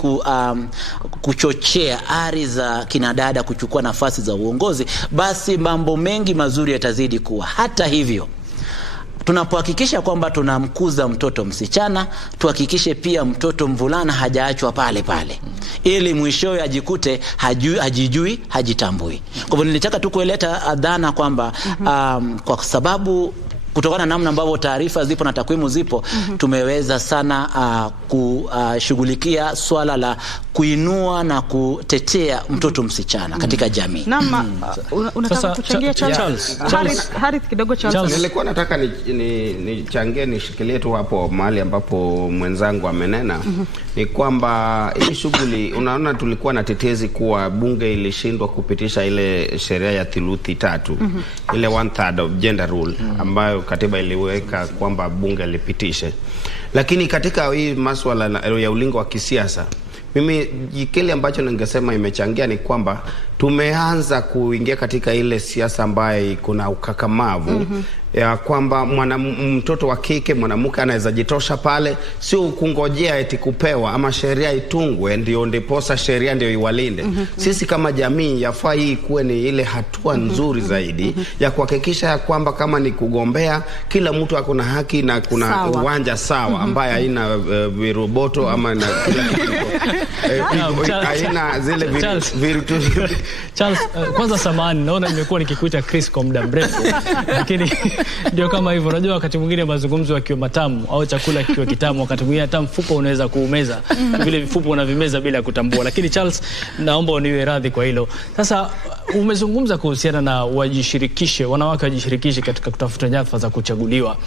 kuchochea ari za kinadada kuchukua nafasi za uongozi, basi mambo mengi mazuri yatazidi kuwa. Hata hivyo, tunapohakikisha kwamba tunamkuza mtoto msichana, tuhakikishe pia mtoto mvulana hajaachwa pale pale, ili mwishowe ajikute hajijui, hajitambui. Kwa hivyo nilitaka tu kuleta dhana kwamba kwa sababu kutokana na namna ambavyo taarifa zipo na takwimu zipo, tumeweza sana kushughulikia swala la kuinua na kutetea mtoto msichana katika jamii. Unataka kuchangia Charles? Harith kidogo Charles. Nilikuwa nataka nichangie nishikilie tu hapo mahali ambapo mwenzangu amenena. Ni kwamba hii shughuli, unaona tulikuwa na tetezi kuwa bunge ilishindwa kupitisha ile sheria ya thuluthi tatu, ile 1/3 of gender rule ambayo katiba iliweka kwamba bunge lipitishe. Lakini katika hii masuala ya ulingo wa kisiasa, mimi kile ambacho ningesema imechangia ni kwamba tumeanza kuingia katika ile siasa ambayo kuna ukakamavu ya kwamba mtoto wa kike, mwanamke anaweza jitosha pale, sio kungojea eti kupewa ama sheria itungwe ndio ndiposa sheria ndio iwalinde. Sisi kama jamii yafaa hii kuwe ni ile hatua nzuri zaidi ya kuhakikisha kwamba kama ni kugombea, kila mtu ako na haki na kuna uwanja sawa ambaye haina viroboto ama na kila kitu. Haina zile virutu. Charles, kwanza samahani, naona nimekuwa nikikuita Chris kwa muda mrefu. Lakini ndio kama hivyo, unajua wakati mwingine mazungumzo yakiwa matamu au chakula kikiwa kitamu, wakati mwingine hata mfupa unaweza kuumeza. Vile vifupa unavimeza bila kutambua. Lakini Charles, naomba uniwe radhi kwa hilo. Sasa umezungumza kuhusiana na wanawake wajishirikishe katika kutafuta nyadhifa za kuchaguliwa.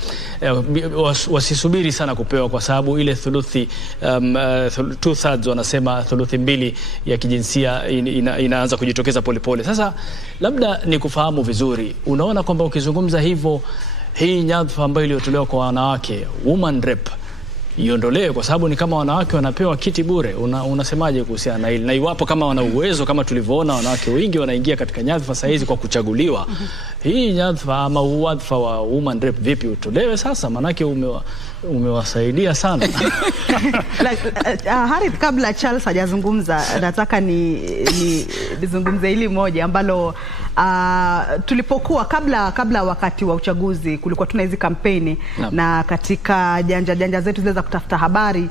Wasisubiri sana kupewa, kwa sababu ile thuluthi 2/3 wanasema thuluthi 2 ya kijinsia inaanza kujitokeza polepole. Sasa labda ni kufahamu vizuri, unaona kwamba ukizungumza hivyo, hii nyadhifa ambayo iliyotolewa kwa wanawake, woman rep, iondolewe kwa sababu ni kama wanawake wanapewa kiti bure. Unasemaje kuhusiana na hili? Na iwapo kama wana uwezo, kama tulivyoona wanawake wengi wanaingia katika nyadhifa saa hizi kwa kuchaguliwa, hii nyadhifa ama wadhifa wa woman rep vipi utolewe sasa? Manake umewasaidia sana. Harith, kabla Charles hajazungumza, nataka nizungumze hili moja ambalo tulipokuwa kabla wakati wa uchaguzi kulikuwa tuna hizi kampeni na katika janja zetu zile za kutafuta habari,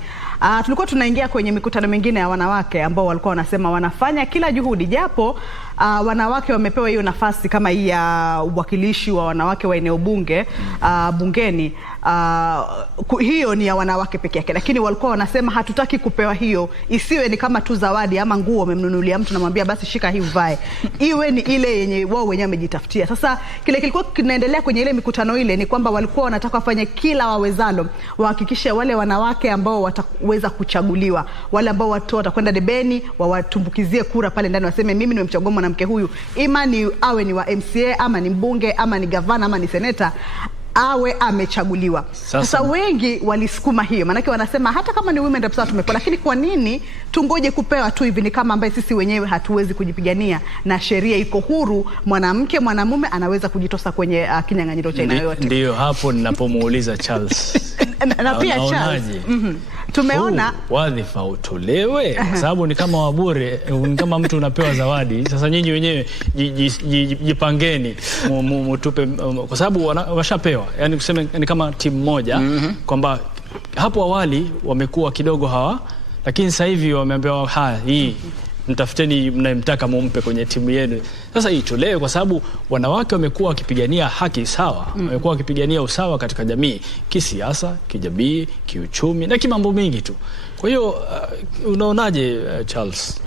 tulikuwa tunaingia kwenye mikutano mingine ya wanawake ambao walikuwa wanasema wanafanya kila juhudi, japo wanawake wamepewa hiyo nafasi kama hii ya uwakilishi wa wanawake wa eneo bunge bungeni, hiyo ni ya wanawake peke yake, lakini walikuwa wanasema hatutaki kupewa hiyo, isiwe ni kama tu zawadi ama nguo umemnunulia mtu na mwambia basi shika hii uvae, iwe ni ile yenye wao wenyewe wamejitafutia. Sasa kile kilikuwa kinaendelea kwenye ile mikutano ile ni kwamba walikuwa wanataka wafanye kila wawezalo wahakikishe wale wanawake ambao wataweza kuchaguliwa, wale ambao watu watakwenda debeni, wawatumbukizie kura pale ndani, waseme mimi nimemchagua mwanamke huyu, ima ni awe ni wa MCA ama ni mbunge ama ni gavana ama ni seneta, awe amechaguliwa. Sasa wengi walisukuma hiyo, manake wanasema hata kama ni women rep tumepewa, lakini kwa nini tungoje kupewa tu hivi? Ni kama ambaye sisi wenyewe hatuwezi kujipigania, na sheria iko huru, mwanamke mwanamume anaweza kujitosa kwenye kinyang'anyiro cha aina yoyote. Ndio hapo ninapomuuliza Charles. na pia Charles, tumeona wadhifa utolewe kwa sababu ni kama wabure, ni kama mtu unapewa zawadi. Sasa nyinyi wenyewe jipangeni mutupe, kwa sababu washapewa, yani kusema ni kama timu moja, kwamba hapo awali wamekuwa kidogo hawa, lakini sasa hivi wameambiwa hii mtafuteni mnayemtaka mumpe kwenye timu yenu. Sasa hii tolewe kwa sababu wanawake wamekuwa wakipigania haki sawa, wamekuwa wakipigania usawa katika jamii, kisiasa, kijamii, kiuchumi na kimambo mingi tu. Kwa hiyo unaonaje Charles?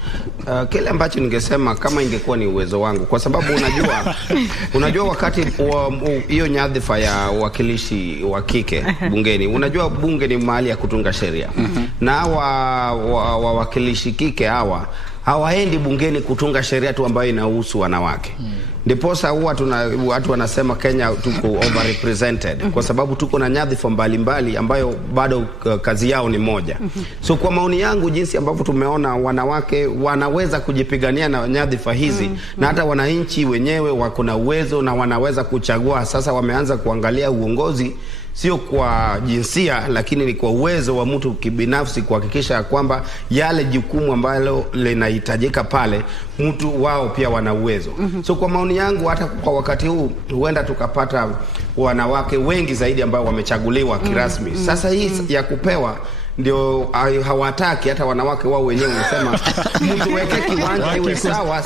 Kile ambacho ningesema kama ingekuwa ni uwezo wangu, kwa sababu unajua wakati hiyo nyadhifa ya wakilishi wa kike bungeni, unajua bunge ni mahali ya kutunga sheria, na wakilishi kike hawaendi bungeni kutunga sheria tu ambayo inahusu wanawake. Ndiposa huwa watu wanasema Kenya tuko overrepresented, kwa sababu tuko na nyadhifa mbalimbali ambayo bado kazi yao ni moja. So kwa maoni yangu, jinsi ambavyo tumeona wanawake wanaweza kujipigania na nyadhifa hizi, na hata wananchi wenyewe wako na uwezo na wanaweza kuchagua. Sasa wameanza kuangalia uongozi sio kwa jinsia, lakini ni kwa uwezo wa mtu kibinafsi, kuhakikisha kwamba yale jukumu ambalo linahitajika pale mtu wao pia wana uwezo. So kwa maoni yangu, hata kwa wakati huu huenda tukapata wanawake wengi zaidi ambao wamechaguliwa kirasmi. Sasa hii ya kupewa ndio hawataki hata wanawake wao wenyewe wanasema mtuweke kiwanja iwe sawa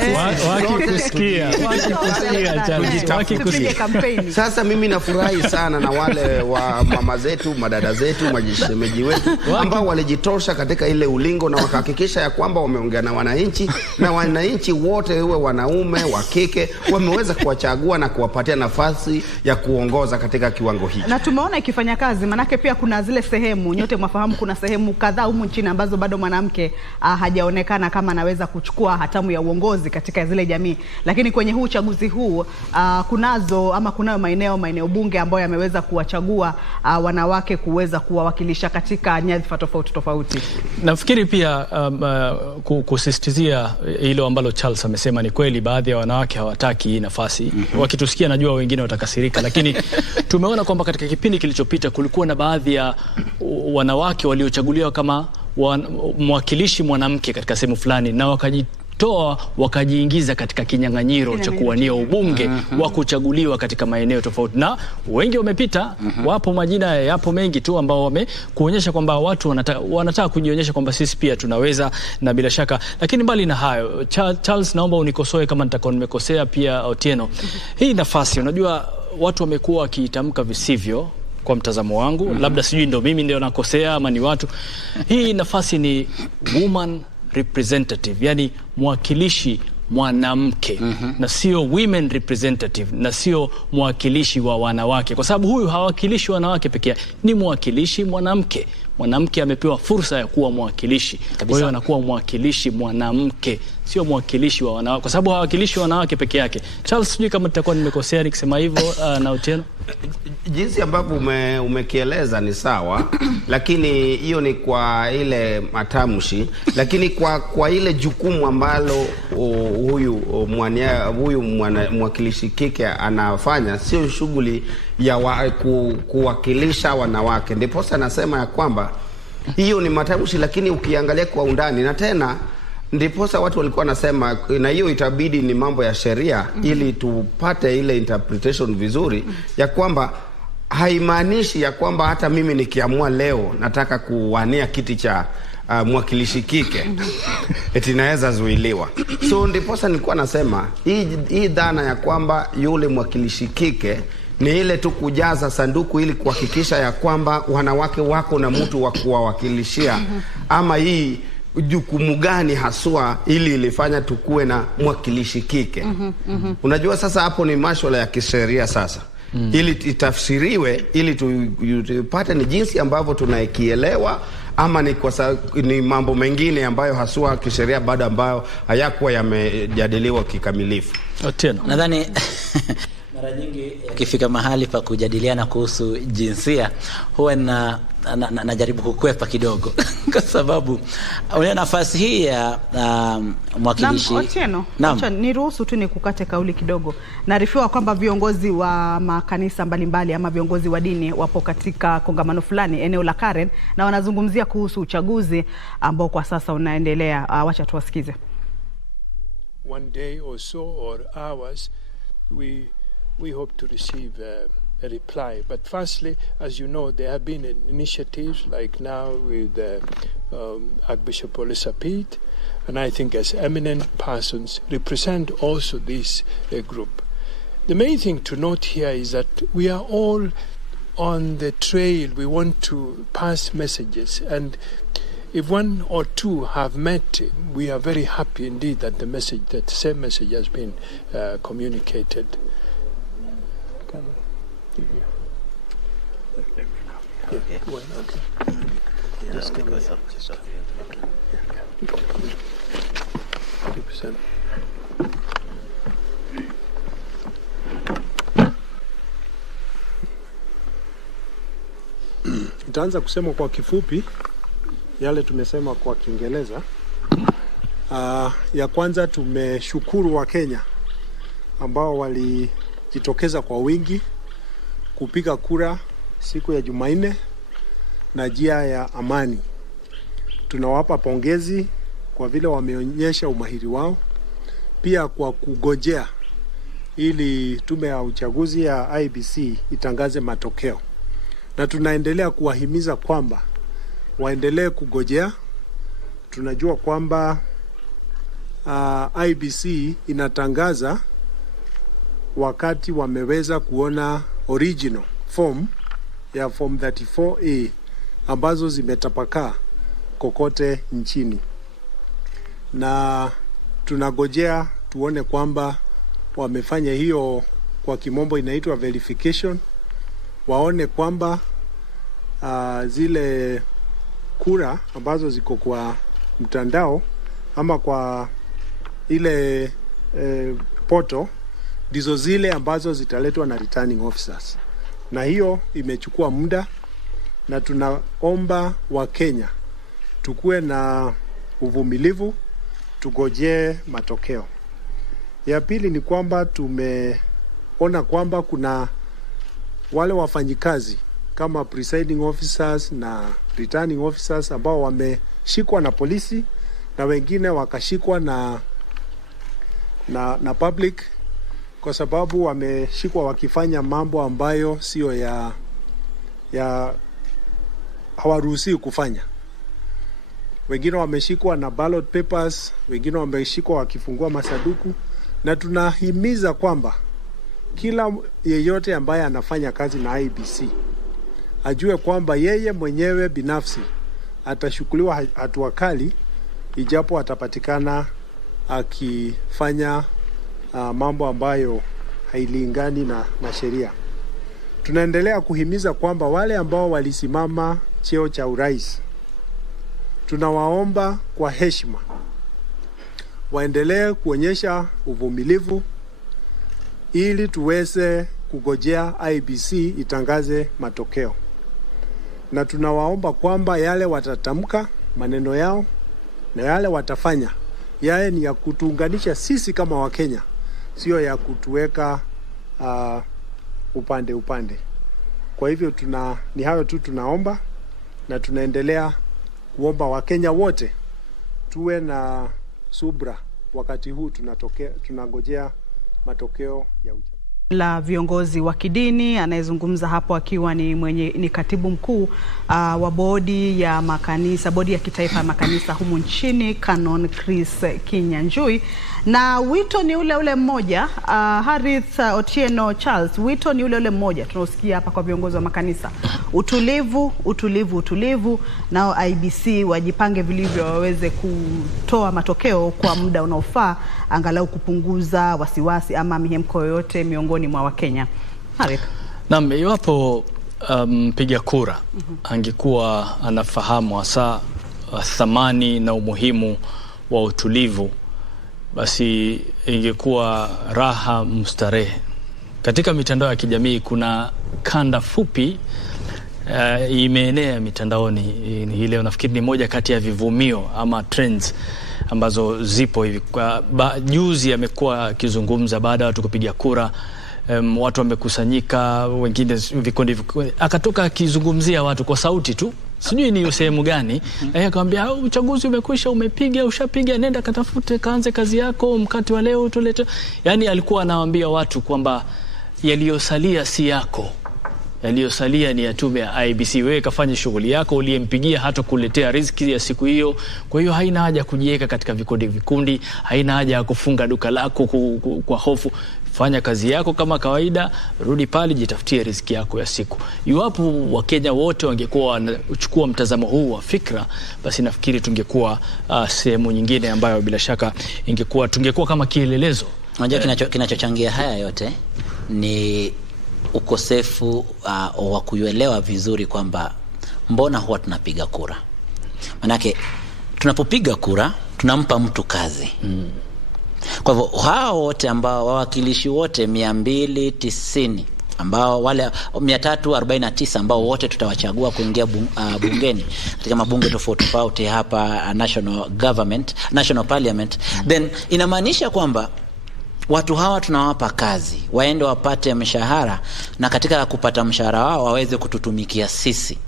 wakikusikia kampeni. Sasa mimi nafurahi sana na wale wa mama zetu, madada zetu, majishemeji wetu ambao walijitosha katika ile ulingo na wakahakikisha ya kwamba wameongea na wananchi, na wananchi wote iwe wanaume wa kike wameweza kuwachagua na kuwapatia nafasi ya kuongoza katika kiwango hiki. Na tumeona ikifanya kazi, manake pia kuna zile sehemu nyote mwafahamu, kuna sehemu kadhaa humu nchini ambazo bado mwanamke hajaonekana kama anaweza kuchukua hatamu ya uongozi katika zile jamii. Lakini kwenye huu uchaguzi huu kunayo maeneo bunge ambayo yameweza kuwachagua wanawake kuweza kuwawakilisha katika nyadhifa tofauti. Nafikiri pia kusisitizia hilo ambalo Charles amesema ni kweli, baadhi ya wanawake hawataki hii nafasi. Wakitusikia najua wengine watakasirika, lakini tumeona kwamba katika kipindi kilichopita kulikuwa na baadhi ya wanawake waliochaguliwa kama mwakilishi mwanamke katika sehemu fulani na wakajiingiza katika kinyang'anyiro cha kuwania ubunge wa kuchaguliwa katika maeneo tofauti, na wengi wamepita. Wapo majina yapo mengi tu ambao kuonyesha kwamba watu wanataka kujionyesha kwamba sisi pia tunaweza, na bila shaka. Lakini mbali na hayo, Charles, naomba unikosoe kama nitakuwa nimekosea pia. Otieno, hii nafasi unajua watu wamekuwa wakitamka visivyo kwa mtazamo wangu, labda sijui ndo mimi ndio nakosea ama ni watu. Hii nafasi ni woman representative, yani mwakilishi mwanamke, na sio women representative, na sio mwakilishi wa wanawake, kwa sababu huyu hawakilishi wanawake pekee, ni mwakilishi mwanamke. Mwanamke amepewa fursa ya kuwa mwakilishi, kwa hiyo anakuwa mwakilishi mwanamke, sio mwakilishi wa wanawake, kwa sababu hawakilishi wanawake peke yake. Charles, sijui kama nitakuwa nimekosea nikisema hivyo. Na Otieno, jinsi ambavyo umekieleza ni sawa, lakini hiyo ni kwa ile matamshi, lakini kwa ile jukumu ambalo huyu mwakilishi kike anafanya sio shughuli ya kuwakilisha wanawake. Ndipo sasa nasema ya kwamba hiyo ni matamshi, lakini ukiangalia kwa undani, na tena ndiposa watu walikuwa nasema, na hiyo itabidi ni mambo ya sheria ili tupate ile interpretation vizuri, ya kwamba haimaanishi ya kwamba hata mimi nikiamua leo nataka kuwania kiti cha mwakilishi kike eti naweza zuiliwa. So ndiposa nilikuwa nasema hii dhana ya kwamba yule mwakilishi kike ni ile tu kujaza sanduku ili kuhakikisha ya kwamba wanawake wako na mtu wa kuwawakilishia, ama hii jukumu gani haswa ili ilifanya tukue na mwakilishi kike. Unajua sasa hapo ni masuala ya kisheria sasa. Ili itafsiriwe, ili tupate ni jinsi ambavyo tunaikielewa, ama ni mambo mengine ambayo haswa kisheria bado ambayo hayakuwa yamejadiliwa kikamilifu. Otieno, nadhani mara nyingi ikifika mahali pa kujadiliana kuhusu jinsia huwa najaribu kukwepa kidogo kwa sababu una nafasi hii ya mwakilishi. Otieno, niruhusu tu nikukate kauli kidogo. Naarifiwa kwamba viongozi wa makanisa mbalimbali ama viongozi wa dini wapo katika kongamano fulani eneo la Karen, na wanazungumzia kuhusu uchaguzi ambao kwa sasa unaendelea. Wacha tuwasikize. One day or so or hours we hope to receive a reply. But firstly, as you know, there have been initiatives like now with Archbishop Olisapit, and I think as eminent persons represent also this group. The main thing to note here is that we are all on the trail. We want to pass messages, and if one or two have met, we are very happy indeed that that same message has been communicated. Nitaanza kusema kwa kifupi yale tumesema kwa Kiingereza. Ya kwanza, tumeshukuru wa Kenya ambao walijitokeza kwa wingi kupiga kura siku ya Jumanne na njia ya amani. Tunawapa pongezi kwa vile wameonyesha umahiri wao, pia kwa kugojea ili tume ya uchaguzi ya IEBC itangaze matokeo. Na tunaendelea kuwahimiza kwamba waendelee kugojea. Tunajua kwamba IBC inatangaza wakati wameweza kuona original form ya form 34A ambazo zimetapakaa kokote nchini, na tunagojea tuone kwamba wamefanya hiyo, kwa kimombo inaitwa verification, waone kwamba zile kura ambazo ziko kwa mtandao ama kwa ile poto ndizo zile ambazo zitaletwa na returning officers, na hiyo imechukua muda, na tunaomba Wakenya tukue na uvumilivu, tugojee matokeo. Ya pili ni kwamba tumeona kwamba kuna wale wafanyikazi kama presiding officers na returning officers ambao wameshikwa na polisi na wengine wakashikwa na public, kwa sababu wameshikwa wakifanya mambo ambayo sio ya hawaruhusi kufanya. Wengine wameshikwa na ballot papers, wengine wameshikwa wakifungua masaduku, na tunahimiza kwamba kila yeyote ambaye anafanya kazi na IBC ajue kwamba yeye mwenyewe binafsi atashukuliwa hatua kali ijapo atapatikana akifanya mambo ambayo hailingani na sheria. Tunaendelea kuhimiza kwamba wale ambao walisimama cheo cha urais, tunawaomba kwa heshima waendelee kuonyesha uvumilivu ili tuweze kugojea IBC itangaze matokeo, na tunawaomba kwamba yale watatamka maneno yao na yale watafanya yae ni ya kutuunganisha sisi kama Wakenya, sio ya kutuweka upande. Kwa hivyo ni hayo tu tunaomba, na tunaendelea kuomba Wakenya wote tuwe na subra wakati huu tunangojea matokeo ya uchaguzi. La viongozi wa kidini anayezungumza hapo akiwa ni katibu mkuu wa bodi ya kitaifa ya makanisa humu nchini, Canon Chris Kinyanjui, na wito ni ule mmoja. Harith Otieno Charles, wito ni ule mmoja tunaosikia hapa kwa viongozi wa makanisa: utulivu, nao IBC wajipange vilivyo waweze kutoa matokeo kwa muda unaofaa, angalau kupunguza wasiwasi ama mihemko yoyote miongoni mwa Wakenya. Harith. Naam, iwapo mpiga kura angekuwa anafahamu hasa thamani na umuhimu wa utulivu, basi ingekuwa raha mustarehe. Katika mitandao ya kijamii kuna kanda fupi imeenea mitandaoni hii leo. Nafikiri ni moja kati ya vivumio ama trends ambazo zipo hivi. Juzi amekuwa akizungumza baada ya watu kupiga kura, watu wamekusanyika, wengine vikundi, akatoka akizungumzia watu kwa sauti tu, sijui ni sehemu gani, akamwambia uchaguzi umekwisha, ushapiga, nenda katafute, kaanze kazi yako, mkate wa leo tulete. Yani alikuwa anawaambia watu kwamba yaliyosalia si yako, yaliyosalia ni ya tume ya IBC. Wewe kafanya shughuli yako, uliyempigia hata kuletea riziki ya siku hiyo. Kwa hiyo haina haja kujiweka katika vikundi, haina haja ya kufunga duka lako kwa hofu. Fanya kazi yako kama kawaida, rudi pale, jitafutie riziki yako ya siku. Iwapo Wakenya wote wangekuwa wanachukua mtazamo huu wa fikra, basi nafikiri tungekuwa sehemu nyingine ambayo bila shaka tungekuwa kama kielelezo. Unajua kinachochangia haya yote ni ukosefu wa kuelewa vizuri kwamba mbona huwa tunapiga kura. Manake tunapopiga kura tunampa mtu kazi. Kwa hivyo hao wote ambao wawakilishi wote 290 ambao wale 349 ambao wote tutawachagua kuingia bungeni katika mabunge tofauti hapa national parliament, then inamaanisha kwamba watu hawa tunawapa kazi, waende wapate mshahara, na katika kupata mshahara wao waweze kututumikia sisi.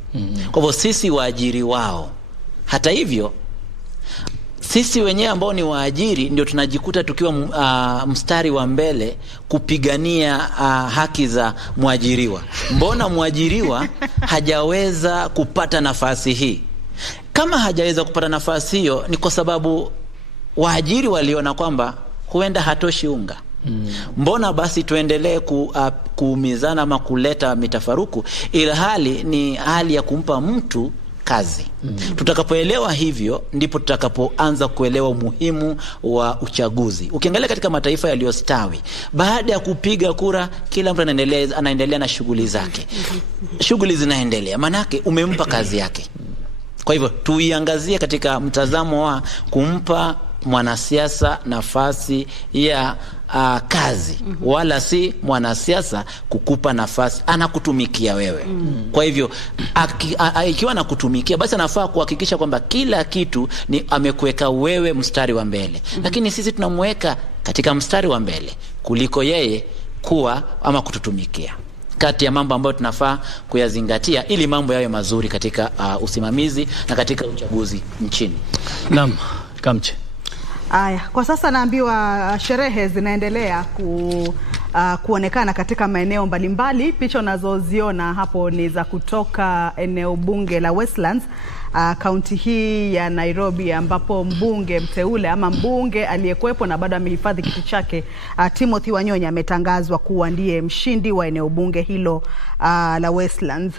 Kwa hivyo sisi waajiri wao. Hata hivyo sisi wenyewe ambao ni waajiri ndio tunajikuta tukiwa mstari wa mbele kupigania haki za mwajiriwa. Mbona mwajiriwa hajaweza kupata nafasi hii? Kama hajaweza kupata nafasi hiyo, ni kwa sababu waajiri waliona kwamba huenda hatoshi unga. Mbona basi tuendelee kuumizana ama kuleta mitafaruku, ila hali ni hali ya kumpa mtu kazi. Tutakapoelewa hivyo, ndipo tutakapoanza kuelewa umuhimu wa uchaguzi. Ukiangalia katika mataifa yaliyostawi, baada ya kupiga kura, kila mtu anaendelea na shughuli zake. Shughuli zinaendelea, manake umempa kazi yake. Kwa hivyo tuiangazie katika mtazamo wa kumpa mwanasiasa nafasi ya kazi, wala si mwanasiasa kukupa nafasi anakutumikia wewe. Kwa hivyo ikiwa anakutumikia, basi anafaa kuhakikisha kwamba kila kitu ni amekuweka wewe mstari wa mbele. Lakini sisi tunamweka katika mstari wa mbele kuliko yeye kuwa ama kututumikia. Kati ya mambo ambayo tunafaa kuyazingatia ili mambo yawe mazuri katika usimamizi na katika uchaguzi nchini. Naam, Kamche. Aya, kwa sasa naambiwa sherehe zinaendelea kuonekana katika maeneo mbalimbali. Picha unazoziona hapo ni za kutoka eneo bunge la Westlands, kaunti hii ya Nairobi, ambapo mbunge mteule ama mbunge aliyekuwepo na bado amehifadhi kiti chake, Timothy Wanyonyi, ametangazwa kuwa ndiye mshindi wa eneo bunge hilo la Westlands.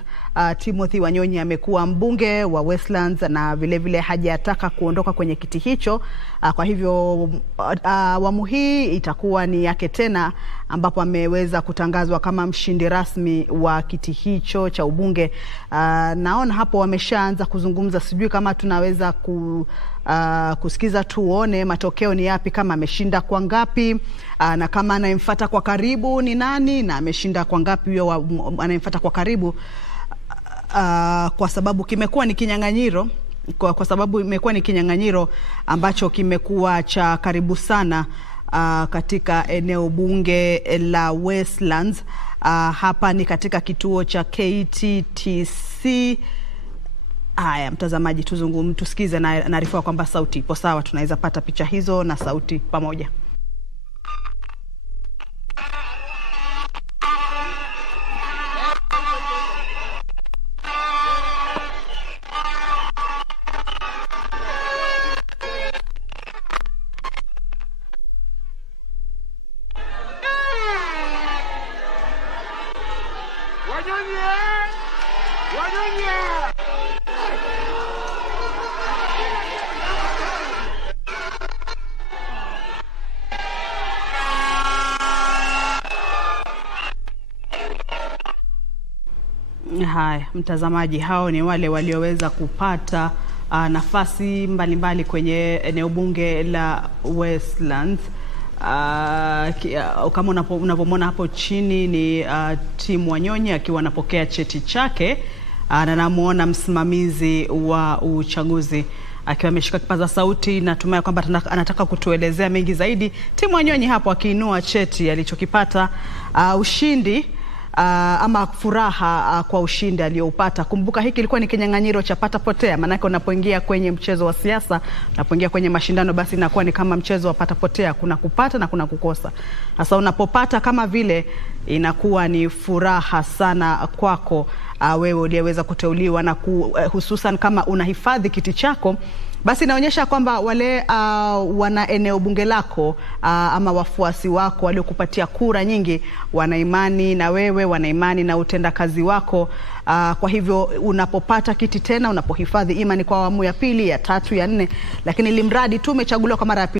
Timothy Wanyonyi amekuwa mbunge wa Westlands na vile hajataka kuondoka kwenye kiti hicho. Kwa hivyo awamu hii itakuwa ni yake tena, ambapo ameweza kutangazwa kama mshindi rasmi wa kiti hicho cha ubunge. Naona hapo wameshaanza kuzungumza, sijui kama tunaweza kusikiza tuone matokeo ni yapi, kama ameshinda kwa ngapi, na kama anayemfuata kwa karibu ni nani, na ameshinda kwa ngapi huyo anayemfuata kwa karibu. Kwa sababu kimekuwa ni kinyang'anyiro, kwa sababu imekuwa ni kinyang'anyiro ambacho kimekuwa cha karibu sana katika eneo bunge la Westlands. Hapa ni katika kituo cha KTTC. Haya, mtazamaji, tusikize na naarifa kwamba sauti ipo sawa, tunaweza pata picha hizo na sauti pamoja. Haya, mtazamaji, hao ni wale walioweza kupata nafasi mbalimbali kwenye eneo bunge la Westlands. Kama unavyoona hapo chini ni Tim Wanyonyi akiwa anapokea cheti chake, na namuona msimamizi wa uchaguzi akiwa ameshika kipaza sauti, na tumai kwamba anataka kutuelezea mengi zaidi. Tim Wanyonyi hapo akiinua cheti alichokipata, ushindi ama furaha kwa ushindi aliyoupata. Kumbuka hiki ilikuwa ni kinyang'anyiro cha pata potea, maana unapoingia kwenye mchezo wa siasa, unapoingia kwenye mashindano, basi inakuwa ni kama mchezo wa pata potea, kuna kupata na kuna kukosa. Sasa unapopata kama vile, inakuwa ni furaha sana kwako wewe uliyeweza kuteuliwa, na hususan kama unahifadhi kiti chako, basi inaonyesha kwamba wale wana eneo bunge lako ama wafuasi wako waliokupatia kura nyingi wana imani na wewe, wana imani na utendakazi wako. Kwa hivyo unapopata kiti tena, unapohifadhi imani kwa awamu ya pili, ya tatu, ya nne, lakini limradi tu umechaguliwa kwa mara ya pili,